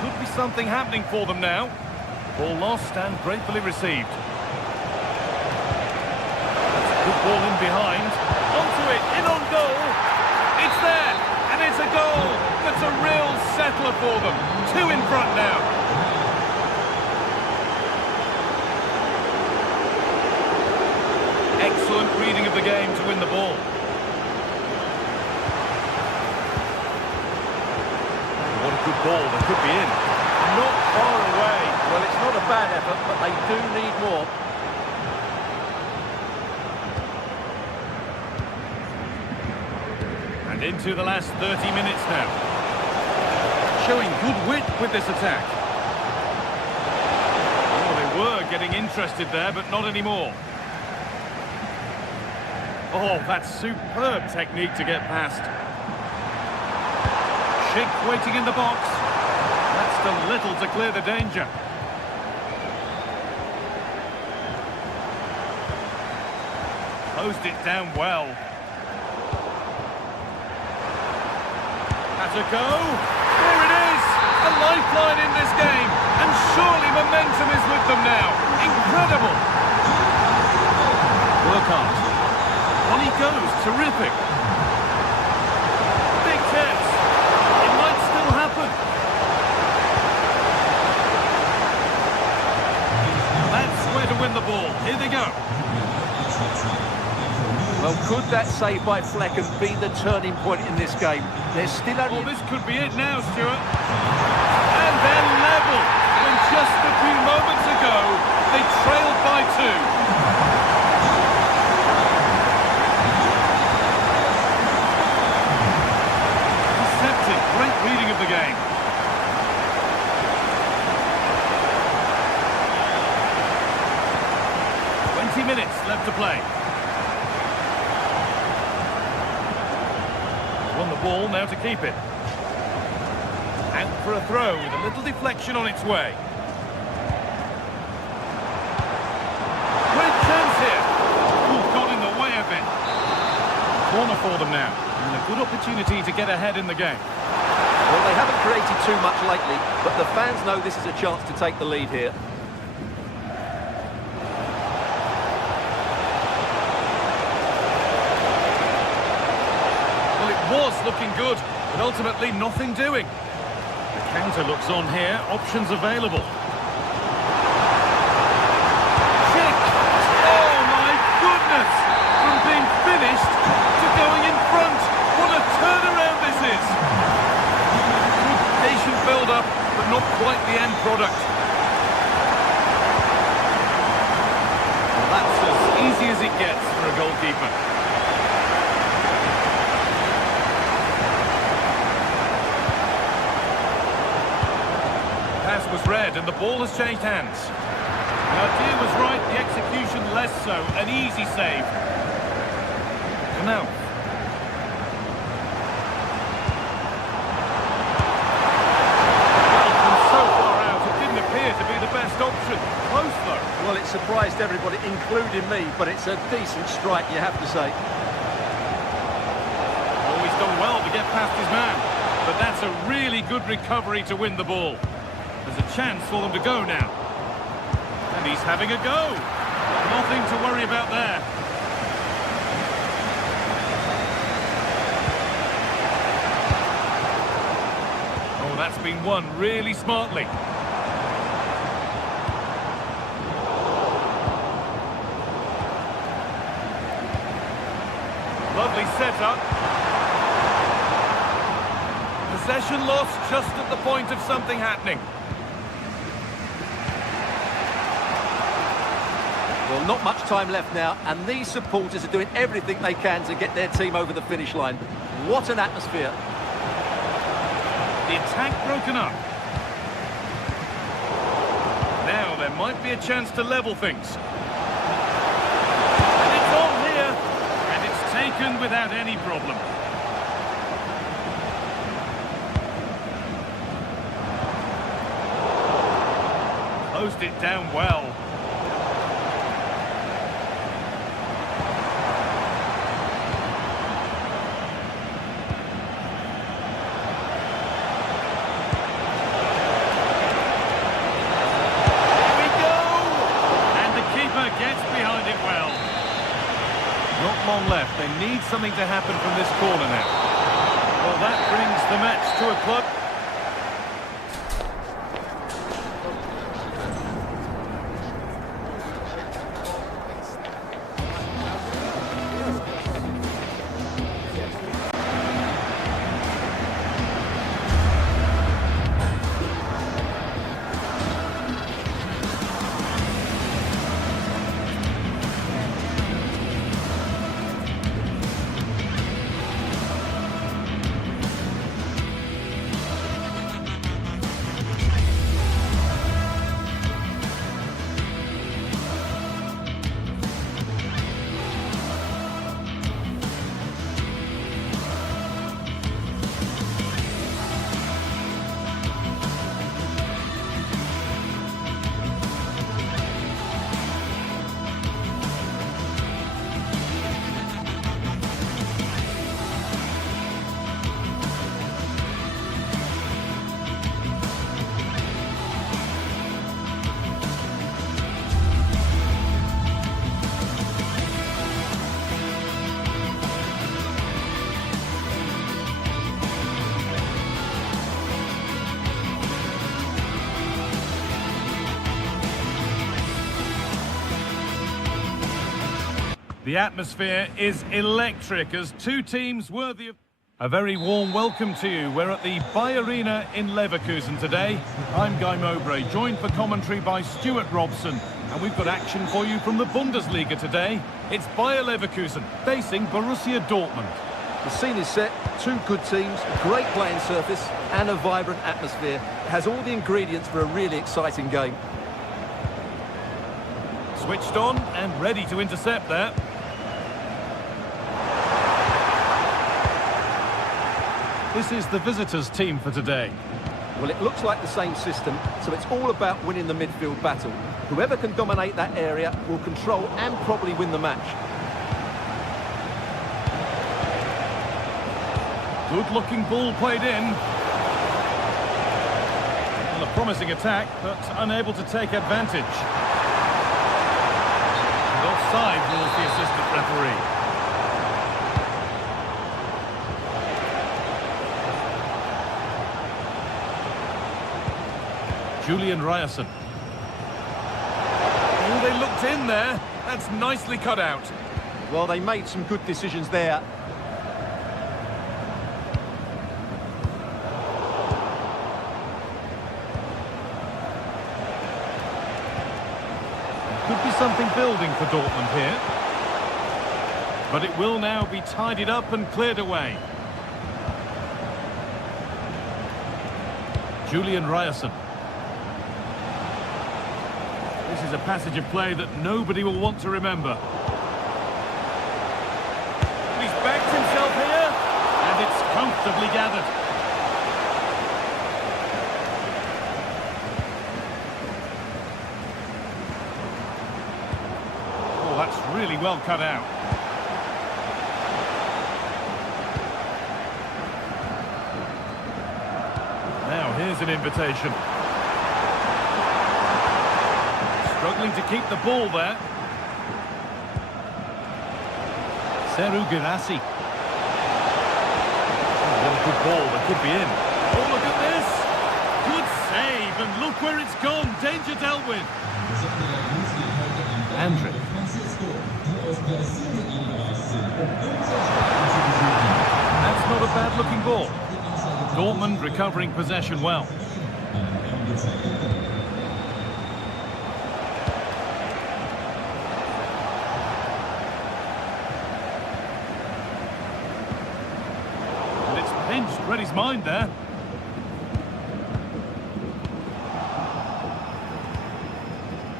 Could be something happening for them now. Ball lost and gratefully received. That's a good ball in behind. Onto it, in on goal. It's there, and it's a goal. That's a real settler for them. 2 in front now. Excellent reading of the game to win the ball. What a good ball, that could be in. Not far away. Well, it's not a bad effort, but they do need more. And into the last 30 minutes now. Showing good wit with this attack. Oh, they were getting interested there, but not anymore. Oh, that's superb technique to get past. Schick waiting in the box. That's done little to clear the danger. Closed it down well. Has a go. There it is! A lifeline in this game. And surely momentum is with them now. Incredible! Burkhardt. On he goes. Terrific. Big chance. It Well, could that save by Flecken be the turning point in this game? There's still only... Well, this could be it now, Stuart. And they're level. When just a few moments ago, they trailed by 2. Deceptive, great reading of the game. Minutes left to play. Won the ball, now to keep it. Out for a throw with a little deflection on its way. Great chance here. Ooh, got in the way a bit. Corner for them now, and a good opportunity to get ahead in the game. Well, they haven't created too much lately, but the fans know this is a chance to take the lead here. Was looking good, but ultimately nothing doing. The counter looks on here, options available. Check! Oh my goodness! From being finished to going in front. What a turnaround this is! Good patient build-up, but not quite the end product. Well, that's as easy as it gets for a goalkeeper. Was read and the ball has changed hands. The idea was right, the execution less so. An easy save. Now. Well, from so far out, it didn't appear to be the best option. Close though. Well, it surprised everybody, including me, but it's a decent strike, you have to say. Always done well to get past his man, but that's a really good recovery to win the ball. There's a chance for them to go now. And he's having a go. Nothing to worry about there. Oh, that's been won really smartly. Lovely setup. Possession lost just at the point of something happening. Well, not much time left now, and these supporters are doing everything they can to get their team over the finish line. What an atmosphere. The attack broken up. Now there might be a chance to level things. And it's on here, and it's taken without any problem. Closed it down well. Long left. They need something to happen from this corner now. Well, that brings the match to a close. The atmosphere is electric as two teams worthy of... A very warm welcome to you. We're at the Bayer Arena in Leverkusen today. I'm Guy Mowbray, joined for commentary by Stuart Robson. And we've got action for you from the Bundesliga today. It's Bayer Leverkusen facing Borussia Dortmund. The scene is set, two good teams, a great playing surface and a vibrant atmosphere. It has all the ingredients for a really exciting game. Switched on and ready to intercept there. This is the visitors' team for today. Well, it looks like the same system, so it's all about winning the midfield battle. Whoever can dominate that area will control and probably win the match. Good-looking ball played in. Well, a promising attack, but unable to take advantage. And offside rules the assistant referee. Julian Ryerson. Oh, they looked in there. That's nicely cut out. Well, they made some good decisions there. Could be something building for Dortmund here. But it will now be tidied up and cleared away. Julian Ryerson. This is a passage of play that nobody will want to remember. He's backed himself here, and it's comfortably gathered. Oh, that's really well cut out. Now, here's an invitation. Struggling to keep the ball there. Seru Girassi. Oh, what a good ball, that could be in. Oh, look at this! Good save, and look where it's gone. Danger dealt with. Andrick. That's not a bad-looking ball. Dortmund recovering possession well. Read his mind there.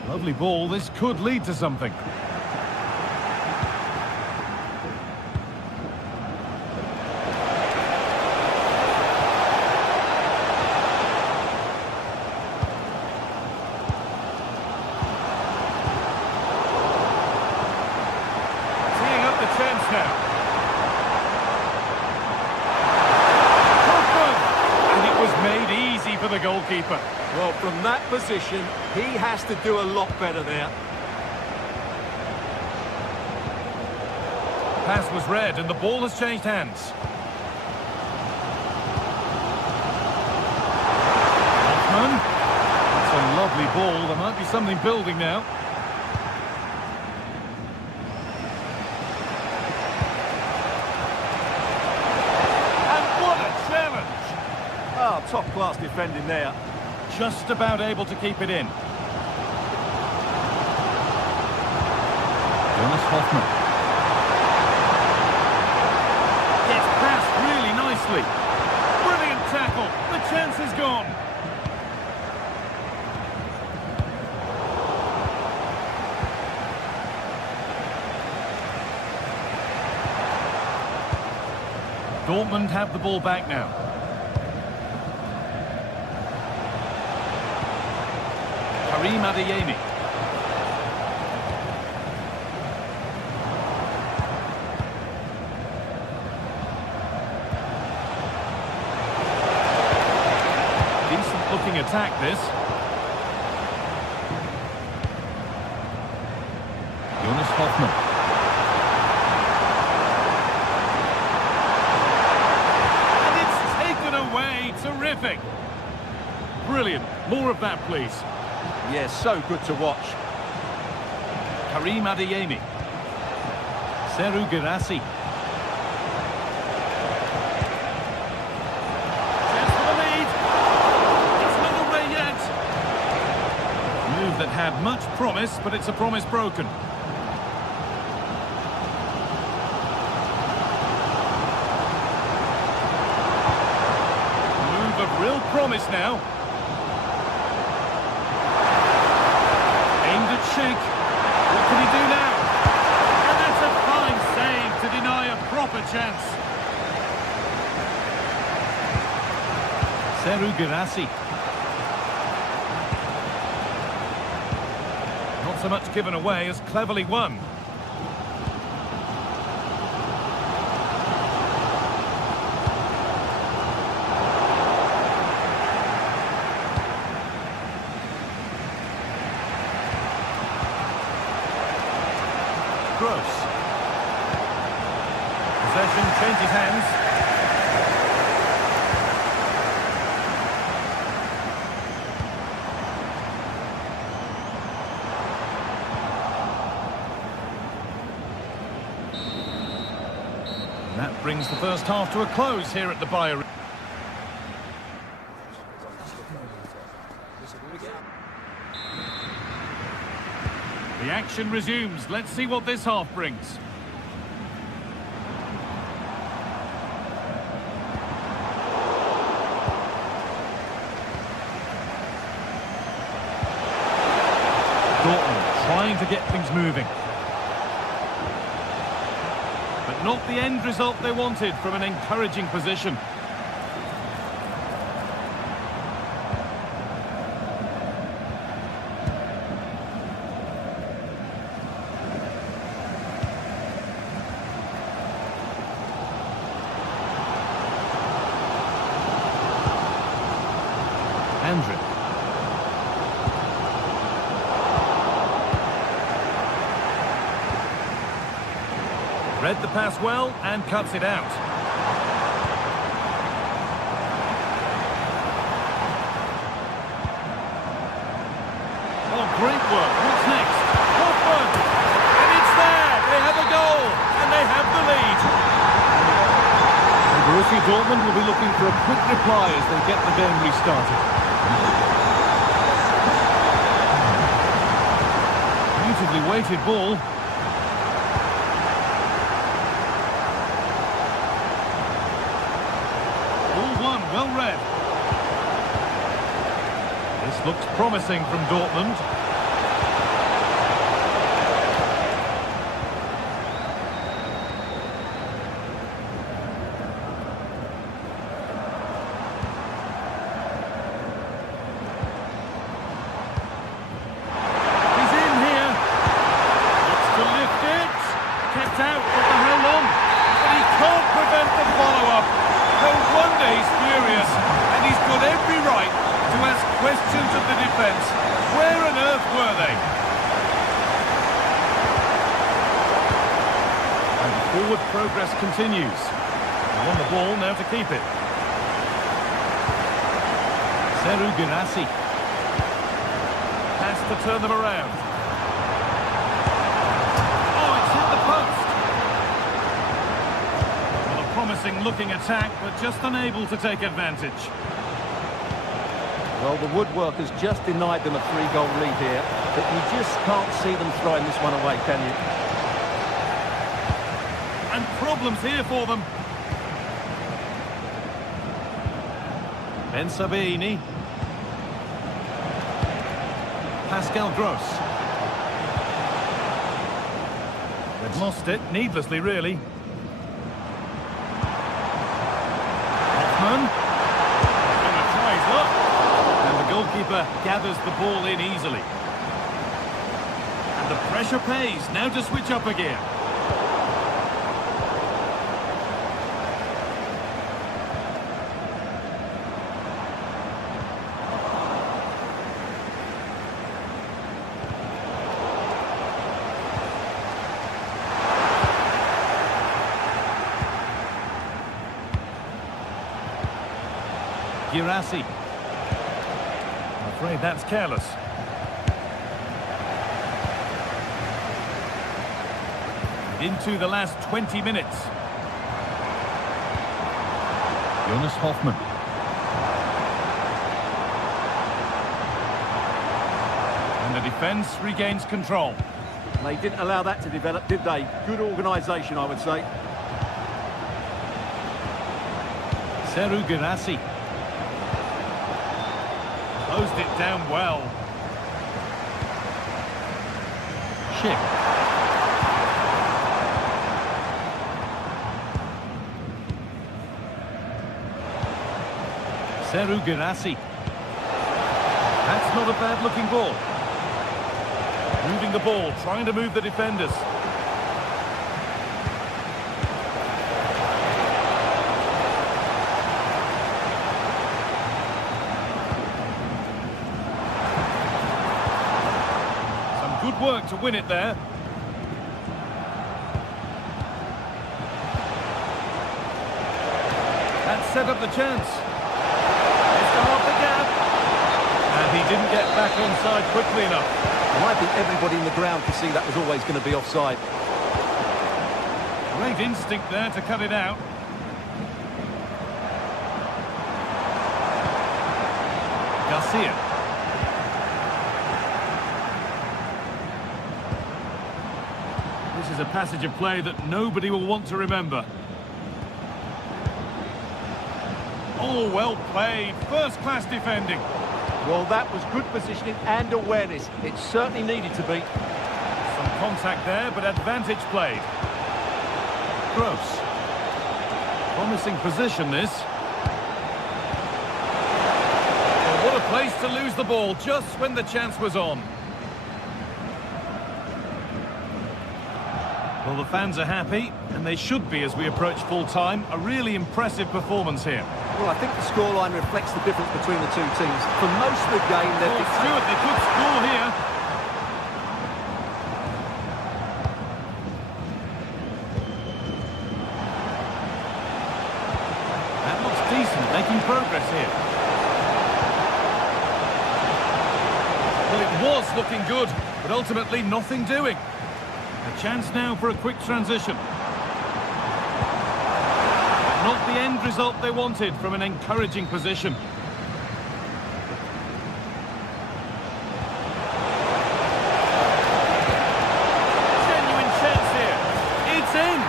Lovely ball. This could lead to something. Teeing up the chance now. Made easy for the goalkeeper. Well, from that position, he has to do a lot better there. Pass was read and the ball has changed hands. Hoffman. That's a lovely ball. There might be something building now. Oh, top-class defending there. Just about able to keep it in. Jonas Hoffman. Gets past really nicely. Brilliant tackle. The chance is gone. Dortmund have the ball back now. Karim Adeyemi. Decent looking attack this. Jonas Hoffman. And it's taken away. Terrific. Brilliant. More of that, please. Yeah, so good to watch. Karim Adeyemi. Seru Girassi. Chance for the lead. It's not away yet. Move that had much promise, but it's a promise broken. Move of real promise now. Aimed at Sheikh. What can he do now? And that's a fine save to deny a proper chance. Seru Girassi. Not so much given away as cleverly won. Gross. Possession changes hands. And that brings the first half to a close here at the Bayer. The action resumes. Let's see what this half brings. Dortmund trying to get things moving. But not the end result they wanted from an encouraging position. Andrew. Read the pass well and cuts it out. Oh, great work. What's next? Hoffman! And it's there! They have a goal! And they have the lead! And Borussia Dortmund will be looking for a quick reply as they get the game restarted. Beautifully weighted ball. Ball one, well read. This looks promising from Dortmund. Out, but for how long? But he can't prevent the follow-up. No wonder he's furious, and he's got every right to ask questions of the defence. Where on earth were they? And the forward progress continues. They won the ball, now to keep it. Seru Girassi has to turn them around. Promising looking attack, but just unable to take advantage. Well, the woodwork has just denied them a 3-goal lead here, but you just can't see them throwing this one away, can you? And problems here for them. Ben Sabini. Pascal Gross. They've lost it, needlessly really. And a tries luck. And the goalkeeper gathers the ball in easily. And the pressure pays. Now to switch up again. Girassi. I'm afraid that's careless. into the last 20 minutes. Jonas Hoffmann. And the defence regains control. They didn't allow that to develop, did they? Good organisation, I would say. Seru Girassi. Closed it down well. Schick. Seru Girassi. That's not a bad looking ball. Moving the ball, trying to move the defenders. Some good work to win it there. That set up the chance. And he didn't get back onside quickly enough. Well, I think everybody in the ground could see that was always going to be offside. Great instinct there to cut it out. Garcia. This is a passage of play that nobody will want to remember. Oh, well played. First-class defending. Well, that was good positioning and awareness. It certainly needed to be. Some contact there, but advantage played. Gross. Promising position, this. Well, what a place to lose the ball just when the chance was on. Well, the fans are happy, and they should be as we approach full-time. A really impressive performance here. Well, I think the scoreline reflects the difference between the two teams. For most of the game, they've... Oh, Stuart, they could score here. That looks decent, making progress here. Well, it was looking good, but ultimately nothing doing. A chance now for a quick transition. Not the end result they wanted from an encouraging position. Genuine chance here. It's in.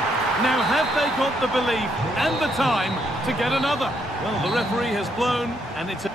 Now have they got the belief and the time to get another? Well, the referee has blown, and it's a...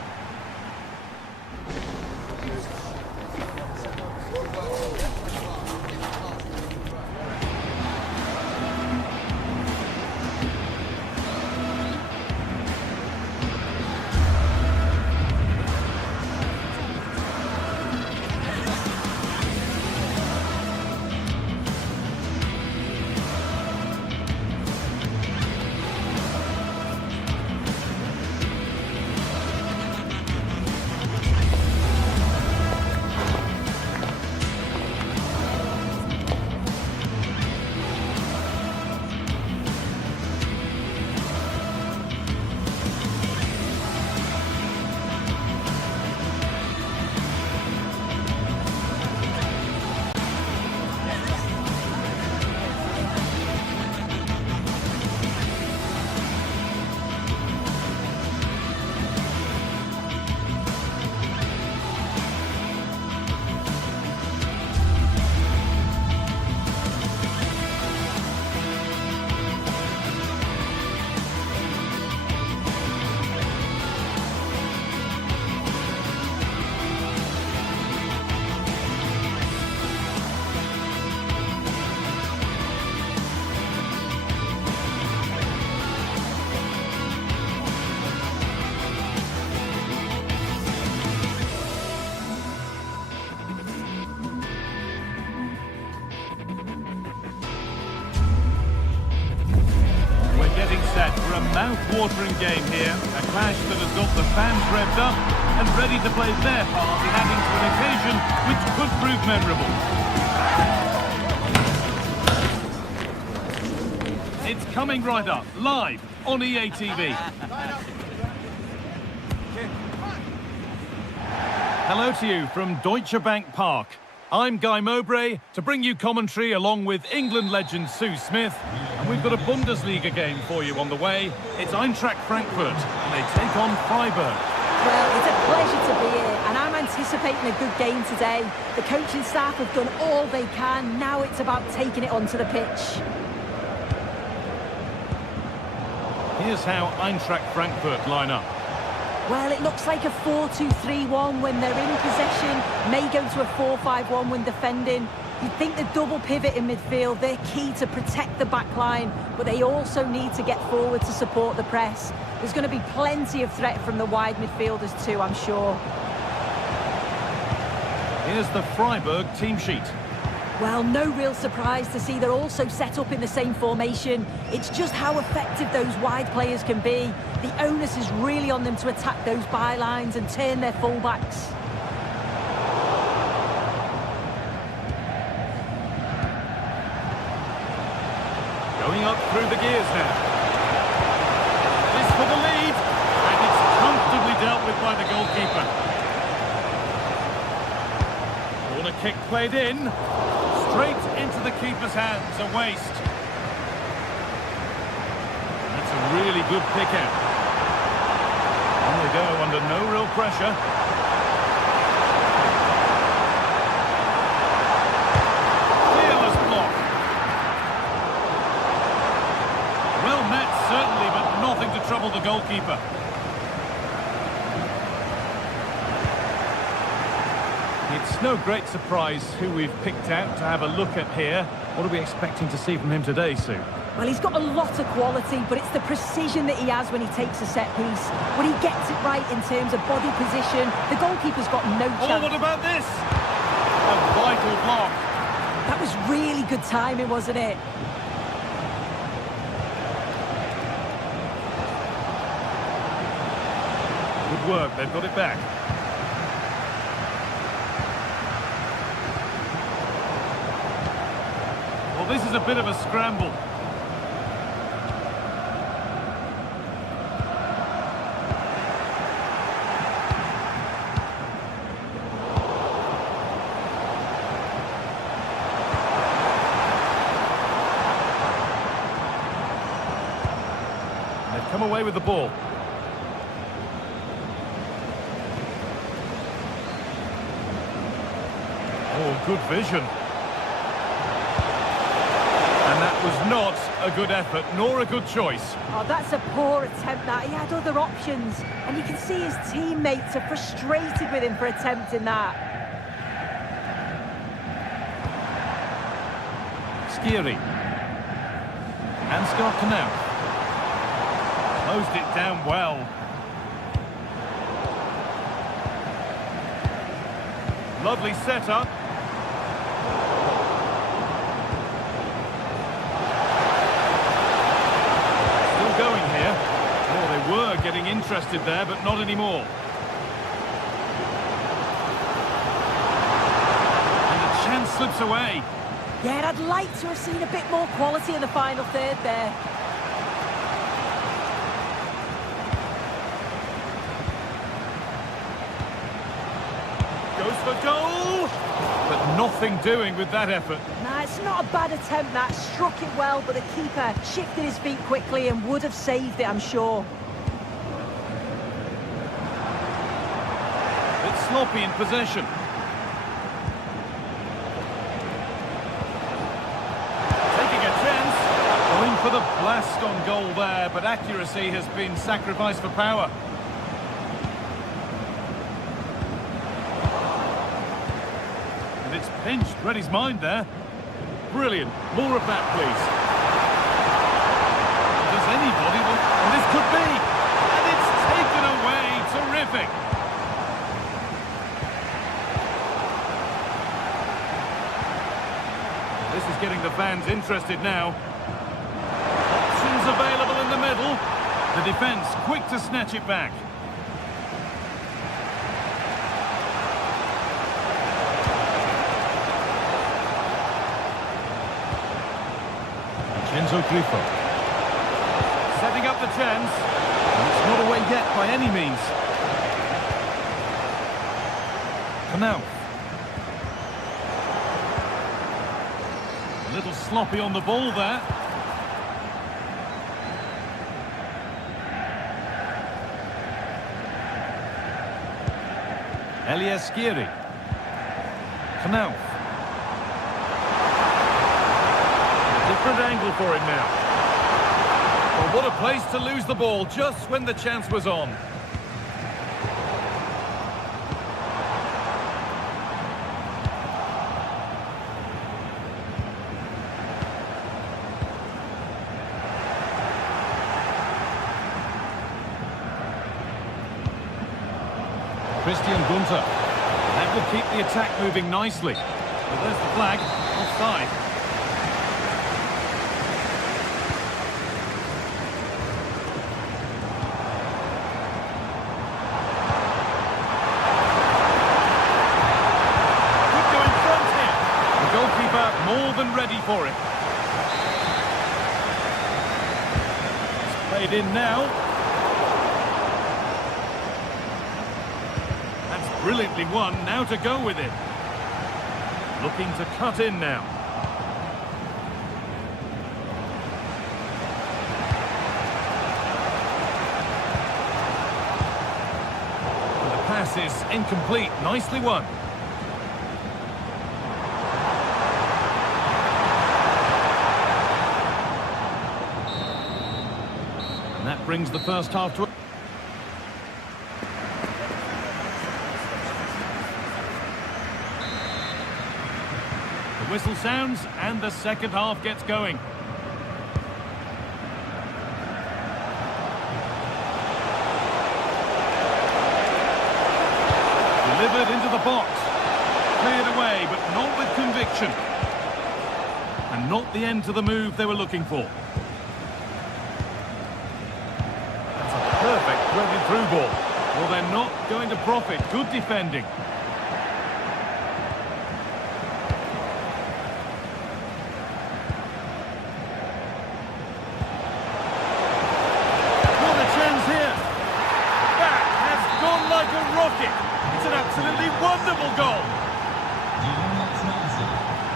A mouth-watering game here, a clash that has got the fans revved up and ready to play their part in adding to an occasion which could prove memorable. It's coming right up, live on EA TV. Hello to you from Deutsche Bank Park. I'm Guy Mowbray to bring you commentary along with England legend Sue Smith. And we've got a Bundesliga game for you on the way. It's Eintracht Frankfurt and they take on Freiburg. Well, it's a pleasure to be here, and I'm anticipating a good game today. The coaching staff have done all they can. Now it's about taking it onto the pitch. Here's how Eintracht Frankfurt line up. Well, it looks like a 4-2-3-1 when they're in possession. May go to a 4-5-1 when defending. You'd think the double pivot in midfield, they're key to protect the back line, but they also need to get forward to support the press. There's going to be plenty of threat from the wide midfielders too, I'm sure. Here's the Freiburg team sheet. Well, no real surprise to see they're also set up in the same formation. It's just how effective those wide players can be. The onus is really on them to attack those bylines and turn their fullbacks. Going up through the gears now. This for the lead, and it's comfortably dealt with by the goalkeeper. Corner kick played in. Straight into the keeper's hands, a waste. That's a really good pick out. On they go under no real pressure. Fearless block. Well met, certainly, but nothing to trouble the goalkeeper. It's no great surprise who we've picked out to have a look at here. What are we expecting to see from him today, Sue? Well, he's got a lot of quality, but it's the precision that he has when he takes a set piece. When he gets it right in terms of body position, the goalkeeper's got no chance. Oh, what about this? A vital block. That was really good timing, wasn't it? Good work, they've got it back. Well, this is a bit of a scramble. They've come away with the ball. Oh, good vision. And that was not a good effort, nor a good choice. Oh, that's a poor attempt, that. He had other options. And you can see his teammates are frustrated with him for attempting that. Skiri. Ansgar Canal. Closed it down well. Lovely setup. Were getting interested there, but not anymore. And the chance slips away. Yeah, I'd like to have seen a bit more quality in the final third there. Goes for goal! But nothing doing with that effort. Nah, it's not a bad attempt, that. Struck it well, but the keeper shifted his feet quickly and would have saved it, I'm sure. Sloppy in possession. Taking a chance. Going for the blast on goal there, but accuracy has been sacrificed for power. And it's pinched. Read his mind there. Brilliant. More of that, please. Does anybody want... And this could be. And it's taken away. Terrific. This is getting the fans interested now. Options available in the middle. The defence quick to snatch it back. Enzo Grifo. Setting up the chance. And it's not away yet by any means. Canal. little sloppy on the ball there. Eliaskiri. Knauf. A different angle for him now. Well, what a place to lose the ball just when the chance was on. Christian Gunter. That will keep the attack moving nicely. But there's the flag. Offside. Could go in front here. The goalkeeper more than ready for it. It's played in now. Brilliantly won, now to go with it. Looking to cut in now. The pass is incomplete, nicely won. And that brings the first half to... Whistle sounds and the second half gets going. Delivered into the box. Cleared away, but not with conviction. And not the end to the move they were looking for. That's a perfect threaded through ball. Well, they're not going to profit. Good defending. It's an absolutely wonderful goal.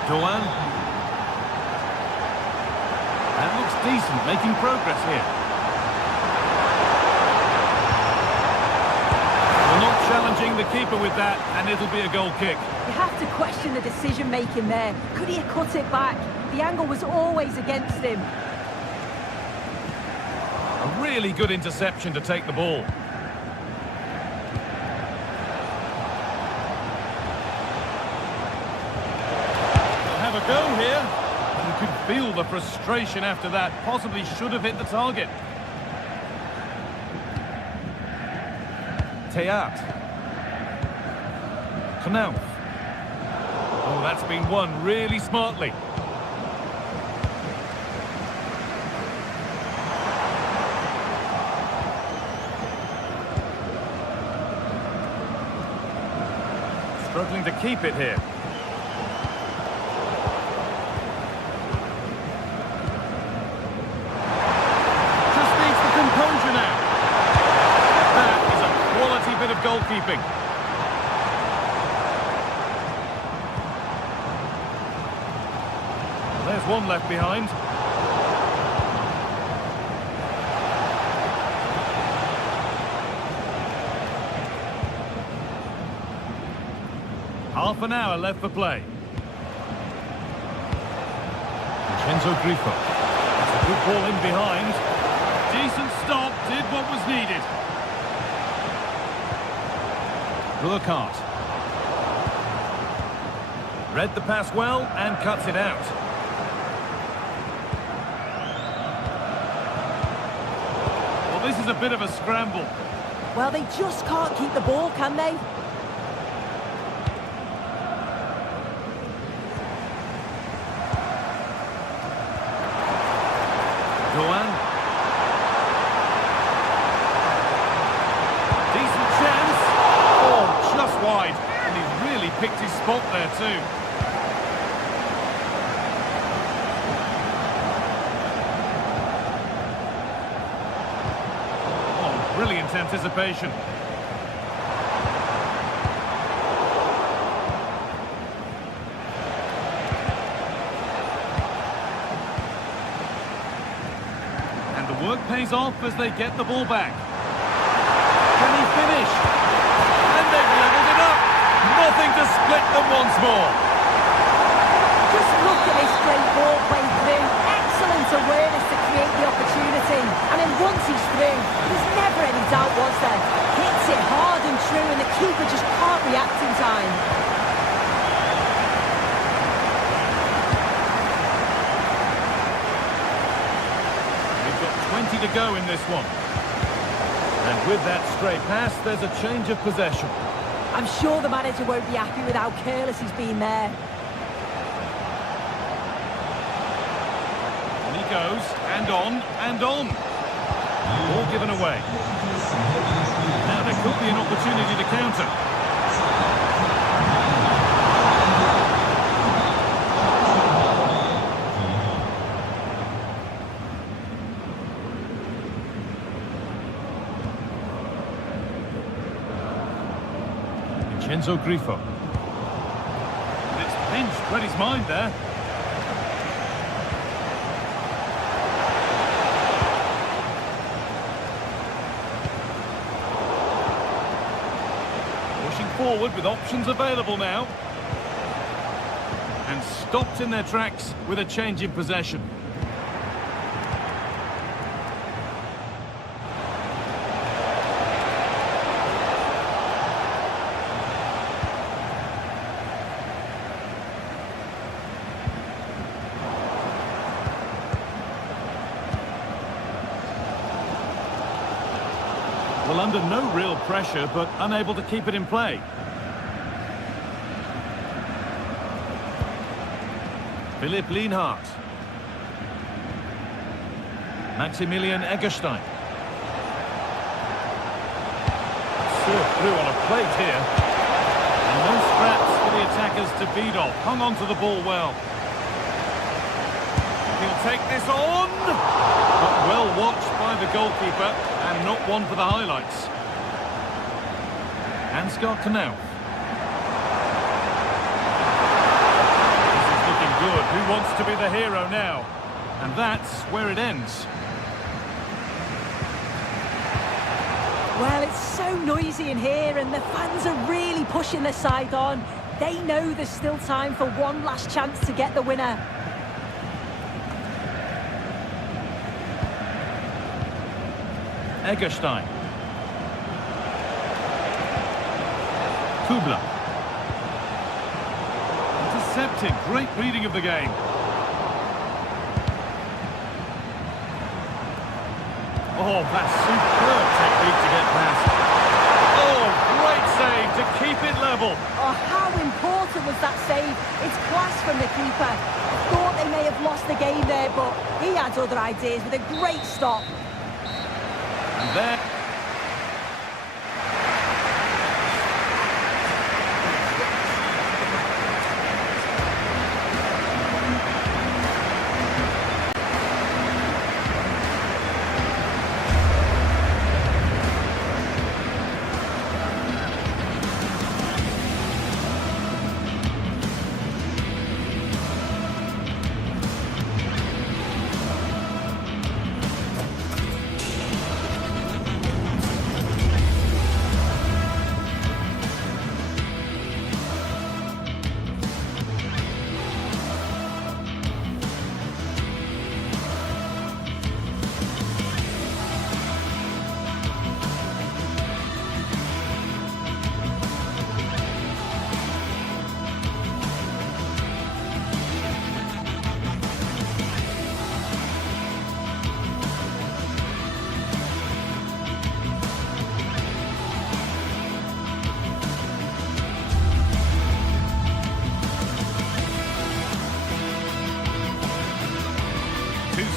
Doan. That looks decent, making progress here. Well, not challenging the keeper with that, and it'll be a goal kick. You have to question the decision-making there. Could he have cut it back? The angle was always against him. A really good interception to take the ball. Go here. You could feel the frustration after that. Possibly should have hit the target. Teat. Knauf. Oh, that's been won really smartly. Struggling to keep it here. Bit of goalkeeping. Well, there's one left behind. Half an hour left for play. Vincenzo Grifo. That's a good ball in behind. Decent stop, did what was needed. Burkhardt. Read the pass well and cuts it out. Well, this is a bit of a scramble. Well, they just can't keep the ball, can they? Doan. Decent chance. Oh, just wide. And he's really picked his spot there too. Oh, brilliant anticipation. pays off as they get the ball back. Can he finish? And they've levelled it up. Nothing to split them once more. Just look at this great ball play through. Excellent awareness to create the opportunity. And then once he's through, there's never any doubt, was there? Hits it hard and true, and the keeper just can't react in time. We've got 20 to go in this one. And with that stray pass, there's a change of possession. I'm sure the manager won't be happy with how careless he's been there. And he goes, and on, and on. Ball given away. Now there could be an opportunity to counter. Enzo Grifo. It's pinched, read his mind there. Pushing forward with options available now. And stopped in their tracks with a change in possession. Well, under no real pressure, but unable to keep it in play. Philipp Lienhardt. Maximilian Eggestein. Served through on a plate here. And no scraps for the attackers to feed off. Hung on to the ball well. He'll take this on! But well watched by the goalkeeper, and not one for the highlights. Ansgar Knauf. This is looking good. Who wants to be the hero now? And that's where it ends. Well, it's so noisy in here, and the fans are really pushing their side on. They know there's still time for one last chance to get the winner. Eggestein. Kubler. Intercepted. Great reading of the game. Oh, that's superb technique to get past. Oh, great save to keep it level. Oh, how important was that save? It's class from the keeper. Thought they may have lost the game there, but he had other ideas with a great stop. And there...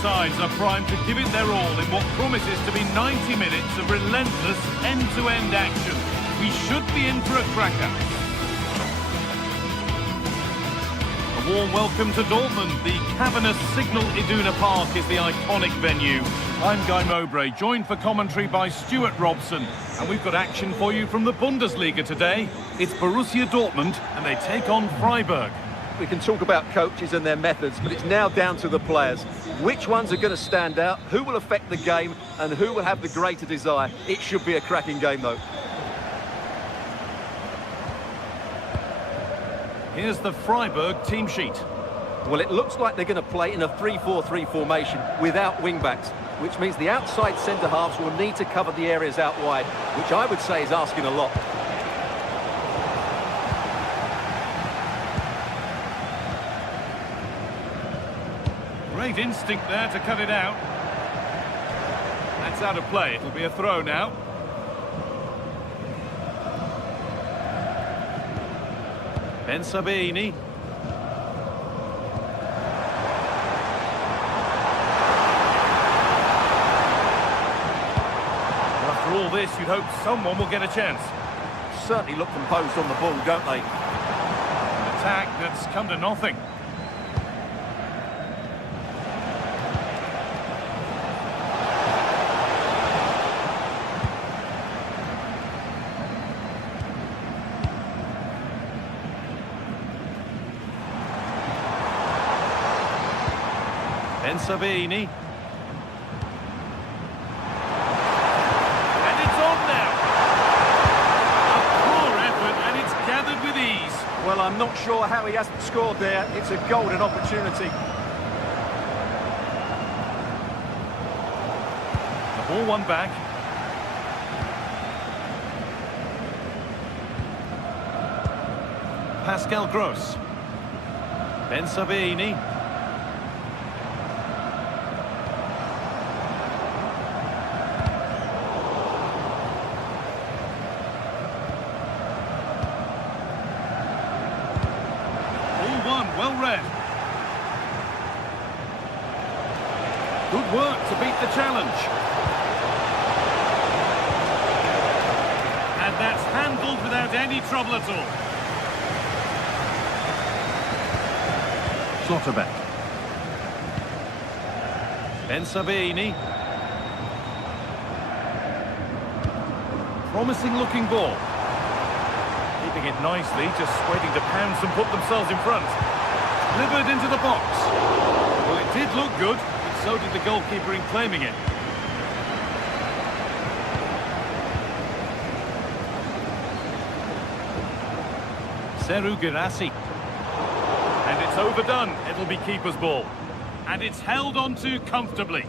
sides are primed to give it their all in what promises to be 90 minutes of relentless end-to-end action. We should be in for a cracker. A warm welcome to Dortmund. The cavernous Signal Iduna Park is the iconic venue. I'm Guy Mowbray, joined for commentary by Stuart Robson. And we've got action for you from the Bundesliga today. It's Borussia Dortmund and they take on Freiburg. we can talk about coaches and their methods, but it's now down to the players. Which ones are going to stand out, who will affect the game, and who will have the greater desire? It should be a cracking game, though. Here's the Freiburg team sheet. Well, it looks like they're going to play in a 3-4-3 formation without wing-backs, which means the outside centre-halves will need to cover the areas out wide, which I would say is asking a lot. Great instinct there to cut it out. That's out of play. It'll be a throw now. Ben Sabini. After all this, you'd hope someone will get a chance. Certainly look composed on the ball, don't they? An attack that's come to nothing. Ben Sabini. And it's on now. A poor effort, and it's gathered with ease. Well, I'm not sure how he hasn't scored there. It's a golden opportunity. The ball won back. Pascal Gross. Ben Sabini. Well read. Good work to beat the challenge. And that's handled without any trouble at all. Slotterbeck. Ben Sabini. Promising looking ball. Keeping it nicely, just waiting to pounce and put themselves in front. Delivered into the box. Well, it did look good, but so did the goalkeeper in claiming it. Seru Girassi. And it's overdone. It'll be keeper's ball. And it's held onto comfortably.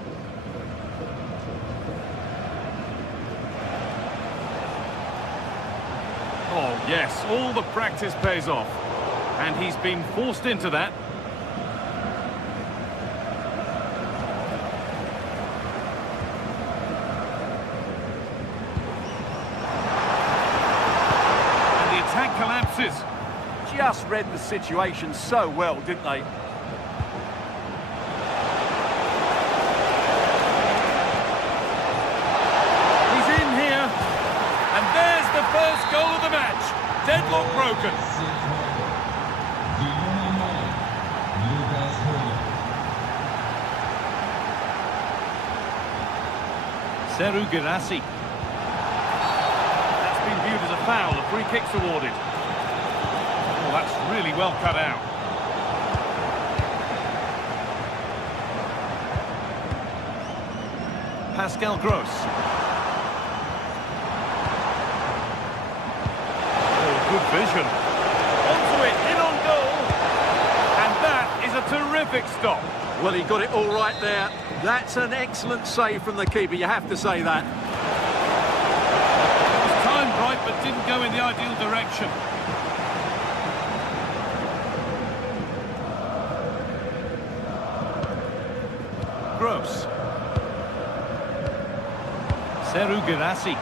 Oh, yes, all the practice pays off. And he's been forced into that. And the attack collapses. Just read the situation so well, didn't they? He's in here. And there's the first goal of the match. Deadlock broken. Seru Girassi. That's been viewed as a foul. A free kick's awarded. Oh, that's really well cut out. Pascal Gross. Oh, good vision. Onto it, in on goal. And that is a terrific stop. Well, he got it all right there. That's an excellent save from the keeper, you have to say that. It was timed right, but didn't go in the ideal direction. Gross. Seru Girassi.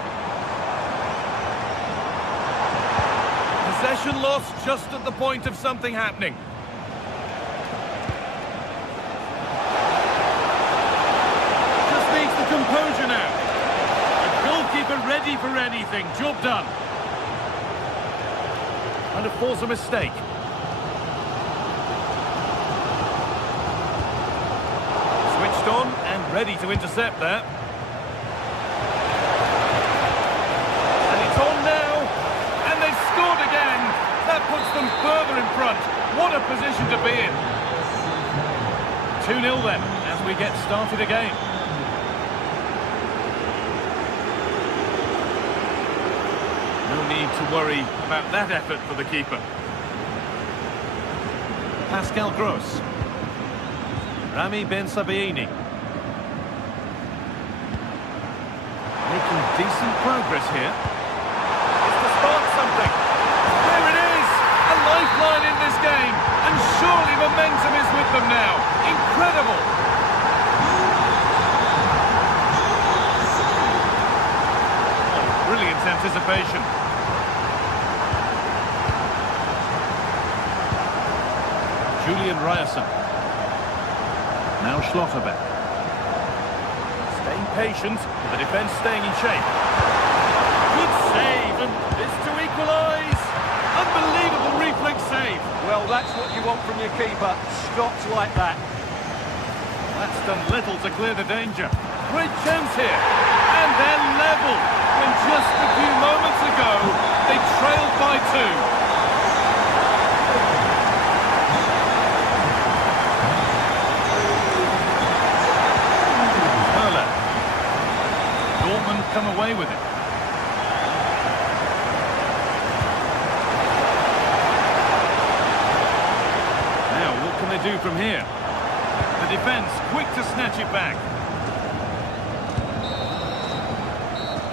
Possession lost just at the point of something happening. Composure now. The goalkeeper ready for anything. Job done. And to force a mistake. Switched on and ready to intercept there. And it's on now. And they've scored again. That puts them further in front. What a position to be in. 2-0 then, as we get started again. No need to worry about that effort for the keeper. Pascal Gross. Rami Ben Sabaini. Making decent progress here. It's to spark something. There it is! A lifeline in this game. And surely momentum is with them now. Incredible! Oh, brilliant anticipation. Julian Ryerson. Now Schlotterbeck. Staying patient, the defence staying in shape. Good save, and it's to equalise. Unbelievable reflex save. Well, that's what you want from your keeper. Stops like that. That's done little to clear the danger. Great chance here. And they're level. When just a few moments ago, they trailed by 2. Come away with it. Now, what can they do from here? The defence quick to snatch it back.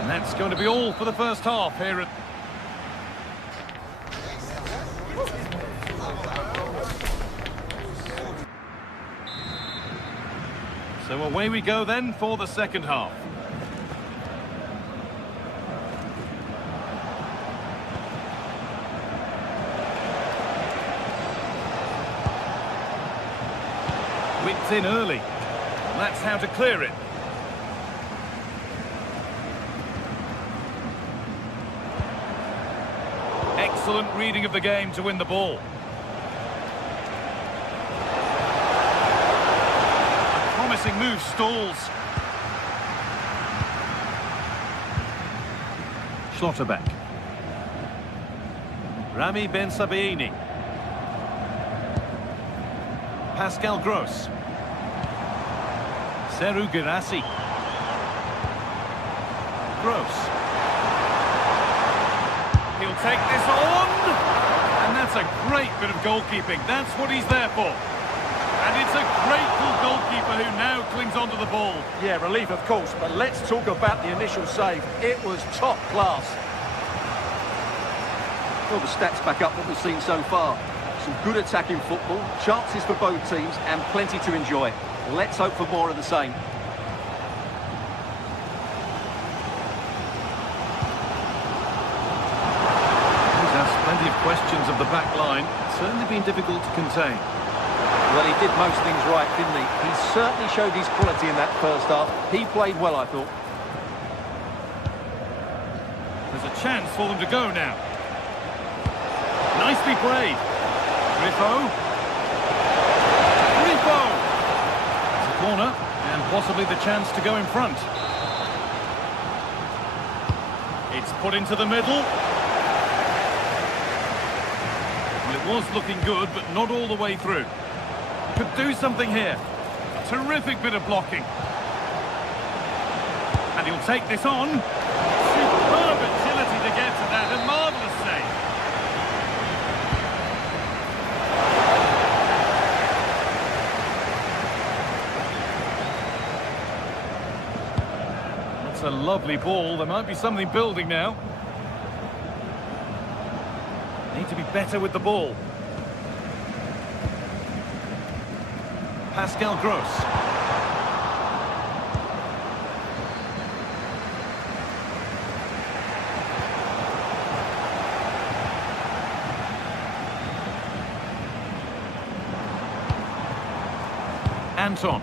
And that's going to be all for the first half here at... So away we go then for the second half. Whipped in early. That's how to clear it. Excellent reading of the game to win the ball. A promising move stalls. Schlotterbeck. Rami Ben Sabaini. Pascal Gross. Seru Girassi. Gross. He'll take this on. And that's a great bit of goalkeeping. That's what he's there for. And it's a grateful goalkeeper who now clings onto the ball. Yeah, relief of course, but let's talk about the initial save. It was top class. Well, the stats back up what we've seen so far. Some good attacking football, chances for both teams, and plenty to enjoy. Let's hope for more of the same. He's asked plenty of questions of the back line. Certainly been difficult to contain. Well, he did most things right, didn't he? He certainly showed his quality in that first half. He played well, I thought. There's a chance for them to go now. Nicely played. Griffo. It's a corner, and possibly the chance to go in front. It's put into the middle. Well, it was looking good, but not all the way through. Could do something here. Terrific bit of blocking. And he'll take this on. Superb agility to get to that. A marvellous save. That's a lovely ball. There might be something building now. Need to be better with the ball. Pascal Gross. Anton.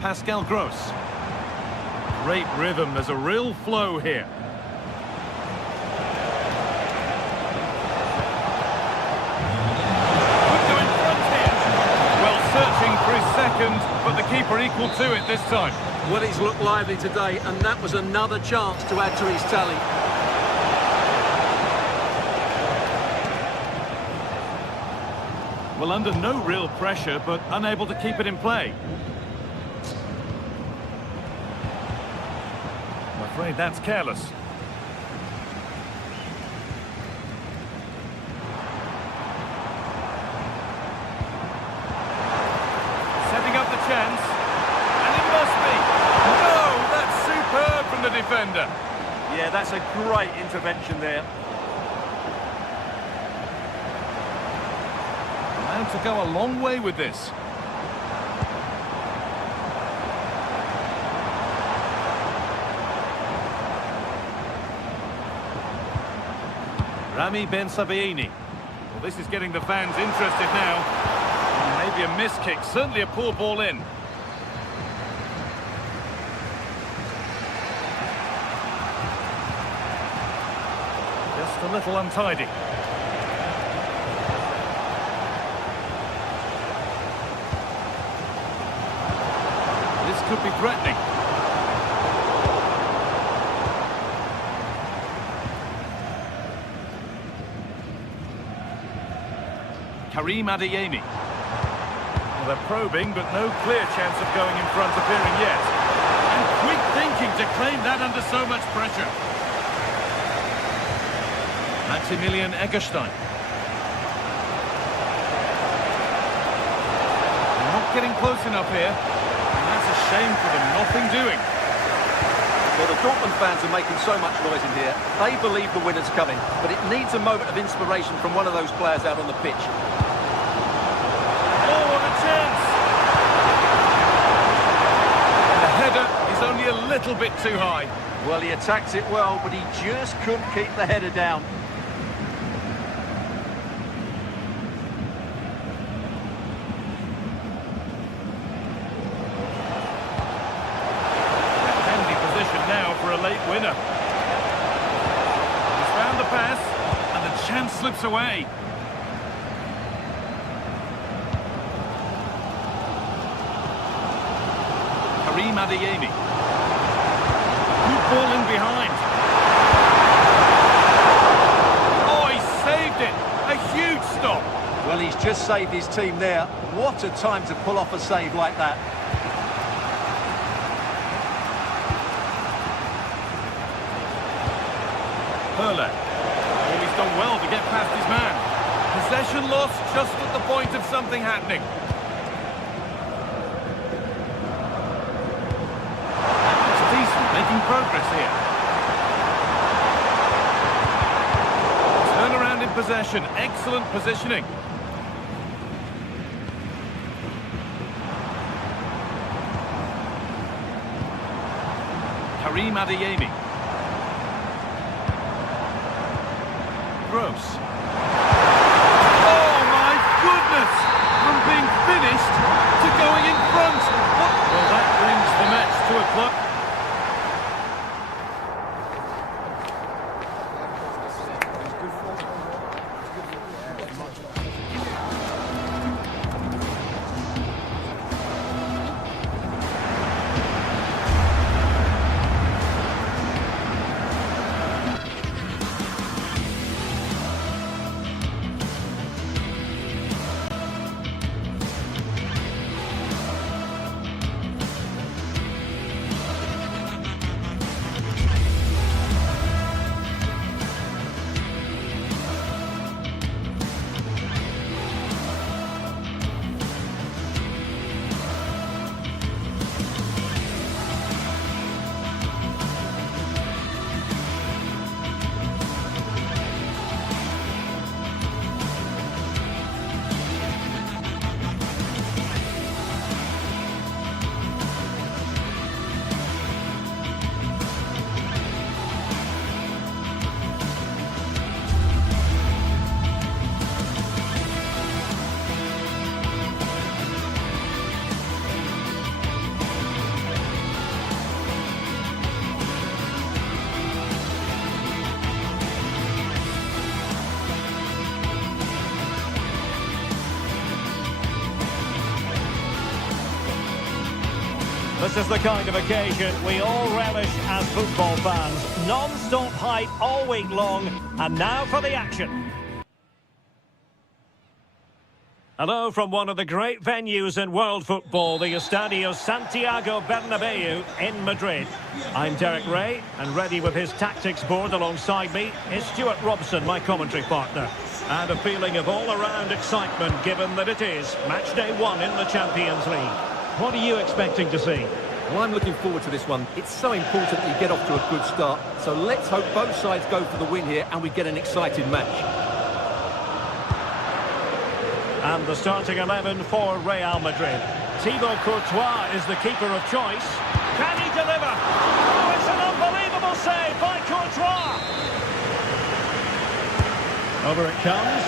Pascal Gross. Great rhythm. There's a real flow here. Searching for his second, but the keeper equal to it this time. Well, he's looked lively today, and that was another chance to add to his tally. Well, under no real pressure, but unable to keep it in play. I'm afraid that's careless. Setting up the chance. And it must be. No, that's superb from the defender. Yeah, that's a great intervention there. And to go a long way with this. Rami Ben Sabaini. Well, this is getting the fans interested now. Maybe a miss kick, certainly a poor ball in. Just a little untidy. This could be threatening. Karim Adeyemi. Well, they're probing, but no clear chance of going in front appearing yet. And quick thinking to claim that under so much pressure. Maximilian Eggestein. They're not getting close enough here. And that's a shame for them. Nothing doing. Well, the Dortmund fans are making so much noise in here. They believe the winner's coming, but it needs a moment of inspiration from one of those players out on the pitch. Oh, what a chance! And the header is only a little bit too high. Well, he attacks it well, but he just couldn't keep the header down. Now for a late winner. He's found the pass, and the chance slips away. Karim Adeyemi. Good ball in behind. Oh, he saved it. A huge stop. Well, he's just saved his team there. What a time to pull off a save like that. Hurler. Oh, he's done well to get past his man. Possession lost just at the point of something happening. It's decent, making progress here. Turn around in possession, excellent positioning. Karim Adeyemi. Gross. Oh my goodness! From being finished to going in front. Well, that brings the match to a close. This is the kind of occasion we all relish as football fans. Non-stop hype all week long, and now for the action. Hello from one of the great venues in world football, the Estadio Santiago Bernabeu in Madrid. I'm Derek Ray, and ready with his tactics board alongside me is Stuart Robson, my commentary partner. And a feeling of all-around excitement, given that it is match day 1 in the Champions League. What are you expecting to see? Well, I'm looking forward to this one. It's so important that you get off to a good start. So let's hope both sides go for the win here and we get an exciting match. And the starting 11 for Real Madrid. Thibaut Courtois is the keeper of choice. Can he deliver? Oh, it's an unbelievable save by Courtois. Over it comes.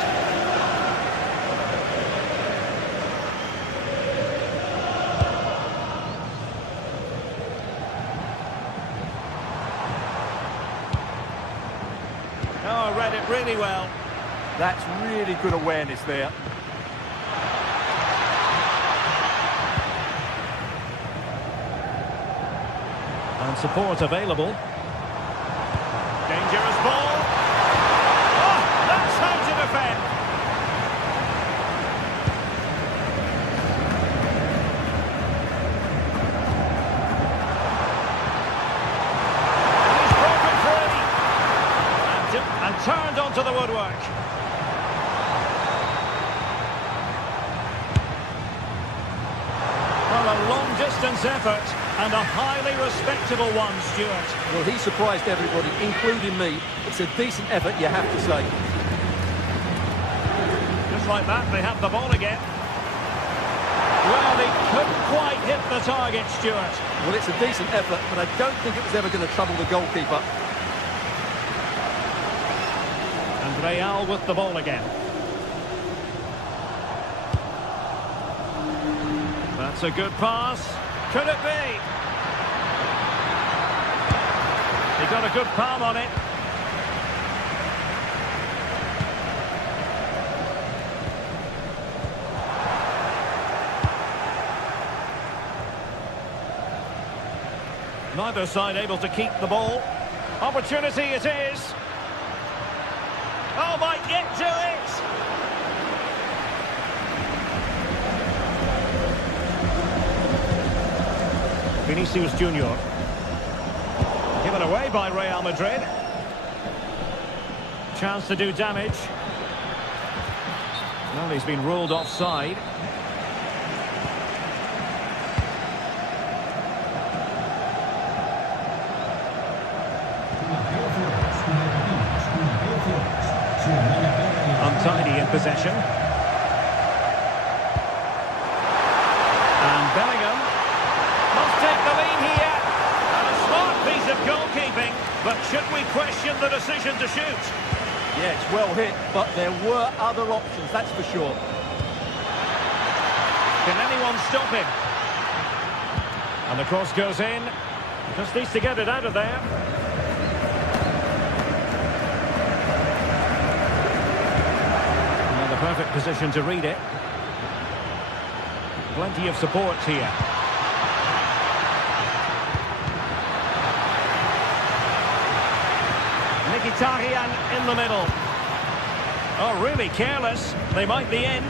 Oh, read it really well. That's really good awareness there. And support available. Dangerous ball. Oh, that's how to defend. He's broken free. And turned onto the woodwork. Well, a long-distance effort. And a highly respectable one, Stuart. Well, he surprised everybody, including me. It's a decent effort, you have to say. Just like that, they have the ball again. Well, he couldn't quite hit the target, Stuart. Well, it's a decent effort, but I don't think it was ever going to trouble the goalkeeper. And Real with the ball again. That's a good pass. Could it be? He got a good palm on it. Neither side able to keep the ball. Opportunity it is. Oh, might get to it. Vinicius Junior. Given away by Real Madrid. Chance to do damage. Well, he's been ruled offside. Untidy in possession. And Bellingham must take the lead here. And a smart piece of goalkeeping. But should we question the decision to shoot? Yeah, it's well hit, but there were other options, that's for sure. Can anyone stop him? And the cross goes in. Just needs to get it out of there. Now the perfect position to read it. Plenty of support here. Mkhitaryan in the middle. Oh, really careless. They might be in.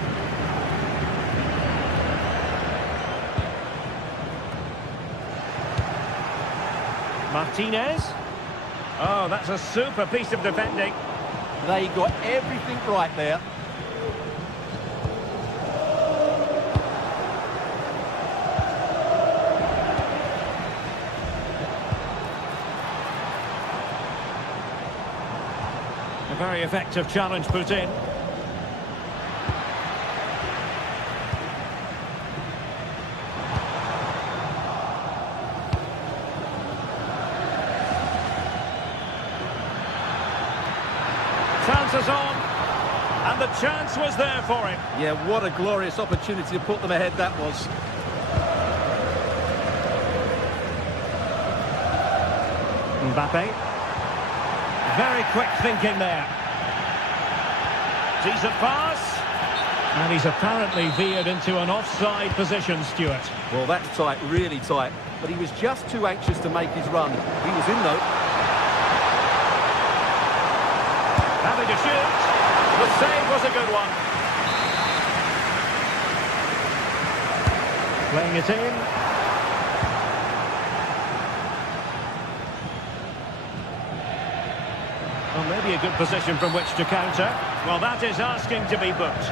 Martinez. Oh, that's a super piece of defending. They got everything right there. A very effective challenge put in. Chances on, and the chance was there for him. Yeah, what a glorious opportunity to put them ahead that was. Mbappe. Very quick thinking there. Decent pass. And he's apparently veered into an offside position, Stuart. Well, that's tight, really tight. But he was just too anxious to make his run. He was in, though. Having to shoot. The save was a good one. Playing it in. Well, maybe a good position from which to counter. Well, that is asking to be booked.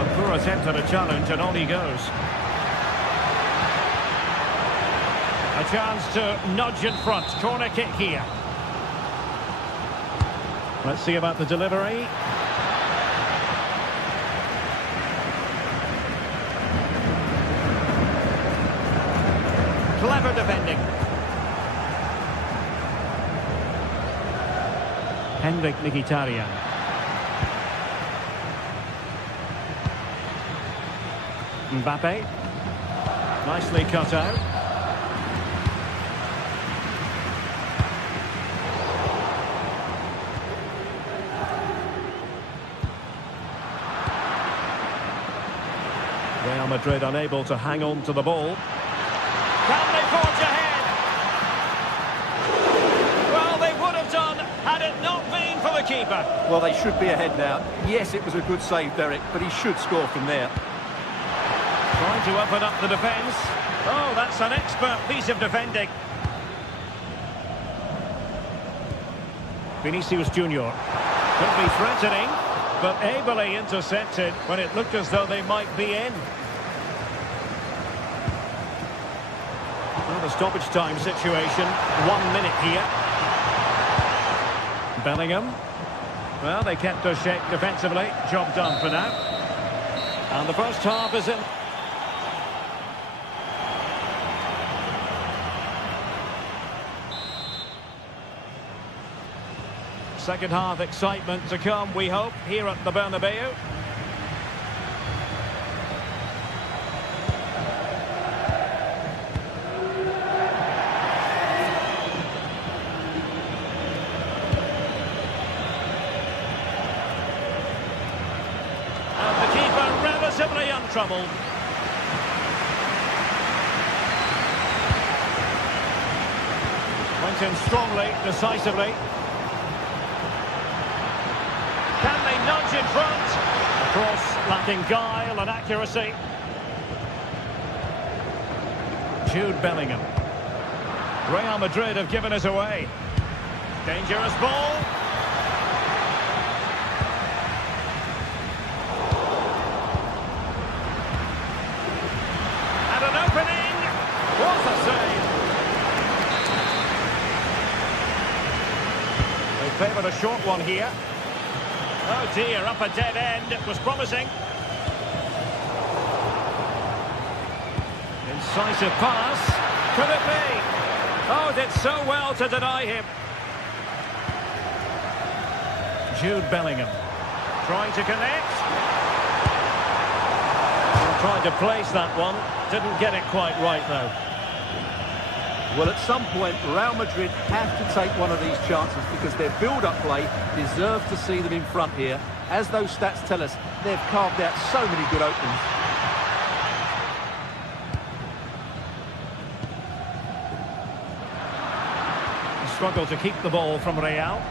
A poor attempt at a challenge, and on he goes. A chance to nudge in front. Corner kick here. Let's see about the delivery. Clever defending. Henrik Mkhitaryan. Mbappe. Nicely cut out. Real Madrid unable to hang on to the ball. Can they forge ahead? Well, they would have done had it not been for the keeper. Well, they should be ahead now. Yes, it was a good save, Derek, but he should score from there. Trying to open up the defence. Oh, that's an expert piece of defending. Vinicius Junior. Could be threatening, but ably intercepted when it looked as though they might be in. Well, the stoppage time situation, 1 minute here. Bellingham. Well, they kept their shape defensively. Job done for now. And the first half is in. Second half excitement to come, we hope, here at the Bernabeu. And the keeper relatively untroubled. Went in strongly, decisively. Can they nudge in front? A cross lacking guile and accuracy. Jude Bellingham. Real Madrid have given it away. Dangerous ball. And an opening. What a save. They favoured a short one here. Oh dear, up a dead end. It was promising. Incisive pass. Could it be? Oh, did so well to deny him. Jude Bellingham. Trying to connect. Trying to place that one. Didn't get it quite right, though. Well, at some point, Real Madrid have to take one of these chances because their build-up play deserves to see them in front here. As those stats tell us, they've carved out so many good openings. Struggle to keep the ball from Real.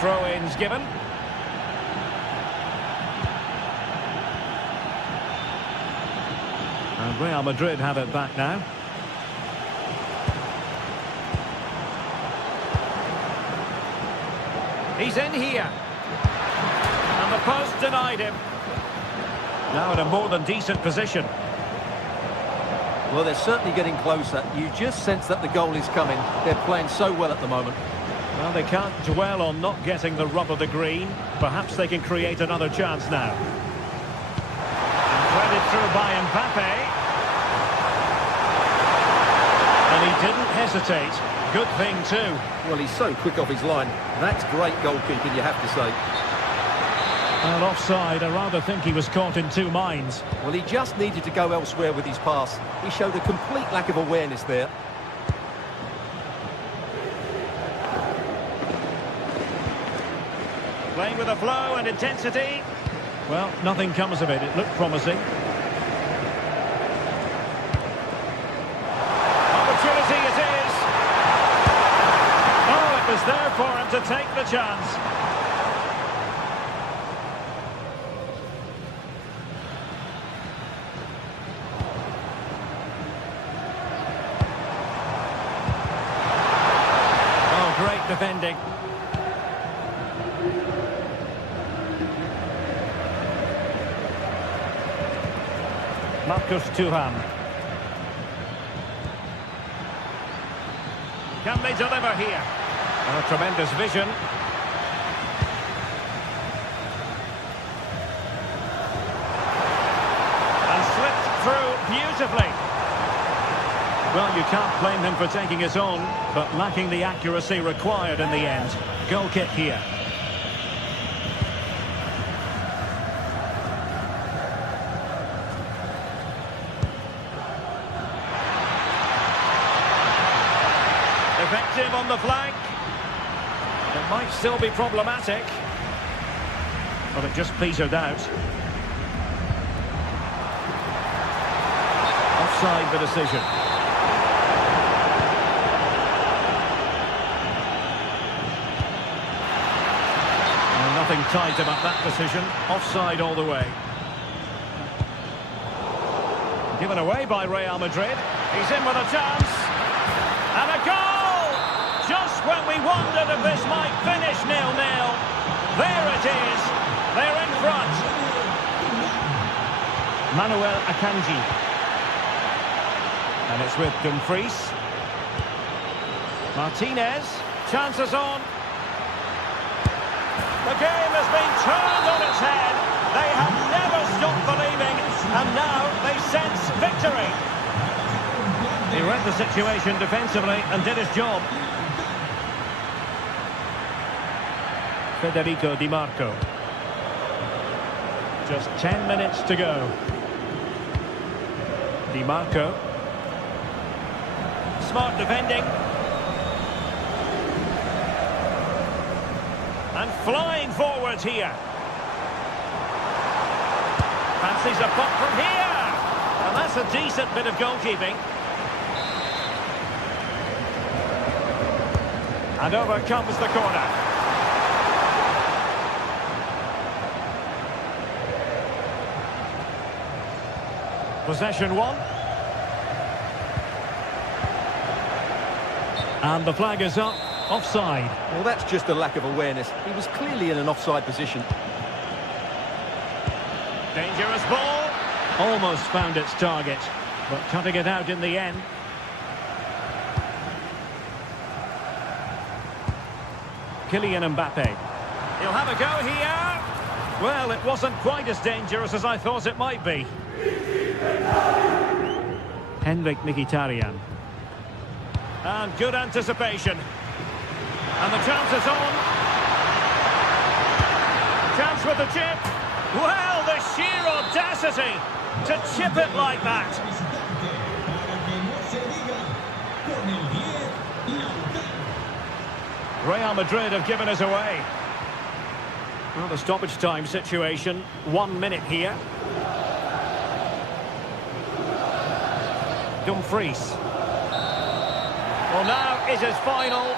Throw-ins given. And Real Madrid have it back now. He's in here. And the post denied him. Now in a more than decent position. Well, they're certainly getting closer. You just sense that the goal is coming. They're playing so well at the moment. Well, they can't dwell on not getting the rub of the green. Perhaps they can create another chance now. And threaded through by Mbappe. And he didn't hesitate. Good thing, too. Well, he's so quick off his line. That's great goalkeeping, you have to say. Well, offside, I rather think he was caught in two minds. Well, he just needed to go elsewhere with his pass. He showed a complete lack of awareness there. Playing with a flow and intensity. Well, nothing comes of it. It looked promising. Opportunity it is. Oh, it was there for him to take the chance. Oh, great defending. Marcus Thuram. Can they deliver here? Oh, tremendous vision. And slipped through beautifully. Well, you can't blame him for taking his own, but lacking the accuracy required in the end. Goal kick here. Effective on the flank. It might still be problematic, but it just petered out. Offside the decision. Well, nothing tight about that decision. Offside all the way. Given away by Real Madrid. He's in with a chance. And a goal! Just when we wondered if this might finish 0-0. There it is. They're in front. Manuel Akanji. And it's with Dumfries. Martinez. Chances on. The game has been turned on its head. They have never stopped believing. And now they sense victory. He read the situation defensively and did his job. Federico Di Marco. Just 10 minutes to go. Di Marco. Smart defending. And flying forwards here. Fancies a pop from here. And that's a decent bit of goalkeeping. And over comes the corner. Possession one. And the flag is up. Offside. Well, that's just a lack of awareness. He was clearly in an offside position. Dangerous ball. Almost found its target, but cutting it out in the end. Kylian Mbappe. He'll have a go here. Well, it wasn't quite as dangerous as I thought it might be. Henrik Mkhitaryan. And good anticipation. And the chance is on. Chance with the chip. Well, the sheer audacity to chip it like that. Real Madrid have given us away. Well, the stoppage time situation, 1 minute here. Dumfries. Well, now it is final.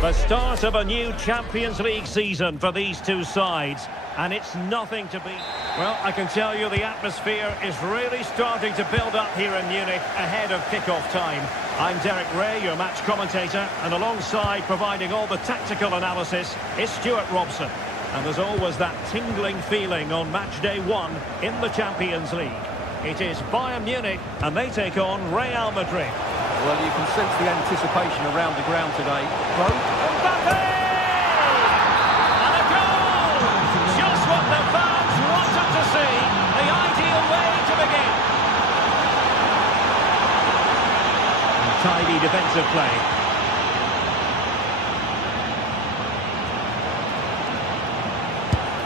The start of a new Champions League season for these two sides, and it's nothing to beat. Well, I can tell you the atmosphere is really starting to build up here in Munich ahead of kick-off time. I'm Derek Ray, your match commentator, and alongside providing all the tactical analysis is Stuart Robson. And there's always that tingling feeling on match day 1 in the Champions League. It is Bayern Munich, and they take on Real Madrid. Well, you can sense the anticipation around the ground today. Mbappe! And a goal! Just what the fans wanted to see. The ideal way to begin. Tidy defensive play.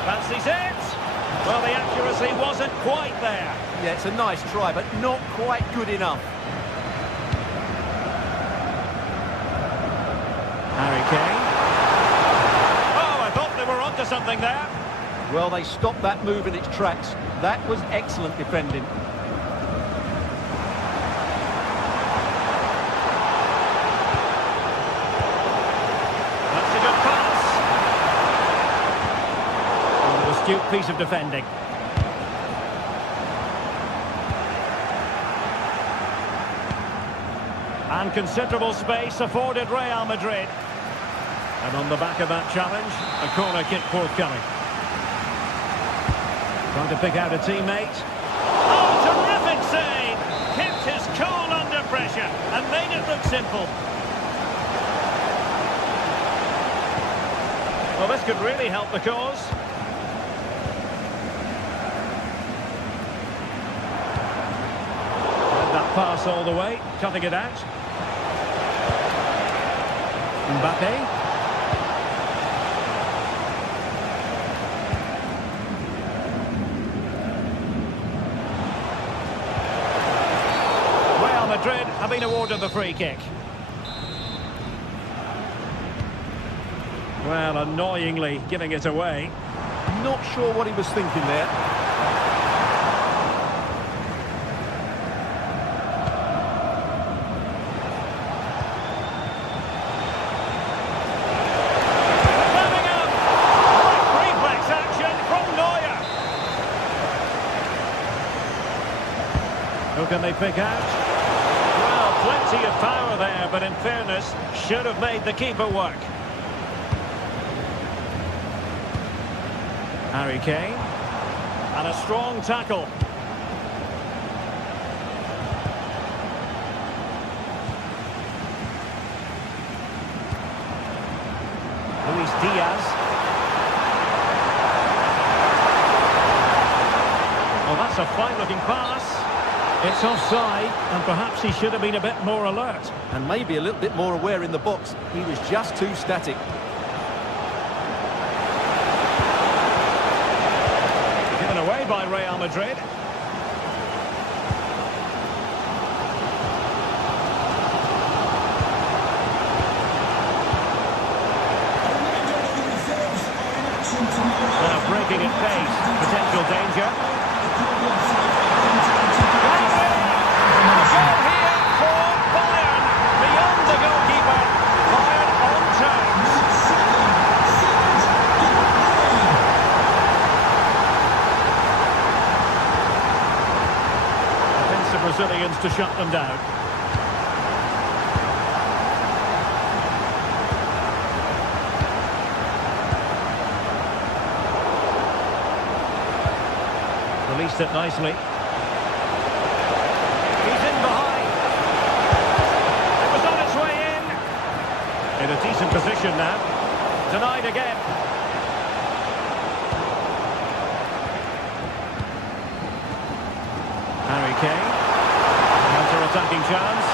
Fancies it. Well, the accuracy wasn't quite there. Yeah, it's a nice try, but not quite good enough. Harry Kane. Oh, I thought they were onto something there. Well, they stopped that move in its tracks. That was excellent defending. That's a good pass. Oh, an astute piece of defending. And considerable space afforded Real Madrid. And on the back of that challenge, a corner kick forthcoming. Trying to pick out a teammate. Oh, terrific save! Kept his cool under pressure and made it look simple. Well, this could really help the cause. And that pass all the way, cutting it out. Mbappe. Real Madrid have been awarded the free kick. Well, annoyingly giving it away. Not sure what he was thinking there. Who can they pick out? Well, plenty of power there, but in fairness, should have made the keeper work. Harry Kane. And a strong tackle. Luis Diaz. Well, that's a fine-looking pass. It's offside, and perhaps he should have been a bit more alert. And maybe a little bit more aware in the box. He was just too static. Given away by Real Madrid. Now breaking at pace, potential danger. Brazilians to shut them down. Released it nicely. He's in behind. It was on its way in. In a decent position now. Denied again. Harry Kane. Counter-attacking chance.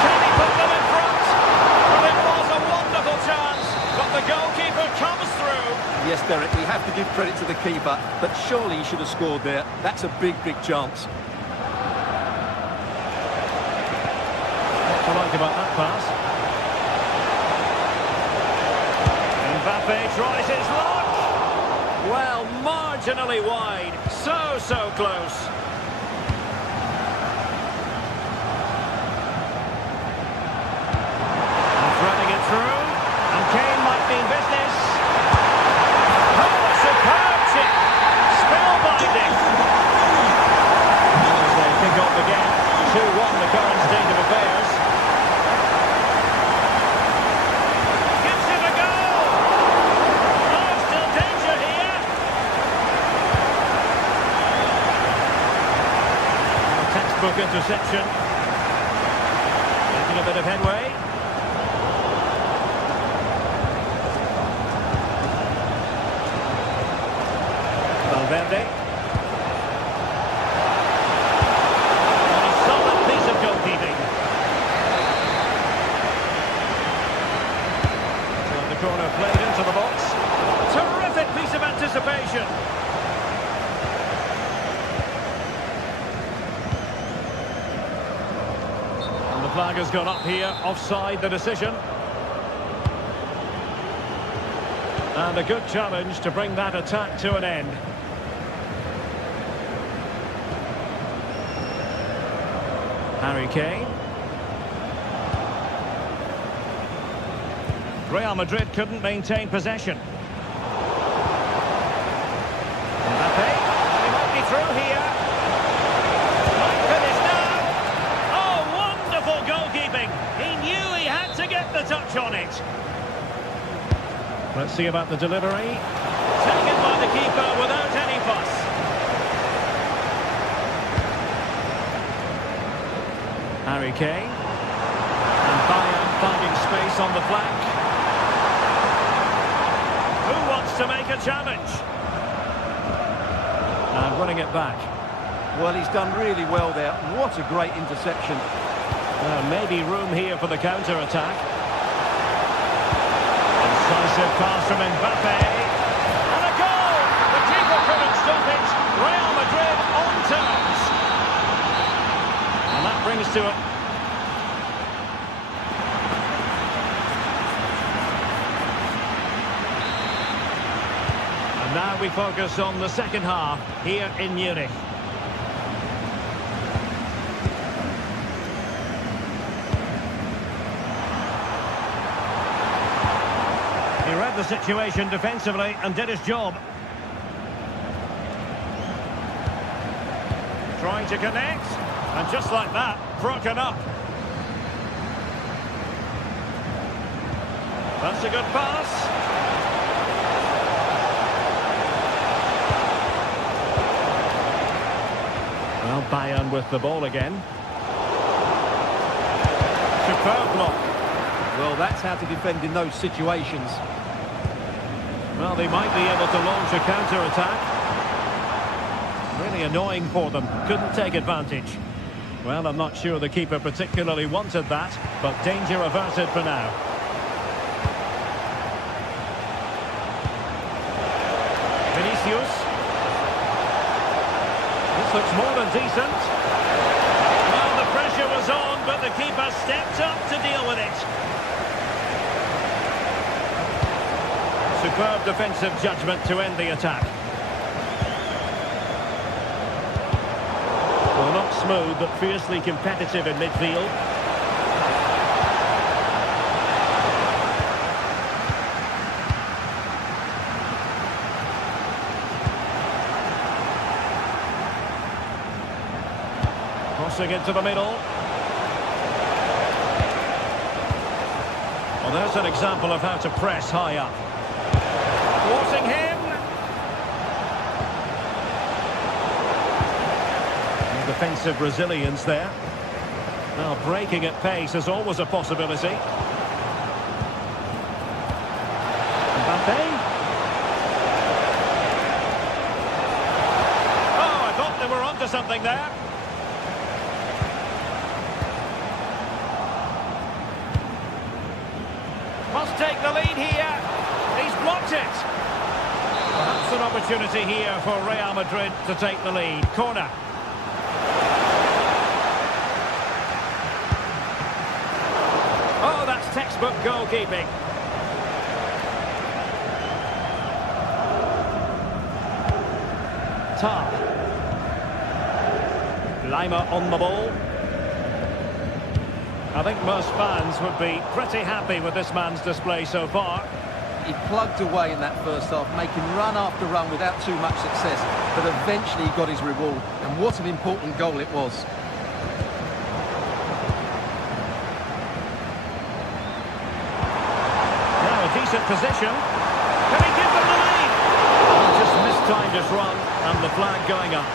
Can he put them in front? Well, it was a wonderful chance, but the goalkeeper comes through. Yes, Derek, we have to give credit to the keeper, but surely he should have scored there. That's a big, big chance. What to like about that pass? Mbappe tries his luck. Well, marginally wide. So close. Textbook interception. Making a bit of headway. Valverde. And a solid piece of goalkeeping. So the corner played into the box. Terrific piece of anticipation. And the flag has gone up here, offside the decision. And a good challenge to bring that attack to an end. Harry Kane. Real Madrid couldn't maintain possession. Mbappe. He might be through here. Might finish now. Oh, wonderful goalkeeping. He knew he had to get the touch on it. Let's see about the delivery. Taken by the keeper without any fuss. Harry Kane. And Bayern finding space on the flank. Who wants to make a challenge? And running it back. Well, he's done really well there. What a great interception. Maybe room here for the counter-attack. Decisive pass from Mbappe. And a goal! The keeper couldn't stop it. Real Madrid on terms. And that brings to it. And now we focus on the second half here in Munich. He read the situation defensively and did his job. Trying to connect, and just like that, broken up. That's a good pass. Well, Bayern with the ball again. Superb block. Well, that's how to defend in those situations. Well, they might be able to launch a counter-attack. Really annoying for them. Couldn't take advantage. Well, I'm not sure the keeper particularly wanted that, but danger averted for now. Vinicius. This looks more than decent. Well, the pressure was on, but the keeper stepped up to deal with it. Superb defensive judgment to end the attack. Well, not smooth, but fiercely competitive in midfield. Crossing into the middle. Well, there's an example of how to press high up. Thwarting him. And defensive resilience there. Now breaking at pace is always a possibility. Mbappe. Oh, I thought they were onto something there. Must take the lead here. He's blocked it. Perhaps an opportunity here for Real Madrid to take the lead. Corner. Oh, that's textbook goalkeeping. Tar. Lima on the ball. I think most fans would be pretty happy with this man's display so far. He plugged away in that first half, making run after run without too much success, but eventually he got his reward, and what an important goal it was. Now a decent position. Can he give them the lead? He just mistimed his run, and the flag going up.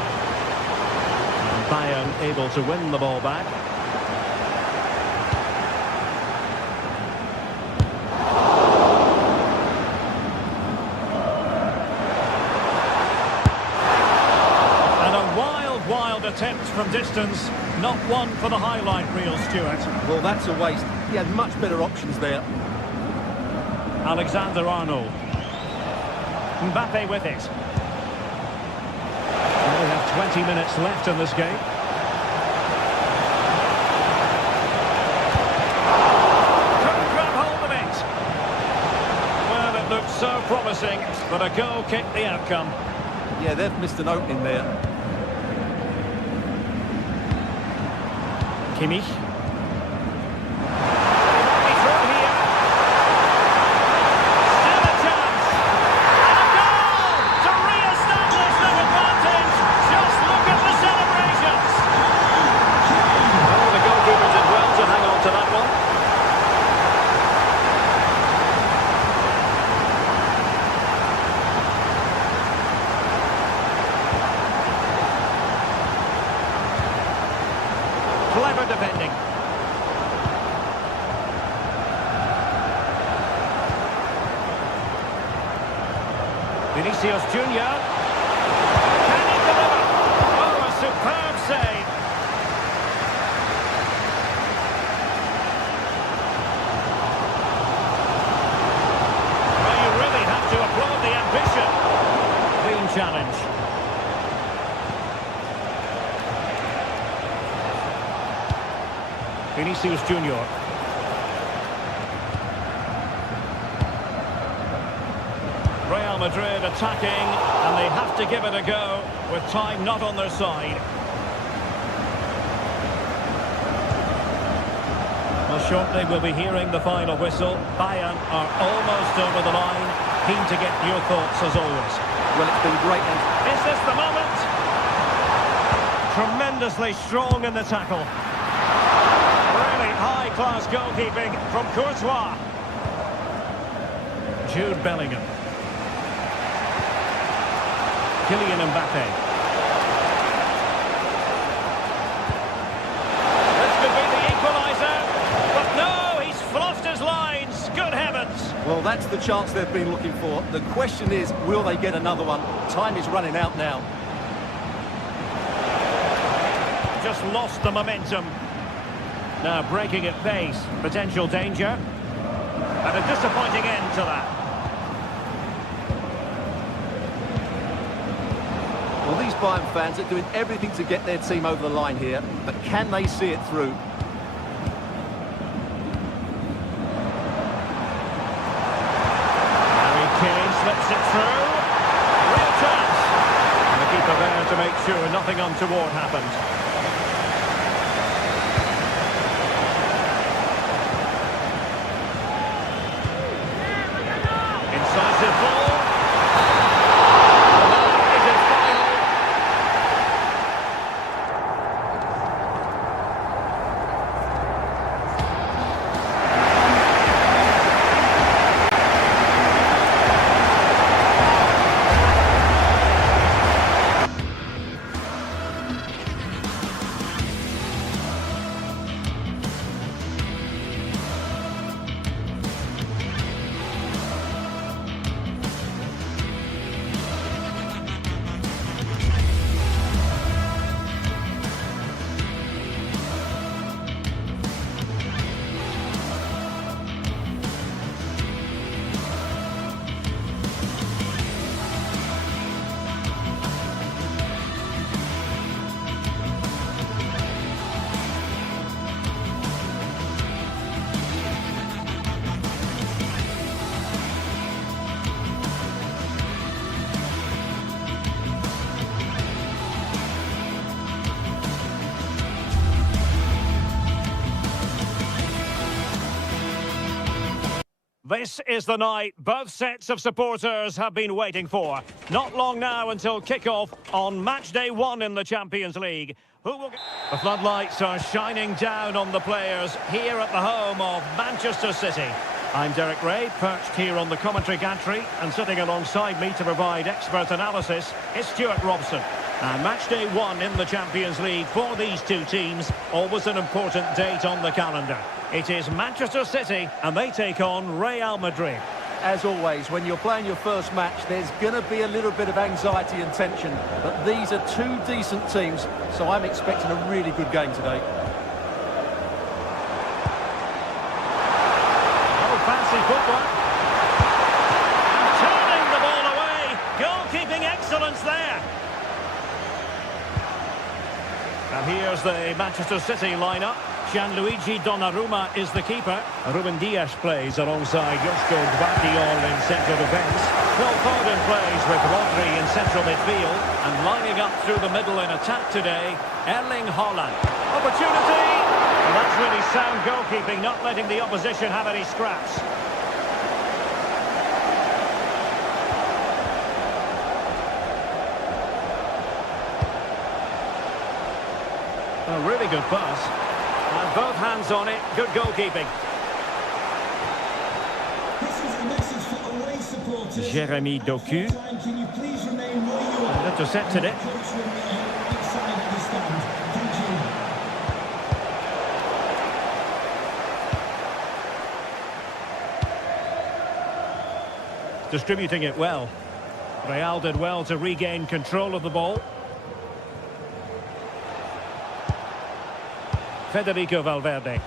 And Bayern able to win the ball back. And a wild attempt from distance. Not one for the highlight reel, Stuart. Well, that's a waste. He had much better options there. Alexander-Arnold. Mbappe with it. We have 20 minutes left in this game. Couldn't grab hold of it. Well, it looked so promising, but a goal kicked the outcome. Yeah, they've missed an opening there. Kimmich. Clever defending. Vinicius Junior. Can he deliver? Oh, a superb save. Well, you really have to applaud the ambition. Clean challenge. Vinicius Junior. Real Madrid attacking, and they have to give it a go with time not on their side. Well, shortly we'll be hearing the final whistle. Bayern are almost over the line. Keen to get your thoughts as always. Well, it's been great. Is this the moment? Tremendously strong in the tackle. Really high-class goalkeeping from Courtois. Jude Bellingham. Kylian Mbappe. This could be the equaliser. But no, he's fluffed his lines. Good heavens. Well, that's the chance they've been looking for. The question is, will they get another one? Time is running out now. Just lost the momentum. Now breaking at pace. Potential danger. And a disappointing end to that. Well, these Bayern fans are doing everything to get their team over the line here, but can they see it through? Harry Kane slips it through. Real chance. And the keeper there to make sure nothing untoward happened. Incisive ball. This is the night both sets of supporters have been waiting for. Not long now until kick-off on match day 1 in the Champions League. The floodlights are shining down on the players here at the home of Manchester City. I'm Derek Ray, perched here on the commentary gantry, and sitting alongside me to provide expert analysis is Stuart Robson. And match day 1 in the Champions League for these two teams. Always an important date on the calendar. It is Manchester City and they take on Real Madrid. As always, when you're playing your first match, there's going to be a little bit of anxiety and tension. But these are two decent teams, so I'm expecting a really good game today. Oh, fancy football. And turning the ball away. Goalkeeping excellence there. And here's the Manchester City lineup. Gianluigi Donnarumma is the keeper. Ruben Dias plays alongside Josko Gvardiol in central defence. Phil Foden plays with Rodri in central midfield. And lining up through the middle in attack today, Erling Haaland. Opportunity! Well, that's really sound goalkeeping, not letting the opposition have any scraps. A really good pass. And both hands on it. Good goalkeeping. This is a message for away supporters. Jeremy Doku. Can you please remain where you are? And intercepted it. Coach will be on the right side of the stand. Thank you. Distributing it well. Real did well to regain control of the ball. Federico Valverde.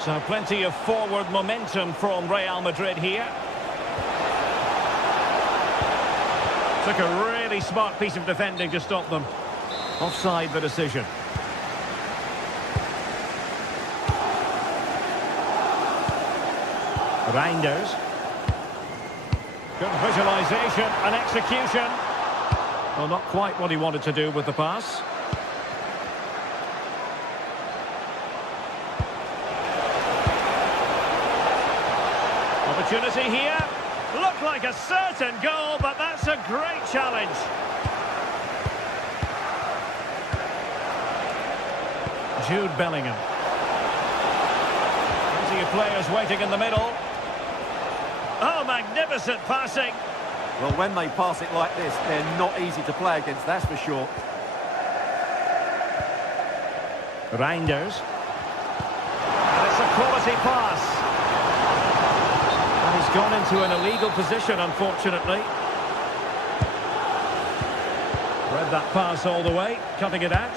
So plenty of forward momentum from Real Madrid here. Took a really smart piece of defending to stop them. Offside the decision. Reinders. Good visualisation and execution. Well, not quite what he wanted to do with the pass. Opportunity here. Looked like a certain goal, but that's a great challenge. Jude Bellingham. Plenty of players waiting in the middle. Oh, magnificent passing. Well, when they pass it like this, they're not easy to play against, that's for sure. Reinders. And it's a quality pass. And he's gone into an illegal position, unfortunately. Read that pass all the way, cutting it out.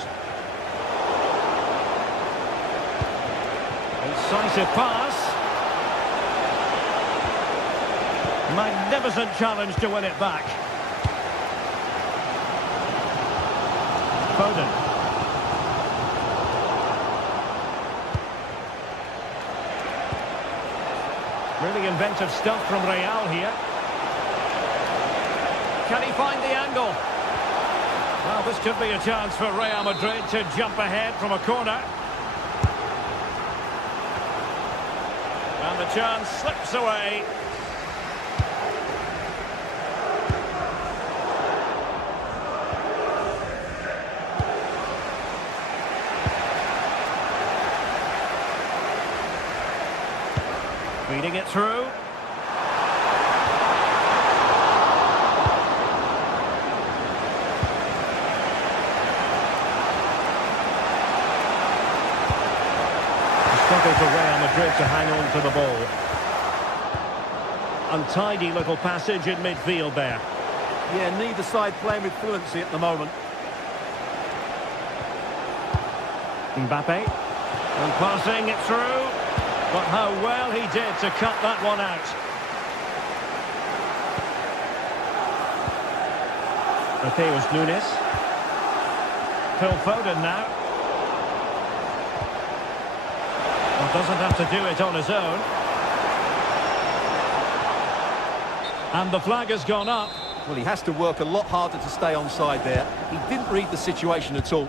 Incisive pass. Magnificent challenge to win it back. Foden. Really inventive stuff from Real here. Can he find the angle? Well, this could be a chance for Real Madrid to jump ahead from a corner. And the chance slips away. Feeding it through. Struggle for Real Madrid to hang on to the ball. Untidy little passage in midfield there. Yeah, neither side playing with fluency at the moment. Mbappe. And passing it through. But how well he did to cut that one out. Mateus Nunes. Phil Foden now. Well, doesn't have to do it on his own. And the flag has gone up. Well, he has to work a lot harder to stay onside there. He didn't read the situation at all.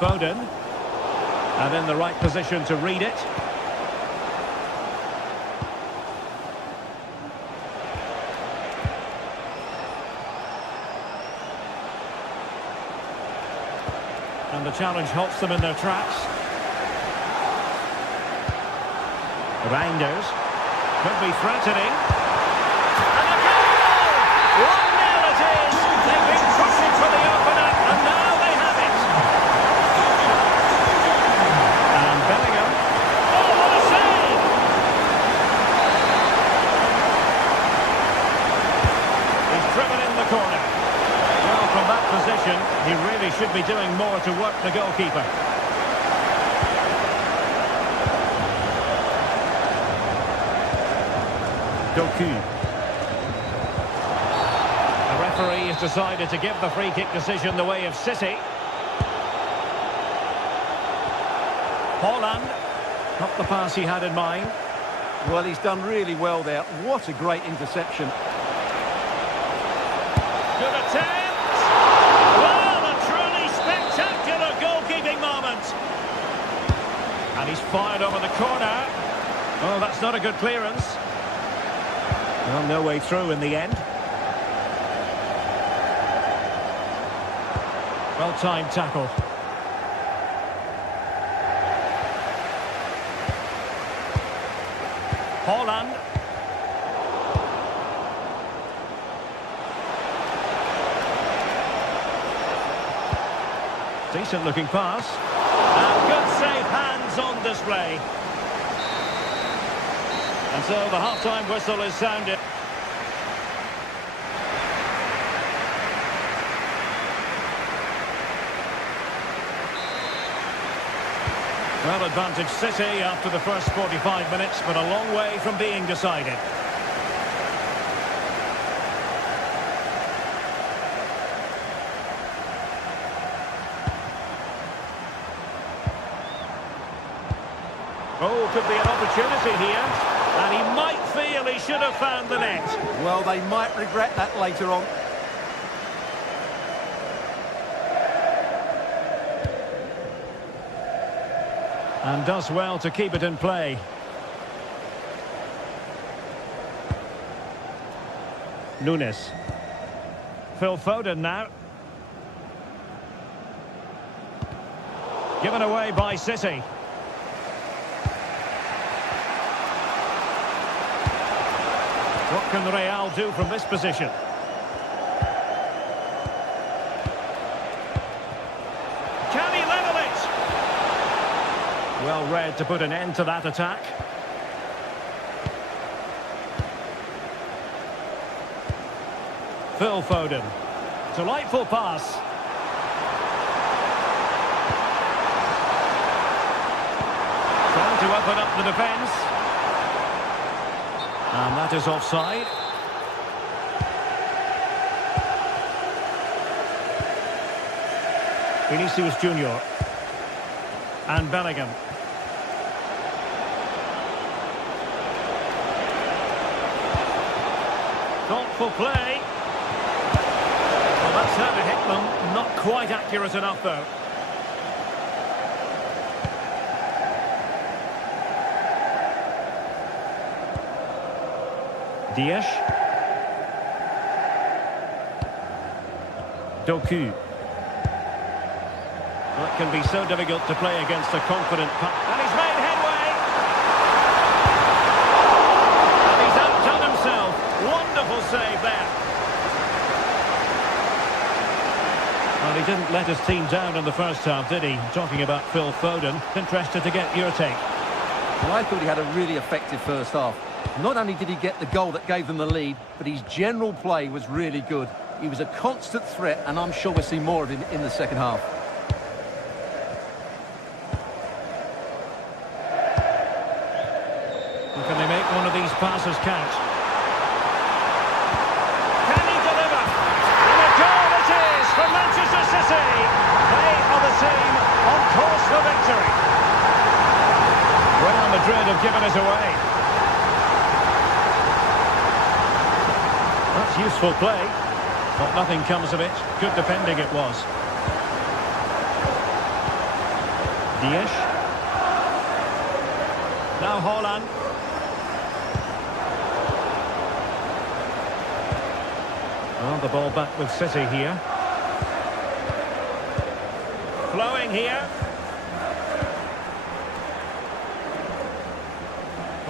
Foden. And in the right position to read it. And the challenge halts them in their tracks. Reinders. Could be threatening. And a goal! 1-0 it is! They've been pushing for the opener, and now they have it. And Bellingham. Oh, what a save! He's driven in the corner. Well, from that position, he really should be doing more to work the goalkeeper. Doku. The referee has decided to give the free kick decision the way of City. Haaland. Not the pass he had in mind. Well, he's done really well there. What a great interception. Good attempt! Well, a truly spectacular goalkeeping moment. And he's fired over the corner. Oh, that's not a good clearance. Well, no way through in the end. Well-timed tackle. Haaland. Decent looking pass. And good save, hands on display. And so the half-time whistle is sounded. Well, advantage City after the first 45 minutes, but a long way from being decided. Oh, could be an opportunity here. And he might feel he should have found the net. Well, they might regret that later on. And does well to keep it in play. Nunes. Phil Foden now. Given away by City. What can Real do from this position? Can he level it? Well read to put an end to that attack. Phil Foden. Delightful pass. Trying to open up the defence. And that is offside. Vinicius Junior. And Bellingham. Thoughtful play. Well, that's how to hit them. Not quite accurate enough, though. Diaz. Doku. Well, it can be so difficult to play against a confident puck. And he's made headway. And he's outdone himself. Wonderful save there. Well, he didn't let his team down in the first half, did he? Talking about Phil Foden. Interested to get your take. Well, I thought he had a really effective first half. Not only did he get the goal that gave them the lead, but his general play was really good. He was a constant threat, and I'm sure we'll see more of him in the second half. Can they make one of these passes count? Can he deliver? And a goal it is for Manchester City. They are the team on course for victory. Real Madrid have given us away. That's useful play, but nothing comes of it. Good defending it was. Diaz. Now Haaland. Well, the ball back with City here. Flowing here.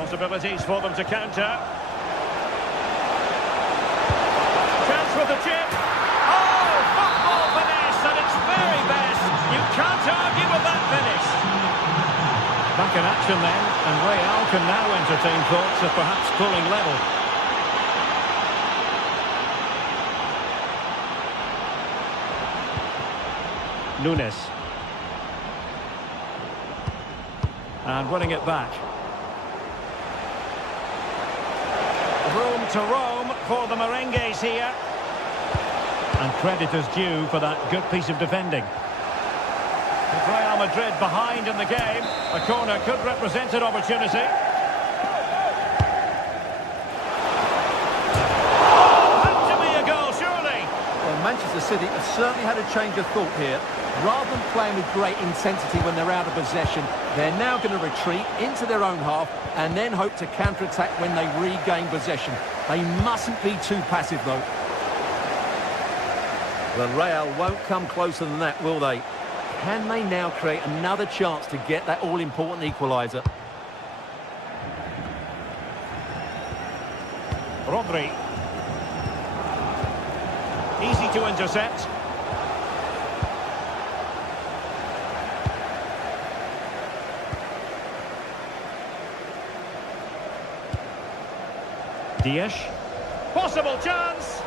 possibilities for them to counter. Chance with the chip. Oh, football finesse at its very best. You can't argue with that finish. Back in action then, and Real can now entertain thoughts of perhaps pulling level. Nunes. And running it back. Room to roam for the Merengues here. And credit is due for that good piece of defending. With Real Madrid behind in the game, a corner could represent an opportunity. Oh, had to be a goal, surely. Well, Manchester City have certainly had a change of thought here. Rather than playing with great intensity when they're out of possession, they're now going to retreat into their own half and then hope to counter-attack when they regain possession. They mustn't be too passive, though. Well, Real won't come closer than that, will they? Can they now create another chance to get that all-important equaliser? Rodri. Easy to intercept. Diaz. Possible chance.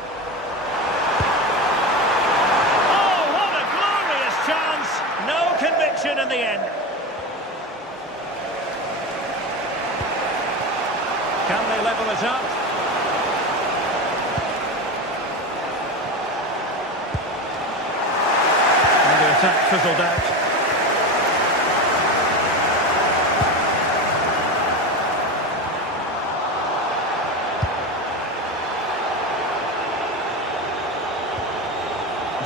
Oh, what a glorious chance. No conviction in the end. Can they level it up? And the attack fizzled out.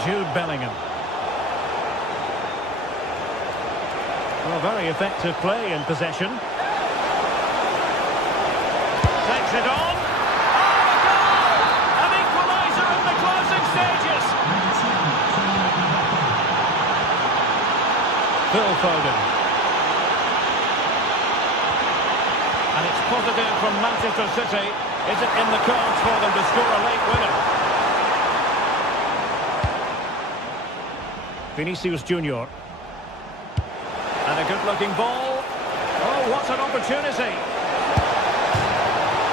Jude Bellingham. Well, very effective play in possession. Takes it on. Oh, a goal! An equaliser in the closing stages. Phil Foden. And it's positive from Manchester City. Is it in the cards for them to score a late winner? Vinicius Junior. And a good-looking ball. Oh, what an opportunity.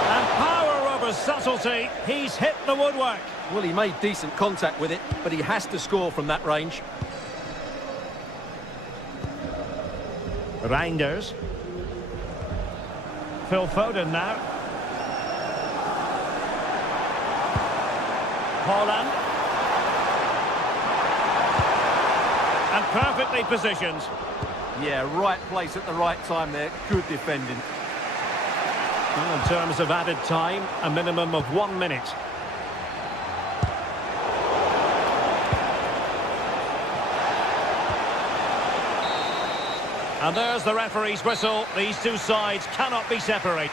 And power over subtlety. He's hit the woodwork. Well, he made decent contact with it, but he has to score from that range. Reinders. Phil Foden now. Haaland. And perfectly positioned. Yeah, right place at the right time there. Good defending. Well, in terms of added time, a minimum of 1 minute. And there's the referee's whistle. These two sides cannot be separated.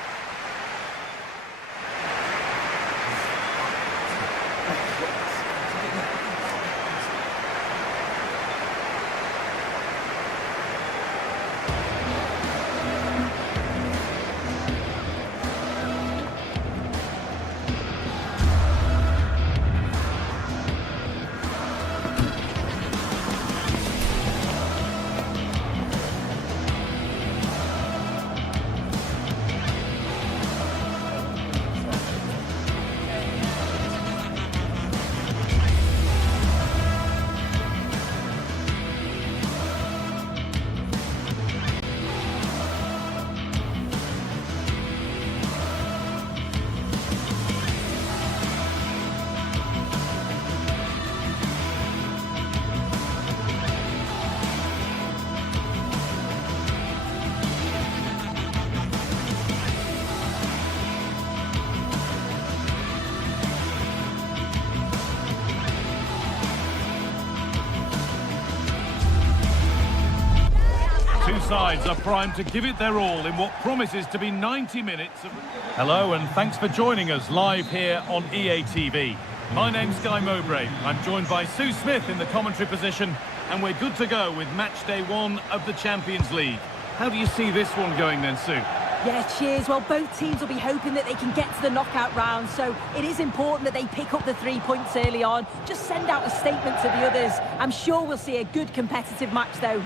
Sides are primed to give it their all in what promises to be 90 minutes of... Hello and thanks for joining us live here on EA TV. My name's Guy Mowbray. I'm joined by Sue Smith in the commentary position, and we're good to go with match day 1 of the Champions League. How do you see this one going then, Sue? Yeah, cheers. Well, both teams will be hoping that they can get to the knockout round, so it is important that they pick up the 3 points early on. Just send out a statement to the others. I'm sure we'll see a good competitive match, though.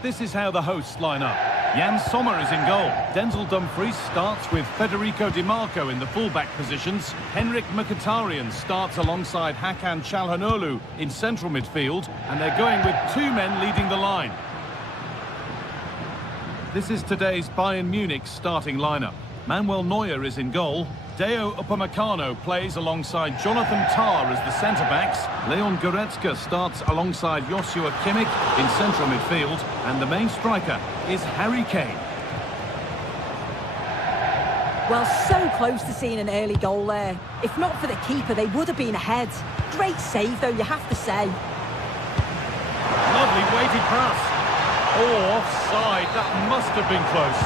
This is how the hosts line up. Jan Sommer is in goal. Denzel Dumfries starts with Federico Di Marco in the fullback positions. Henrik Mkhitaryan starts alongside Hakan Çalhanoğlu in central midfield, and they're going with 2 men leading the line. This is today's Bayern Munich starting lineup. Manuel Neuer is in goal. Deo Upamecano plays alongside Jonathan Tah as the centre-backs. Leon Goretzka starts alongside Joshua Kimmich in central midfield. And the main striker is Harry Kane. Well, so close to seeing an early goal there. If not for the keeper, they would have been ahead. Great save, though, you have to say. Lovely weighted pass. Oh, offside. That must have been close.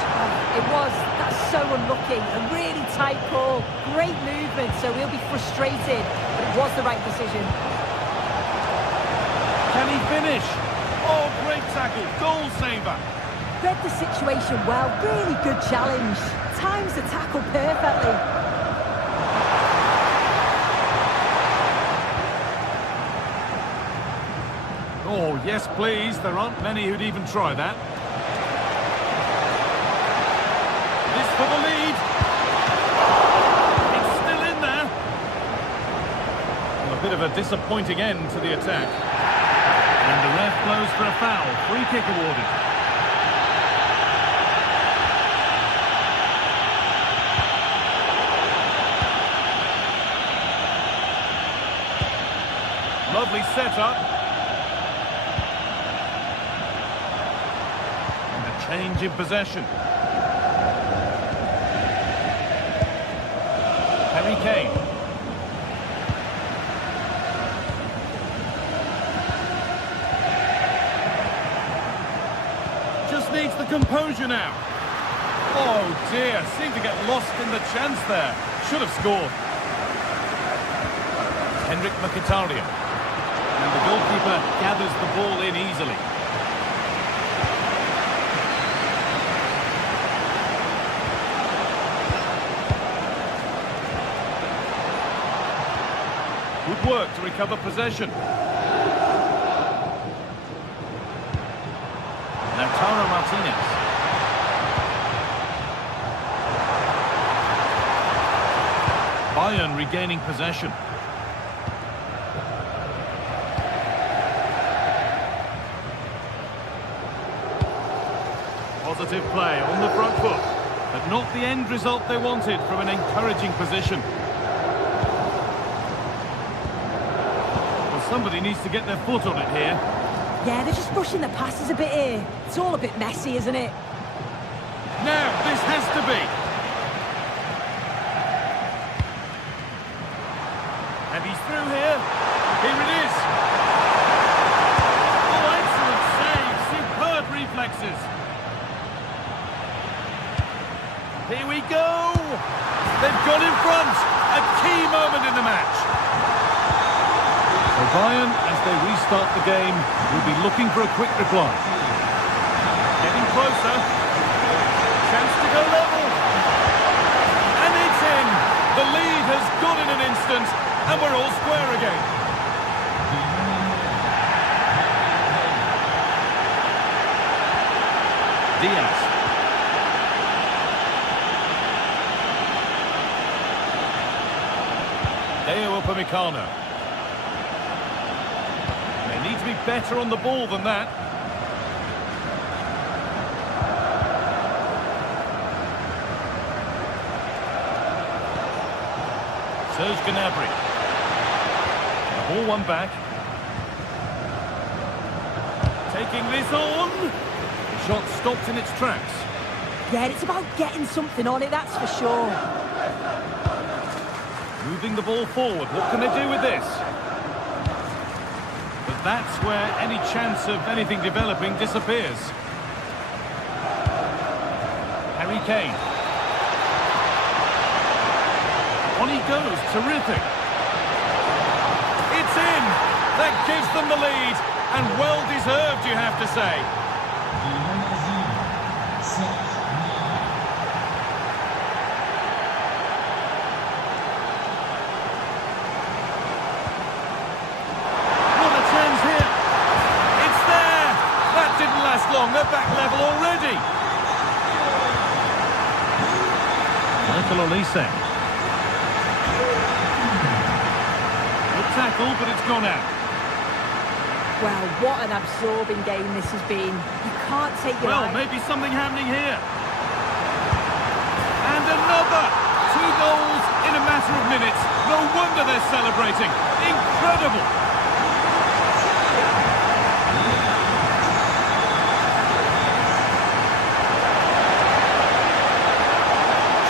It was. That's so unlucky. A really tight call. Great movement, so he'll be frustrated. But it was the right decision. Can he finish? Oh, great tackle. Goal saver. Read the situation well. Really good challenge. Times the tackle perfectly. Oh, yes, please. There aren't many who'd even try that. This for the lead. It's still in there. Well, a bit of a disappointing end to the attack. And the ref blows for a foul. Free kick awarded. Lovely setup. Change in possession. Harry Kane. Just needs the composure now. Oh dear, seemed to get lost in the chance there. Should have scored. Henrik Mkhitaryan. And the goalkeeper gathers the ball in easily. Good work to recover possession. Lautaro Martinez. Bayern regaining possession. Positive play on the front foot, but not the end result they wanted from an encouraging position. Somebody needs to get their foot on it here. Yeah, they're just rushing the passes a bit here. It's all a bit messy, isn't it? Now, this has to be. And he's through here. Here it is. Oh, excellent save. Superb reflexes. Here we go. They've gone in front. A key moment in the match. So Bayern, as they restart the game, will be looking for a quick reply. Getting closer. Chance to go level. And it's in. The lead has gone in an instant, and we're all square again. Diaz. Deo Upamecano. Need to be better on the ball than that. Serge Gnabry. The ball won back. Taking this on. The shot stopped in its tracks. Yeah, it's about getting something on it, that's for sure. Moving the ball forward. What can they do with this? That's where any chance of anything developing disappears. Harry Kane. On he goes, terrific. It's in! That gives them the lead, and well deserved, you have to say. What a chance here. It's there. That didn't last long. They're back level already. Michael Olise. Good tackle, but it's gone out. Well, what an absorbing game this has been. You can't take your Well, eye. maybe something happening here. And another! 2 goals in a matter of minutes. No wonder they're celebrating. Incredible!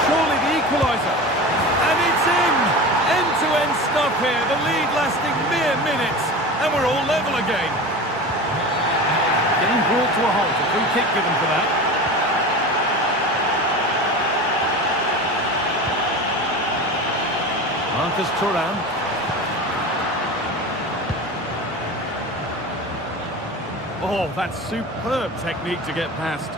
Surely the equaliser. And it's in! End-to-end stuff here. The lead lasting mere minutes. And we're all level again. Getting brought to a halt. A free kick given for that. Marcus Thuram. Oh, that's superb technique to get past.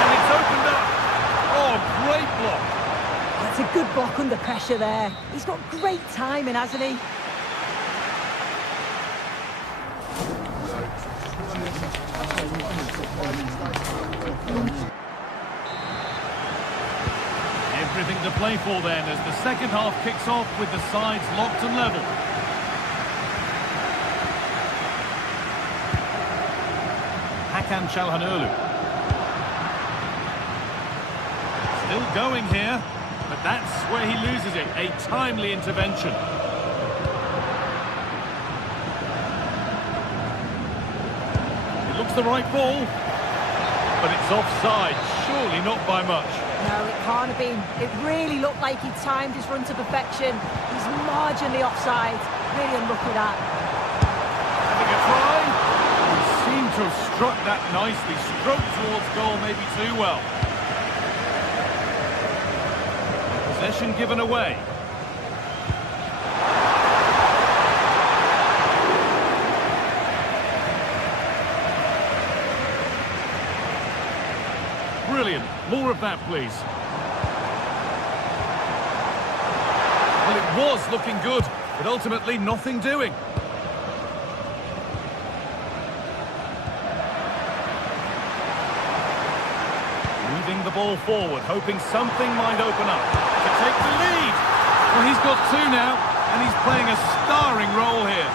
And it's opened up. Oh, great block. That's a good block under pressure there. He's got great timing, hasn't he? Everything to play for then as the second half kicks off with the sides locked and level. Hakan Çalhanoğlu. Still going here, but that's where he loses it. A timely intervention. It looks the right ball, but it's offside. Surely not by much. No, it can't have been. It really looked like he timed his run to perfection. He's marginally offside. Really unlucky that. Having a try. He seemed to have struck that nicely. Stroked towards goal maybe too well. Possession given away. Brilliant. More of that, please. Well, it was looking good, but ultimately nothing doing. Moving the ball forward, hoping something might open up to take the lead. Well, he's got 2 now, and he's playing a starring role here.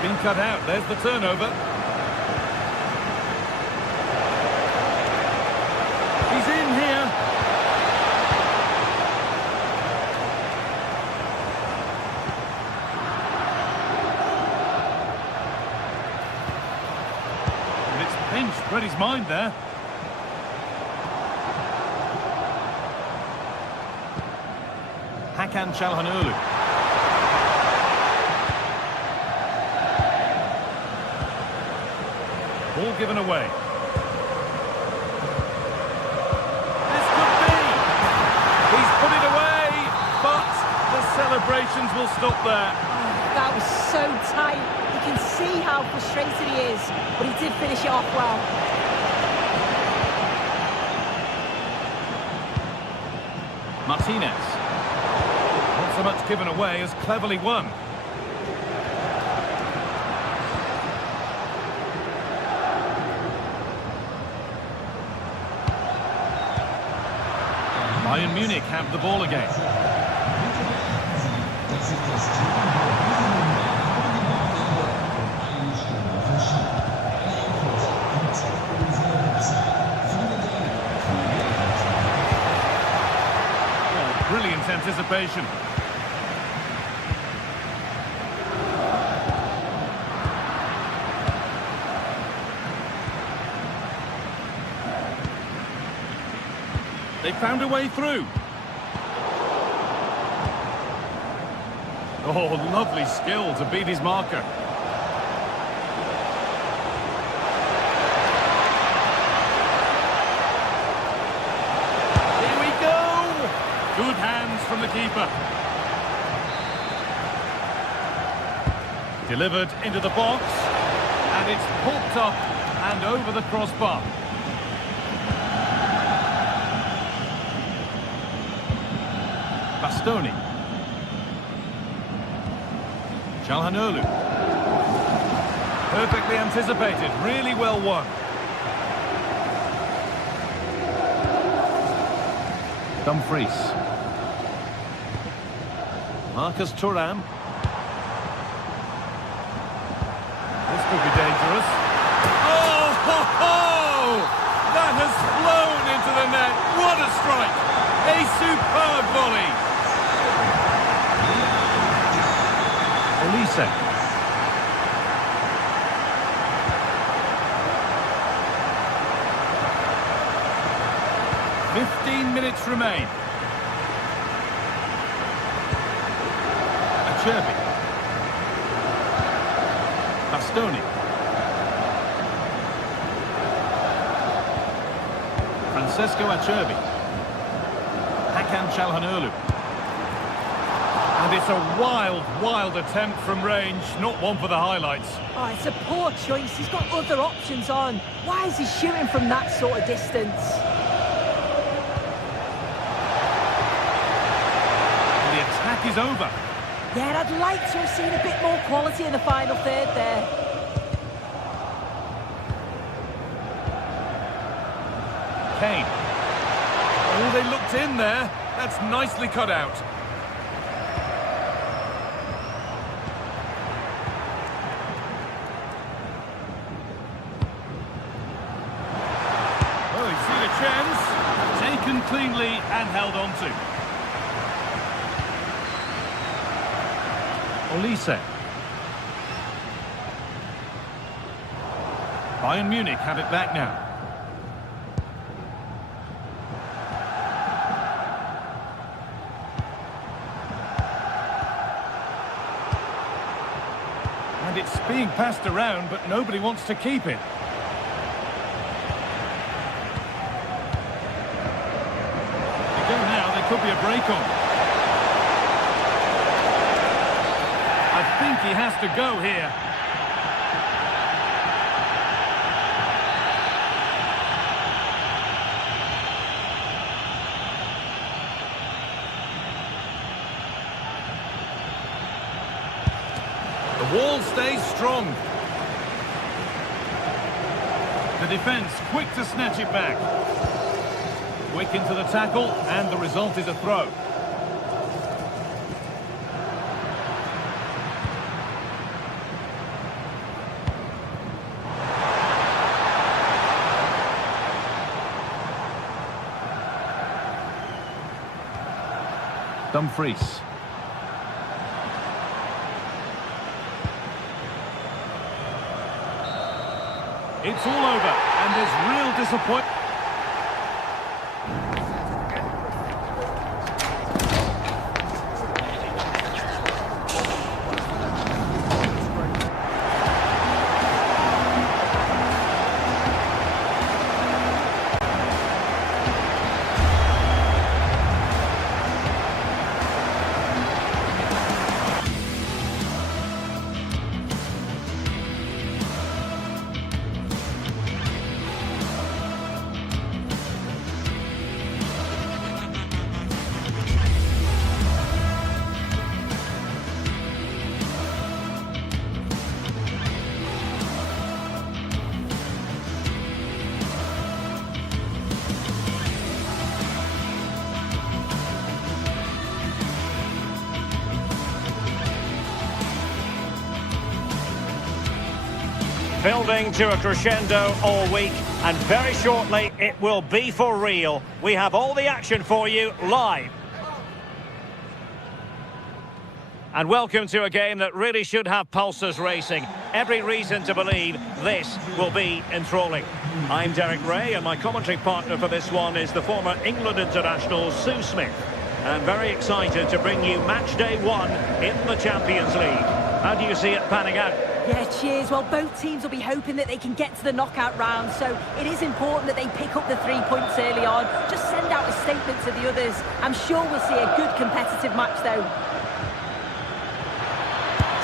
Been cut out. There's the turnover. He's in here. And it's pinched. Read his mind there. Hakan Çalhanoğlu. Ball given away. This could be. He's put it away, but the celebrations will stop there. That was so tight. You can see how frustrated he is, but he did finish it off well. Martinez. Not so much given away as cleverly won. Bayern Munich have the ball again. Oh, brilliant anticipation. They found a way through. Oh, lovely skill to beat his marker. Good hands from the keeper. Delivered into the box. And it's poked up and over the crossbar. Bastoni. Çalhanoğlu. Perfectly anticipated, really well won. Dumfries. Marcus Thuram. This could be dangerous. Oh, ho, ho! That has flown into the net. What a strike! A superb volley. Olise. Minutes remain. Acerbi. Bastoni. Francesco Acerbi. Hakan Çalhanoğlu. And it's a wild attempt from range, not one for the highlights. Oh, it's a poor choice. He's got other options on. Why is he shooting from that sort of distance? Is over. Yeah, I'd like to have seen a bit more quality in the final third there. Kane. Oh, they looked in there. That's nicely cut out. Oh, he's seen a chance. Taken cleanly and held on to. Olise. Bayern Munich have it back now. And it's being passed around, but nobody wants to keep it. They go now, there could be a break on. I think he has to go here. The wall stays strong. The defence quick to snatch it back. Quick into the tackle, and the result is a throw. Dumfries. It's all over, and there's real disappointment. Building to a crescendo all week, and very shortly it will be for real. We have all the action for you live. And welcome to a game that really should have pulses racing. Every reason to believe this will be enthralling. I'm Derek Ray, and my commentary partner for this one is the former England international Sue Smith. And very excited to bring you match day one in the Champions League. How do you see it panning out? Yeah, cheers. Well, both teams will be hoping that they can get to the knockout round, so it is important that they pick up the 3 points early on. Just send out a statement to the others. I'm sure we'll see a good competitive match, though.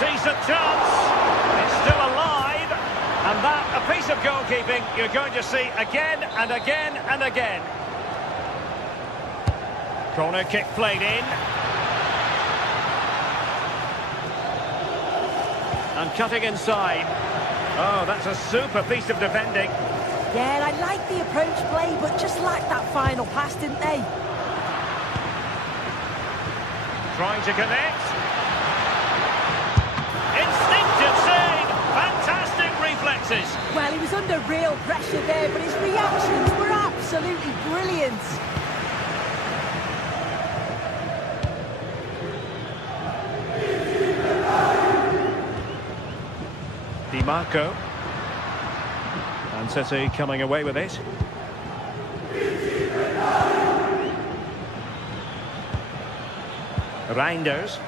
Decent chance. It's still alive. And that, a piece of goalkeeping you're going to see again and again and again. Corner kick played in. And cutting inside. Oh, that's a super piece of defending. Yeah, and I like the approach play, but just lacked that final pass, didn't they? Trying to connect. Instinctive save. Fantastic reflexes. Well, he was under real pressure there, but his reactions were absolutely brilliant. Di Marco. And City coming away with it. Reinders.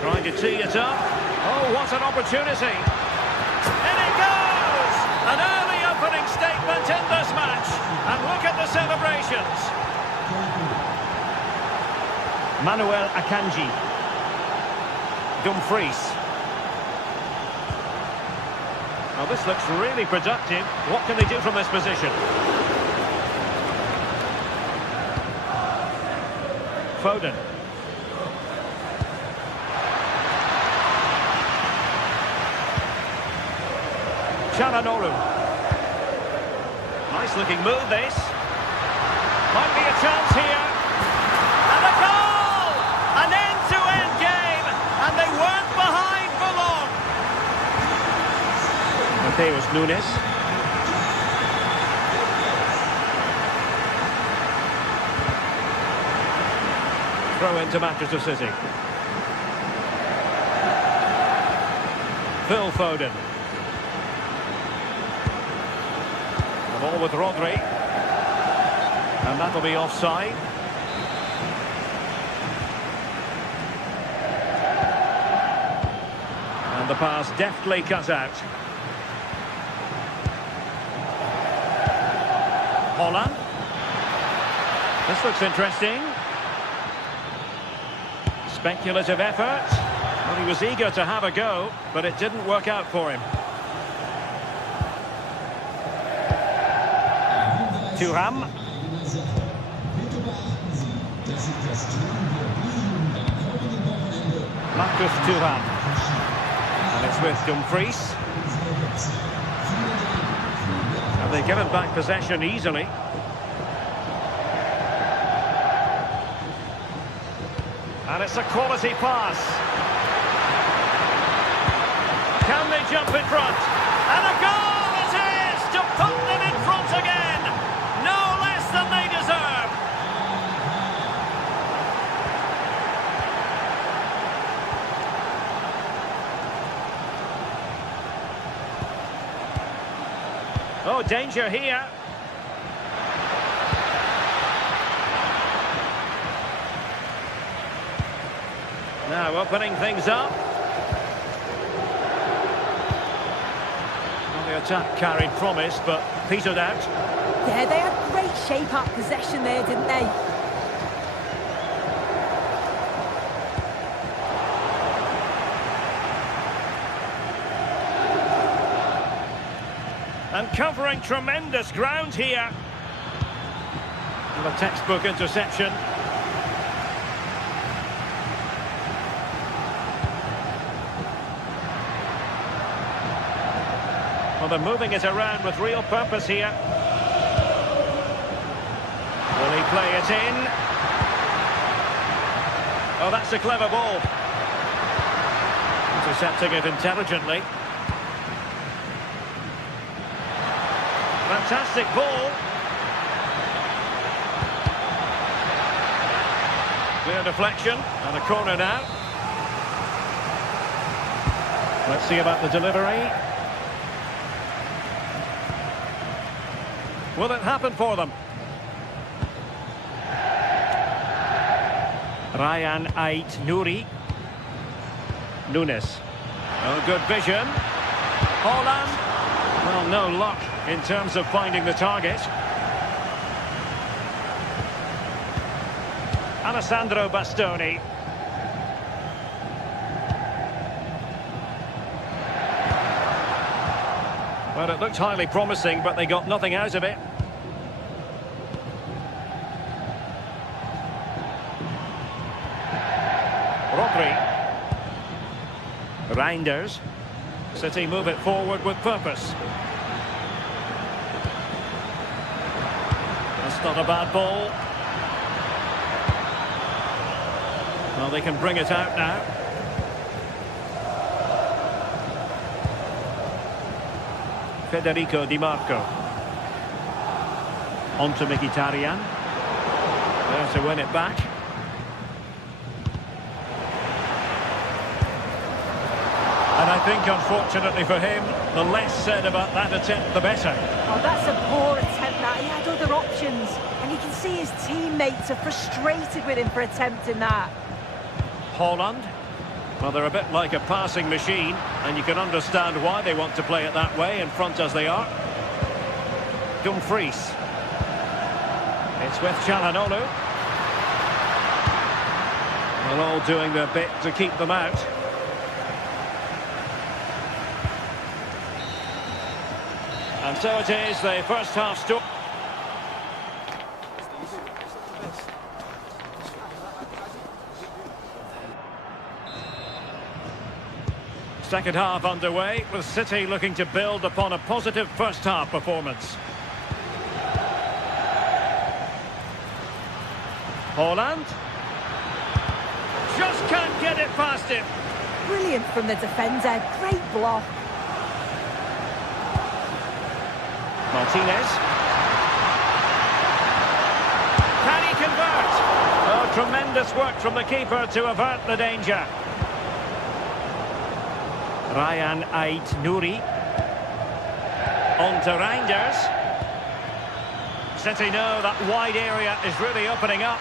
Trying to tee it up. Oh, what an opportunity. In it goes! An early opening statement in this match. And look at the celebrations. Manuel Akanji. Dumfries. Well, this looks really productive. What can they do from this position? Foden. Çalhanoğlu. Nice looking move, this. Might be a chance here. And a goal! An end-to-end game. And they weren't behind for long. Mateus Nunes. Throw into Manchester City. Phil Foden. The ball with Rodri. And that'll be offside. And the pass deftly cut out. Holland. This looks interesting. Speculative effort. Well, he was eager to have a go, but it didn't work out for him. Thuram. Marcus Thuram. And it's with Dumfries. And they give it back possession easily. And it's a quality pass. Can they jump in front? And a goal it is to put them in front again. No less than they deserve. Oh, danger here. Now opening things up. Well, the attack carried promise, but petered out. Yeah, they had great shape up possession there, didn't they? And covering tremendous ground here. And a textbook interception. Well, they're moving it around with real purpose here. Will he play it in? Oh, that's a clever ball. Intercepting it intelligently. Fantastic ball. Clear deflection and a corner now. Let's see about the delivery. Will it happen for them? Ryan Ait Nouri. Nunes. Oh, good vision. Holland. Well, no luck in terms of finding the target. Alessandro Bastoni. Well, it looked highly promising, but they got nothing out of it. Rodri. Reinders. City move it forward with purpose. That's not a bad ball. Well, they can bring it out now. Federico Di Marco. On to Mkhitaryan. There to win it back. And I think, unfortunately for him, the less said about that attempt, the better. Oh, that's a poor attempt, that. He had other options. And you can see his teammates are frustrated with him for attempting that. Holland. Well, they're a bit like a passing machine, and you can understand why they want to play it that way, in front as they are. Dumfries. It's with Çalhanoğlu. Well, all doing their bit to keep them out. And so it is, the first half story. Second half underway, with City looking to build upon a positive first half performance. Holland. Just can't get it past him. Brilliant from the defender. Great block. Martinez. Can he convert? Oh, tremendous work from the keeper to avert the danger. Ryan Ait-Nouri. On to Reinders. City know that wide area is really opening up.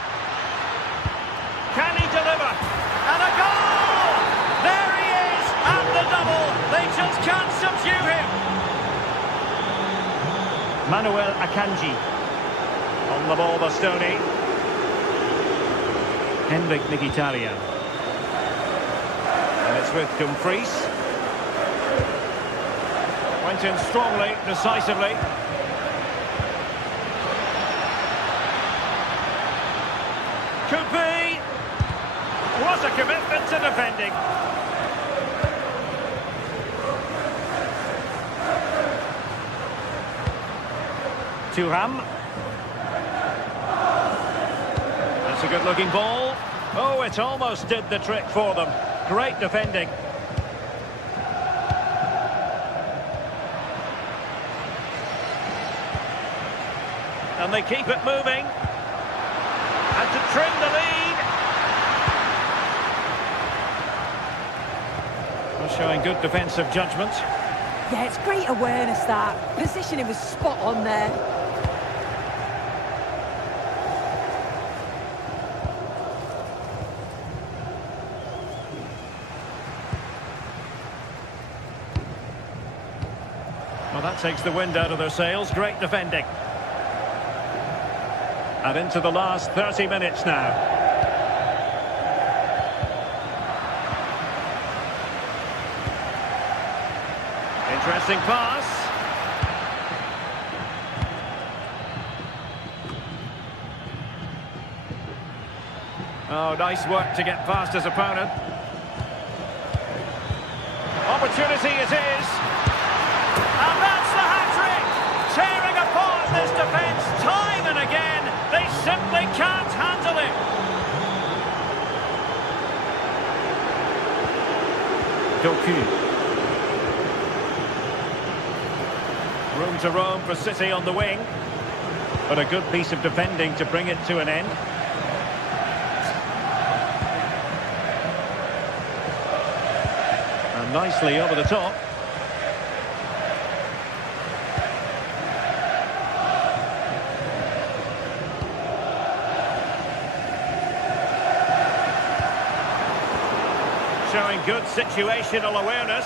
Can he deliver? And a goal! There he is! And the double! They just can't subdue him! Manuel Akanji. On the ball, Bastoni. Henrik Mkhitaryan. And it's with Dumfries. Went in strongly, decisively. Could be. What a commitment to defending. Thuram. That's a good-looking ball. Oh, it almost did the trick for them. Great defending. And they keep it moving. And to trim the lead. Well, showing good defensive judgment. Yeah, it's great awareness, that. Positioning was spot on there. Well, that takes the wind out of their sails. Great defending. And into the last 30 minutes now. Interesting pass. Oh, nice work to get past his opponent. Opportunity it is. And that's the hat-trick! Tearing apart this defence time and again. They simply can't handle it. Doku. Room to roam for City on the wing. But a good piece of defending to bring it to an end. And nicely over the top. showing good situational awareness.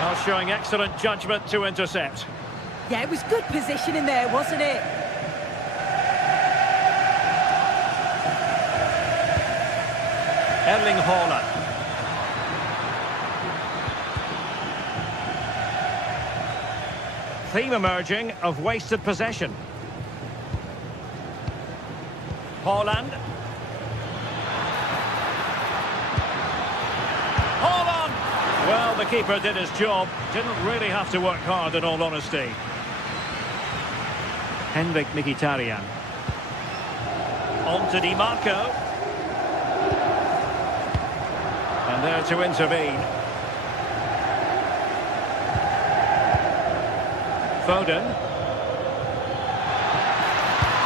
Well, showing excellent judgment to intercept. Yeah, it was good positioning there, wasn't it? Erling Haaland. Theme emerging of wasted possession. Haaland. Haaland! Well, the keeper did his job. Didn't really have to work hard, in all honesty. Henrik Mkhitaryan. On to Di Marco. And there to intervene. Foden.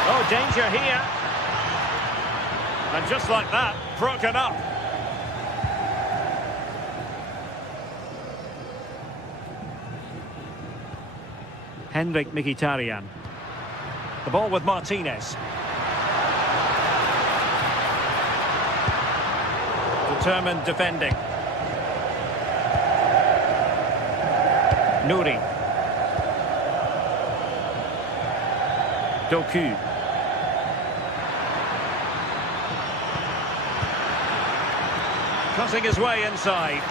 Oh, danger here. And just like that, broken up. Henrik Mkhitaryan. The ball with Martinez. Determined defending. Nouri. Doku. Cutting his way inside.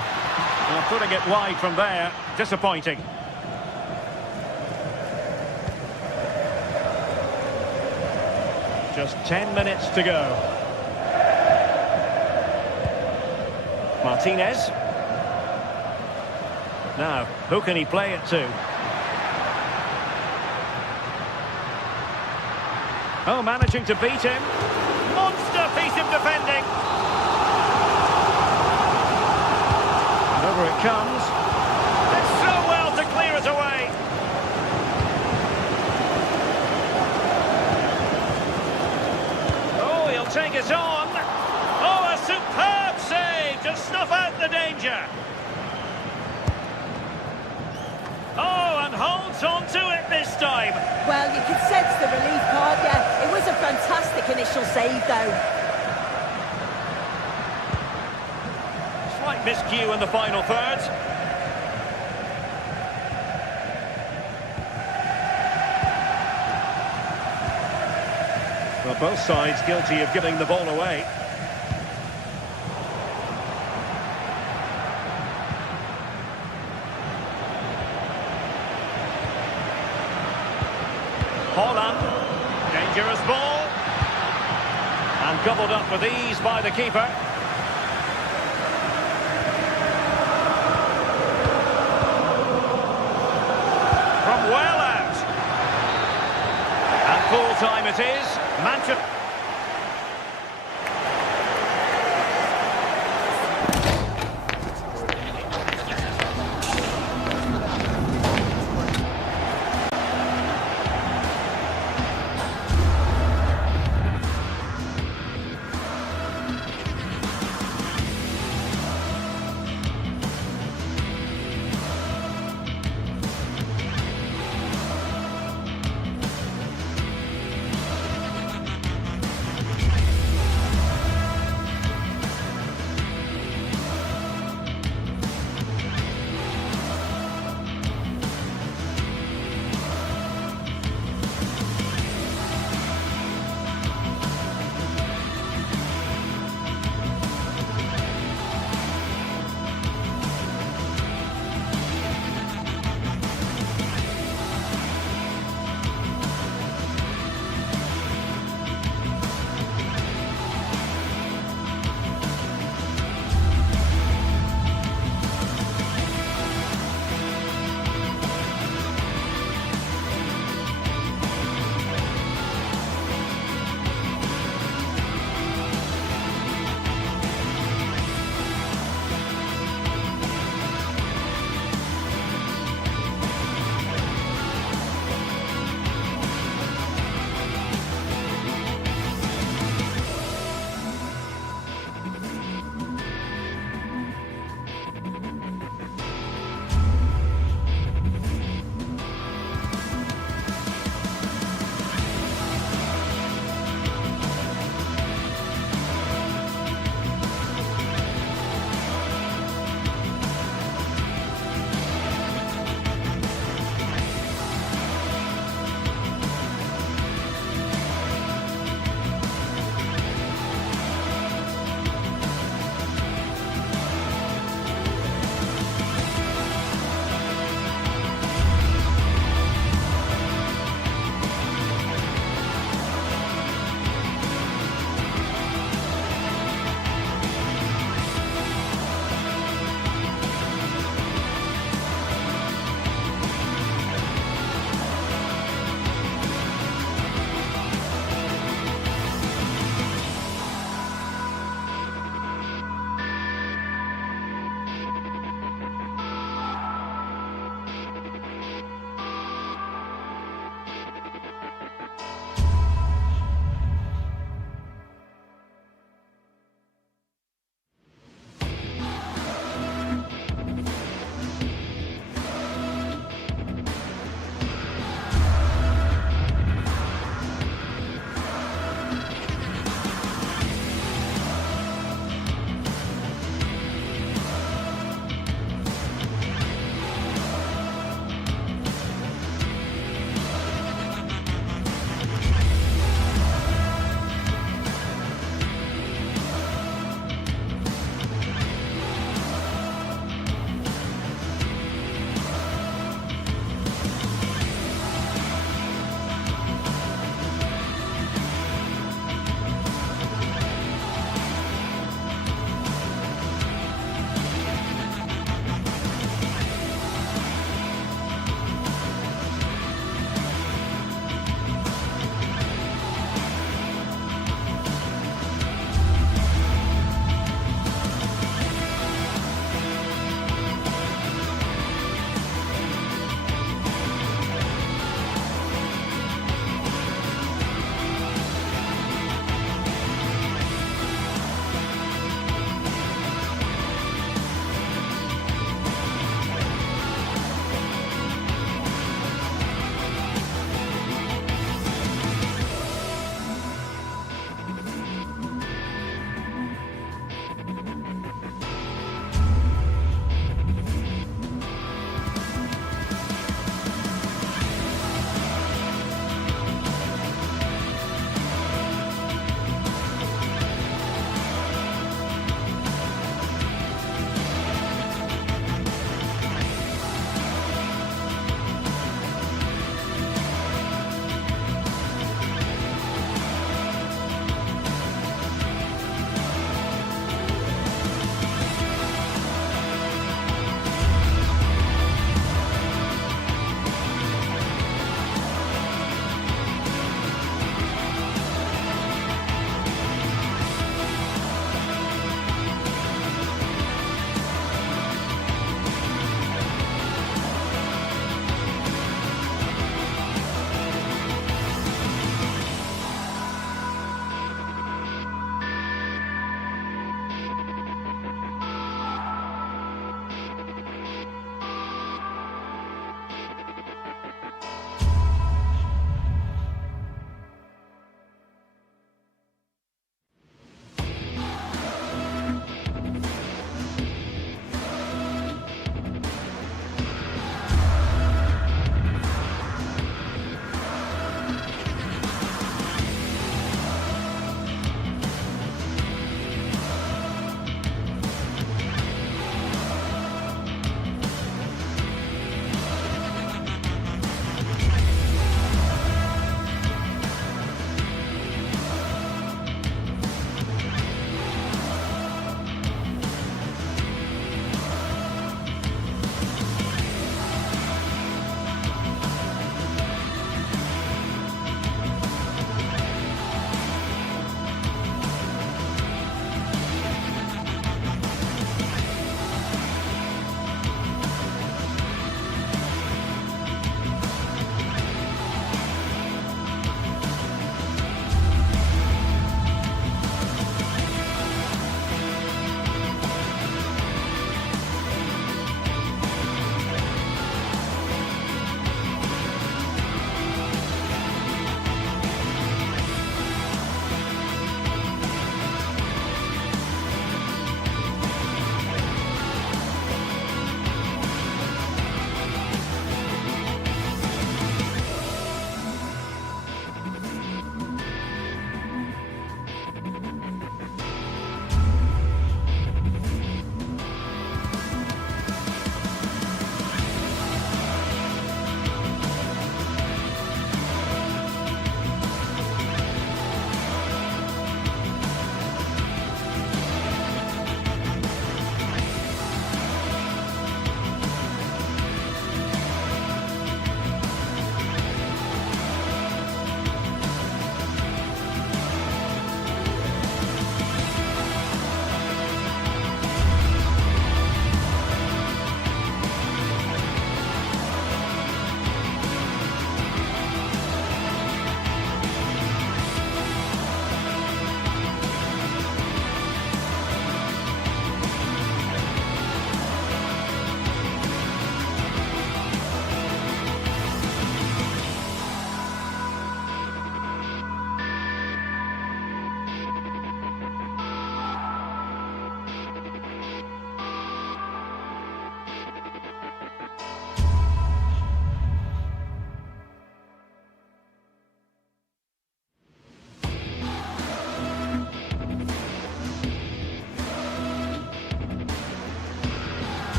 Well, putting it wide from there. Disappointing. Just 10 minutes to go. Martinez. Now, who can he play it to? Oh, managing to beat him. Monster piece of defending. And over it comes. It's so well to clear it away. Oh, he'll take it on. Oh, a superb save to snuff out the danger. Oh, and holds on to it this time. Well, you can sense the relief, can't you? It was a fantastic initial save, though. Slight miscue in the final third. Well, both sides guilty of giving the ball away. Haaland, dangerous ball, and gobbled up with ease by the keeper. From well out, and full time it is. Manchester.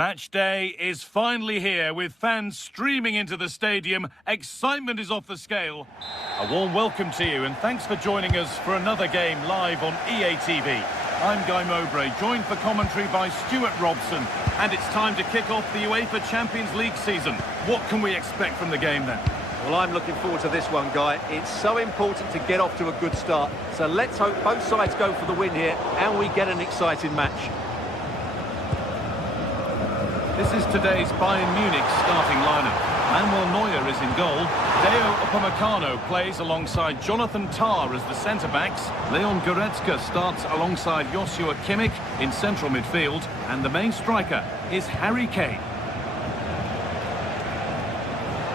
Match day is finally here with fans streaming into the stadium. Excitement is off the scale. A warm welcome to you and thanks for joining us for another game live on EA TV. I'm Guy Mowbray, joined for commentary by Stuart Robson. And it's time to kick off the UEFA Champions League season. What can we expect from the game then? Well, I'm looking forward to this one, Guy. It's so important to get off to a good start. So let's hope both sides go for the win here and we get an exciting match. This is today's Bayern Munich starting lineup. Manuel Neuer is in goal. Deo Upamecano plays alongside Jonathan Tah as the centre-backs. Leon Goretzka starts alongside Joshua Kimmich in central midfield. And the main striker is Harry Kane.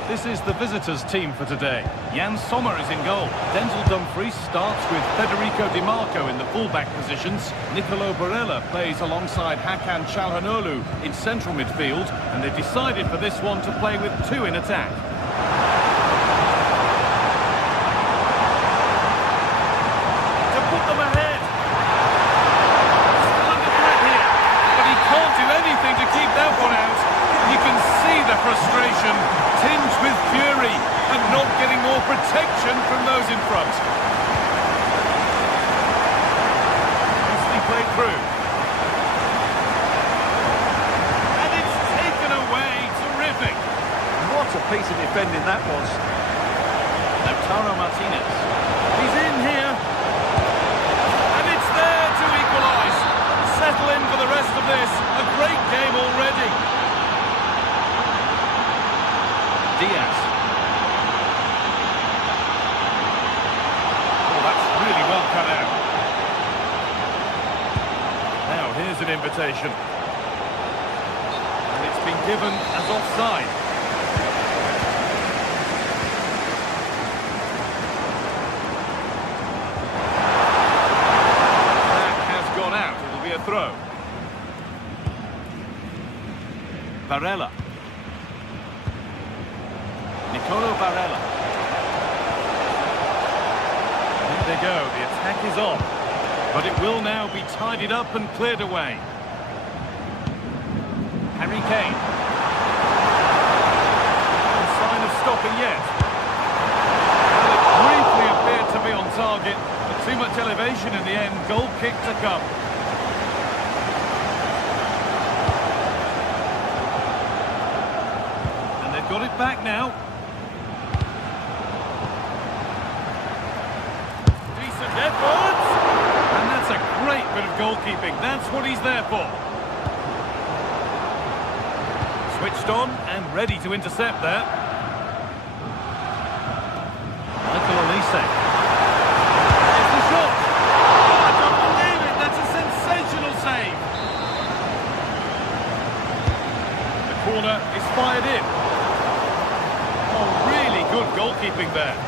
This is the visitors' team for today. Jan Sommer is in goal. Denzel Dumfries starts with Federico Di Marco in the full-back positions. Nicolo Barella plays alongside Hakan Çalhanoğlu in central midfield. And they've decided for this one to play with two in attack. To put them ahead. Still under threat here. But he can't do anything to keep that one out. You can see the frustration, tinged with fury, and not getting more protection from those in front. Nicely played through. And it's taken away. Terrific. What a piece of defending that was. Lautaro Martinez. He's in here. And it's there to equalise. Settle in for the rest of this. A great game already. Diaz. Oh, that's really well cut out. Now, here's an invitation. And it's been given as offside. That has gone out. It'll be a throw. Barella. Nicolo Barella. There they go, the attack is on. But it will now be tidied up and cleared away. Harry Kane. No sign of stopping yet. Well, it briefly appeared to be on target, but too much elevation in the end. Goal kick to come. And they've got it back now. Efforts! And that's a great bit of goalkeeping. That's what he's there for. Switched on and ready to intercept there. Michael Olise. There's the shot. Oh, I don't believe it. That's a sensational save. The corner is fired in. Oh, really good goalkeeping there.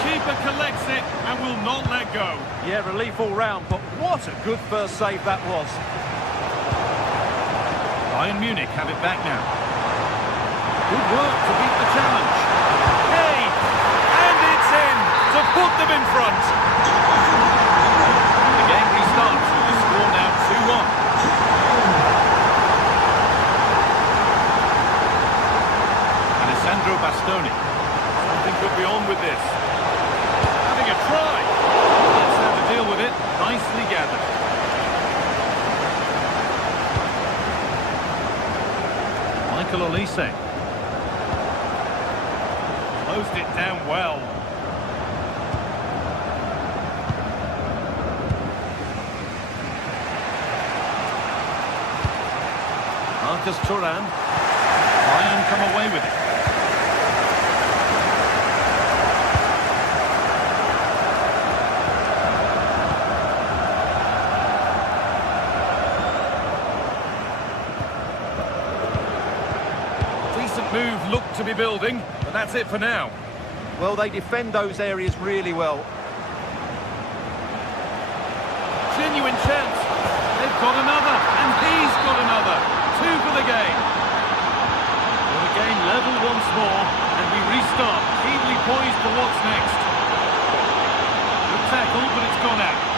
Keeper collects it and will not let go. Yeah, relief all round, but what a good first save that was. Bayern Munich have it back now. Good work to beat the challenge. Hey! And it's in to put them in front. The game restarts with the score now 2-1. Alessandro Bastoni. Something could be on with this. A try. That's how to deal with it. Nicely gathered. Michael Olise. Closed it down well. Marcus Thuram. Bayern come away with it. Move looked to be building, but that's it for now. Well, they defend those areas really well. Genuine chance. They've got another, and he's got another. Two for the game. Well, the game level once more, and we restart, keenly poised for what's next. Good tackle, but it's gone out.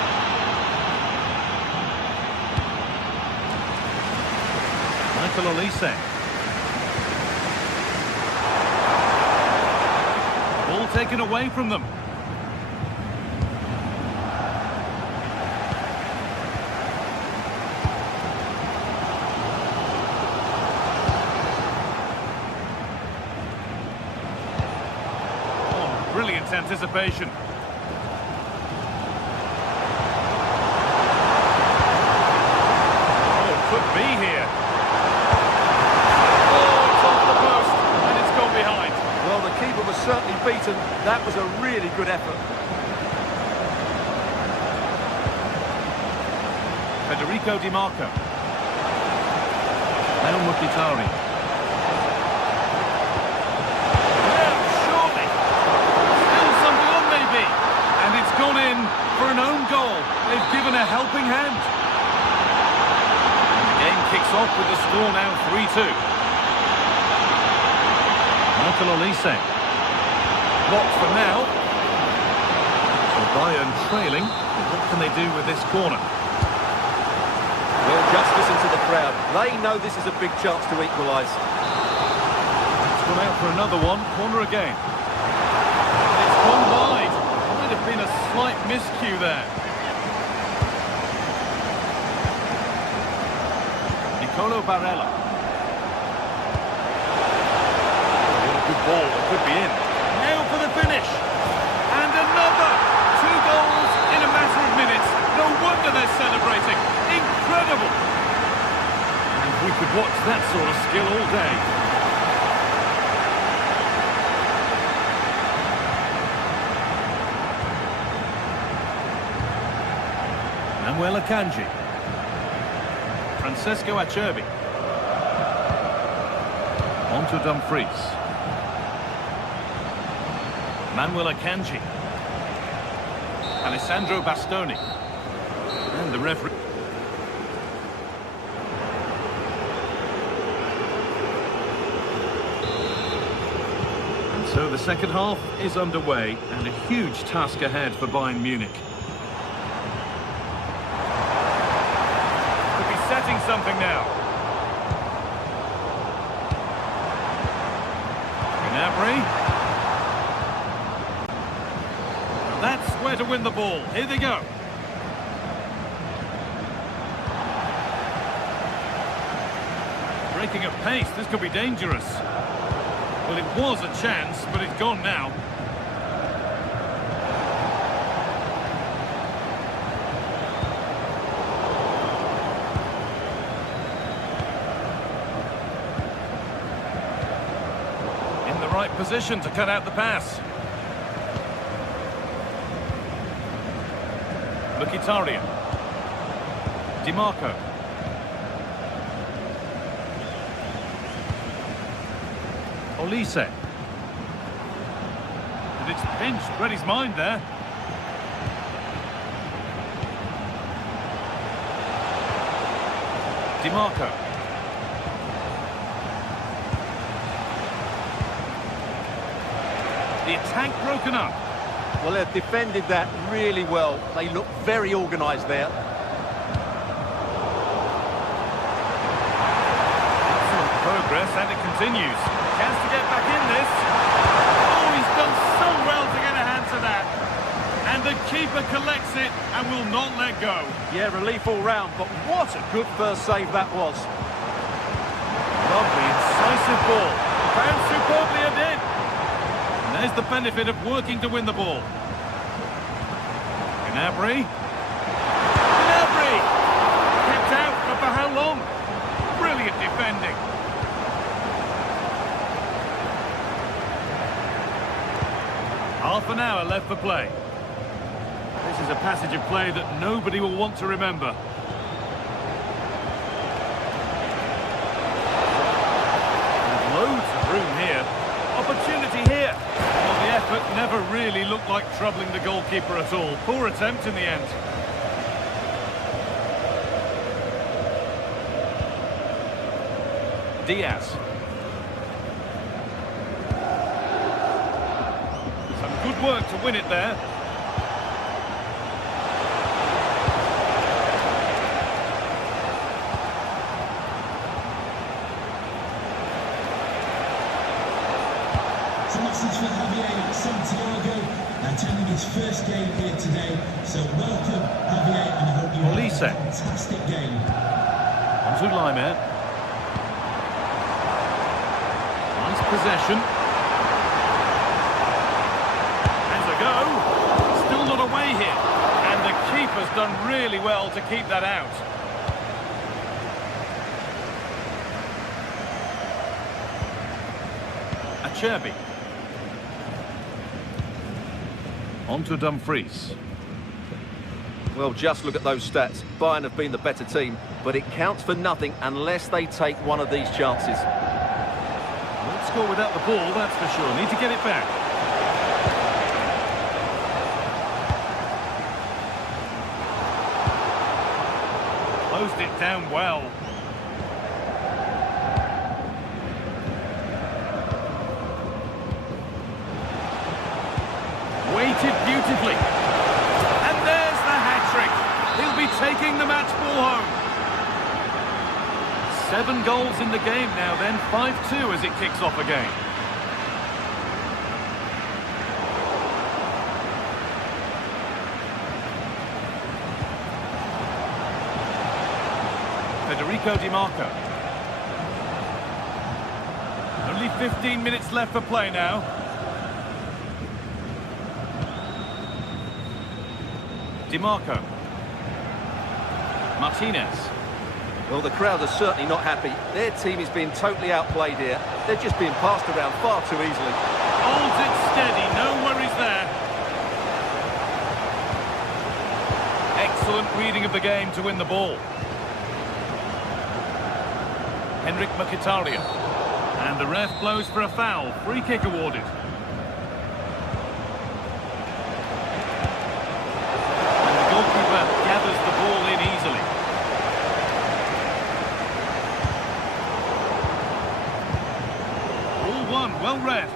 Michael Olise. Ball taken away from them. Oh, brilliant anticipation. Could be here. Oh, it's off the post, and it's gone behind. Well, the keeper was certainly beaten. That was a really good effort. Federico Di Marco. Now Mkhitaryan. Well, surely. Still something on, maybe. And it's gone in for an own goal. They've given a helping hand. Kicks off with the score now 3-2. Michael Olise. Blocked for now. So Bayern trailing. What can they do with this corner? Well, just listen to the crowd. They know this is a big chance to equalise. It's gone out for another one. Corner again. It's gone wide. Might have been a slight miscue there. Nicolo Barella. What a good ball, it could be in. Now for the finish. And another. 2 goals in a matter of minutes. No wonder they're celebrating. Incredible. And we could watch that sort of skill all day. Manuel Akanji. Francesco Acerbi. On to Dumfries. Manuel Akanji. Alessandro Bastoni. And the referee. And so the second half is underway, and a huge task ahead for Bayern Munich. Setting something now. Gnabry. That's where to win the ball. Here they go. Breaking at pace, this could be dangerous. Well, it was a chance, but it's gone now. Right position to cut out the pass. Mkhitaryan. Di Marco. Olise. And it's pinched, read his mind there. Di Marco. The attack broken up. Well, they've defended that really well. They look very organised there. Excellent progress, and it continues. Chance to get back in this. Oh, he's done so well to get a hand to that. And the keeper collects it and will not let go. Yeah, relief all round, but what a good first save that was. Lovely, incisive ball. Bounced superbly and in. There's the benefit of working to win the ball. Gnabry. Gnabry! Kept out, but for how long? Brilliant defending. Half an hour left for play. This is a passage of play that nobody will want to remember. There's loads of room here. Opportunity here. Well, the effort never really looked like troubling the goalkeeper at all. Poor attempt in the end. Diaz. Some good work to win it there. Santiago, attending his first game here today. So welcome, Javier, and I hope you have a Olise. fantastic game. Onto Laimer. Nice possession. Has a go. Still not away here. And the keeper's done really well to keep that out. Acerbi. On to Dumfries. Well, just look at those stats. Bayern have been the better team, but it counts for nothing unless they take one of these chances. Won't score without the ball, that's for sure. Need to get it back. Closed it down well. Waited beautifully. And there's the hat-trick. He'll be taking the match ball home. 7 goals in the game now then, 5-2 as it kicks off again. Federico Di Marco. Only 15 minutes left for play now. Di Marco. Martinez. Well, the crowd are certainly not happy. Their team is being totally outplayed here. They're just being passed around far too easily. Holds it steady, no worries there. Excellent reading of the game to win the ball. Henrik Mkhitaryan. And the ref blows for a foul. Free kick awarded. And the goalkeeper gathers the ball in easily. All one, well read.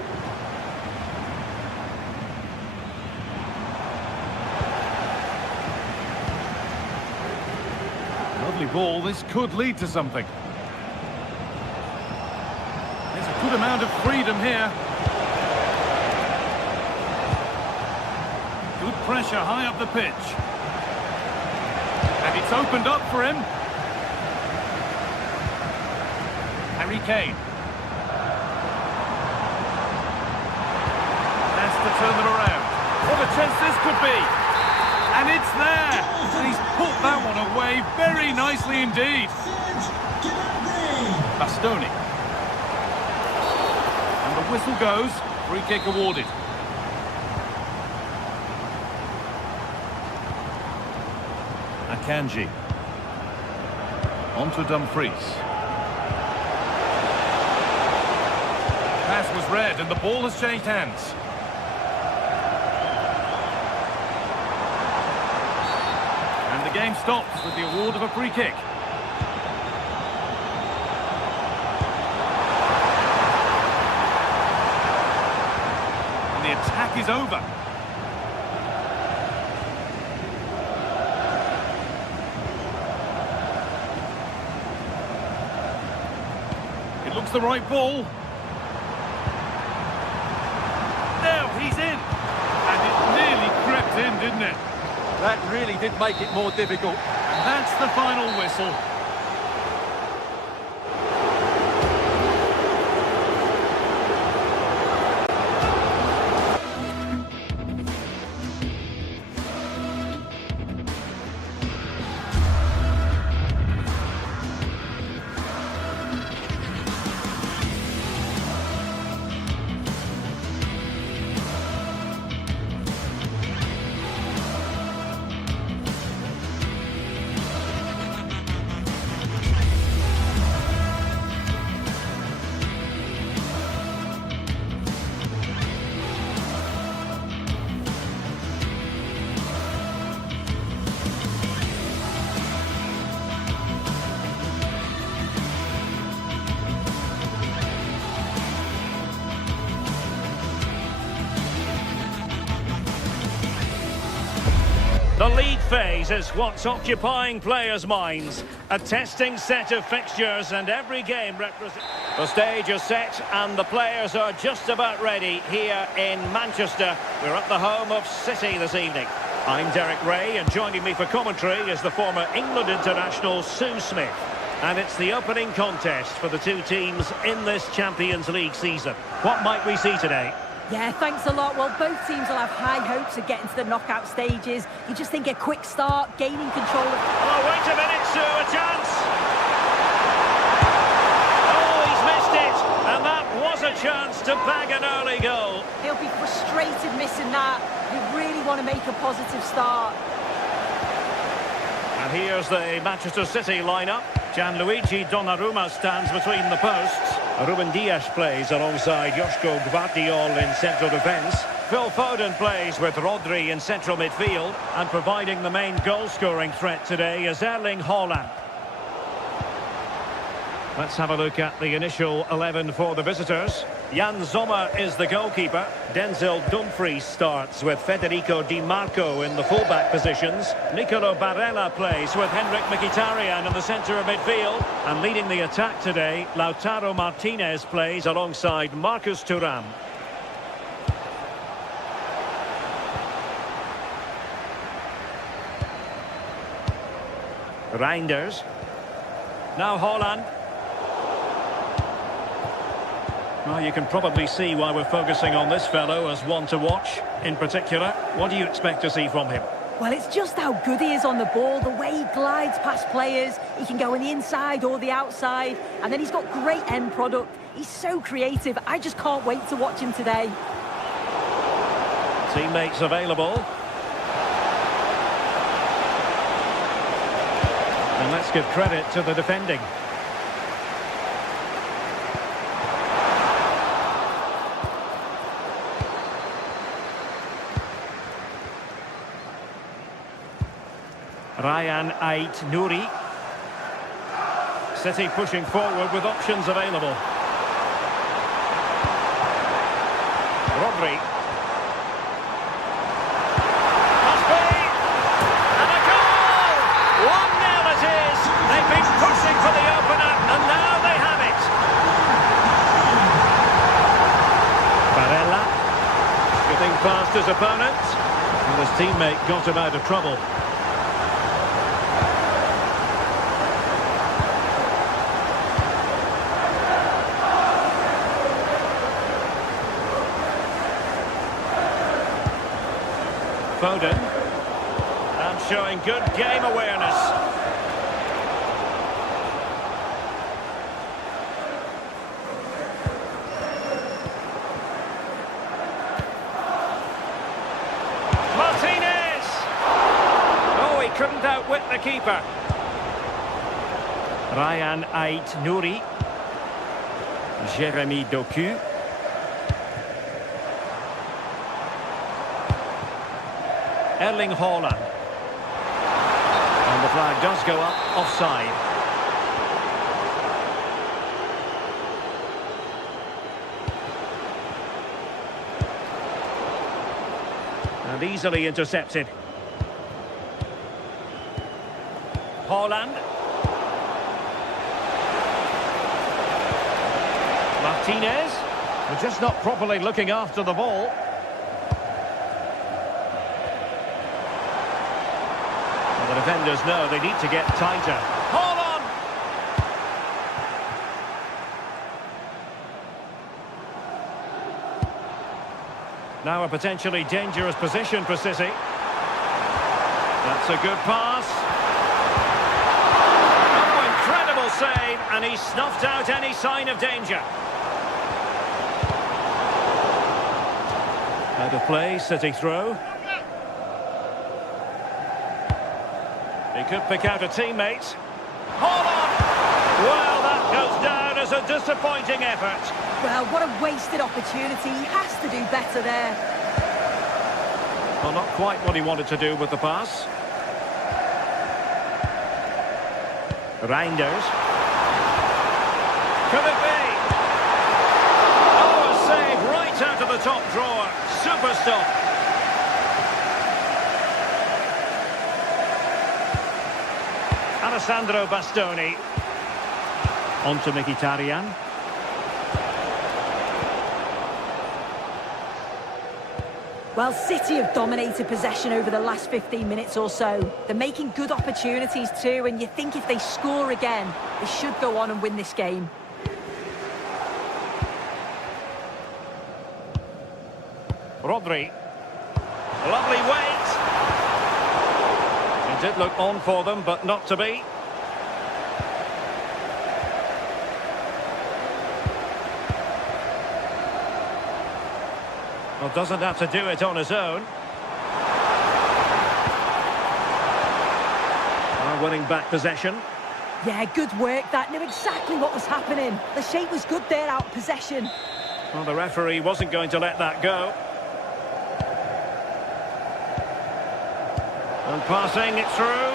Lovely ball, this could lead to something. There's a good amount of freedom here. Good pressure high up the pitch. And it's opened up for him. Harry Kane. Has to turn them around. What a chance this could be. And it's there. And he's put that one away very nicely indeed. Bastoni. And the whistle goes. Free kick awarded. Akanji. On to Dumfries. Pass was red and the ball has changed hands. And the game stops with the award of a free kick. And the attack is over. It looks the right ball. Now he's in. And it nearly crept in, didn't it? That really did make it more difficult. And that's the final whistle. The league phase is what's occupying players' minds. A testing set of fixtures and every game represents... The stage is set and the players are just about ready here in Manchester. We're at the home of City this evening. I'm Derek Ray, and joining me for commentary is the former England international Sue Smith. And it's the opening contest for the two teams in this Champions League season. What might we see today? Yeah, thanks a lot. Well, both teams will have high hopes of getting to the knockout stages. You just think a quick start, gaining control of... Oh, wait a minute, Sue, a chance! Oh, he's missed it! And that was a chance to bag an early goal. He'll be frustrated missing that. You really want to make a positive start. And here's the Manchester City lineup. Gianluigi Donnarumma stands between the posts. Ruben Dias plays alongside Joško Gvardiol in central defence. Phil Foden plays with Rodri in central midfield. And providing the main goal-scoring threat today is Erling Haaland. Let's have a look at the initial 11 for the visitors. Jan Sommer is the goalkeeper. Denzel Dumfries starts with Federico Di Marco in the fullback positions. Nicolo Barella plays with Henrik Mkhitaryan in the centre of midfield. And leading the attack today, Lautaro Martinez plays alongside Marcus Thuram. Reinders. Now Haaland. Well, you can probably see why we're focusing on this fellow as one to watch. In particular, what do you expect to see from him? Well, it's just how good he is on the ball, the way he glides past players. He can go on the inside or the outside, and then he's got great end product. He's so creative. I just can't wait to watch him today. Teammates available. And let's give credit to the defending. Ryan Ait-Nouri. City pushing forward with options available. Rodri. Must be! And a goal! 1-0 it is! They've been pushing for the opener, and now they have it! Barella. Getting past his opponent. And his teammate got him out of trouble. Foden, and showing good game awareness. Martinez! Oh, he couldn't outwit the keeper. Ryan Ait-Nouri. Jeremy Doku. Erling Haaland. And the flag does go up, offside. And easily intercepted. Haaland. Martinez. We're just not properly looking after the ball. The defenders know they need to get tighter. Hold on! Now a potentially dangerous position for City. That's a good pass. Oh, incredible save, and he snuffed out any sign of danger. Out of play, City throw. He could pick out a teammate. Hold on! Well, that goes down as a disappointing effort. Well, what a wasted opportunity. He has to do better there. Well, not quite what he wanted to do with the pass. Reinders. Could it be? Oh, a save right out of the top drawer. Super stop. Alessandro Bastoni. On to Mkhitaryan. Well, City have dominated possession over the last 15 minutes or so. They're making good opportunities too, and you think if they score again, they should go on and win this game. Rodri. Lovely weight. It did look on for them, but not to be. Well, doesn't have to do it on his own. Winning back possession. Yeah, good work. That knew exactly what was happening. The shape was good there out of possession. Well, the referee wasn't going to let that go. And passing it through.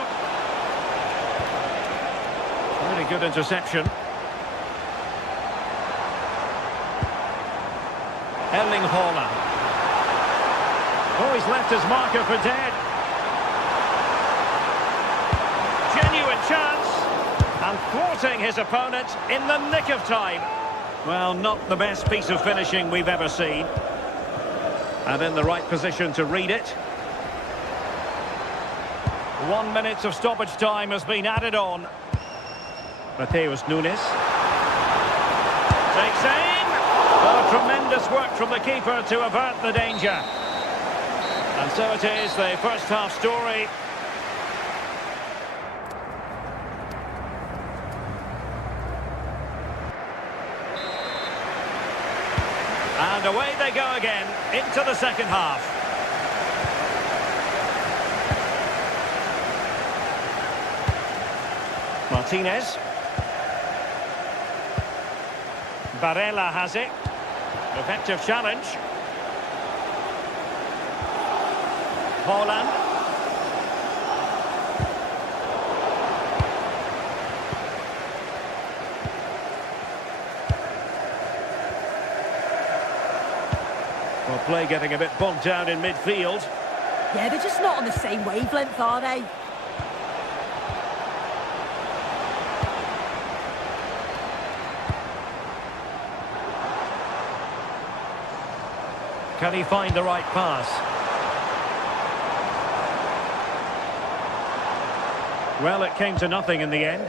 Really good interception. Erling Haaland. Oh, he's left his marker for dead. Genuine chance. And thwarting his opponent in the nick of time. Well, not the best piece of finishing we've ever seen. And in the right position to read it. 1 minute of stoppage time has been added on. Matheus Nunes. Takes aim. Oh, tremendous work from the keeper to avert the danger. And so it is, the first half story. And away they go again, into the second half. Martinez. Barella has it. Effective challenge. Haaland. Well, play getting a bit bogged down in midfield. Yeah, they're just not on the same wavelength, are they? Can he find the right pass? Well, it came to nothing in the end.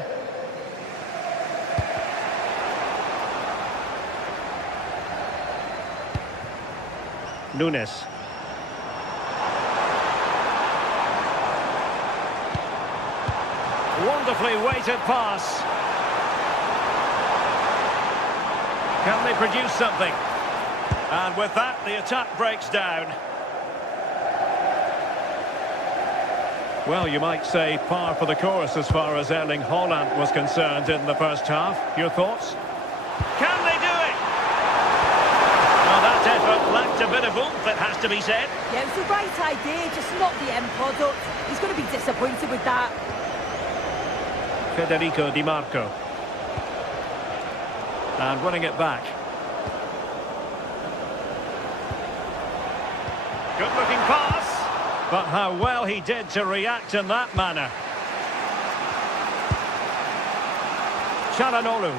Nunes. Wonderfully weighted pass. Can they produce something? And with that, the attack breaks down. Well, you might say par for the course as far as Erling Haaland was concerned in the first half. Your thoughts? Can they do it? Well, that effort lacked a bit of oomph, it has to be said. Yeah, it was the right idea, just not the end product. He's going to be disappointed with that. Federico Di Marco. And winning it back. Good-looking pass. But how well he did to react in that manner. Çalhanoğlu.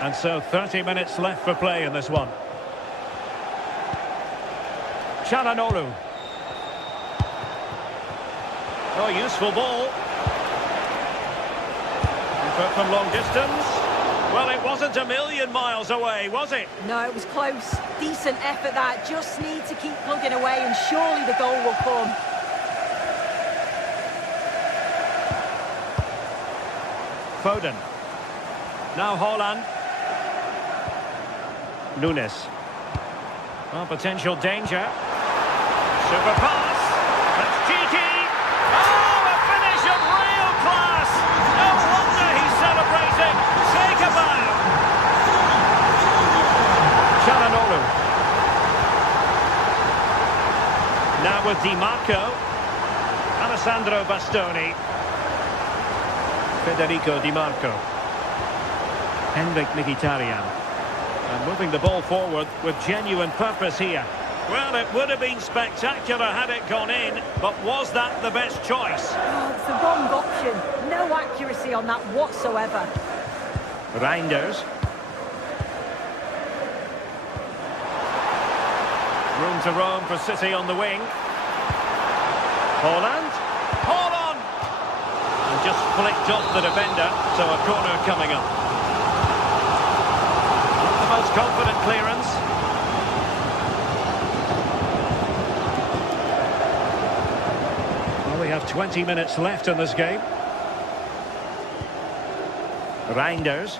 And so 30 minutes left for play in this one. Çalhanoğlu. Oh, useful ball. But from long distance. Well, it wasn't a million miles away, was it? No, it was close. Decent effort that. Just need to keep plugging away and surely the goal will come. Foden. Now Haaland. Nunes. Well, potential danger. Super pass. That's cheeky. Oh, a finish of real class. No wonder he's celebrating. Take a bow. Çalhanoğlu. Now with Di Marco. Alessandro Bastoni. Federico Di Marco. Henrik Mkhitaryan. And moving the ball forward with genuine purpose here. Well, it would have been spectacular had it gone in, but was that the best choice? Oh, it's the wrong option. No accuracy on that whatsoever. Reinders. Room to roam for City on the wing. Haaland. Haaland! And just flicked off the defender, so a corner coming up. Not the most confident clearance. Well, we have 20 minutes left in this game. Reinders.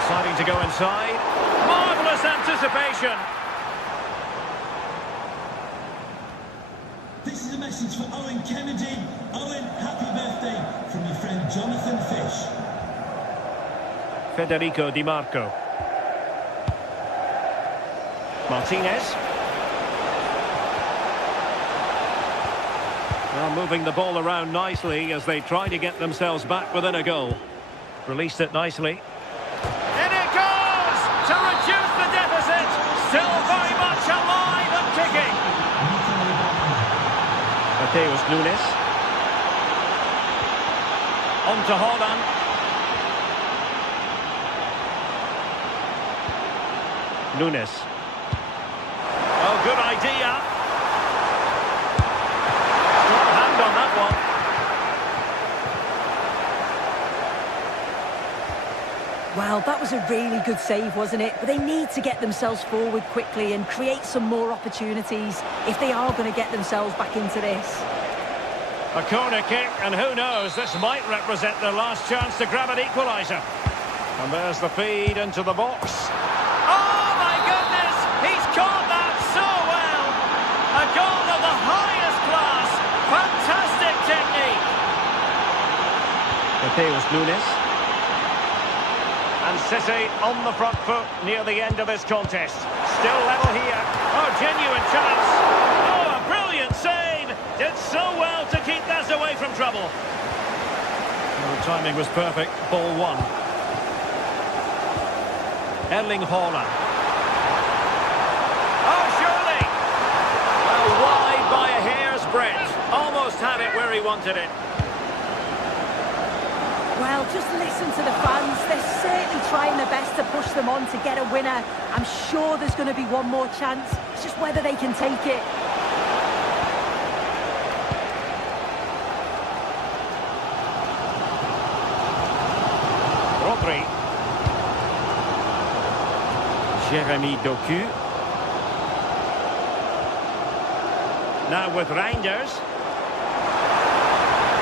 Deciding to go inside. Marvellous anticipation. This is a message for Owen Kennedy. Owen, happy birthday from your friend Jonathan Fish. Federico Di Marco. Martinez. Well, moving the ball around nicely as they try to get themselves back within a goal. Released it nicely. In it goes! To reduce the deficit! Still very much alive and kicking! Mateus Nunes. On to Haaland. Nunes. Oh, good idea. Good hand on that one. Well, that was a really good save, wasn't it? But they need to get themselves forward quickly and create some more opportunities if they are going to get themselves back into this. A corner kick, and who knows, this might represent their last chance to grab an equaliser. And there's the feed into the box. Oh, my goodness! He's caught that so well! A goal of the highest class! Fantastic technique! Mateus Nunes. And City on the front foot near the end of this contest. Still level here. Oh, genuine chance. Oh, a brilliant save. Did so well to keep that away from trouble. Well, the timing was perfect. Ball one. Erling Haaland. Oh, surely. Well, wide by a hair's breadth. Almost had it where he wanted it. Well, just listen to the fans. They're certainly trying their best to push them on to get a winner. I'm sure there's going to be one more chance. It's just whether they can take it. Rodri. Jeremy Doku. Now with Reinders.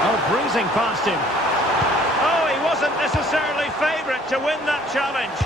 Oh, bruising past him. Oh, he wasn't necessarily favourite to win that challenge.